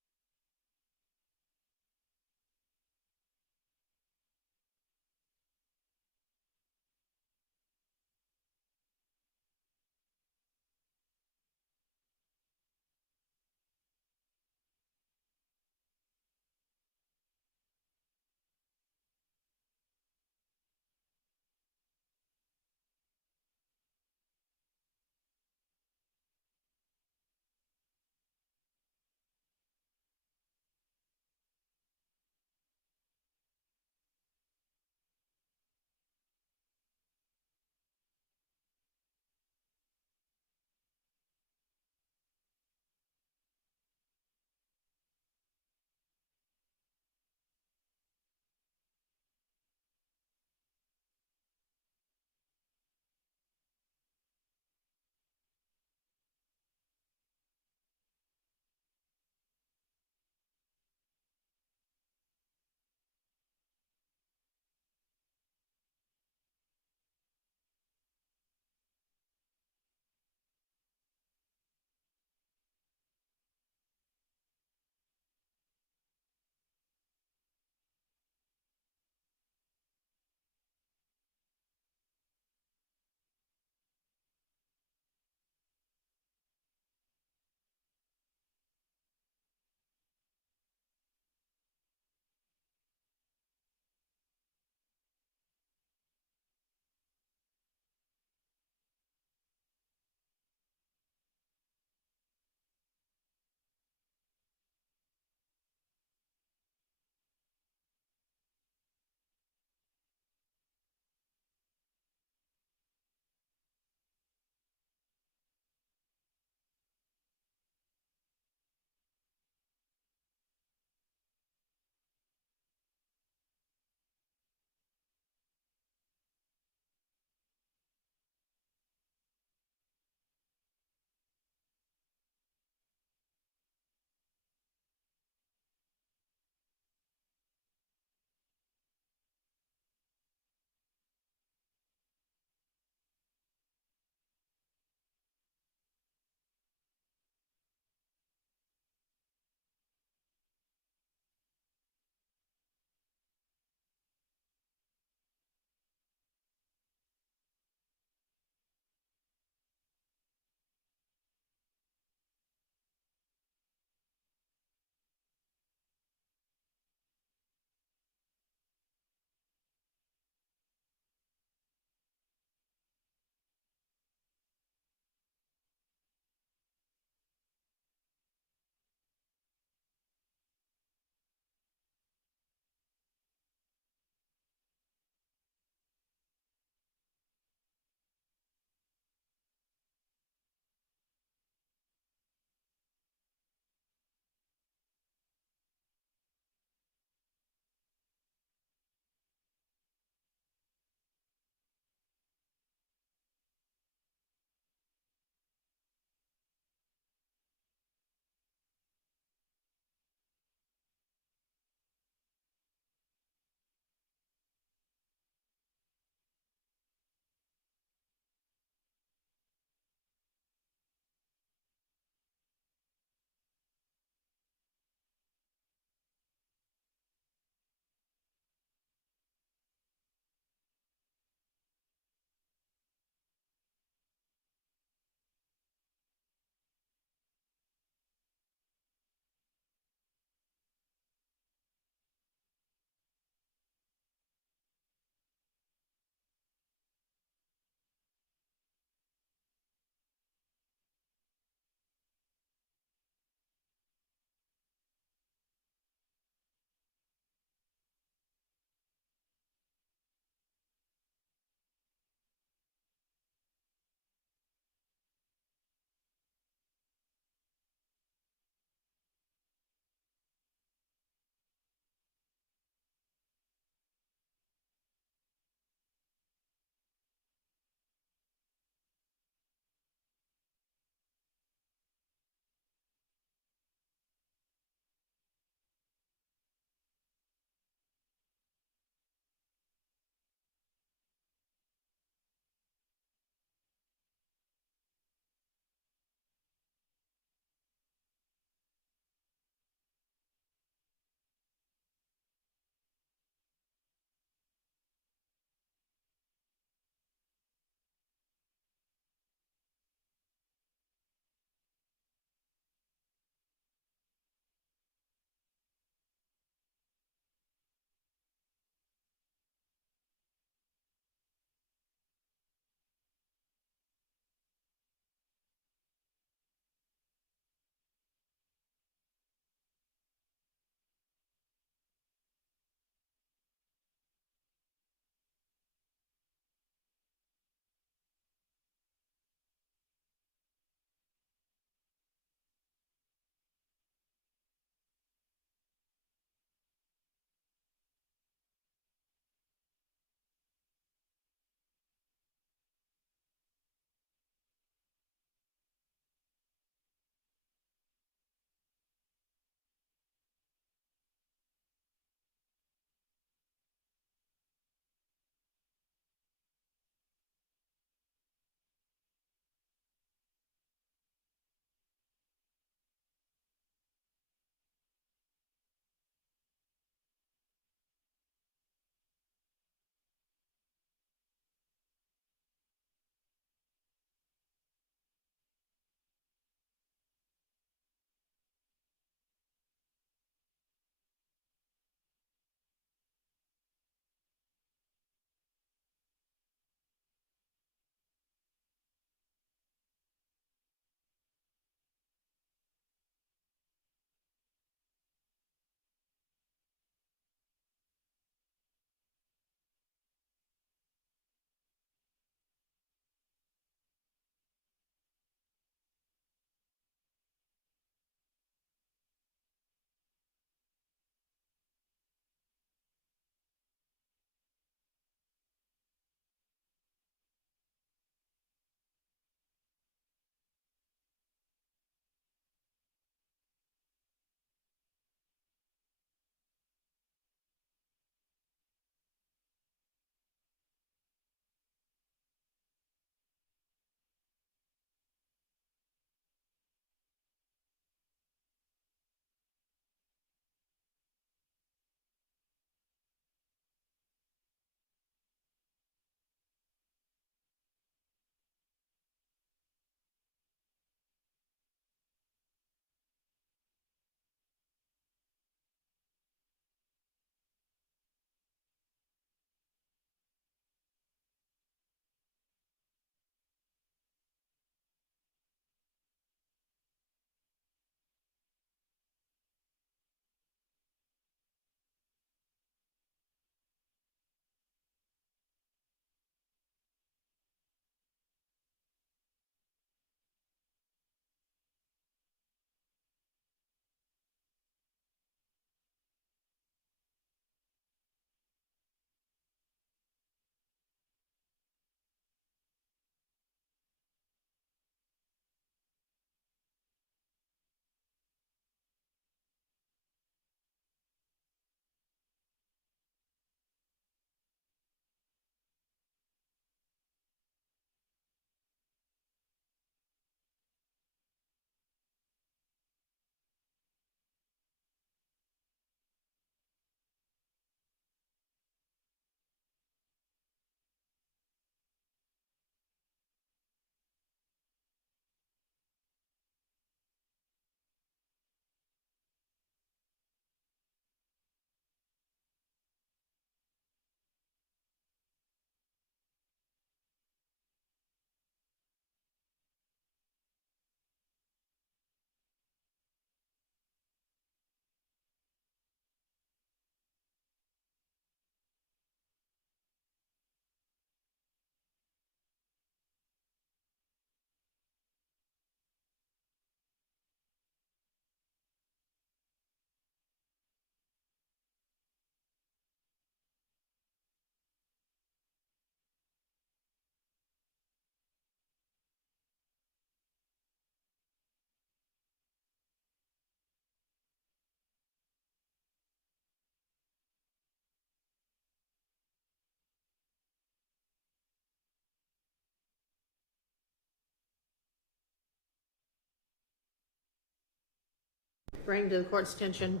bring to the court's attention?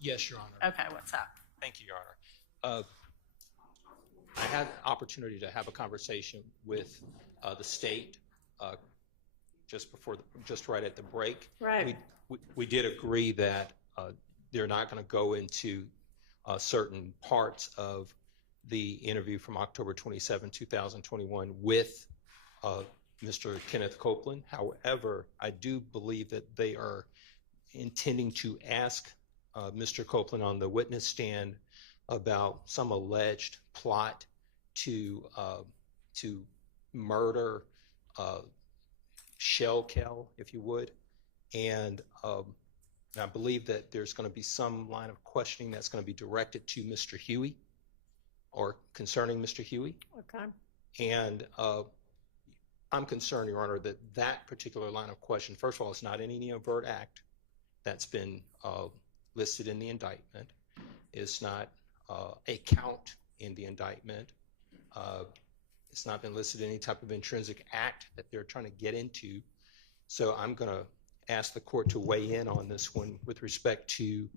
Yes, Your Honor. Okay, what's up? Thank you, Your Honor. I had the opportunity to have a conversation with the state just right at the break. Right. We did agree that they're not going to go into certain parts of the interview from October 27, 2021 with Mr. Kenneth Copeland. However, I do believe that they are intending to ask Mr. Copeland on the witness stand about some alleged plot to murder Shell Kell, if you would. And I believe that there's going to be some line of questioning that's going to be directed to Mr. Huey or concerning Mr. Huey. Okay. And I'm concerned, Your Honor, that that particular line of question, first of all, it's not in any overt act that's been listed in the indictment. It's not a count in the indictment. It's not been listed in any type of intrinsic act that they're trying to get into. So I'm going to ask the court to weigh in on this one with respect to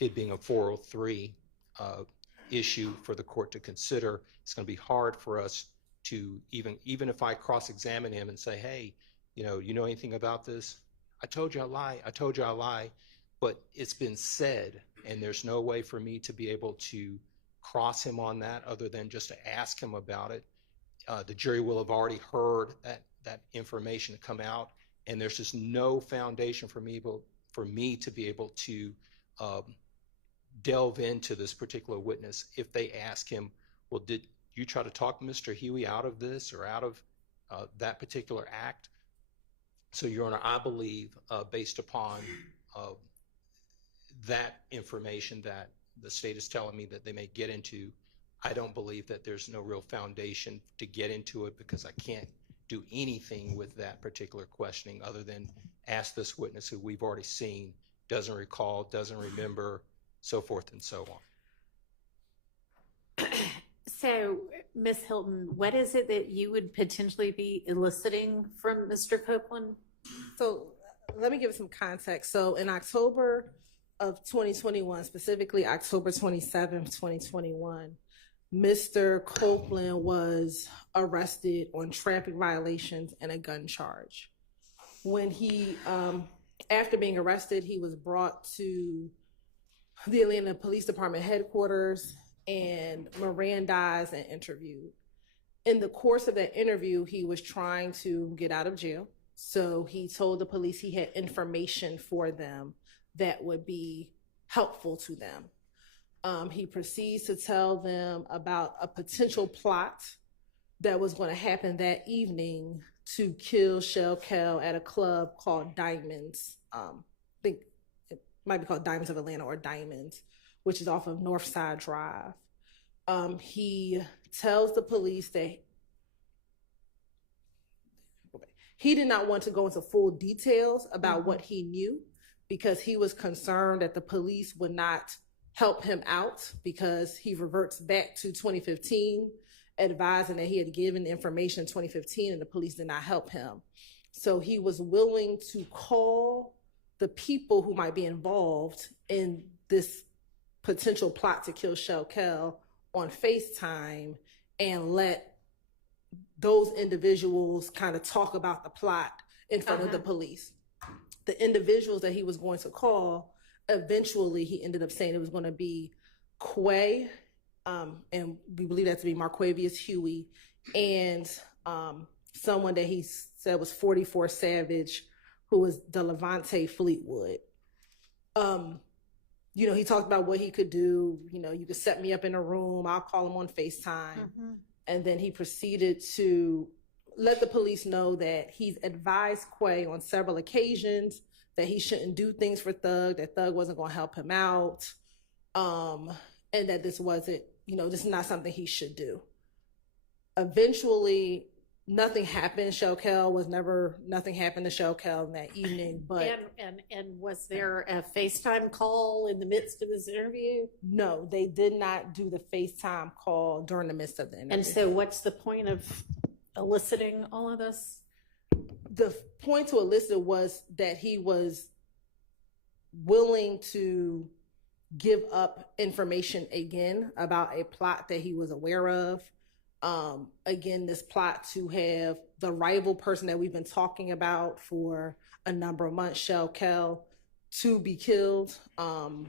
it being a 403 issue for the court to consider. It's going to be hard for us to even if I cross-examine him and say, hey, you know anything about this? I told you I lie, but it's been said, and there's no way for me to be able to cross him on that other than just to ask him about it. The jury will have already heard that information come out, and there's just no foundation for me to be able to delve into this particular witness if they ask him, well, did you try to talk Mr. Huey out of this or out of that particular act? So, Your Honor, I believe based upon that information that the state is telling me that they may get into, I don't believe that there's no real foundation to get into it because I can't do anything with that particular questioning other than ask this witness who we've already seen, doesn't recall, doesn't remember, so forth and so on. So, Ms. Hilton, what is it that you would potentially be eliciting from Mr. Copeland? So let me give some context. So in October of 2021, specifically October 27th, 2021, Mr. Copeland was arrested on traffic violations and a gun charge. When he, after being arrested, he was brought to the Atlanta Police Department headquarters and Mirandized and interviewed. In the course of that interview, he was trying to get out of jail. So he told the police he had information for them that would be helpful to them. He proceeds to tell them about a potential plot that was going to happen that evening to kill Shell Kell at a club called Diamonds. I think it might be called Diamonds of Atlanta or Diamonds, which is off of Northside Drive. He tells the police that he did not want to go into full details about what he knew because he was concerned that the police would not help him out because he reverts back to 2015, advising that he had given information in 2015 and the police did not help him. So he was willing to call the people who might be involved in this potential plot to kill Shell Kell on FaceTime and let those individuals kind of talk about the plot in front of the police. The individuals that he was going to call, eventually he ended up saying it was going to be Quay, and we believe that to be Marquavius Huey, and someone that he said was 44 Savage, who was DeLevante Fleetwood. He talked about what he could do. You could set me up in a room. I'll call him on FaceTime. And then he proceeded to let the police know that he's advised Quay on several occasions that he shouldn't do things for Thug, that Thug wasn't going to help him out, and that this wasn't, this is not something he should do. Eventually, nothing happened. Nothing happened to Shell Kell in that evening. But and was there a FaceTime call in the midst of this interview? No, they did not do the FaceTime call during the midst of the interview. And so what's the point of eliciting all of this? The point to elicit was that he was willing to give up information again about a plot that he was aware of. Again, this plot to have the rival person that we've been talking about for a number of months, Shell Kell, to be killed,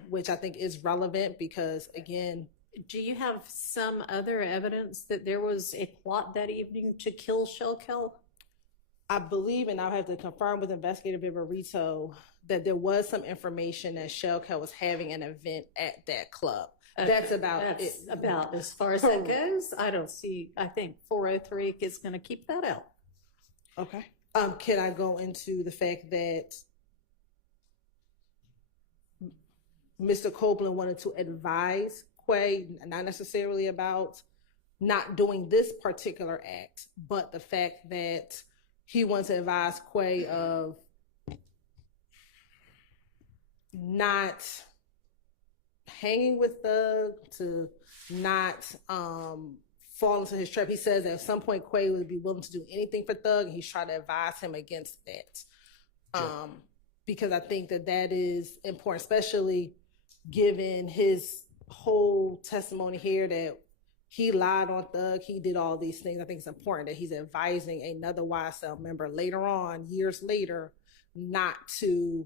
which I think is relevant because, again, do you have some other evidence that there was a plot that evening to kill Shell Kell? I believe, and I'll have to confirm with Investigator Viverito, that there was some information that Shell Kell was having an event at that club. That's about it. About as far as that goes. I don't see, I think 403 is going to keep that out. Okay. Can I go into the fact that Mr. Copeland wanted to advise Quay, not necessarily about not doing this particular act, but the fact that he wants to advise Quay of not hanging with Thug, to not fall into his trap. He says that at some point Quay would be willing to do anything for Thug, and he's trying to advise him against that. Because I think that that is important, especially given his whole testimony here that he lied on Thug, he did all these things. I think it's important that he's advising another YSL member later on, years later, not to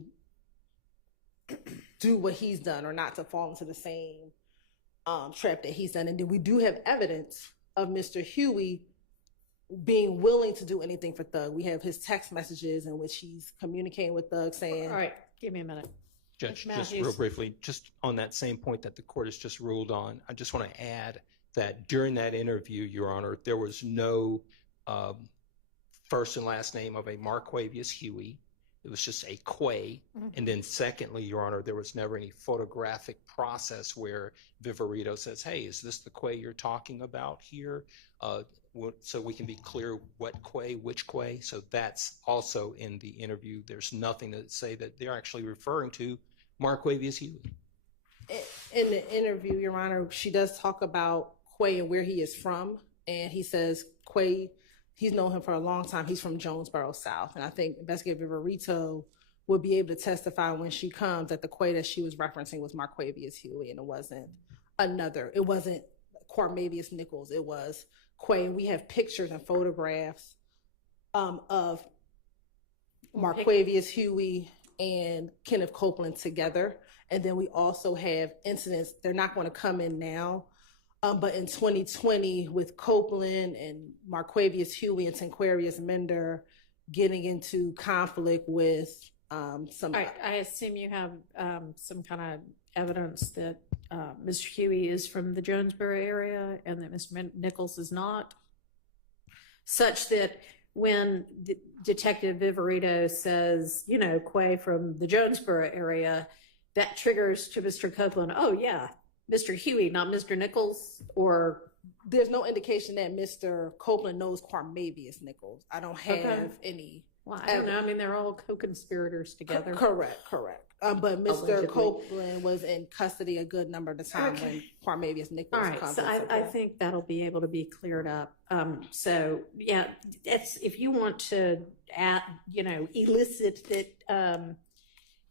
do what he's done or not to fall into the same trap that he's done. And then we do have evidence of Mr. Huey being willing to do anything for Thug. We have his text messages in which he's communicating with Thug saying... All right, give me a minute. Judge, just real briefly, just on that same point that the court has just ruled on, I just want to add that during that interview, Your Honor, there was no first and last name of a Marquavius Huey. It was just a Quay. And then secondly, Your Honor, there was never any photographic process where Viverito says, hey, is this the Quay you're talking about here? So we can be clear what Quay, which Quay. So that's also in the interview. There's nothing to say that they're actually referring to Marquavius Huey. In the interview, Your Honor, she does talk about Quay and where he is from. And he says Quay, he's known him for a long time. He's from Jonesboro South. And I think Investigator Viverito will be able to testify when she comes that the Quay that she was referencing was Marquavius Huey, and it wasn't Quarmavius Nichols. It was Quay. And we have pictures and photographs of Marquavius Huey and Kenneth Copeland together. And then we also have incidents, they're not going to come in now, but in 2020 with Copeland and Marquavius Huey and Tanquarius Mender getting into conflict with some... I assume you have some kind of evidence that Mr. Huey is from the Jonesboro area and that Mr. Nichols is not, such that when Detective Viverito says, you know, Quay from the Jonesboro area, that triggers to Mr. Copeland, oh yeah, Mr. Huey, not Mr. Nichols? Or there's no indication that Mr. Copeland knows Quarmavius Nichols. I don't have any. Well, I don't know. I mean, they're all co-conspirators together. Correct. But Mr. Allegedly. Copeland was in custody a good number of the time when Quarmavius Nichols comes. All right, so I think that'll be able to be cleared up. So yeah, if you want to elicit that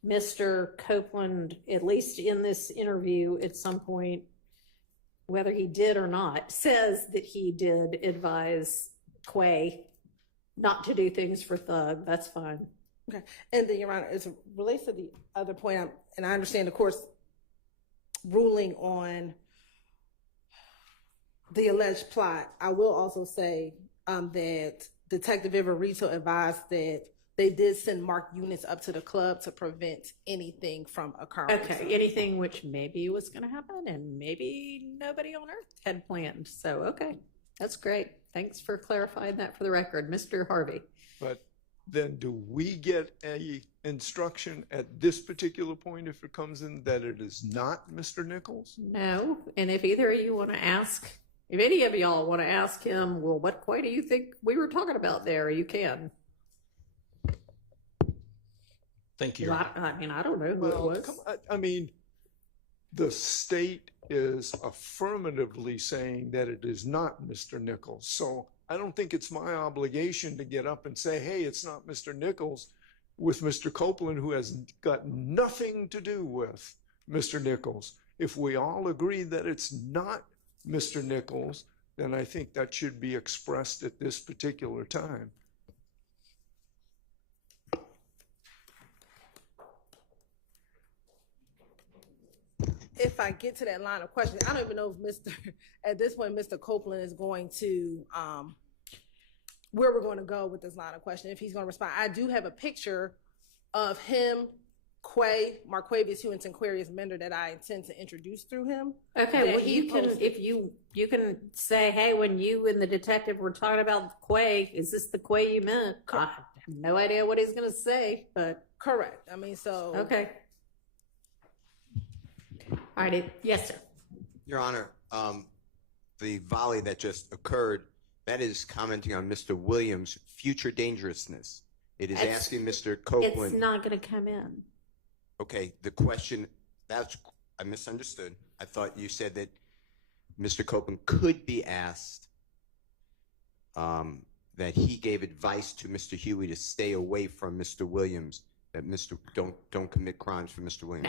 Mr. Copeland, at least in this interview at some point, whether he did or not, says that he did advise Quay not to do things for Thug, that's fine. Okay. And then, Your Honor, as it relates to the other point, and I understand the court's ruling on the alleged plot, I will also say that Detective Viverito advised that they did send marked units up to the club to prevent anything from occurring. Okay, anything which maybe was going to happen and maybe nobody on earth had planned. So, okay, that's great. Thanks for clarifying that for the record, Mr. Harvey. But then do we get a instruction at this particular point if it comes in that it is not Mr. Nichols? No, and if either of you want to ask, if any of y'all want to ask him, well, what Quay do you think we were talking about there? You can. Thank you. Well, I mean, I don't know who it was. I mean, the state is affirmatively saying that it is not Mr. Nichols. So I don't think it's my obligation to get up and say, hey, it's not Mr. Nichols, with Mr. Copeland, who has got nothing to do with Mr. Nichols. If we all agree that it's not Mr. Nichols, then I think that should be expressed at this particular time. If I get to that line of questioning, I don't even know if at this point, Mr. Copeland is going to, where we're going to go with this line of questioning, if he's going to respond. I do have a picture of him, Quay, Marquavius Hewitt, and Quarius Mender that I intend to introduce through him. Okay, well, you can, if you can say, hey, when you and the detective were talking about Quay, is this the Quay you meant? I have no idea what he's going to say, but. Correct. I mean, so. Okay. All right. Yes, sir. Your Honor, the volley that just occurred, that is commenting on Mr. Williams' future dangerousness. It is asking Mr. Copeland. It's not going to come in. Okay, the question, I misunderstood. I thought you said that Mr. Copeland could be asked that he gave advice to Mr. Huey to stay away from Mr. Williams, that don't commit crimes for Mr. Williams.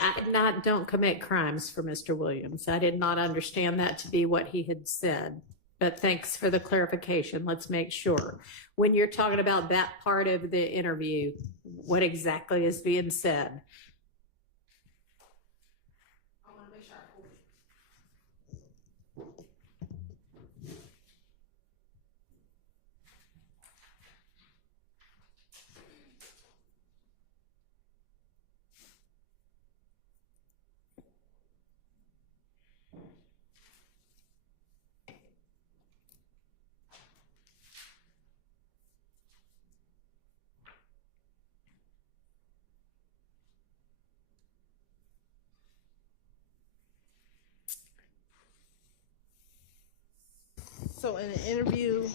Don't commit crimes for Mr. Williams. I did not understand that to be what he had said. But thanks for the clarification. Let's make sure. When you're talking about that part of the interview, what exactly is being said? So in the interview,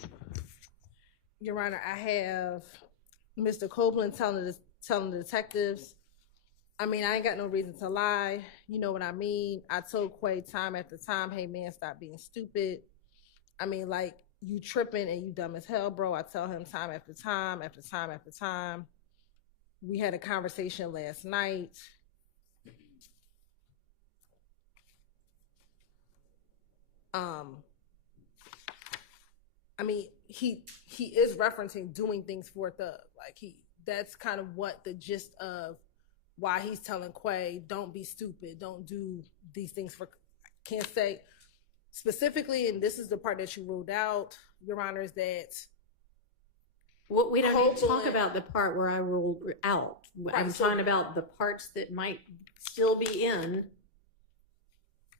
Your Honor, I have Mr. Copeland telling the detectives, I mean, I ain't got no reason to lie. You know what I mean? I told Quay time after time, hey man, stop being stupid. I mean, like, you tripping and you dumb as hell, bro. I tell him time after time after time after time. We had a conversation last night. I mean, he is referencing doing things for a thug. Like, that's kind of what the gist of why he's telling Quay, don't be stupid, don't do these things for, can't say specifically, and this is the part that you ruled out, Your Honor, is that well, we don't need to talk about the part where I ruled out. Right, I'm talking about the parts that might still be in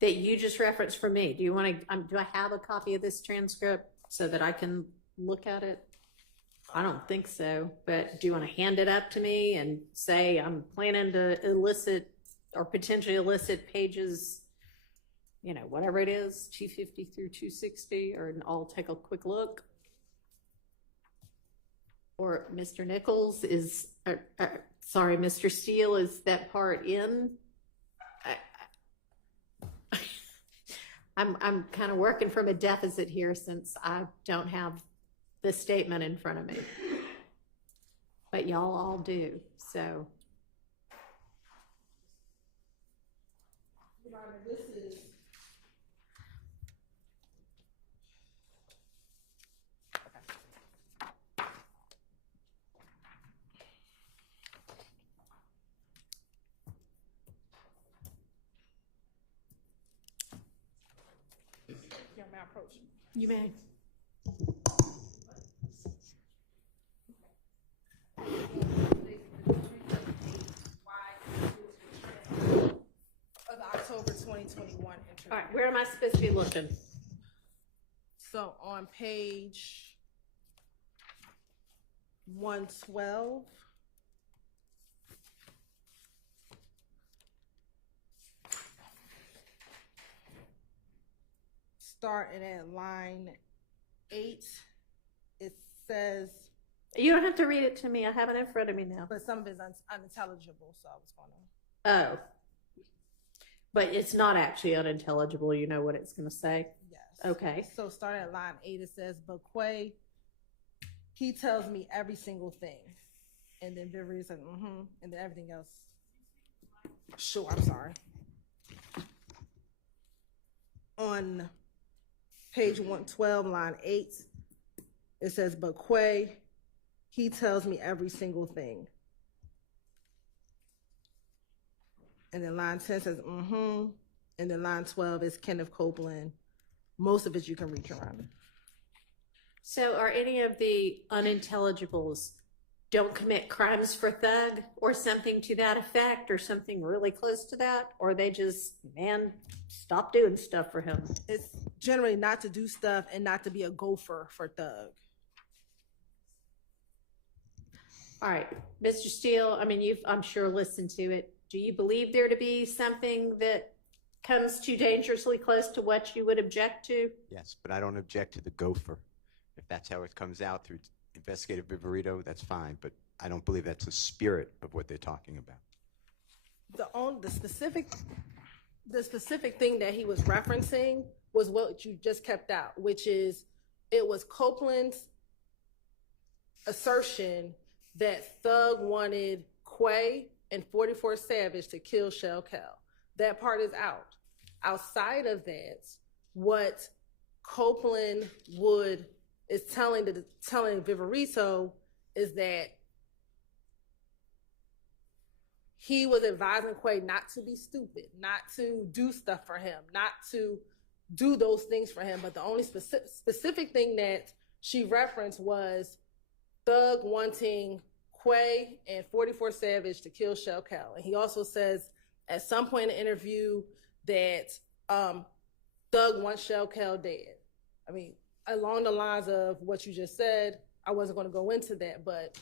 that you just referenced for me. Do you want to, do I have a copy of this transcript so that I can look at it? I don't think so, but do you want to hand it up to me and say I'm planning to elicit or potentially elicit pages, you know, whatever it is, 250 through 260, or I'll take a quick look? Or Mr. Nichols is, sorry, Mr. Steele, is that part in? I'm kind of working from a deficit here since I don't have the statement in front of me, but y'all all do, so. Your Honor, this is may I approach? You may. Of October 2021 interview. All right, where am I supposed to be looking? So on page 112. Starting at line 8, it says. You don't have to read it to me. I have it in front of me now. But some of it's unintelligible, so I was going to. Oh. But it's not actually unintelligible. You know what it's going to say? Yes. Okay. So starting at line 8, it says, but Quay, he tells me every single thing. And then Vivery said, and then everything else. Sure, I'm sorry. On page 112, line 8, it says, but Quay, he tells me every single thing. And then line 10 says, and then line 12 is Kenneth Copeland. Most of it you can read, Your Honor. So are any of the unintelligibles don't commit crimes for thug or something to that effect or something really close to that? Or they just, man, stop doing stuff for him? It's generally not to do stuff and not to be a gopher for thug. All right, Mr. Steele, I mean, you've, I'm sure, listened to it. Do you believe there to be something that comes too dangerously close to what you would object to? Yes, but I don't object to the gopher. If that's how it comes out through investigative viverito, that's fine, but I don't believe that's the spirit of what they're talking about. The specific thing that he was referencing was what you just kept out, which is it was Copeland's assertion that Thug wanted Quay and 44 Savage to kill Shell Cal. That part is out. Outside of that, what Copeland is telling Viverito is that he was advising Quay not to be stupid, not to do stuff for him, not to do those things for him. But the only specific thing that she referenced was Thug wanting Quay and 44 Savage to kill Shell Cal. And he also says at some point in the interview that Thug wants Shell Cal dead. I mean, along the lines of what you just said, I wasn't going to go into that, but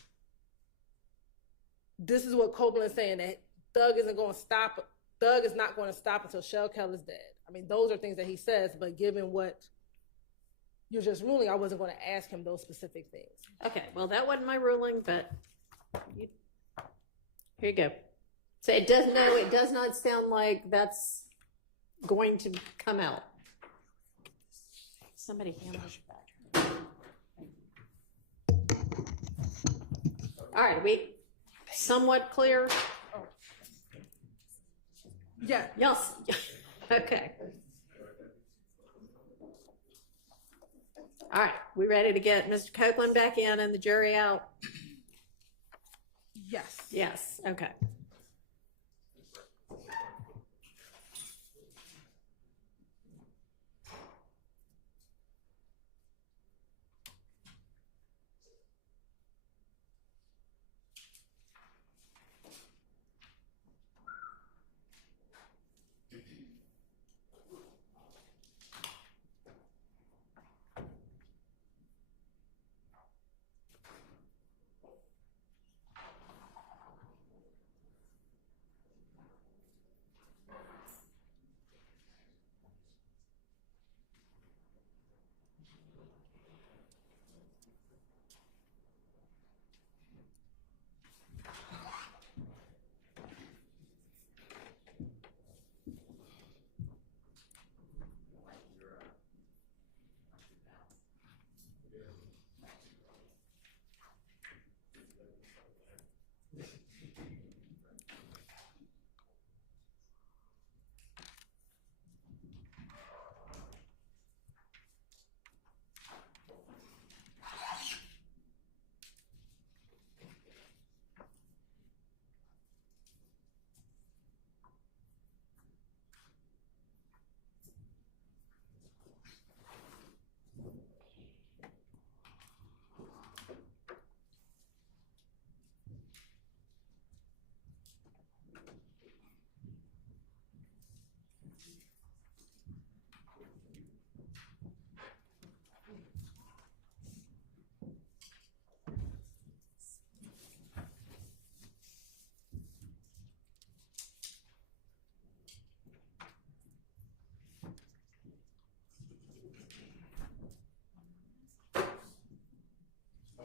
this is what Copeland is saying, that Thug is not going to stop until Shell Cal is dead. I mean, those are things that he says, but given what you're just ruling, I wasn't going to ask him those specific things. Okay, well, that wasn't my ruling, but here you go. So it does not sound like that's going to come out. Somebody hand us back. All right, we somewhat clear? Yeah. Yes. Okay. All right, we ready to get Mr. Copeland back in and the jury out? Yes. Yes, okay.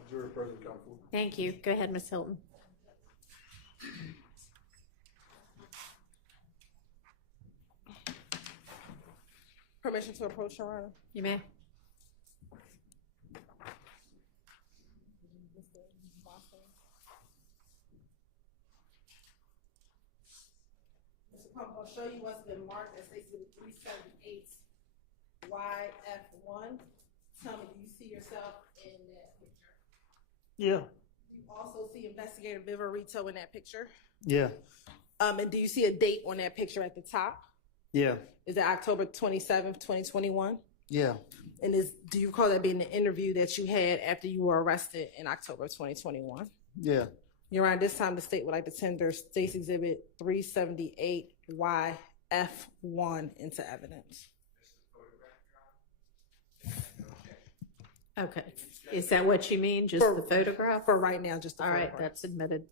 Jury present, counsel. Thank you. Go ahead, Ms. Hilton. Permission to approach, Your Honor. You may. I'm gonna show you what's been marked as Exhibit 378 YF1. Tell me, do you see yourself in that picture? Yeah. You also see Investigator Viverito in that picture? Yeah. And do you see a date on that picture at the top? Yeah. Is it October 27th, 2021? Yeah. And do you recall that being the interview that you had after you were arrested in October 2021? Yeah. Your Honor, this time the state would like to tender State's Exhibit 378 YF1 into evidence. Okay. Is that what you mean? Just the photograph? For right now, just the All right, photograph. that's admitted.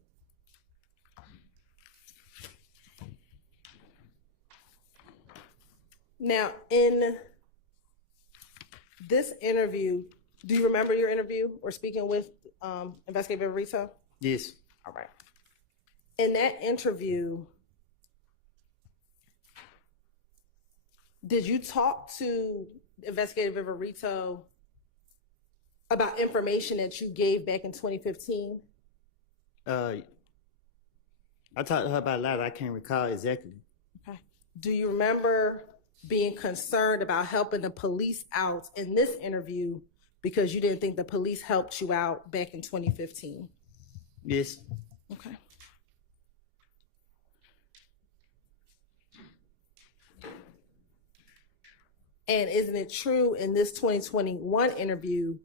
Now, in this interview, do you remember your interview or speaking with Investigator Viverito? Yes. All right. In that interview, did you talk to Investigator Viverito about information that you gave back in 2015? I talked to her about a lot. I can't recall exactly. Okay. Do you remember being concerned about helping the police out in this interview because you didn't think the police helped you out back in 2015? Yes. Okay. And isn't it true in this 2021 interview,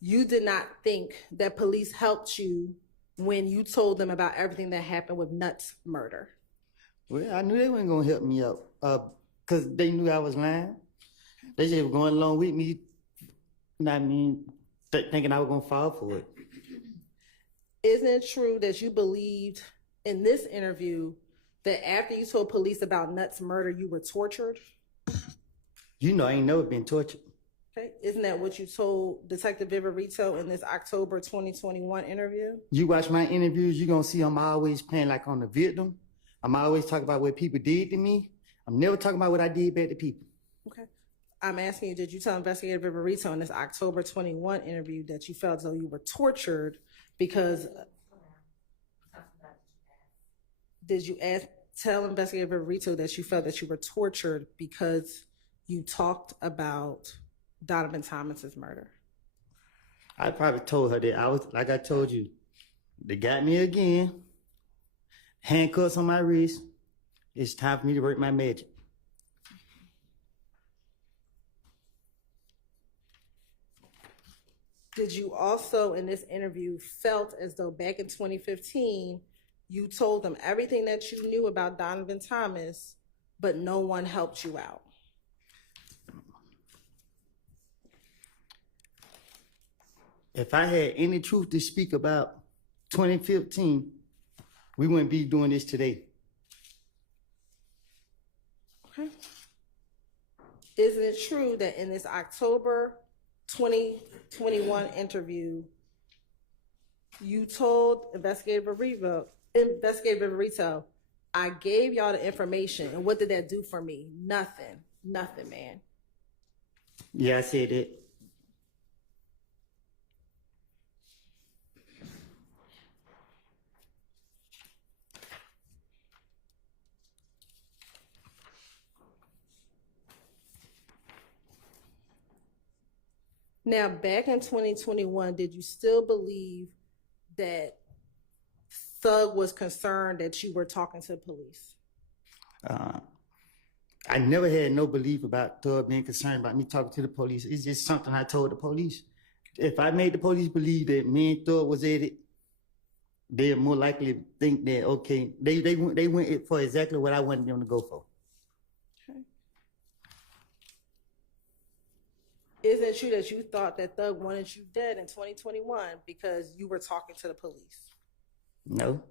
you did not think that police helped you when you told them about everything that happened with Nutt's murder? Well, I knew they weren't gonna help me out because they knew I was lying. They just were going along with me, you know what I mean, thinking I was gonna fall for it. Isn't it true that you believed in this interview that after you told police about Nutt's murder, you were tortured? You know, I ain't never been tortured. Okay. Isn't that what you told Detective Viverito in this October 2021 interview? You watch my interviews, you're gonna see I'm always playing like on the victim. I'm always talking about what people did to me. I'm never talking about what I did back to people. Okay. I'm asking you, did you tell Investigator Viverito in this October 21 interview that you felt as though you were tortured because... Did you tell Investigator Viverito that you felt that you were tortured because you talked about Donovan Thomas's murder? I probably told her that I was, like I told you, they got me again, handcuffs on my wrist. It's time for me to work my magic. Did you also, in this interview, felt as though back in 2015, you told them everything that you knew about Donovan Thomas, but no one helped you out? If I had any truth to speak about 2015, we wouldn't be doing this today. Okay. Isn't it true that in this October 2021 interview, you told Investigator Viverito, I gave y'all the information, and what did that do for me? Nothing. Nothing, man. Yeah, I said it. Now, back in 2021, did you still believe that Thug was concerned that you were talking to the police? I never had no belief about Thug being concerned about me talking to the police. It's just something I told the police. If I made the police believe that me and Thug was at it, they're more likely to think that, okay, they went for exactly what I wanted them to go for. Okay. Isn't it true that you thought that Thug wanted you dead in 2021 because you were talking to the police? No.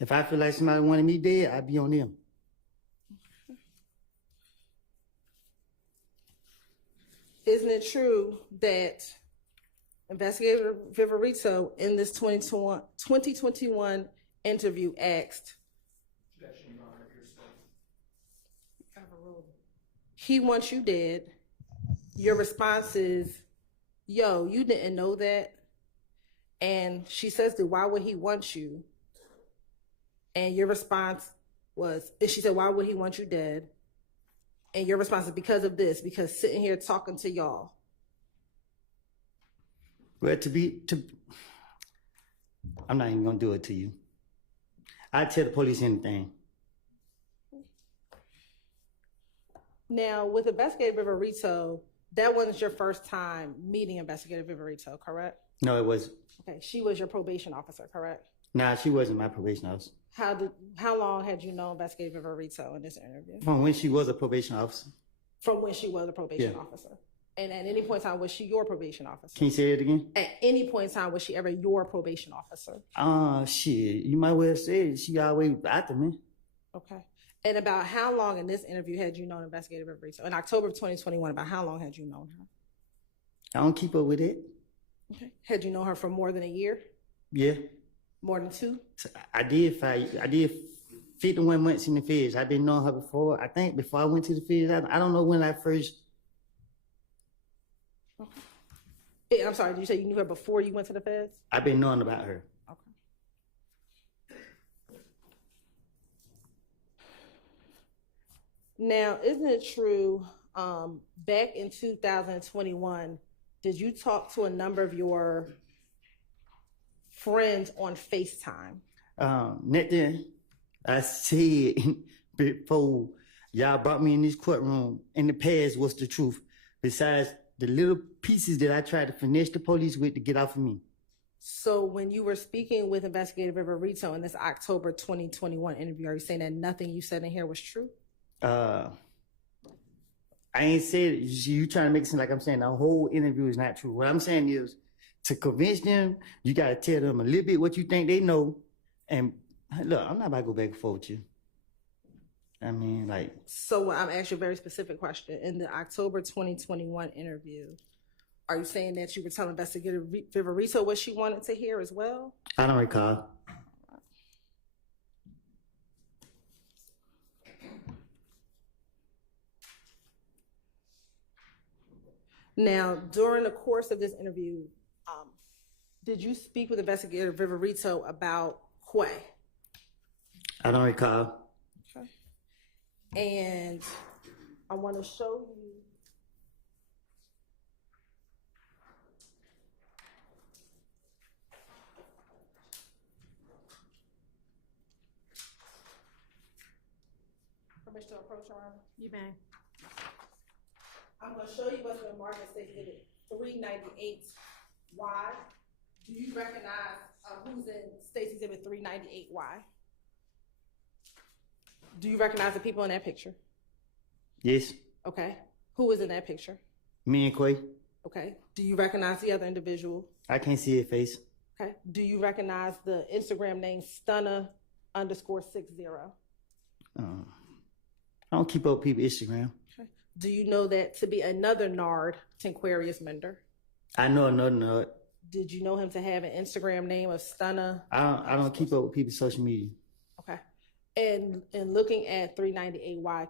If I feel like somebody wanted me dead, I'd be on them. Isn't it true that Investigator Viverito in this 2021 interview asked, he wants you dead. Your response is, yo, you didn't know that. And she says that why would he want you? And your response was, and she said, why would he want you dead? And your response is because of this, because sitting here talking to y'all. Well, I'm not even gonna do it to you. I tell the police anything. Now, with Investigator Viverito, that wasn't your first time meeting Investigator Viverito, correct? No, it was. Okay, she was your probation officer, correct? Nah, she wasn't my probation officer. How long had you known Investigator Viverito in this interview? From when she was a probation officer. From when she was a probation officer. And at any point in time, was she your probation officer? Can you say it again? At any point in time, was she ever your probation officer? Shit. You might well say it. She always after me. Okay. And about how long in this interview had you known Investigator Viverito? In October of 2021, about how long had you known her? I don't keep up with it. Okay. Had you known her for more than a year? Yeah. More than 2? I did 51 months in the feds. I've been knowing her before. I think before I went to the feds. I don't know when I first. Okay. Yeah, I'm sorry. Did you say you knew her before you went to the feds? I've been knowing about her. Okay. Now, isn't it true, back in 2021, did you talk to a number of your friends on FaceTime? Nothing I said before y'all brought me in this courtroom in the past was the truth. Besides the little pieces that I tried to finesse the police with to get off of me. So when you were speaking with Investigator Viverito in this October 2021 interview, are you saying that nothing you said in here was true? I ain't said it. You trying to make it seem like I'm saying the whole interview is not true. What I'm saying is, to convince them, you got to tell them a little bit what you think they know. And look, I'm not about to go back and forth with you. I mean, like. So I'm asking you a very specific question. In the October 2021 interview, are you saying that you were telling Investigator Viverito what she wanted to hear as well? I don't recall. Now, during the course of this interview, did you speak with Investigator Viverito about Quay? I don't recall. Okay. And I want to show you. Permission to approach, Your Honor? You may. I'm going to show you what's been marked as State Exhibit 398Y. Do you recognize who's in State Exhibit 398Y? Do you recognize the people in that picture? Yes. Okay. Who was in that picture? Me and Quay. Okay. Do you recognize the other individual? I can't see her face. Okay. Do you recognize the Instagram name Stunner_60? I don't keep up with people's Instagram. Okay. Do you know that to be another Nard, Tinquarius Mender? I know another Nard. Did you know him to have an Instagram name of Stunner? I don't keep up with people's social media. Okay. And looking at 398Y,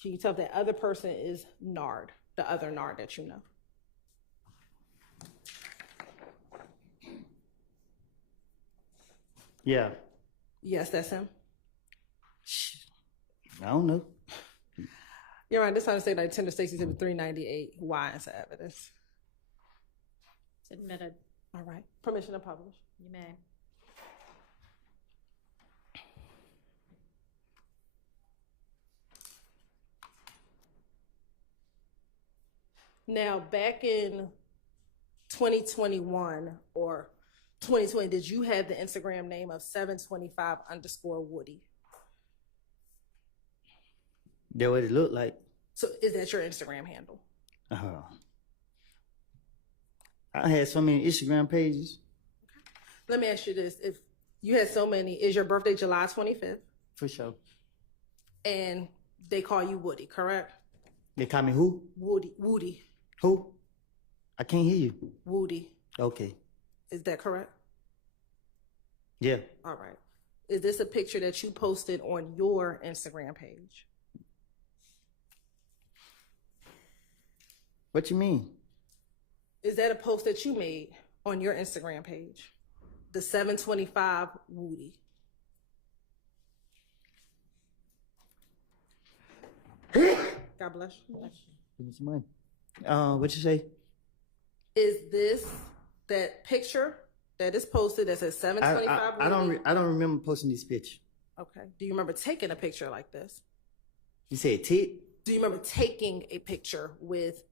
can you tell if that other person is Nard, the other Nard that you know? Yeah. Yes, that's him. I don't know. You're right. This time to say that Tender Stacy Exhibit 398Y into evidence. It's admitted. All right. Permission to publish. You may. Now, back in 2021 or 2020, did you have the Instagram name of 725_Woody? That what it looked like. So is that your Instagram handle? I had so many Instagram pages. Let me ask you this. If you had so many, is your birthday July 25th? For sure. And they call you Woody, correct? They call me who? Woody. Who? I can't hear you. Woody. Okay. Is that correct? Yeah. All right. Is this a picture that you posted on your Instagram page? What you mean? Is that a post that you made on your Instagram page? The 725 Woody. God bless you. Give me some money. What you say? Is this that picture that is posted that says 725? I don't remember posting this picture. Okay. Do you remember taking a picture like this? You said tit? Do you remember taking a picture with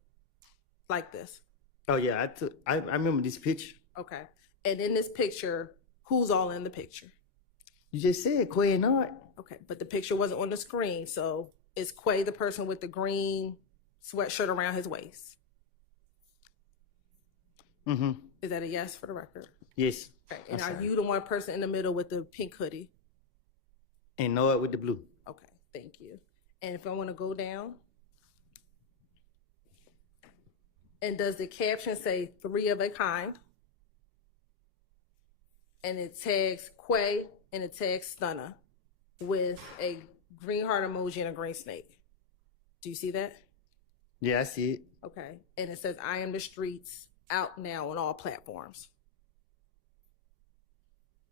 like this? Oh yeah, I remember this picture. Okay. And in this picture, who's all in the picture? You just said Quay and Art. Okay, but the picture wasn't on the screen, so is Quay the person with the green sweatshirt around his waist? Mm-hmm. Is that a yes for the record? Yes. Okay. And are you the one person in the middle with the pink hoodie? And Art with the blue. Okay, thank you. And if I want to go down, and does the caption say 3 of a kind? And it tags Quay and it tags Stunner with a green heart emoji and a green snake. Do you see that? Yeah, I see it. Okay. And it says, I am the streets, out now on all platforms.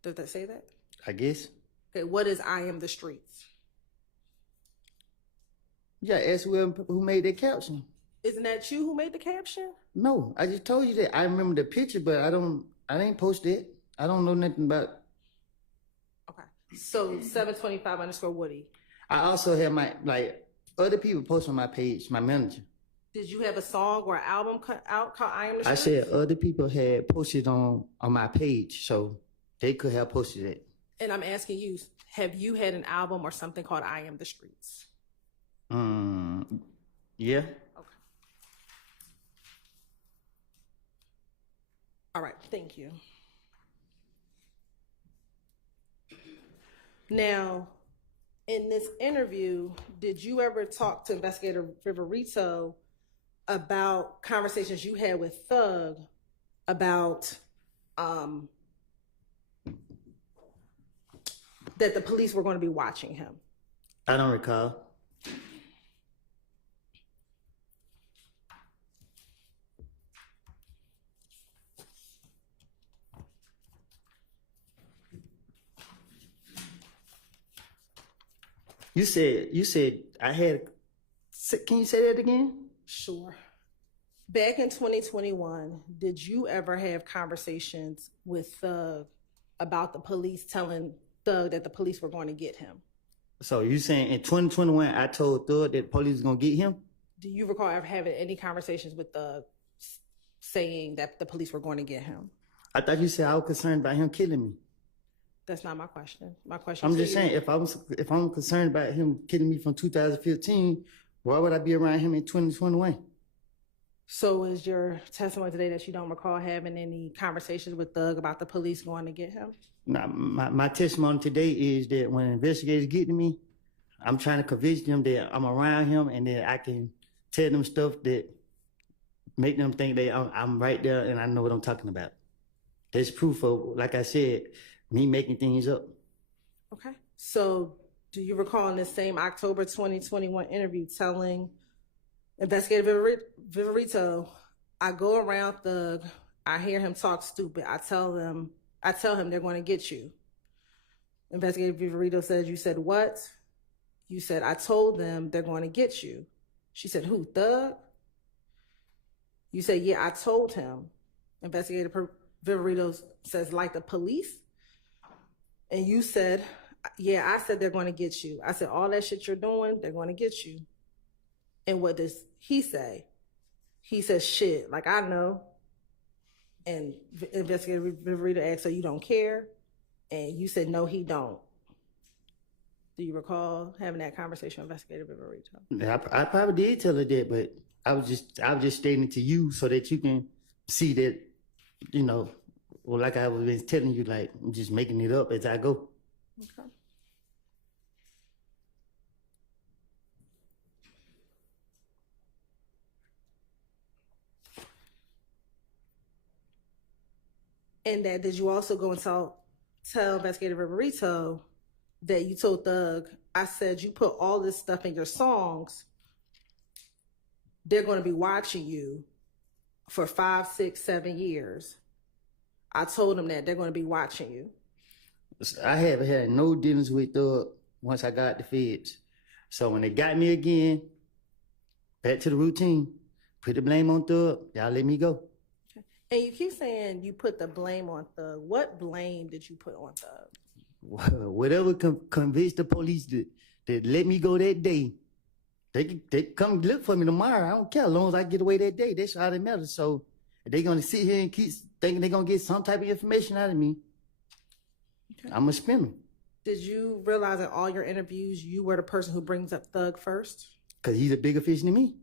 Does that say that? I guess. Okay, what is I am the streets? Yeah, ask who made that caption. Isn't that you who made the caption? No, I just told you that. I remember the picture, but I didn't post it. I don't know nothing about. Okay. So 725_Woody. I also have other people post on my page, my manager. Did you have a song or an album out called I Am the Streets? I said other people had posted on my page, so they could have posted it. And I'm asking you, have you had an album or something called I Am the Streets? Yeah. Okay. All right, thank you. Now, in this interview, did you ever talk to Investigator Viverito about conversations you had with Thug about that the police were going to be watching him? I don't recall. You said I had. Can you say that again? Sure. Back in 2021, did you ever have conversations with Thug about the police telling Thug that the police were going to get him? So you saying in 2021 I told Thug that the police was gonna get him? Do you recall ever having any conversations with Thug saying that the police were going to get him? I thought you said I was concerned about him killing me. That's not my question. My question. I'm just saying if I'm concerned about him killing me from 2015, why would I be around him in 2021? So is your testimony today that you don't recall having any conversations with Thug about the police going to get him? Now, my testimony today is that when investigators get to me, I'm trying to convince them that I'm around him and that I can tell them stuff that make them think that I'm right there and I know what I'm talking about. There's proof of, like I said, me making things up. Okay. So do you recall in this same October 2021 interview telling Investigator Viverito, I go around Thug, I hear him talk stupid, I tell him they're going to get you. Investigator Viverito says, you said what? You said, I told them they're going to get you. She said, who, Thug? You said, yeah, I told him. Investigator Viverito says, like the police? And you said, yeah, I said they're going to get you. I said, all that shit you're doing, they're going to get you. And what does he say? He says, shit, like I know. And Investigator Viverito asked, so you don't care? And you said, no, he don't. Do you recall having that conversation with Investigator Viverito? I probably did tell her that, but I was just stating it to you so that you can see that, you know, well, like I was telling you, like I'm just making it up as I go. Okay. And that did you also go and tell Investigator Viverito that you told Thug, I said you put all this stuff in your songs, they're going to be watching you for 5, 6, 7 years. I told him that they're going to be watching you. I haven't had no dealings with Thug once I got the feds. So when they got me again, Back to the routine. Put the blame on Thug. Y'all let me go. And you keep saying you put the blame on Thug. What blame did you put on Thug? Whatever convinced the police that let me go that day, they come look for me tomorrow. I don't care as long as I get away that day. That's all that matters. So if they're gonna sit here and keep thinking they're gonna get some type of information out of me, I'm gonna spin them. Did you realize in all your interviews you were the person who brings up Thug first? Cause he's a bigger fish than me.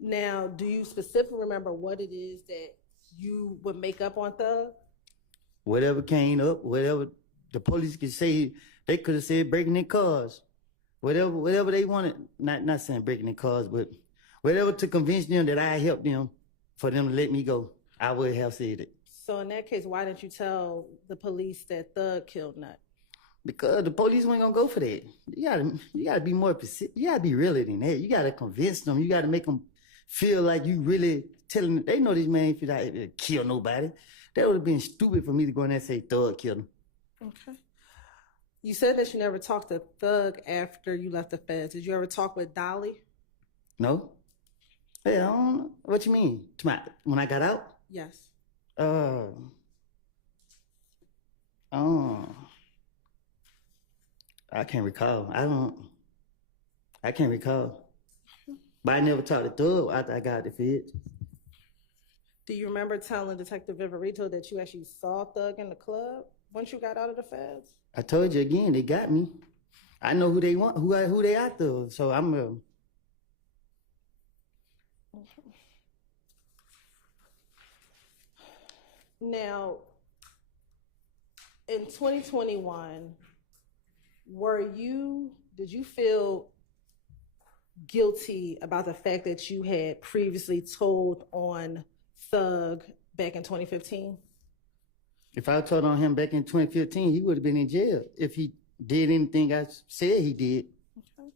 Now, do you specifically remember what it is that you would make up on Thug? Whatever came up, whatever the police could say, they could have said breaking in cars. Whatever they wanted, not saying breaking in cars, but whatever to convince them that I helped them for them to let me go, I would have said it. So in that case, why didn't you tell the police that Thug killed Nut? Because the police weren't gonna go for that. You gotta be more specific. You gotta be realer than that. You gotta convince them. You gotta make them feel like you really telling them. They know this man if he kill nobody. That would have been stupid for me to go in there and say Thug killed him. Okay. You said that you never talked to Thug after you left the feds. Did you ever talk with Dolly? No. Hey, I don't know. What you mean? When I got out? Yes. I can't recall. I can't recall. But I never talked to Thug after I got the feds. Do you remember telling Detective Viverito that you actually saw Thug in the club once you got out of the feds? I told you again, they got me. I know who they want, who they after. So I'm Now, in 2021, did you feel guilty about the fact that you had previously told on Thug back in 2015? If I told on him back in 2015, he would have been in jail if he did anything I said he did. Okay.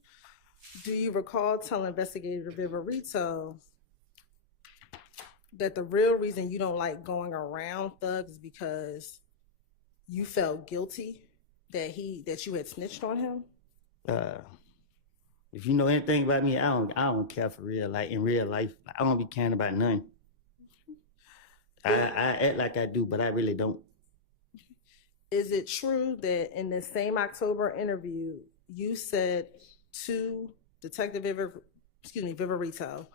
Do you recall telling Investigator Viverito that the real reason you don't like going around Thug is because you felt guilty that you had snitched on him? If you know anything about me, I don't care for real. Like in real life, I don't be caring about nothing. I act like I do, but I really don't. Is it true that in this same October interview, you said to Detective Viverito,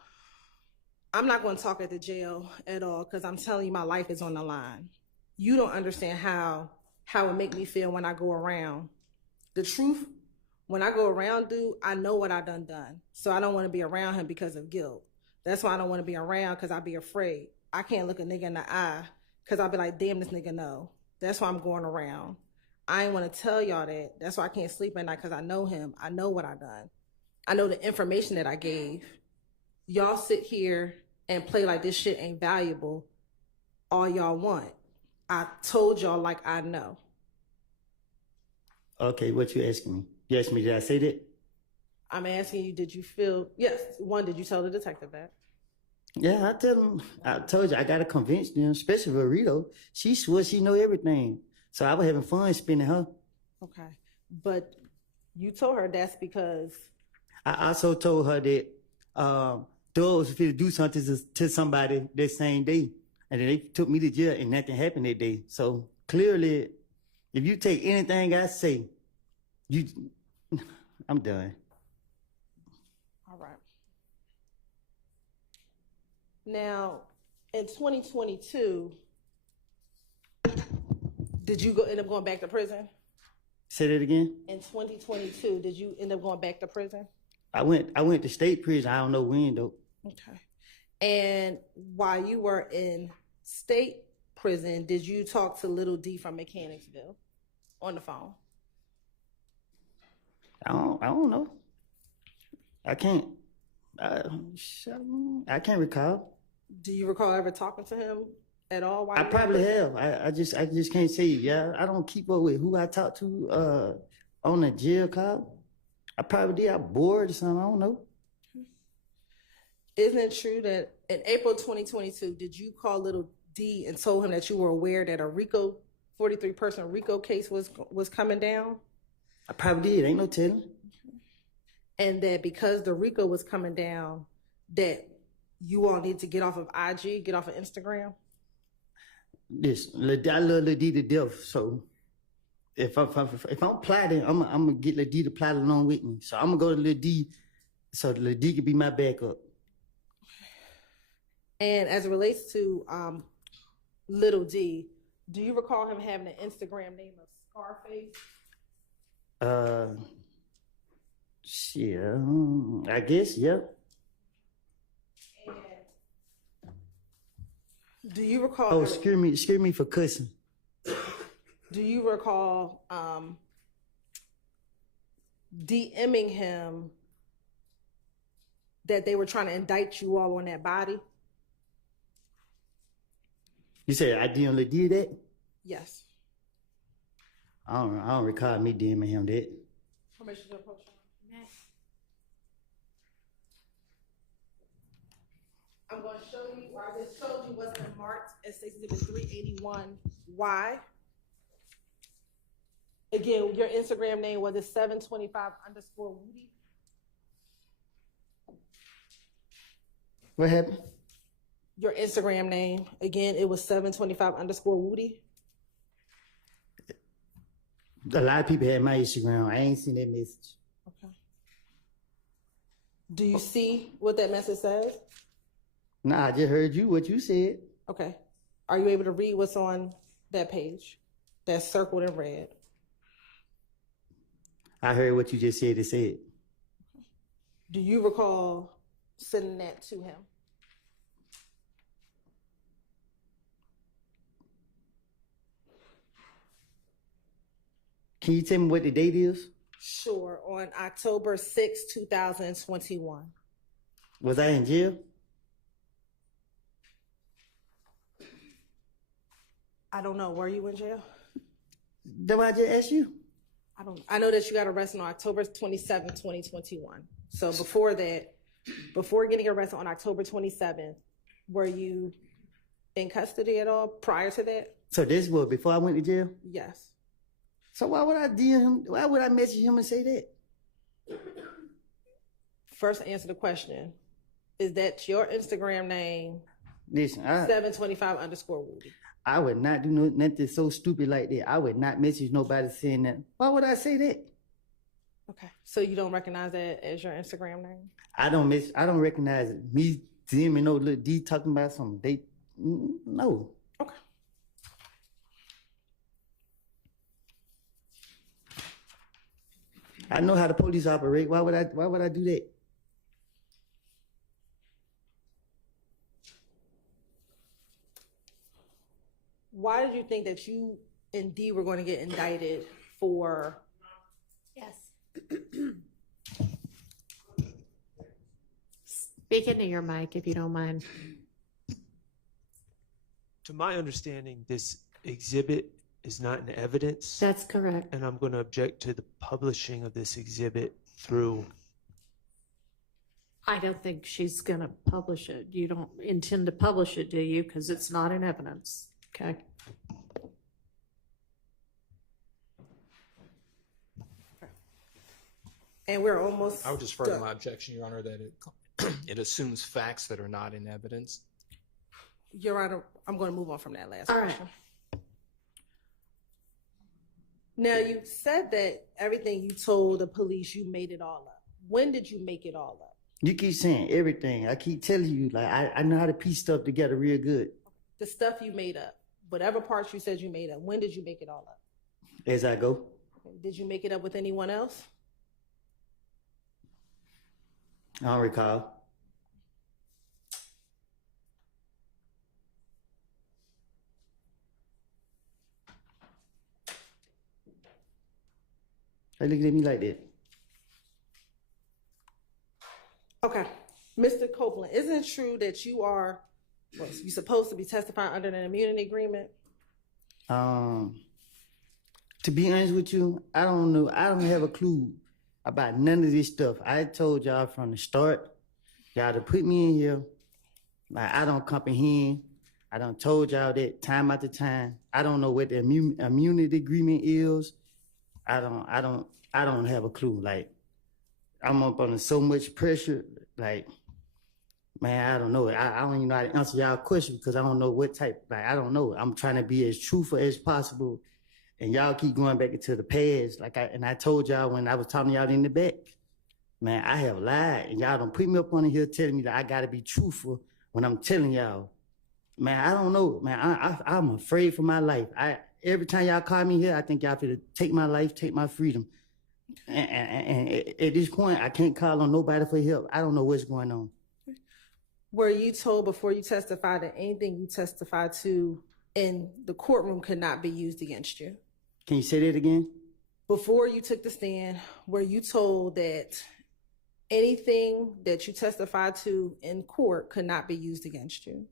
I'm not going to talk at the jail at all because I'm telling you my life is on the line. You don't understand how it make me feel when I go around. The truth, when I go around, dude, I know what I done. So I don't want to be around him because of guilt. That's why I don't want to be around because I be afraid. I can't look a nigga in the eye because I'll be like, damn, this nigga know. That's why I'm going around. I ain't want to tell y'all that. That's why I can't sleep at night because I know him. I know what I done. I know the information that I gave. Y'all sit here and play like this shit ain't valuable all y'all want. I told y'all like I know. Okay, what you asking me? You asked me, did I say that? I'm asking you, did you feel, yes, one, did you tell the detective that? Yeah, I told you, I got to convince them, especially Rito. She swore she know everything. So I was having fun spinning her. Okay. But you told her that's because... I also told her that Thug was fit to do something to somebody that same day. And then they took me to jail and nothing happened that day. So clearly, if you take anything I say, I'm done. All right. Now, in 2022, did you end up going back to prison? Say that again? In 2022, did you end up going back to prison? I went to state prison. I don't know when though. Okay. And while you were in state prison, did you talk to Little D from Mechanicsville on the phone? I don't know. I can't recall. Do you recall ever talking to him at all? I probably have. I just can't say. Yeah, I don't keep up with who I talk to on the jail call. I probably did. I bored or something. I don't know. Isn't it true that in April 2022, did you call Little D and told him that you were aware that a RICO 43-person RICO case was coming down, I probably did. Ain't no telling. and that because the RICO was coming down, that you all need to get off of IG, get off of Instagram? Listen, I love Lil D to death, so if I'm plotting, I'm gonna get Lil D to plot along with me. So I'm gonna go to Lil D, so Lil D can be my backup. And as it relates to Little D, do you recall him having an Instagram name of Scarface? Shit, I guess, yeah. Do you recall? Oh, excuse me for cussing. Do you recall DMing him that they were trying to indict you all on that body? You said I didn't do that? Yes. I don't recall me DMing him that. Permission to approach him. I'm going to show you, or I just showed you what's been marked as Exhibit 381Y. Again, your Instagram name was 725_Woody. What happened? Your Instagram name, again, it was 725_Woody. A lot of people had my Instagram. I ain't seen that message. Okay. Do you see what that message says? Nah, I just heard what you said. Okay. Are you able to read what's on that page that's circled in red? I heard what you just said. It said. Do you recall sending that to him? Can you tell me what the date is? Sure. On October 6, 2021. Was I in jail? I don't know. Were you in jail? Then I just asked you. I know that you got arrested on October 27, 2021. So before that, before getting arrested on October 27th, were you in custody at all prior to that? So this was before I went to jail? Yes. So why would I DM him? Why would I message him and say that? First, answer the question. Is that your Instagram name? Listen, 725_Woody. I would not do nothing so stupid like that. I would not message nobody saying that. Why would I say that? Okay. So you don't recognize that as your Instagram name? I don't recognize it. Me DMing no little D talking about some date. No. Okay. I know how the police operate. Why would I do that? Why did you think that you and D were going to get indicted for? Yes. Speak into your mic if you don't mind. To my understanding, this exhibit is not in evidence. That's correct. And I'm going to object to the publishing of this exhibit through. I don't think she's going to publish it. You don't intend to publish it, do you? Because it's not in evidence. Okay. And we're almost. I would just further my objection, Your Honor, that it assumes facts that are not in evidence. Your Honor, I'm going to move on from that last All question. right. Now, you said that everything you told the police, you made it all up. When did you make it all up? You keep saying everything. I keep telling you, like, I know how to piece stuff together real good. The stuff you made up, whatever parts you said you made up, when did you make it all up? As I go. Did you make it up with anyone else? I don't recall. They looking at me like that. Okay. Mr. Copeland, isn't it true that you're supposed to be testifying under an immunity agreement? To be honest with you, I don't know. I don't have a clue about none of this stuff. I told y'all from the start, y'all to put me in here. Like, I don't comprehend. I done told y'all that time after time. I don't know what the immunity agreement is. I don't have a clue. Like, I'm up under so much pressure. Like, man, I don't know. I don't even know how to answer y'all question because I don't know what type. Like, I don't know. I'm trying to be as truthful as possible, and y'all keep going back into the past. Like, I told y'all when I was talking to y'all in the back, man, I have lied, and y'all don't put me up on here telling me that I gotta be truthful when I'm telling y'all. Man, I don't know, man. I'm afraid for my life. Every time y'all call me here, I think y'all finna take my life, take my freedom. And at this point, I can't call on nobody for help. I don't know what's going on. Were you told before you testified that anything you testified to in the courtroom could not be used against you? Can you say that again? Before you took the stand, were you told that anything that you testified to in court could not be used against you?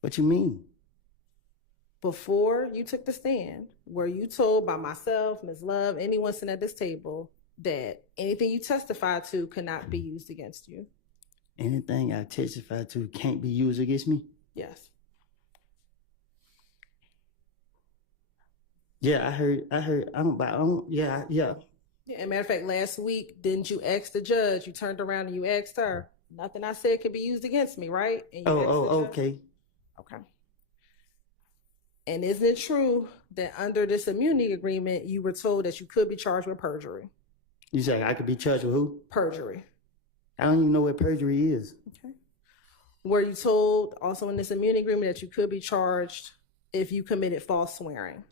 What you mean? Before you took the stand, were you told by myself, Ms. Love, anyone sitting at this table, that anything you testified to could not be used against you? Anything I testified to can't be used against me? Yes. Yeah, I heard. Yeah. Yeah, as a matter of fact, last week, didn't you ask the judge? You turned around and you asked her, nothing I said could be used against me, right? And you asked the judge? Okay. Okay. And isn't it true that under this immunity agreement, you were told that you could be charged with perjury? You say I could be charged with who? Perjury. I don't even know what perjury is. Okay. Were you told also in this immunity agreement that you could be charged if you committed false swearing?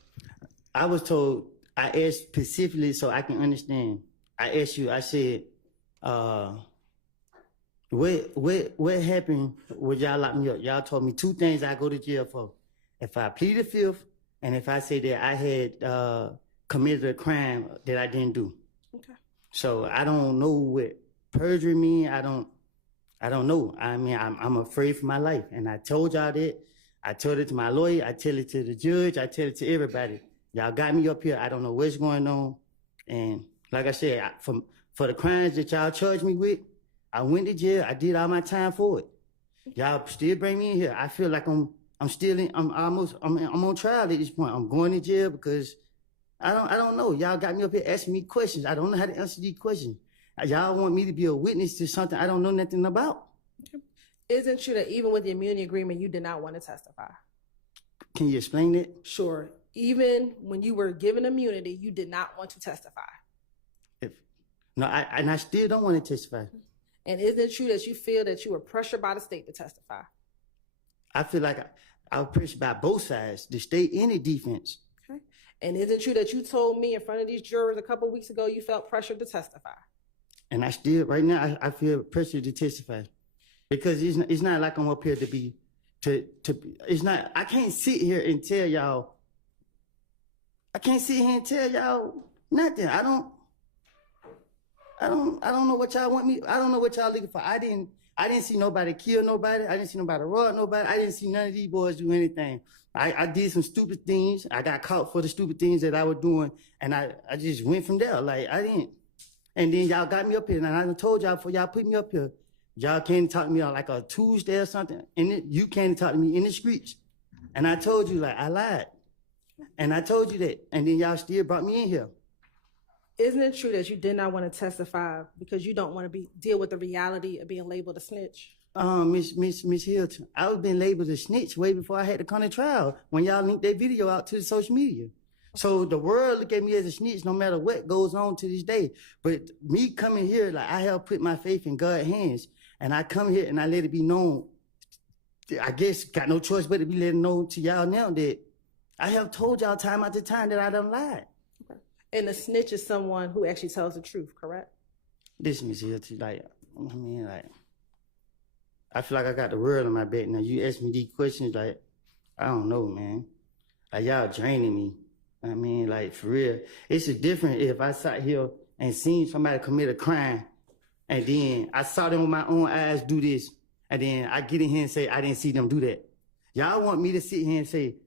I was told, I asked specifically so I can understand. I asked you, I said, what happened when y'all locked me up? Y'all told me two things I go to jail for. If I pleaded fifth, and if I say that I had committed a crime that I didn't do. Okay. So I don't know what perjury mean. I don't know. I mean, I'm afraid for my life, and I told y'all that. I told it to my lawyer. I tell it to the judge. I tell it to everybody. Y'all got me up here. I don't know what's going on, and like I said, for the crimes that y'all charged me with, I went to jail. I did all my time for it. Y'all still bring me in here. I feel like I'm on trial at this point. I'm going to jail because I don't know. Y'all got me up here asking me questions. I don't know how to answer these questions. Y'all want me to be a witness to something I don't know nothing about. Isn't true that even with the immunity agreement, you did not want to testify? Can you explain it? Sure. Even when you were given immunity, you did not want to testify. I still don't want to testify. And isn't it true that you feel that you were pressured by the state to testify? I feel like I was pressured by both sides, the state and the defense. Okay. And isn't it true that you told me in front of these jurors a couple of weeks ago you felt pressured to testify? And I still, right now, I feel pressured to testify. Because it's not like I'm up here it's not, I can't sit here and tell y'all, nothing. I don't know what y'all want me, I don't know what y'all looking for. I didn't see nobody kill nobody. I didn't see nobody rob nobody. I didn't see none of these boys do anything. I did some stupid things. I got caught for the stupid things that I was doing, and I just went from there. Like, I didn't. And then y'all got me up here, and I told y'all before y'all put me up here, y'all came to talk to me on like a Tuesday or something, and you came to talk to me in the streets. And I told you, like, I lied. And I told you that, and then y'all still brought me in here. Isn't it true that you did not want to testify because you don't want to deal with the reality of being labeled a snitch? Miss Hilton, I was being labeled a snitch way before I had to come to trial when y'all linked that video out to the social media. So the world look at me as a snitch no matter what goes on to this day. But me coming here, like, I have put my faith in God's hands, and I come here and I let it be known. I guess got no choice but to be letting know to y'all now that I have told y'all time after time that I done lied. And a snitch is someone who actually tells the truth, correct? Listen, Miss Hilton, I feel like I got the world on my back now. You ask me these questions, like, I don't know, man. Like, y'all draining me. I mean, like, for real. It's a different if I sat here and seen somebody commit a crime, and then I saw them with my own eyes do this, and then I get in here and say, I didn't see them do that. Y'all want me to sit here and say,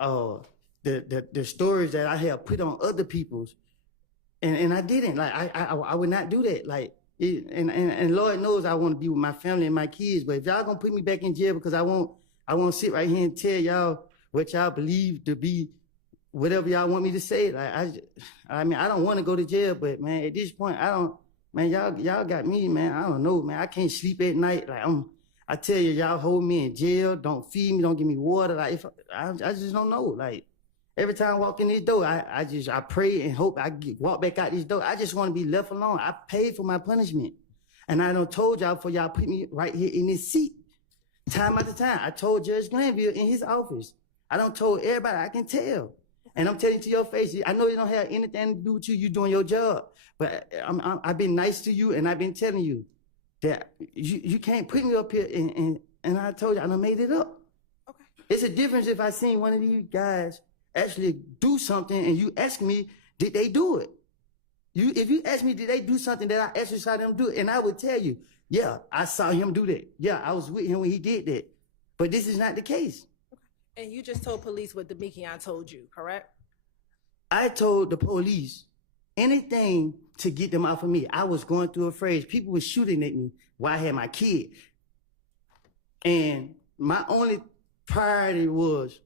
oh, the stories that I have put on other people's, and I didn't. Like, I would not do that. Like, and Lord knows I want to be with my family and my kids, but if y'all gonna put me back in jail because I want I won't sit right here and tell y'all what y'all believe to be whatever y'all want me to say. Like I mean, I don't want to go to jail, but man, at this point, I don't. Man, y'all got me, man. I don't know, man. I can't sleep at night. Like I tell you, y'all hold me in jail. Don't feed me. Don't give me water. Like I just don't know. Like every time I walk in this door, I pray and hope I walk back out this door. I just want to be left alone. I paid for my punishment, and I done told y'all before y'all put me right here in this seat, time after time. I told Judge Glanville in his office. I done told everybody I can tell. And I'm telling you to your face, I know you don't have anything to do with you. You doing your job. But I've been nice to you, and I've been telling you that you can't put me up here. And I told you, I done made it up. Okay. It's a difference if I seen one of these guys actually do something, and you ask me, did they do it? If you ask me, did they do something that I actually saw them do it, and I would tell you, yeah, I saw him do that. Yeah, I was with him when he did that. But this is not the case. And you just told police what Demekion told you, correct? I told the police anything to get them off of me. I was going through a phase. People were shooting at me while I had my kid. And my only priority was,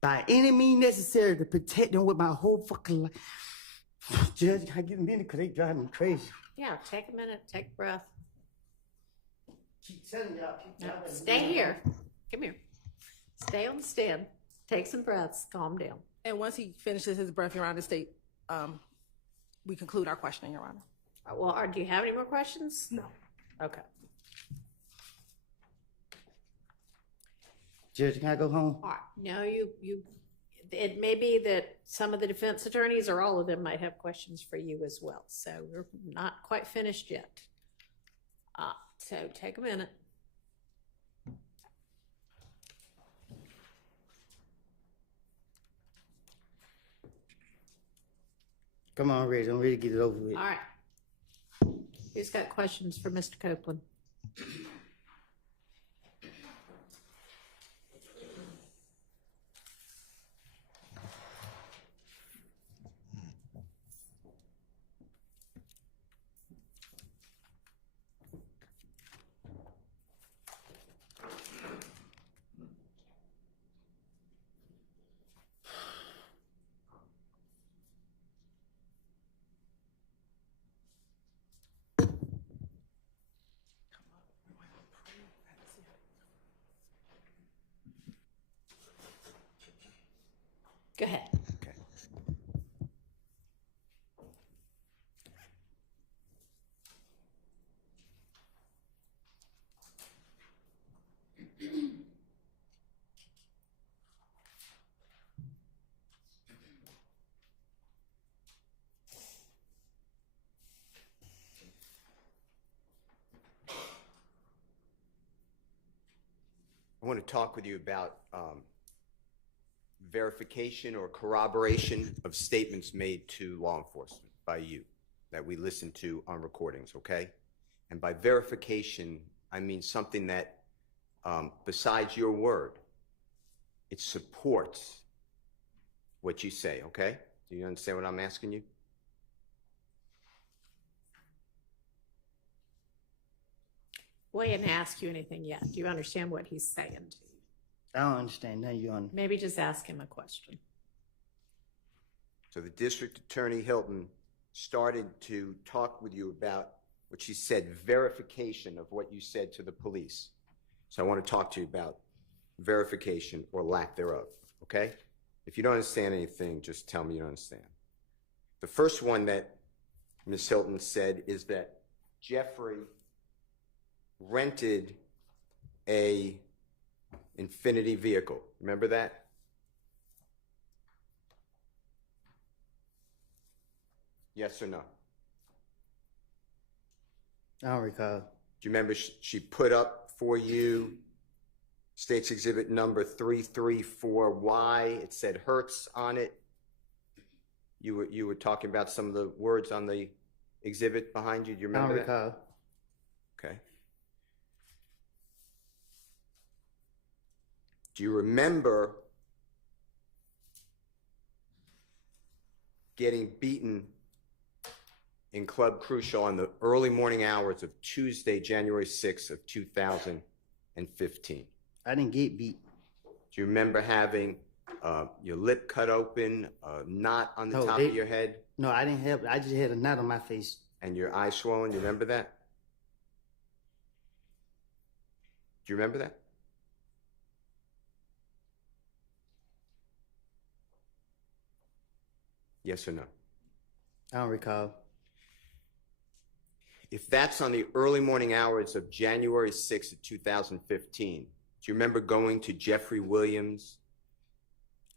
by any means necessary, to protect them with my whole fucking life. Judge, I get a minute because they drive me crazy. Yeah, take a minute, take a breath. Keep telling y'all. Stay here. Come here. Stay on the stand. Take some breaths. Calm down. And once he finishes his breath, Your Honor, state, we conclude our questioning, Your Honor. Well, do you have any more questions? No. Okay. Judge, can I go home? All right. No, it may be that some of the defense attorneys or all of them might have questions for you as well. So we're not quite finished yet. So take a minute. Come on, Reg. I'm ready to get it over with. All right. Who's got questions for Mr. Copeland? Go ahead. Okay. I want to talk with you about verification or corroboration of statements made to law enforcement by you that we listen to on recordings, okay? And by verification, I mean something that, besides your word, it supports what you say, okay? Do you understand what I'm asking you? Well, he didn't ask you anything yet. Do you understand what he's saying to you? I don't understand. Now you're on. Maybe just ask him a question. So the District Attorney Hilton started to talk with you about what she said, verification of what you said to the police. So I want to talk to you about verification or lack thereof, okay? If you don't understand anything, just tell me you don't understand. The first one that Ms. Hilton said is that Jeffrey rented a Infinity vehicle. Remember that? Yes or no? I don't recall. Do you remember she put up for you State's Exhibit number 334Y? It said Hertz on it. You were talking about some of the words on the exhibit behind you. Do you remember that? I don't recall. Okay. Do you remember getting beaten in Club Crucial on the early morning hours of Tuesday, January 6th of 2015? I didn't get beat. Do you remember having your lip cut open, a knot on the No, top of your head? No, I didn't have. I just had a knot on my face. And your eyes swollen? You remember that? Do you remember that? Yes or no? I don't recall. If that's on the early morning hours of January 6th of 2015, do you remember going to Jeffery Williams?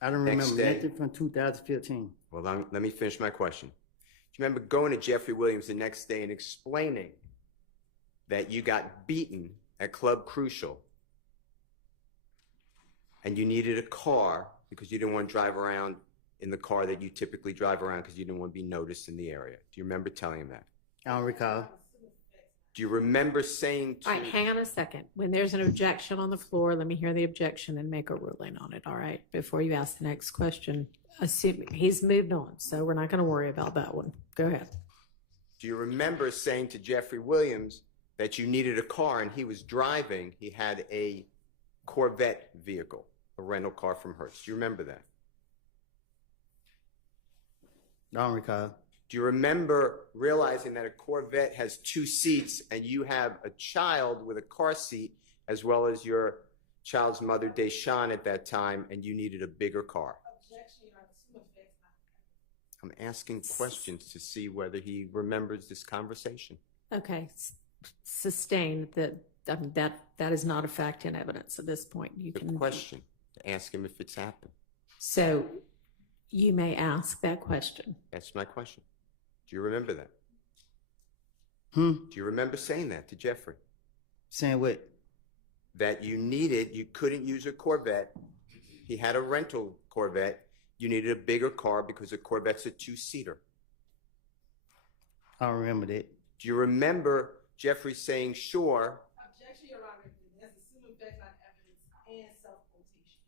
I don't next remember day? nothing from 2015. Well, let me finish my question. Do you remember going to Jeffery Williams the next day and explaining that you got beaten at Club Crucial and you needed a car because you didn't want to drive around in the car that you typically drive around because you didn't want to be noticed in the area? Do you remember telling him that? I don't recall. Do you remember saying to... All right, hang on a second. When there's an objection on the floor, let me hear the objection and make a ruling on it, all right? Before you ask the next question. Assuming he's moved on, so we're not going to worry about that one. Go ahead. Do you remember saying to Jeffery Williams that you needed a car and he was driving, he had a Corvette vehicle, a rental car from Hertz? Do you remember that? I don't recall. Do you remember realizing that a Corvette has 2 seats and you have a child with a car seat as well as your child's mother, Deshawn, at that time, and you needed a bigger car? I'm asking questions to see whether he remembers this conversation. Okay, sustained that is not a fact in evidence at this point. You can question to ask him if it's happened. So you may ask that question. That's my question. Do you remember that? Do you remember saying that to Jeffrey? Saying what? That you couldn't use a Corvette. He had a rental Corvette. You needed a bigger car because a Corvette's a 2-seater. I don't remember that. Do you remember Jeffrey saying, sure? Objection, Your Honor. That's assuming facts, not evidence, and self-quotation.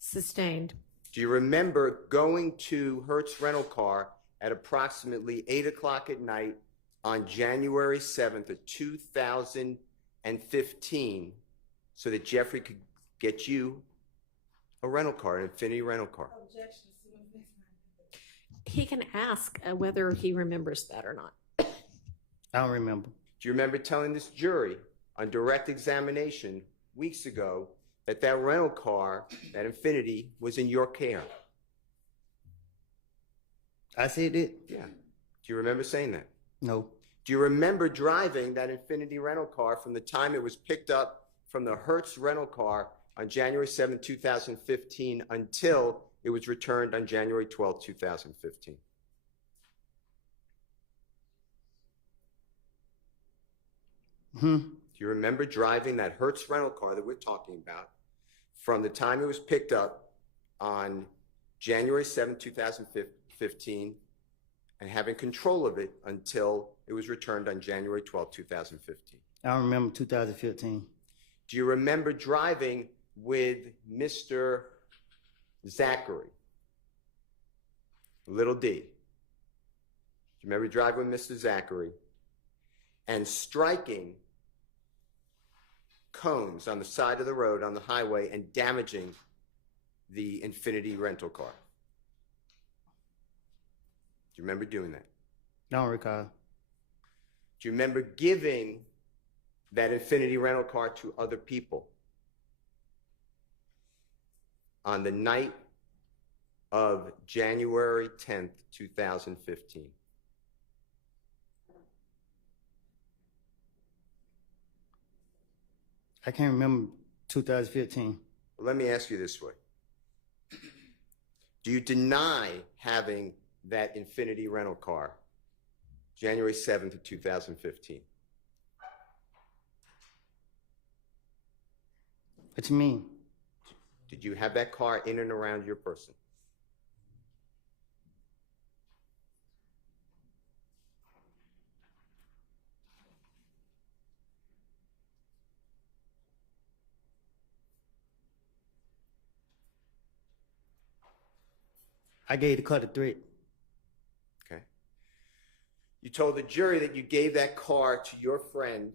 Sustained. Do you remember going to Hertz Rental Car at approximately 8 o'clock at night on January 7th of 2015 so that Jeffrey could get you a rental car, an Infiniti rental car? Objection. He can ask whether he remembers that or not. I don't remember. Do you remember telling this jury on direct examination weeks ago that that rental car, that Infiniti, was in your care? I said it? Yeah. Do you remember saying that? No. Do you remember driving that Infiniti rental car from the time it was picked up from the Hertz rental car on January 7, 2015 until it was returned on January 12, 2015? Do you remember driving that Hertz rental car that we're talking about from the time it was picked up on January 7, 2015 and having control of it until it was returned on January 12, 2015? I don't remember 2015. Do you remember driving with Mr. Zachary, little d? Do you remember driving with Mr. Zachary and striking cones on the side of the road on the highway and damaging the Infiniti rental car? Do you remember doing that? I don't recall. Do you remember giving that Infiniti rental car to other people on the night of January 10th, 2015? I can't remember 2015. Well, let me ask you this way. Do you deny having that Infiniti rental car January 7th of 2015? What you mean? Did you have that car in and around your person? I gave the car to threat. Okay. You told the jury that you gave that car to your friend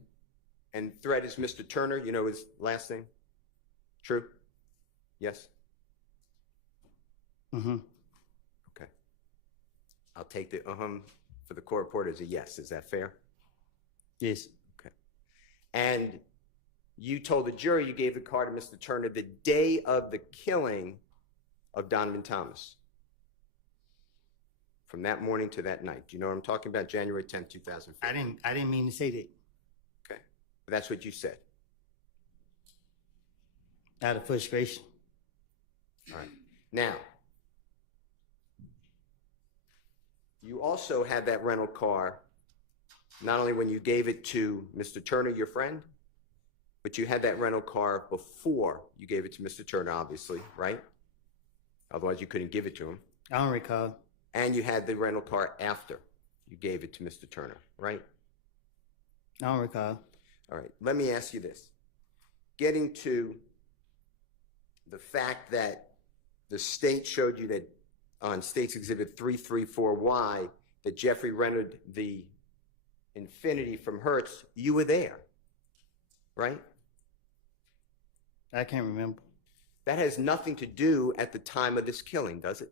And threat is Mr. Turner. You know his last name? True? Yes? Mm-hmm. Okay. I'll take the for the court reporter as a yes. Is that fair? Yes. Okay. And you told the jury you gave the car to Mr. Turner the day of the killing of Donovan Thomas. From that morning to that night. Do you know what I'm talking about? January 10th, 2015. I didn't mean to say that. Okay. But that's what you said. Out of frustration. All right. Now, you also had that rental car, not only when you gave it to Mr. Turner, your friend, but you had that rental car before you gave it to Mr. Turner, obviously, right? Otherwise, you couldn't give it to him. I don't recall. And you had the rental car after you gave it to Mr. Turner, right? I don't recall. All right. Let me ask you this. Getting to the fact that the state showed you that on State's Exhibit 334Y that Jeffrey rented the Infiniti from Hertz, you were there, right? I can't remember. That has nothing to do at the time of this killing, does it?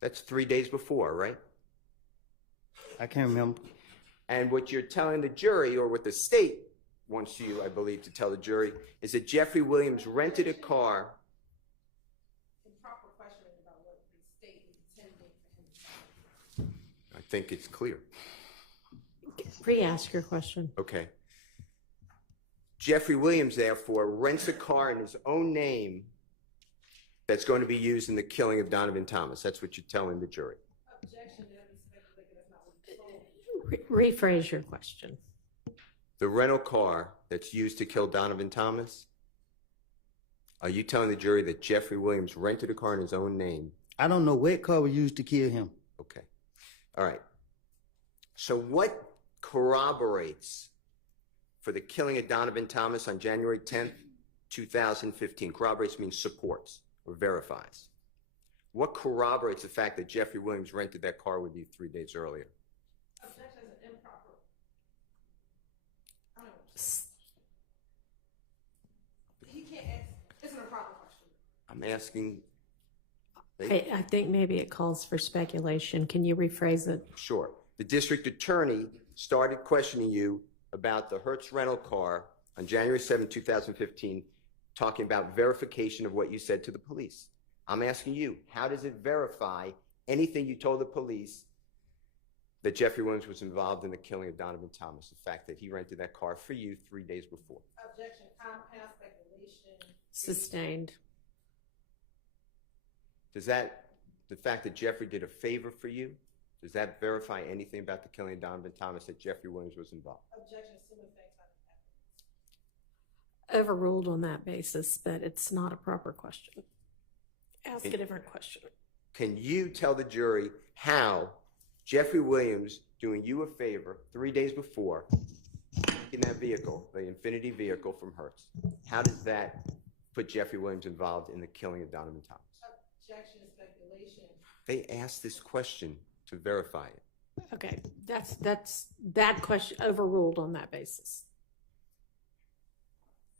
That's 3 days before, right? I can't remember. And what you're telling the jury, or what the state wants you, I believe, to tell the jury, is that Jeffrey Williams rented a car. Improper questioning about what the state intended for him. I think it's clear. Re-ask your question. Okay. Jeffrey Williams, therefore, rents a car in his own name that's going to be used in the killing of Donovan Thomas. That's what you're telling the jury. Objection, that's not what Rephrase your question. The rental car that's used to kill Donovan Thomas, are you telling the jury that Jeffrey Williams rented a car in his own name? I don't know what car was used to kill him. Okay. All right. So what corroborates for the killing of Donovan Thomas on January 10th, 2015? Corroborates means supports or verifies. What corroborates the fact that Jeffrey Williams rented that car with you 3 days earlier? Objection is an improper. I don't know. He can't ask. It's an improper question. I'm asking. I think maybe it calls for speculation. Can you rephrase it? Sure. The district attorney started questioning you about the Hertz rental car on January 7, 2015, talking about verification of what you said to the police. I'm asking you, how does it verify anything you told the police that Jeffrey Williams was involved in the killing of Donovan Thomas, the fact that he rented that car for you 3 days before? Objection, compound speculation. Sustained. Does that, the fact that Jeffrey did a favor for you, does that verify anything about the killing of Donovan Thomas that Jeffrey Williams was involved? Objection, assuming facts not Overruled on that basis, but it's not a proper question. Ask a different question. Can you tell the jury how Jeffrey Williams doing you a favor 3 days before in that vehicle, the Infiniti vehicle from Hertz, how does that put Jeffrey Williams involved in the killing of Donovan Thomas? Objection, speculation. They asked this question to verify it. Okay, that's that question overruled on that basis.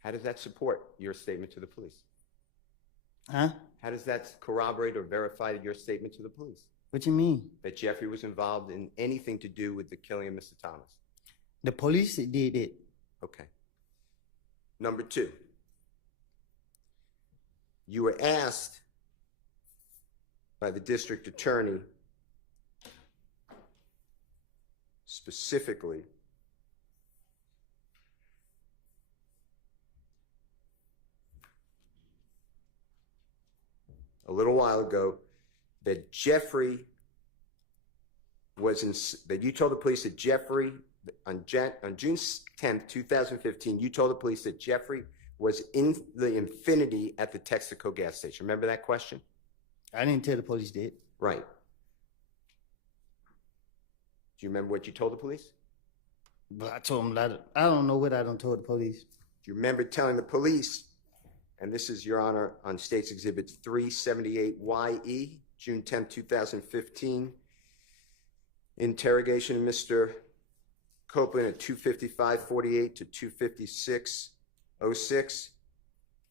How does that support your statement to the police? Huh? How does that corroborate or verify your statement to the police? What you mean? That Jeffrey was involved in anything to do with the killing of Mr. Thomas? The police did it. Okay. Number two, you were asked by the district attorney specifically a little while ago that Jeffrey was in, that you told the police that Jeffrey, on June 10th, 2015, you told the police that Jeffrey was in the Infiniti at the Texaco gas station. Remember that question? I didn't tell the police that. Right. Do you remember what you told the police? But I told them I don't know what I done told the police. Do you remember telling the police, and this is, Your Honor, on State's Exhibit 378YE, June 10, 2015, interrogation of Mr. Copeland at 255:48 to 256:06.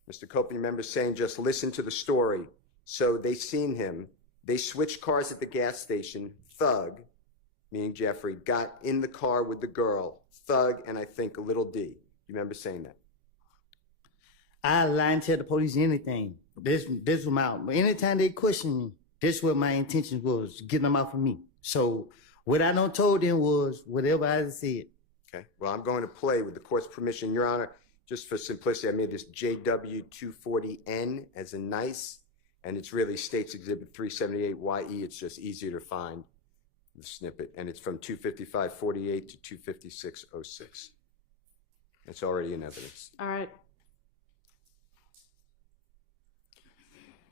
Mr. Copeland, you remember saying, just listen to the story. So they seen him. They switched cars at the gas station. Thug, meaning Jeffrey, got in the car with the girl. Thug and I think a little D. You remember saying that? I lie and tell the police anything. This was my, anytime they question me, this what my intention was, getting them out of me. So what I done told them was whatever I said. Okay. Well, I'm going to play with the court's permission. Your Honor, just for simplicity, I made this JW240N as a nice, and it's really States Exhibit 378YE. It's just easier to find the snippet, and it's from 255:48 to 256:06. It's already in evidence. All right.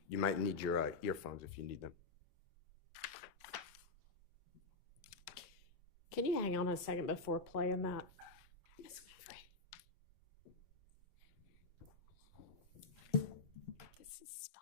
You might need your earphones if you need them. Can you hang on a second before playing that? Miss Winfrey. This is stop.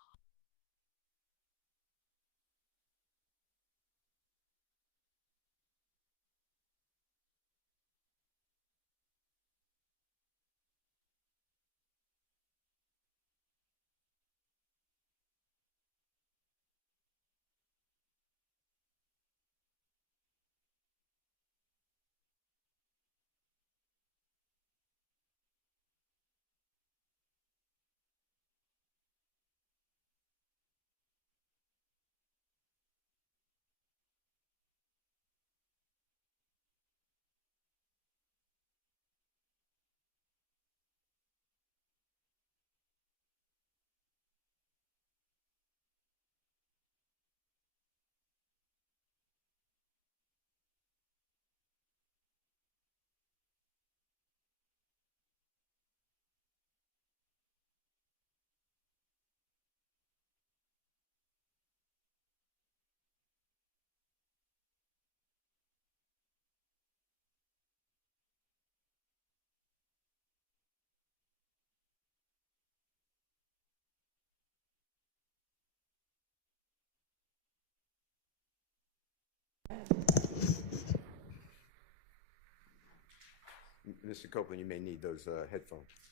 Mr. Copeland, you may need those headphones.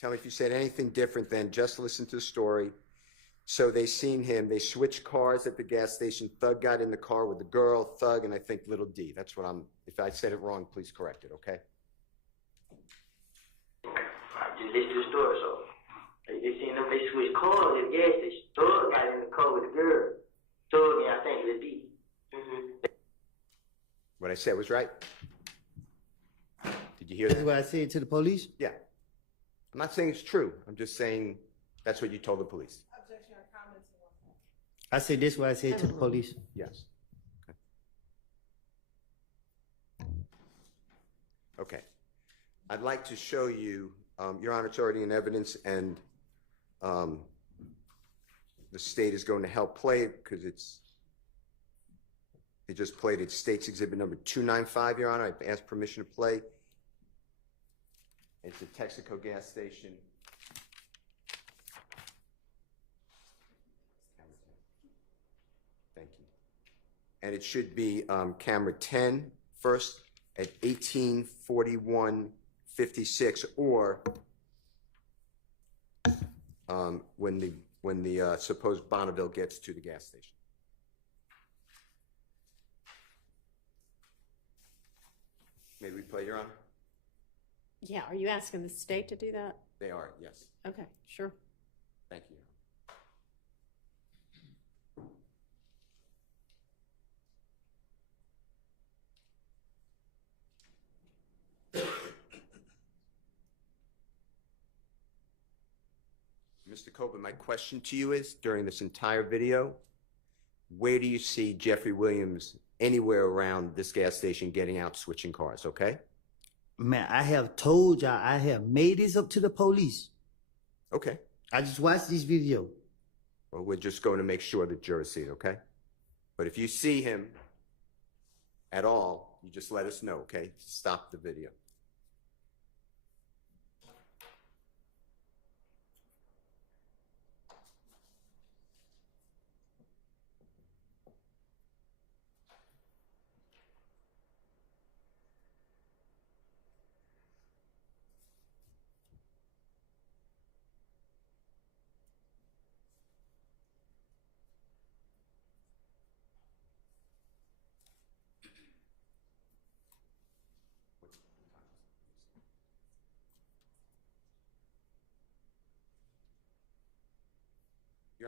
Tell me if you said anything different than just listen to the story. So they seen him. They switched cars at the gas station. Thug got in the car with the girl. Thug and I think little D. That's what I'm. If I said it wrong, please correct it. Okay. I just listened to the story, so they seen them. They switched cars at the gas station. Thug got in the car with the girl. Thug and I think little D. What I said was right. Did you hear that? That's what I said to the police? Yeah. I'm not saying it's true. I'm just saying that's what you told the police. Objection or comments? I said this is what I said to the police. Yes. Okay. I'd like to show you, Your Honor, it's already in evidence, and the state is going to help play it because they just played it. State's Exhibit number 295, Your Honor. I've asked permission to play. It's a Texaco gas station. Thank you. And it should be camera 10 first at 18:41:56, or when the supposed Bonneville gets to the gas station. May we play, Your Honor? Yeah, are you asking the state to do that? They are, yes. Okay, sure. Thank you. Mr. Copeland, my question to you is, during this entire video, where do you see Jeffery Williams anywhere around this gas station getting out, switching cars, okay? Man, I have told y'all, I have made this up to the police. Okay. I just watched this video. Well, we're just going to make sure that jurors see it, okay? But if you see him at all, you just let us know, okay? Stop the video.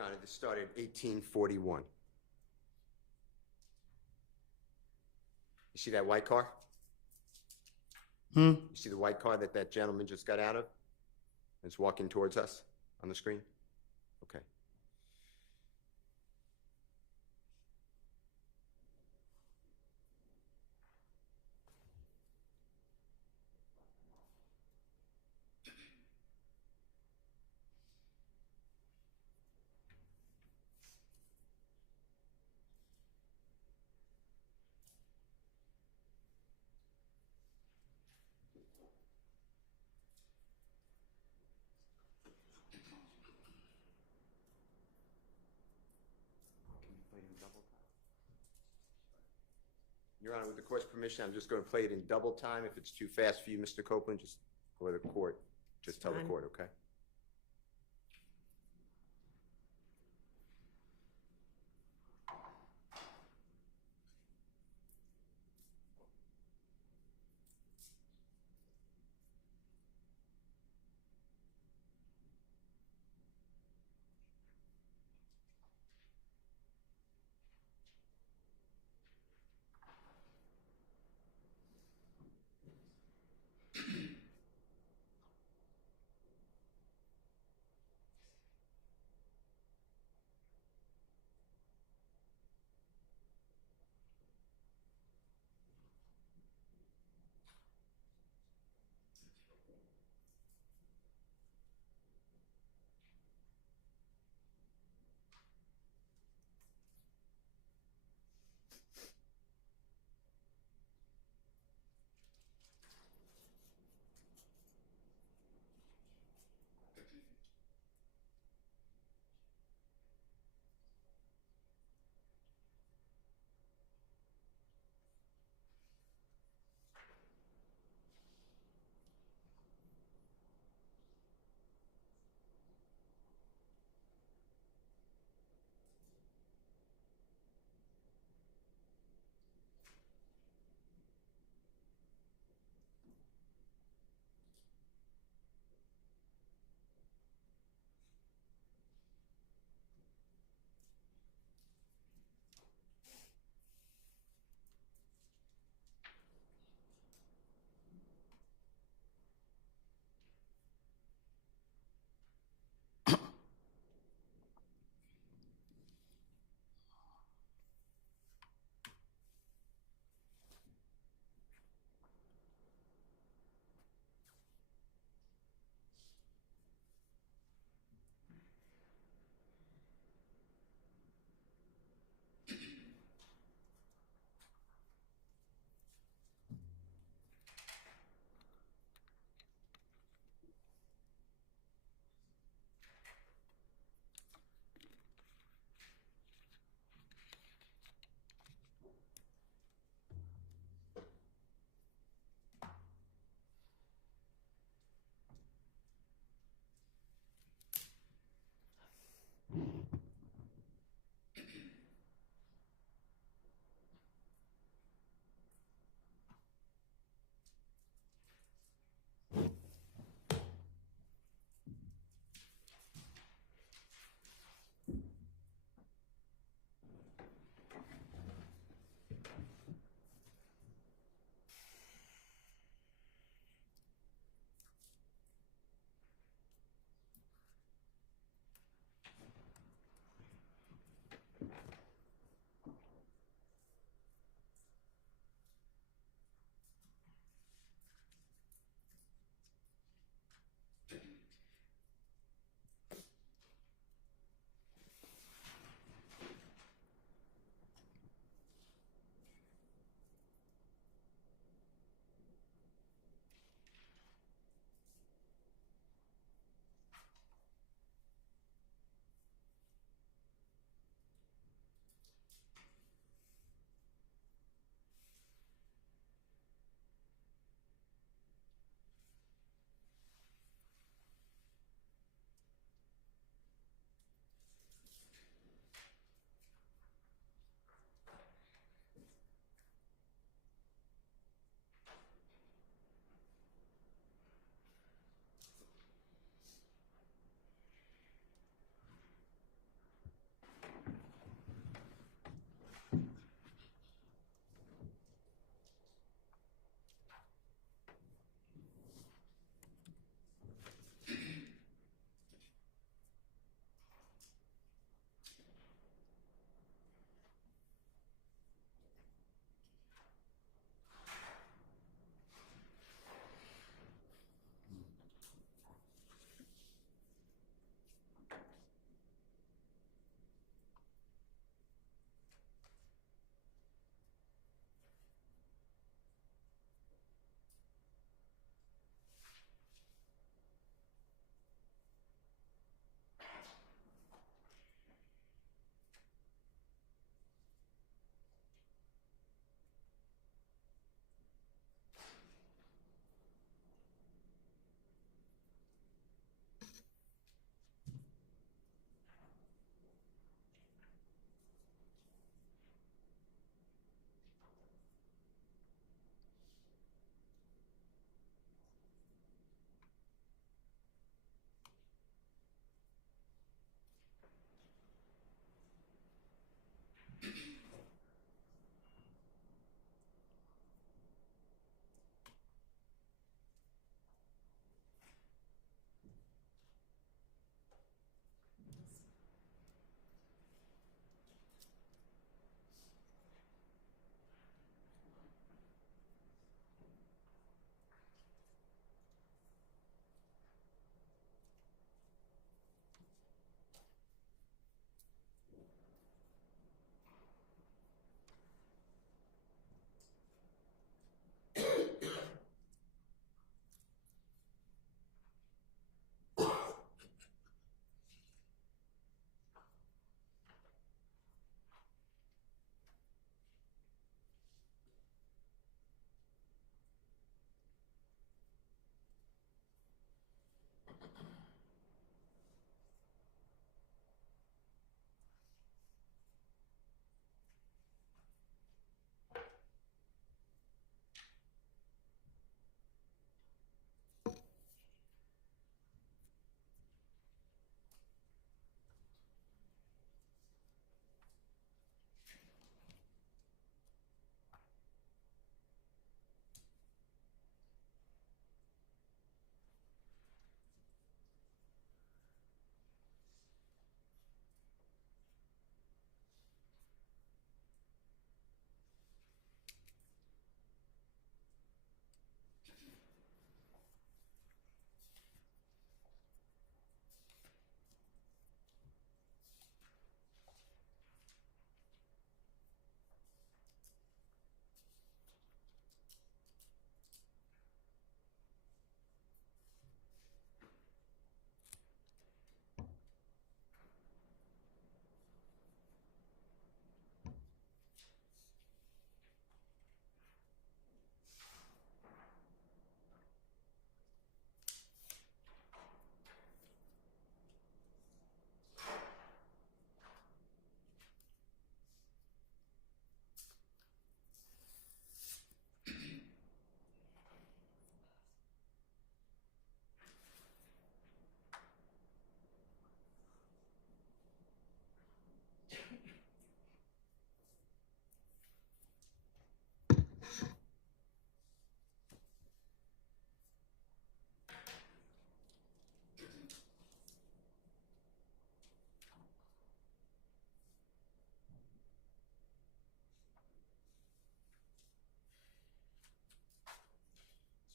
Honor, this started in 1841. You see that white car? You see the white car that gentleman just got out of? It's walking towards us on the screen? Okay. Your Honor, with the court's permission, I'm just going to play it in double time. If it's too fast for you, Mr. Copeland, just go to the court. Just tell the Fine. court, okay?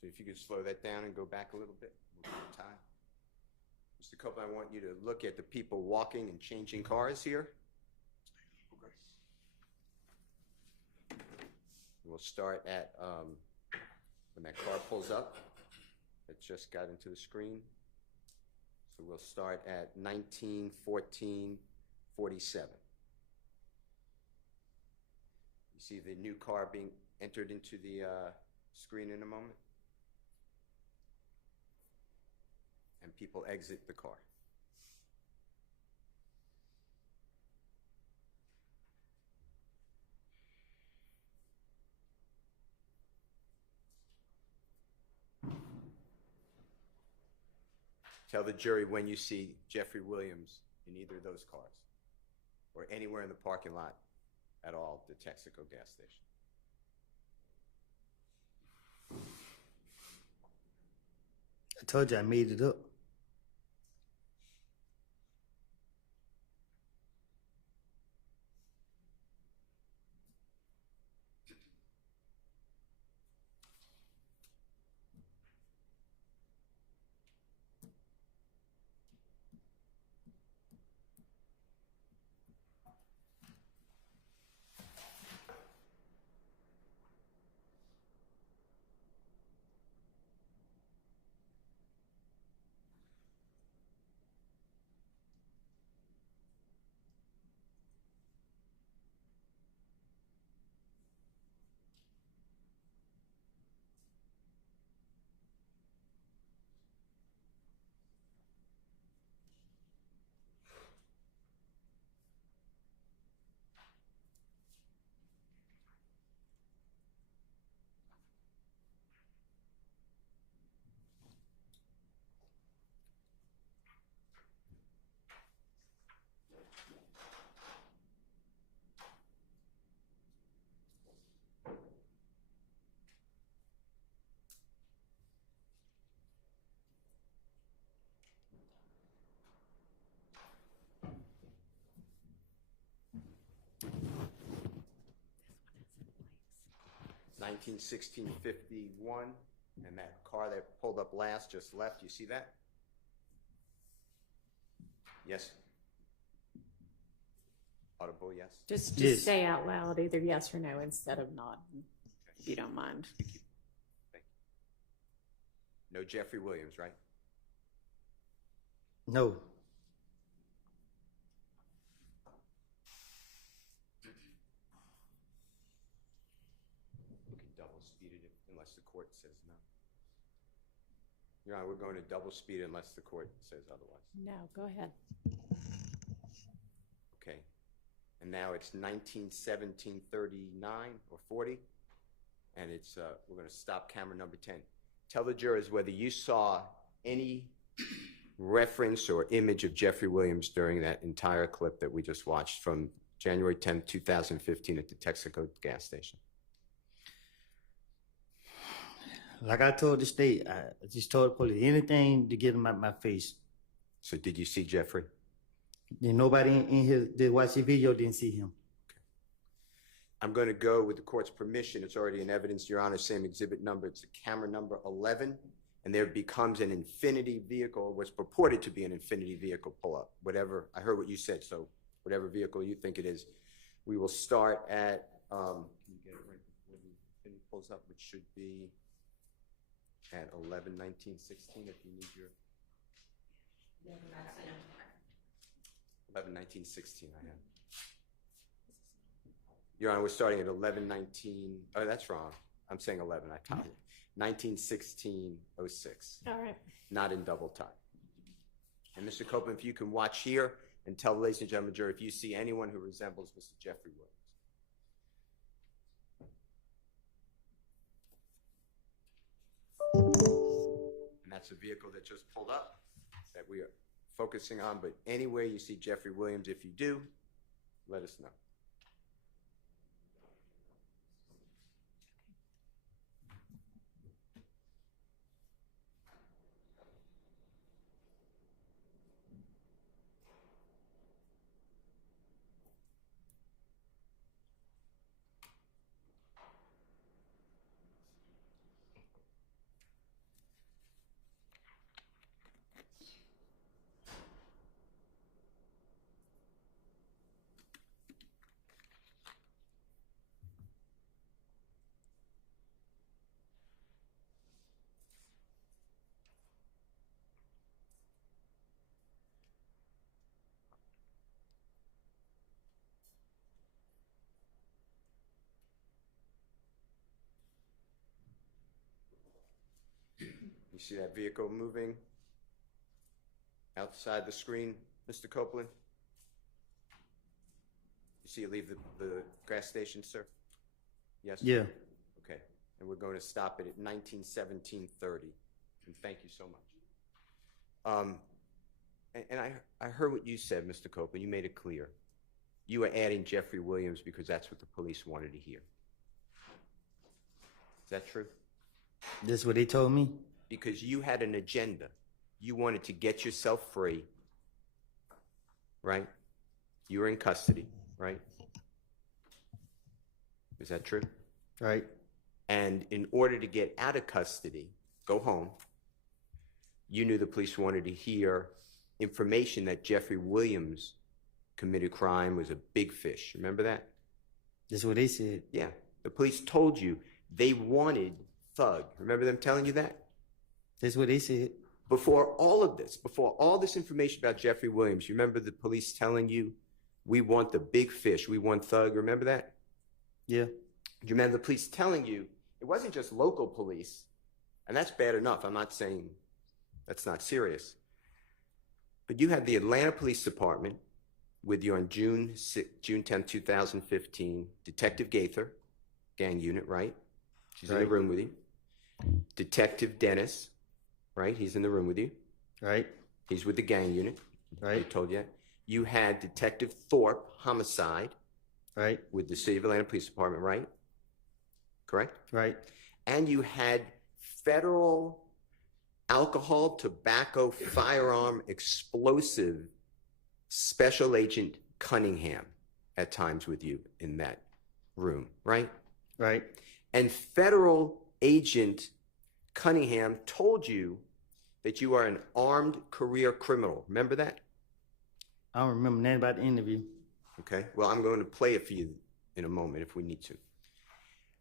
So if you could slow that down and go back a little bit, we'll give you time. Mr. Copeland, I want you to look at the people walking and changing cars here. We'll start at when that car pulls up. It just got into the screen. So we'll start at 19:14:47. You see the new car being entered into the screen in a moment. And people exit the car. Tell the jury when you see Jeffery Williams in either of those cars or anywhere in the parking lot at all, the Texaco gas station. I told you I made it up. (19:16:51), and that car that pulled up last just left. You see that? Yes? Audible, yes? Just Yes. say out loud either yes or no instead of not, if you don't mind. Thank you. No Jeffery Williams, right? No. We can double speed it unless the court says no. Your Honor, we're going to double speed it unless the court says otherwise. No, go ahead. Okay. And now it's 19:17:39 or 40, and it's we're going to stop camera number 10. Tell the jurors whether you saw any reference or image of Jeffery Williams during that entire clip that we just watched from January 10th, 2015 at the Texaco gas station. Like I told the state, I just told the police anything to get them out of my face. So did you see Jeffery? Then nobody in here that watched the video didn't see him. I'm going to go with the court's permission. It's already in evidence, Your Honor, same exhibit number. It's camera number 11, and there becomes an infinity vehicle, what's purported to be an infinity vehicle pull-up. Whatever, I heard what you said, so whatever vehicle you think it is. We will start at, can you get it right before the infinity pulls up, which should be at 11:19:16 if you need your... 11:19:16 I have. Your Honor, we're starting at 11:19. Oh, that's wrong. I'm saying 11. I copied. 19:16:06. All right. Not in double time. And Mr. Copeland, if you can watch here and tell the ladies and gentlemen jury if you see anyone who resembles Mr. Jeffery Williams. And that's a vehicle that just pulled up that we are focusing on. But anywhere you see Jeffery Williams, if you do, let us know. You see that vehicle moving outside the screen, Mr. Copeland? You see it leave the gas station, sir? Yes? Yeah. Okay. And we're going to stop it at 19:17:30. And thank you so much. And I heard what you said, Mr. Copeland. You made it clear. You were adding Jeffery Williams because that's what the police wanted to hear. Is that true? This is what they told me. Because you had an agenda. You wanted to get yourself free, right? You were in custody, right? Is that true? Right. And in order to get out of custody, go home, you knew the police wanted to hear information that Jeffery Williams committed crime, was a big fish. Remember that? That's what they said. Yeah. The police told you they wanted Thug. Remember them telling you that? That's what they said. Before all this information about Jeffery Williams, you remember the police telling you, we want the big fish, we want Thug. Remember that? Yeah. You remember the police telling you, it wasn't just local police, and that's bad enough. I'm not saying that's not serious. But you had the Atlanta Police Department with you on June 10, 2015, Detective Gaither, gang unit, right? She's in the room with you. Detective Dennis, right? He's in the room with you. Right. He's with the gang unit. Right. I told you. You had Detective Thorpe, homicide. Right. With the City of Atlanta Police Department, right? Correct? Right. And you had federal alcohol, tobacco, firearm, explosive Special Agent Cunningham at times with you in that room, right? Right. And Federal Agent Cunningham told you that you are an armed career criminal. Remember that? I don't remember nothing about the interview. Okay. Well, I'm going to play it for you in a moment if we need to.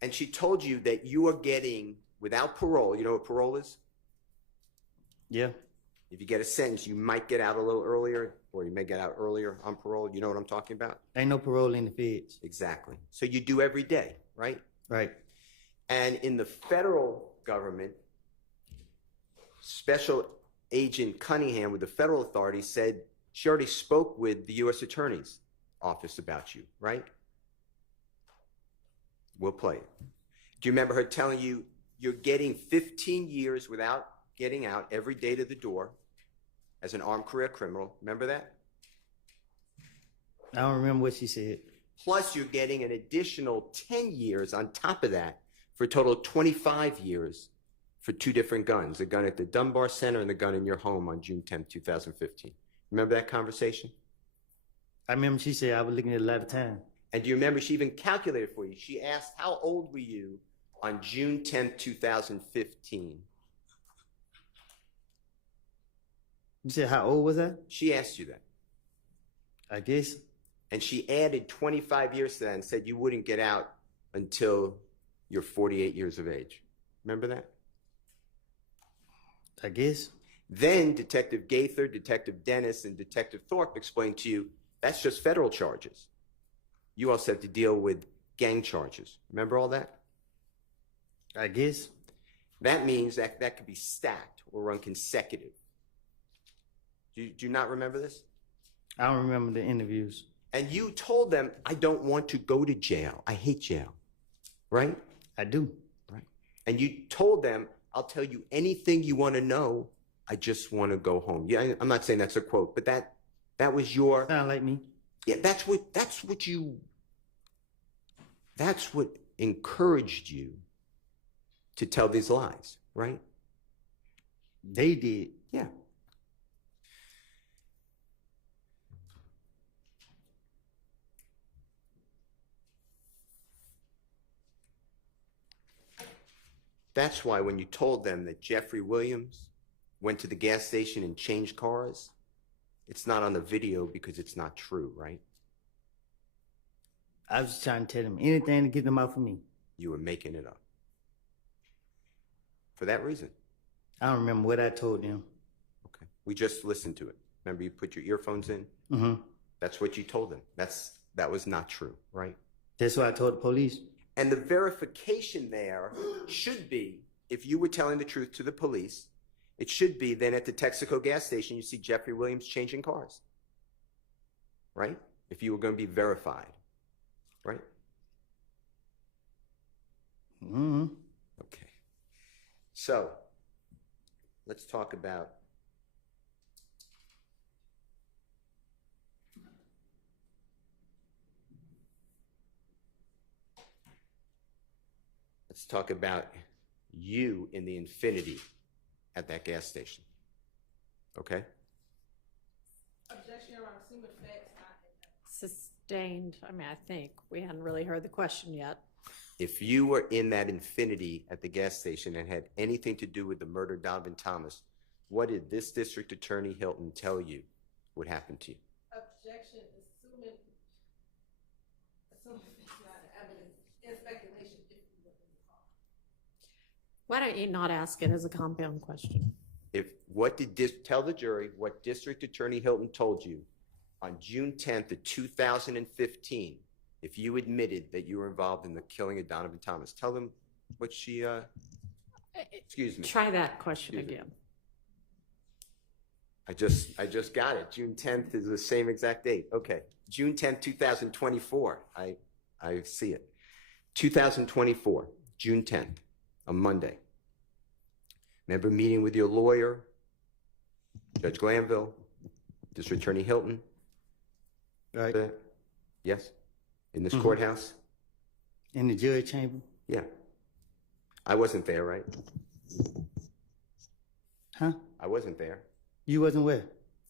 And she told you that you are getting, without parole, you know what parole is? Yeah. If you get a sentence, you might get out a little earlier, or you may get out earlier on parole. You know what I'm talking about? Ain't no parole in the feds. Exactly. So you do every day, right? Right. And in the federal government, Special Agent Cunningham with the federal authorities said she already spoke with the U.S. Attorney's office about you, right? We'll play it. Do you remember her telling you you're getting 15 years without getting out every day to the door as an armed career criminal? Remember that? I don't remember what she said. Plus, you're getting an additional 10 years on top of that for a total of 25 years for two different guns, the gun at the Dunbar Center and the gun in your home on June 10, 2015. Remember that conversation? I remember she said I was looking at a lot of time. And do you remember she even calculated for you? She asked, how old were you on June 10, 2015? You said how old was I? She asked you that. I guess. And she added 25 years to that and said you wouldn't get out until you're 48 years of age. Remember that? I guess. Then Detective Gaither, Detective Dennis, and Detective Thorpe explained to you that's just federal charges. You also have to deal with gang charges. Remember all that? I guess. That means that could be stacked or run consecutive. Do you not remember this? I don't remember the interviews. And you told them, I don't want to go to jail. I hate jail. Right? I do. Right. And you told them, I'll tell you anything you want to know. I just want to go home. Yeah, I'm not saying that's a quote, but that was your... Sound like me. Yeah, that's what encouraged you to tell these lies, right? They did. Yeah. That's why when you told them that Jeffery Williams went to the gas station and changed cars, it's not on the video because it's not true, right? I was trying to tell them anything to get them out for me. You were making it up. For that reason. I don't remember what I told them. Okay. We just listened to it. Remember you put your earphones in? Mm-hmm. That's what you told them. That was not true, right? That's what I told the police. And the verification there should be, if you were telling the truth to the police, It should be then at the Texaco gas station, you see Jeffery Williams changing cars, right? If you were going to be verified, right? Mm-hmm. Okay. So let's talk about you in the Infinity at that gas station. Okay? Objection, Your Honor. Assume effects not Sustained. I mean, I think we hadn't really heard the question yet. If you were in that Infinity at the gas station and had anything to do with the murder of Donovan Thomas, what did this District Attorney Hilton tell you would happen to you? Objection, assuming effects not evidence and speculation if you were in the car. Why don't you not ask it as a compound question? Tell the jury what District Attorney Hilton told you on June 10th of 2015 if you admitted that you were involved in the killing of Donovan Thomas. Tell them what she, excuse me. Try that question again. I just got it. June 10th is the same exact date. Okay. June 10th, 2024. I see it. 2024, June 10th, a Monday. Remember meeting with your lawyer, Judge Glanville, District Attorney Hilton? Right. Yes? In this courthouse? In the jury chamber? Yeah. I wasn't there, right? Huh? I wasn't there. You wasn't where?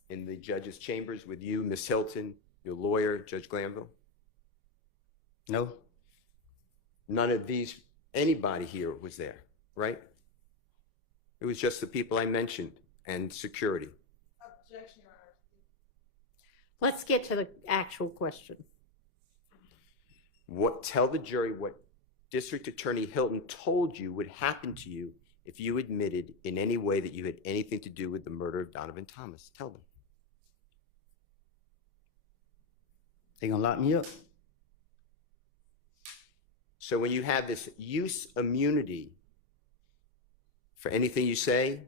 In the judge's chambers with you, Miss Hilton, your lawyer, Judge Glanville? No. None of anybody here was there, right? It was just the people I mentioned and security. Objection, Your Honor. Let's get to the actual question. Tell the jury what District Attorney Hilton told you would happen to you if you admitted in any way that you had anything to do with the murder of Donovan Thomas. Tell them. They gonna lock me up. So when you have this use immunity for anything you say,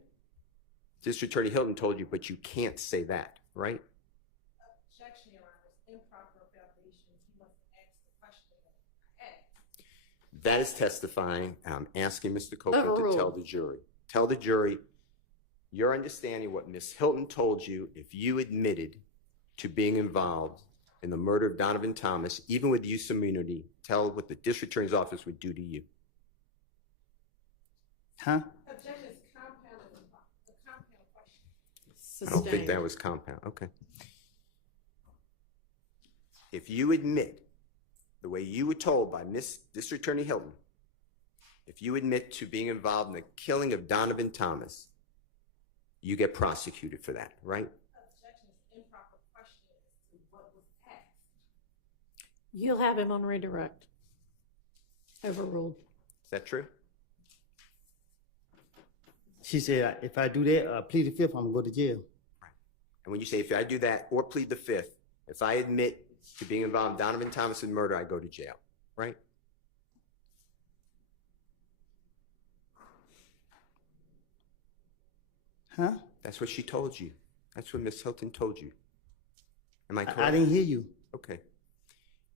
District Attorney Hilton told you, but you can't say that, right? Objection, Your Honor. Improper foundation. You must ask the question that I asked. That is testifying. I'm asking Mr. Copeland to tell the jury. Tell the jury your understanding what Miss Hilton told you if you admitted to being involved in the murder of Donovan Thomas, even with use immunity. Tell what the District Attorney's Office would do to you. Huh? Objection is compound question. I don't think that was compound. Okay. If you admit the way you were told by Miss District Attorney Hilton, if you admit to being involved in the killing of Donovan Thomas, you get prosecuted for that, right? Objection is improper question as to what was asked. You'll have him on redirect. Overruled. Is that true? She said, if I do that, plead the fifth, I'm gonna go to jail. Right. And when you say, if I do that or plead the fifth, if I admit to being involved in Donovan Thomas' murder, I go to jail, right? Huh? That's what she told you. That's what Miss Hilton told you. Am I correct? I didn't hear you. Okay.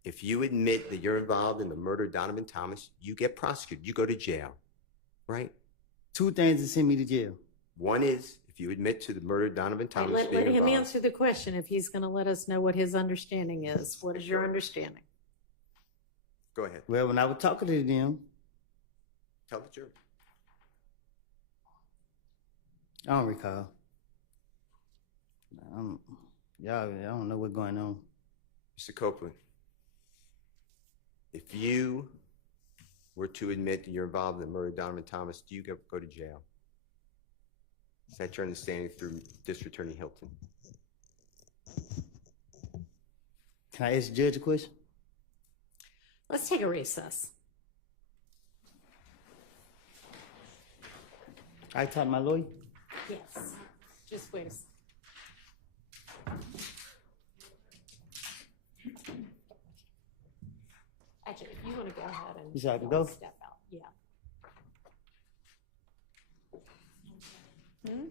If you admit that you're involved in the murder of Donovan Thomas, you get prosecuted. You go to jail, right? Two things to send me to jail. One is if you admit to the murder of Donovan Thomas Let being him involved. answer the question if he's going to let us know what his understanding is. What is your understanding? Go ahead. Well, when I was talking to them, Tell the jury. I don't recall. I don't know what's going on. Mr. Copeland, if you were to admit that you're involved in the murder of Donovan Thomas, do you go to jail? Is that your understanding through District Attorney Hilton? Can I ask the judge a question? Let's take a recess. I talk to my lawyer. Yes. Just wait a second. Actually, if you want to go ahead and You said I can go? step out. Yeah. Hmm?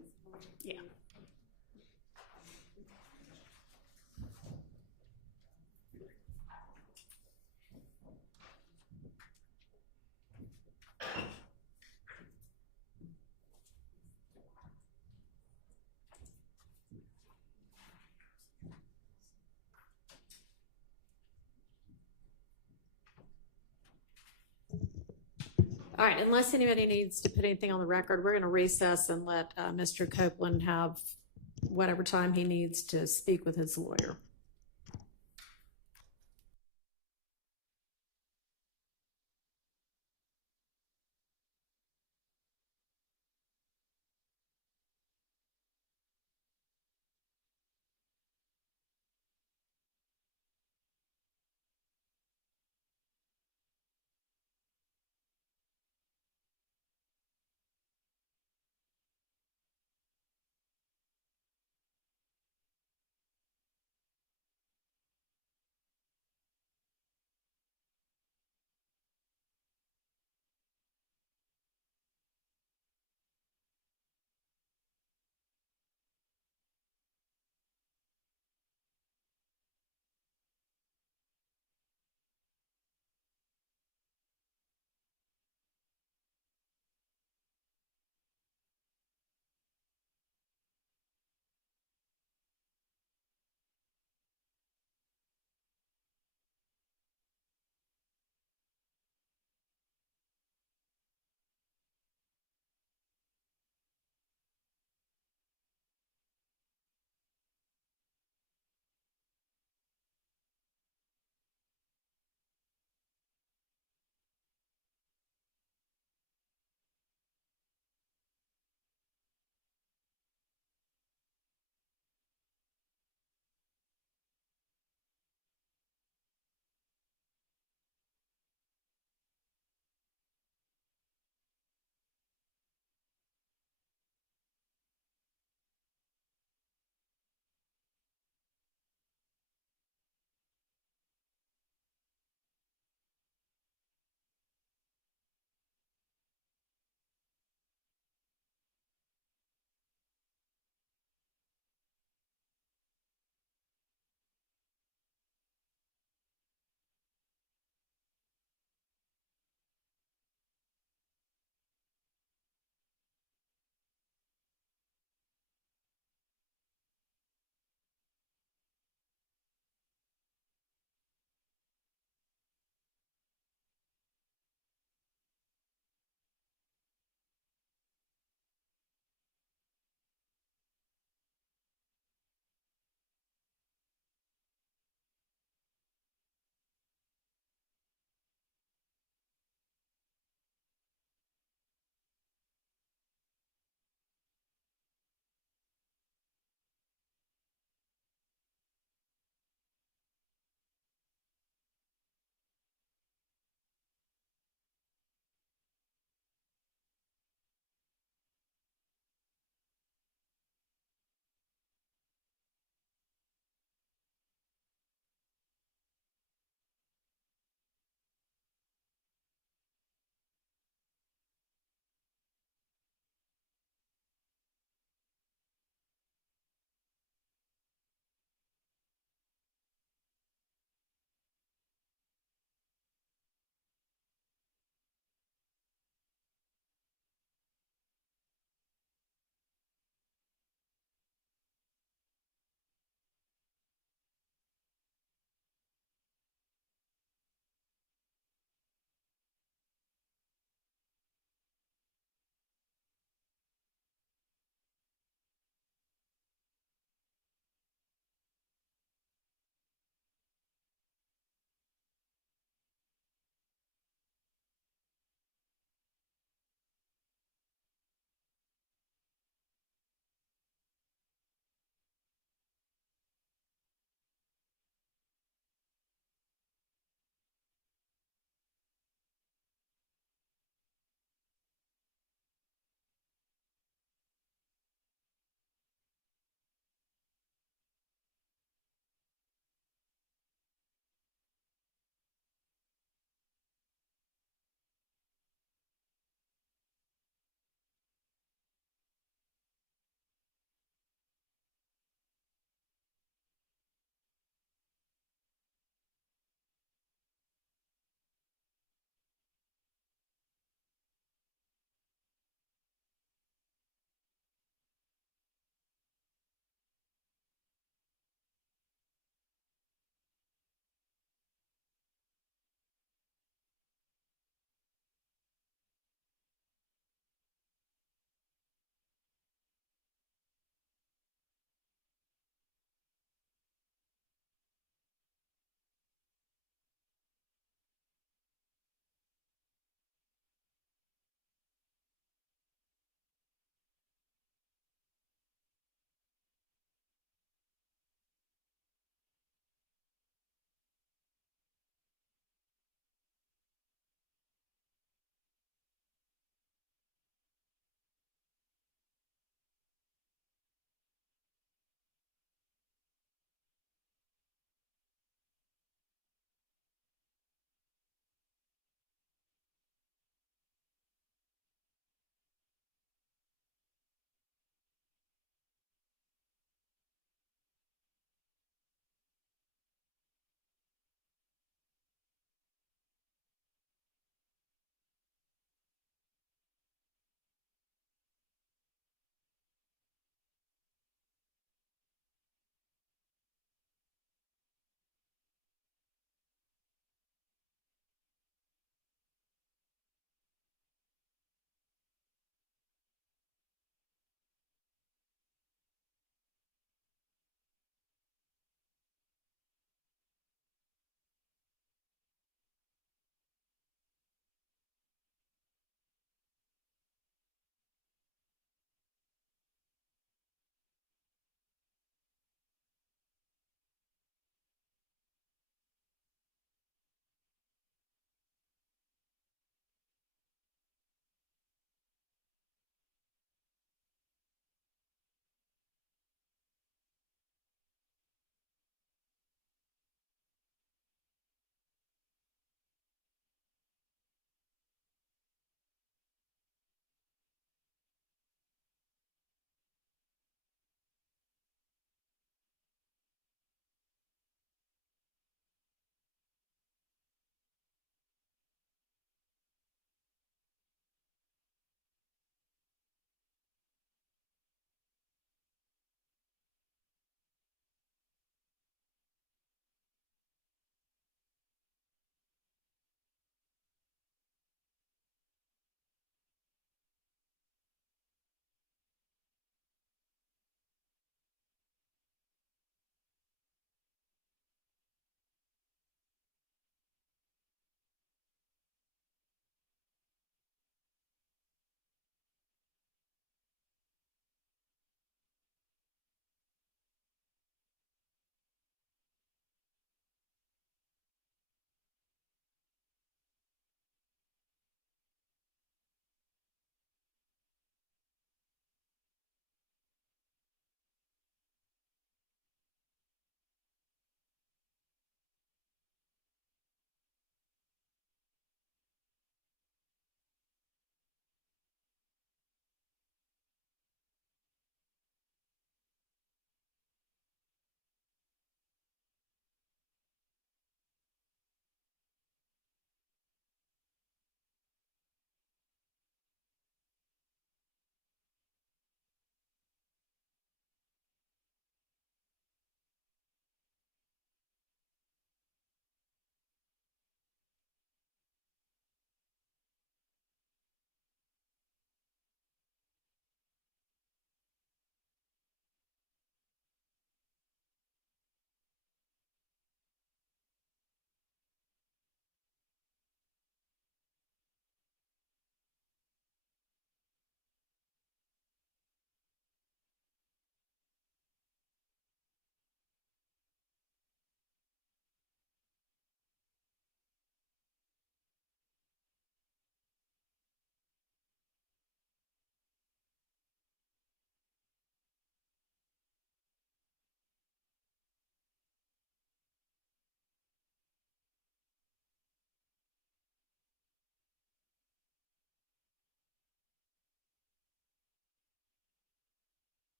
All right, unless anybody needs to put anything on the record, we're going to recess and let Mr. Copeland have whatever time he needs to speak with his lawyer.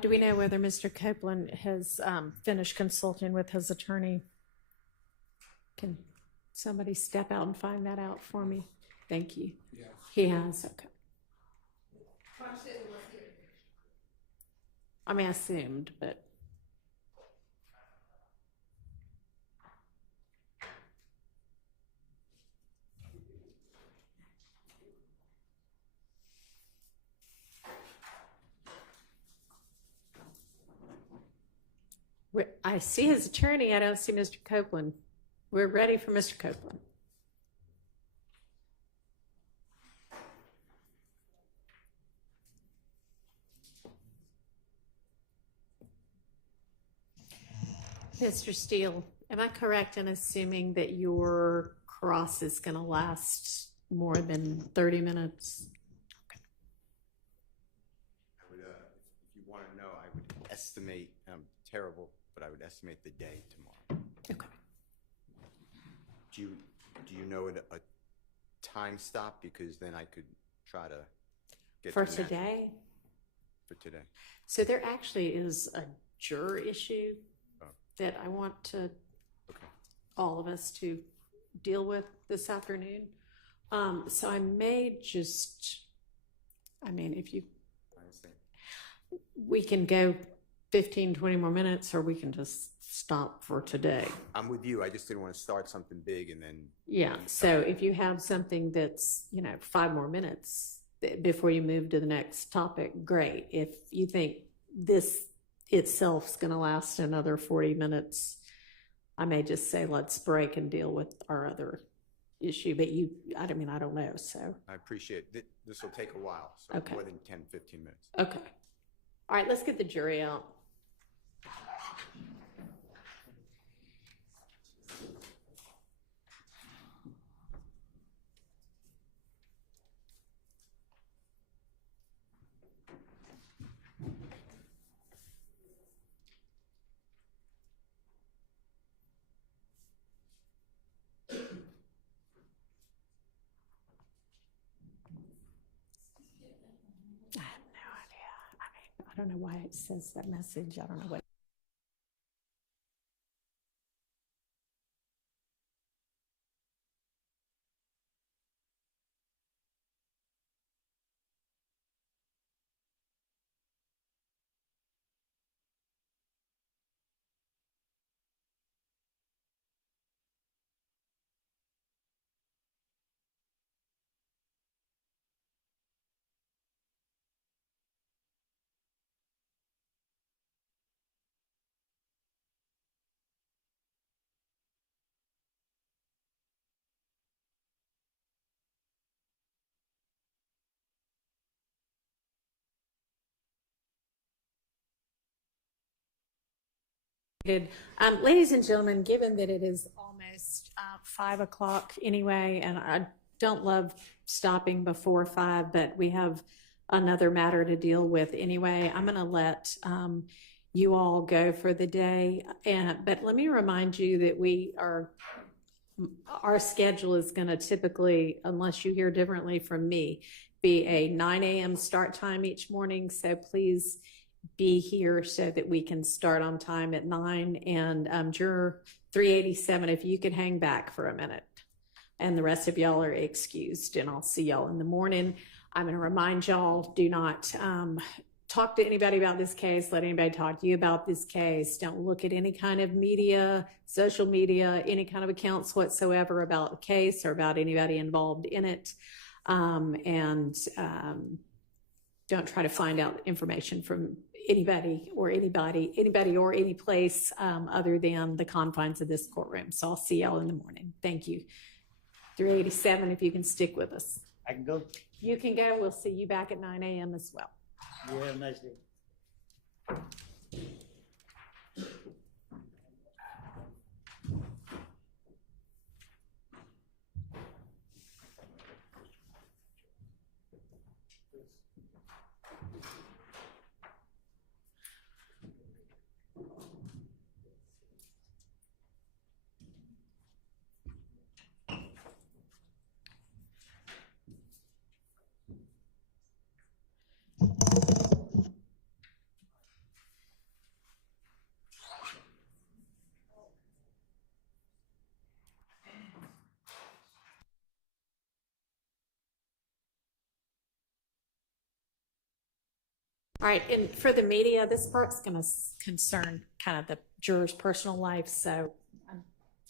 Do we know whether Mr. Copeland has finished consulting with his attorney? Can somebody step out and find that out for me? Thank you. Yes. He has, okay. I mean, I assumed, but. I see his attorney. I don't see Mr. Copeland. We're ready for Mr. Copeland. Mr. Steele, am I correct in assuming that your cross is going to last more than 30 minutes? I would, if you want to know, I would estimate, terrible, but I would estimate the day tomorrow. Okay. Do you know a time stop? Because then I could try to get For to that. today? For today. So there actually is a juror issue that I want to all of us to deal with this afternoon. So I may just, I mean, if you, we can go 15, 20 more minutes, or we can just stop for today. I'm with you. I just didn't want to start something big and then. Yeah, so if you have something that's, 5 more minutes before you move to the next topic, great. If you think this itself is going to last another 40 minutes, I may just say let's break and deal with our other issue. But I don't know. So I appreciate it. This will take a while, so Okay. more than 10, 15 minutes. okay, all right. Let's get the jury out. I don't know why it says that message. I don't know what. Ladies and gentlemen, given that it is almost 5 o'clock anyway, and I don't love stopping before 5, but we have another matter to deal with anyway, I'm going to let you all go for the day. But let me remind you that our schedule is going to typically, unless you hear differently from me, be a 9 a.m. start time each morning. So please be here so that we can start on time at 9. And juror 387, if you could hang back for a minute, and the rest of y'all are excused, and I'll see y'all in the morning. I'm going to remind y'all, do not talk to anybody about this case. Let anybody talk to you about this case. Don't look at any kind of media, social media, any kind of accounts whatsoever about the case or about anybody involved in it. Don't try to find out information from anybody or any place other than the confines of this courtroom. So I'll see y'all in the morning. Thank you. 387, if you can stick with us. I can go. You can go. We'll see you back at 9 a.m. as well. You have a nice day. All right, and for the media, this part's going to concern kind of the jurors' personal life, so I'm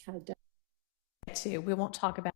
kind of done too. We won't talk about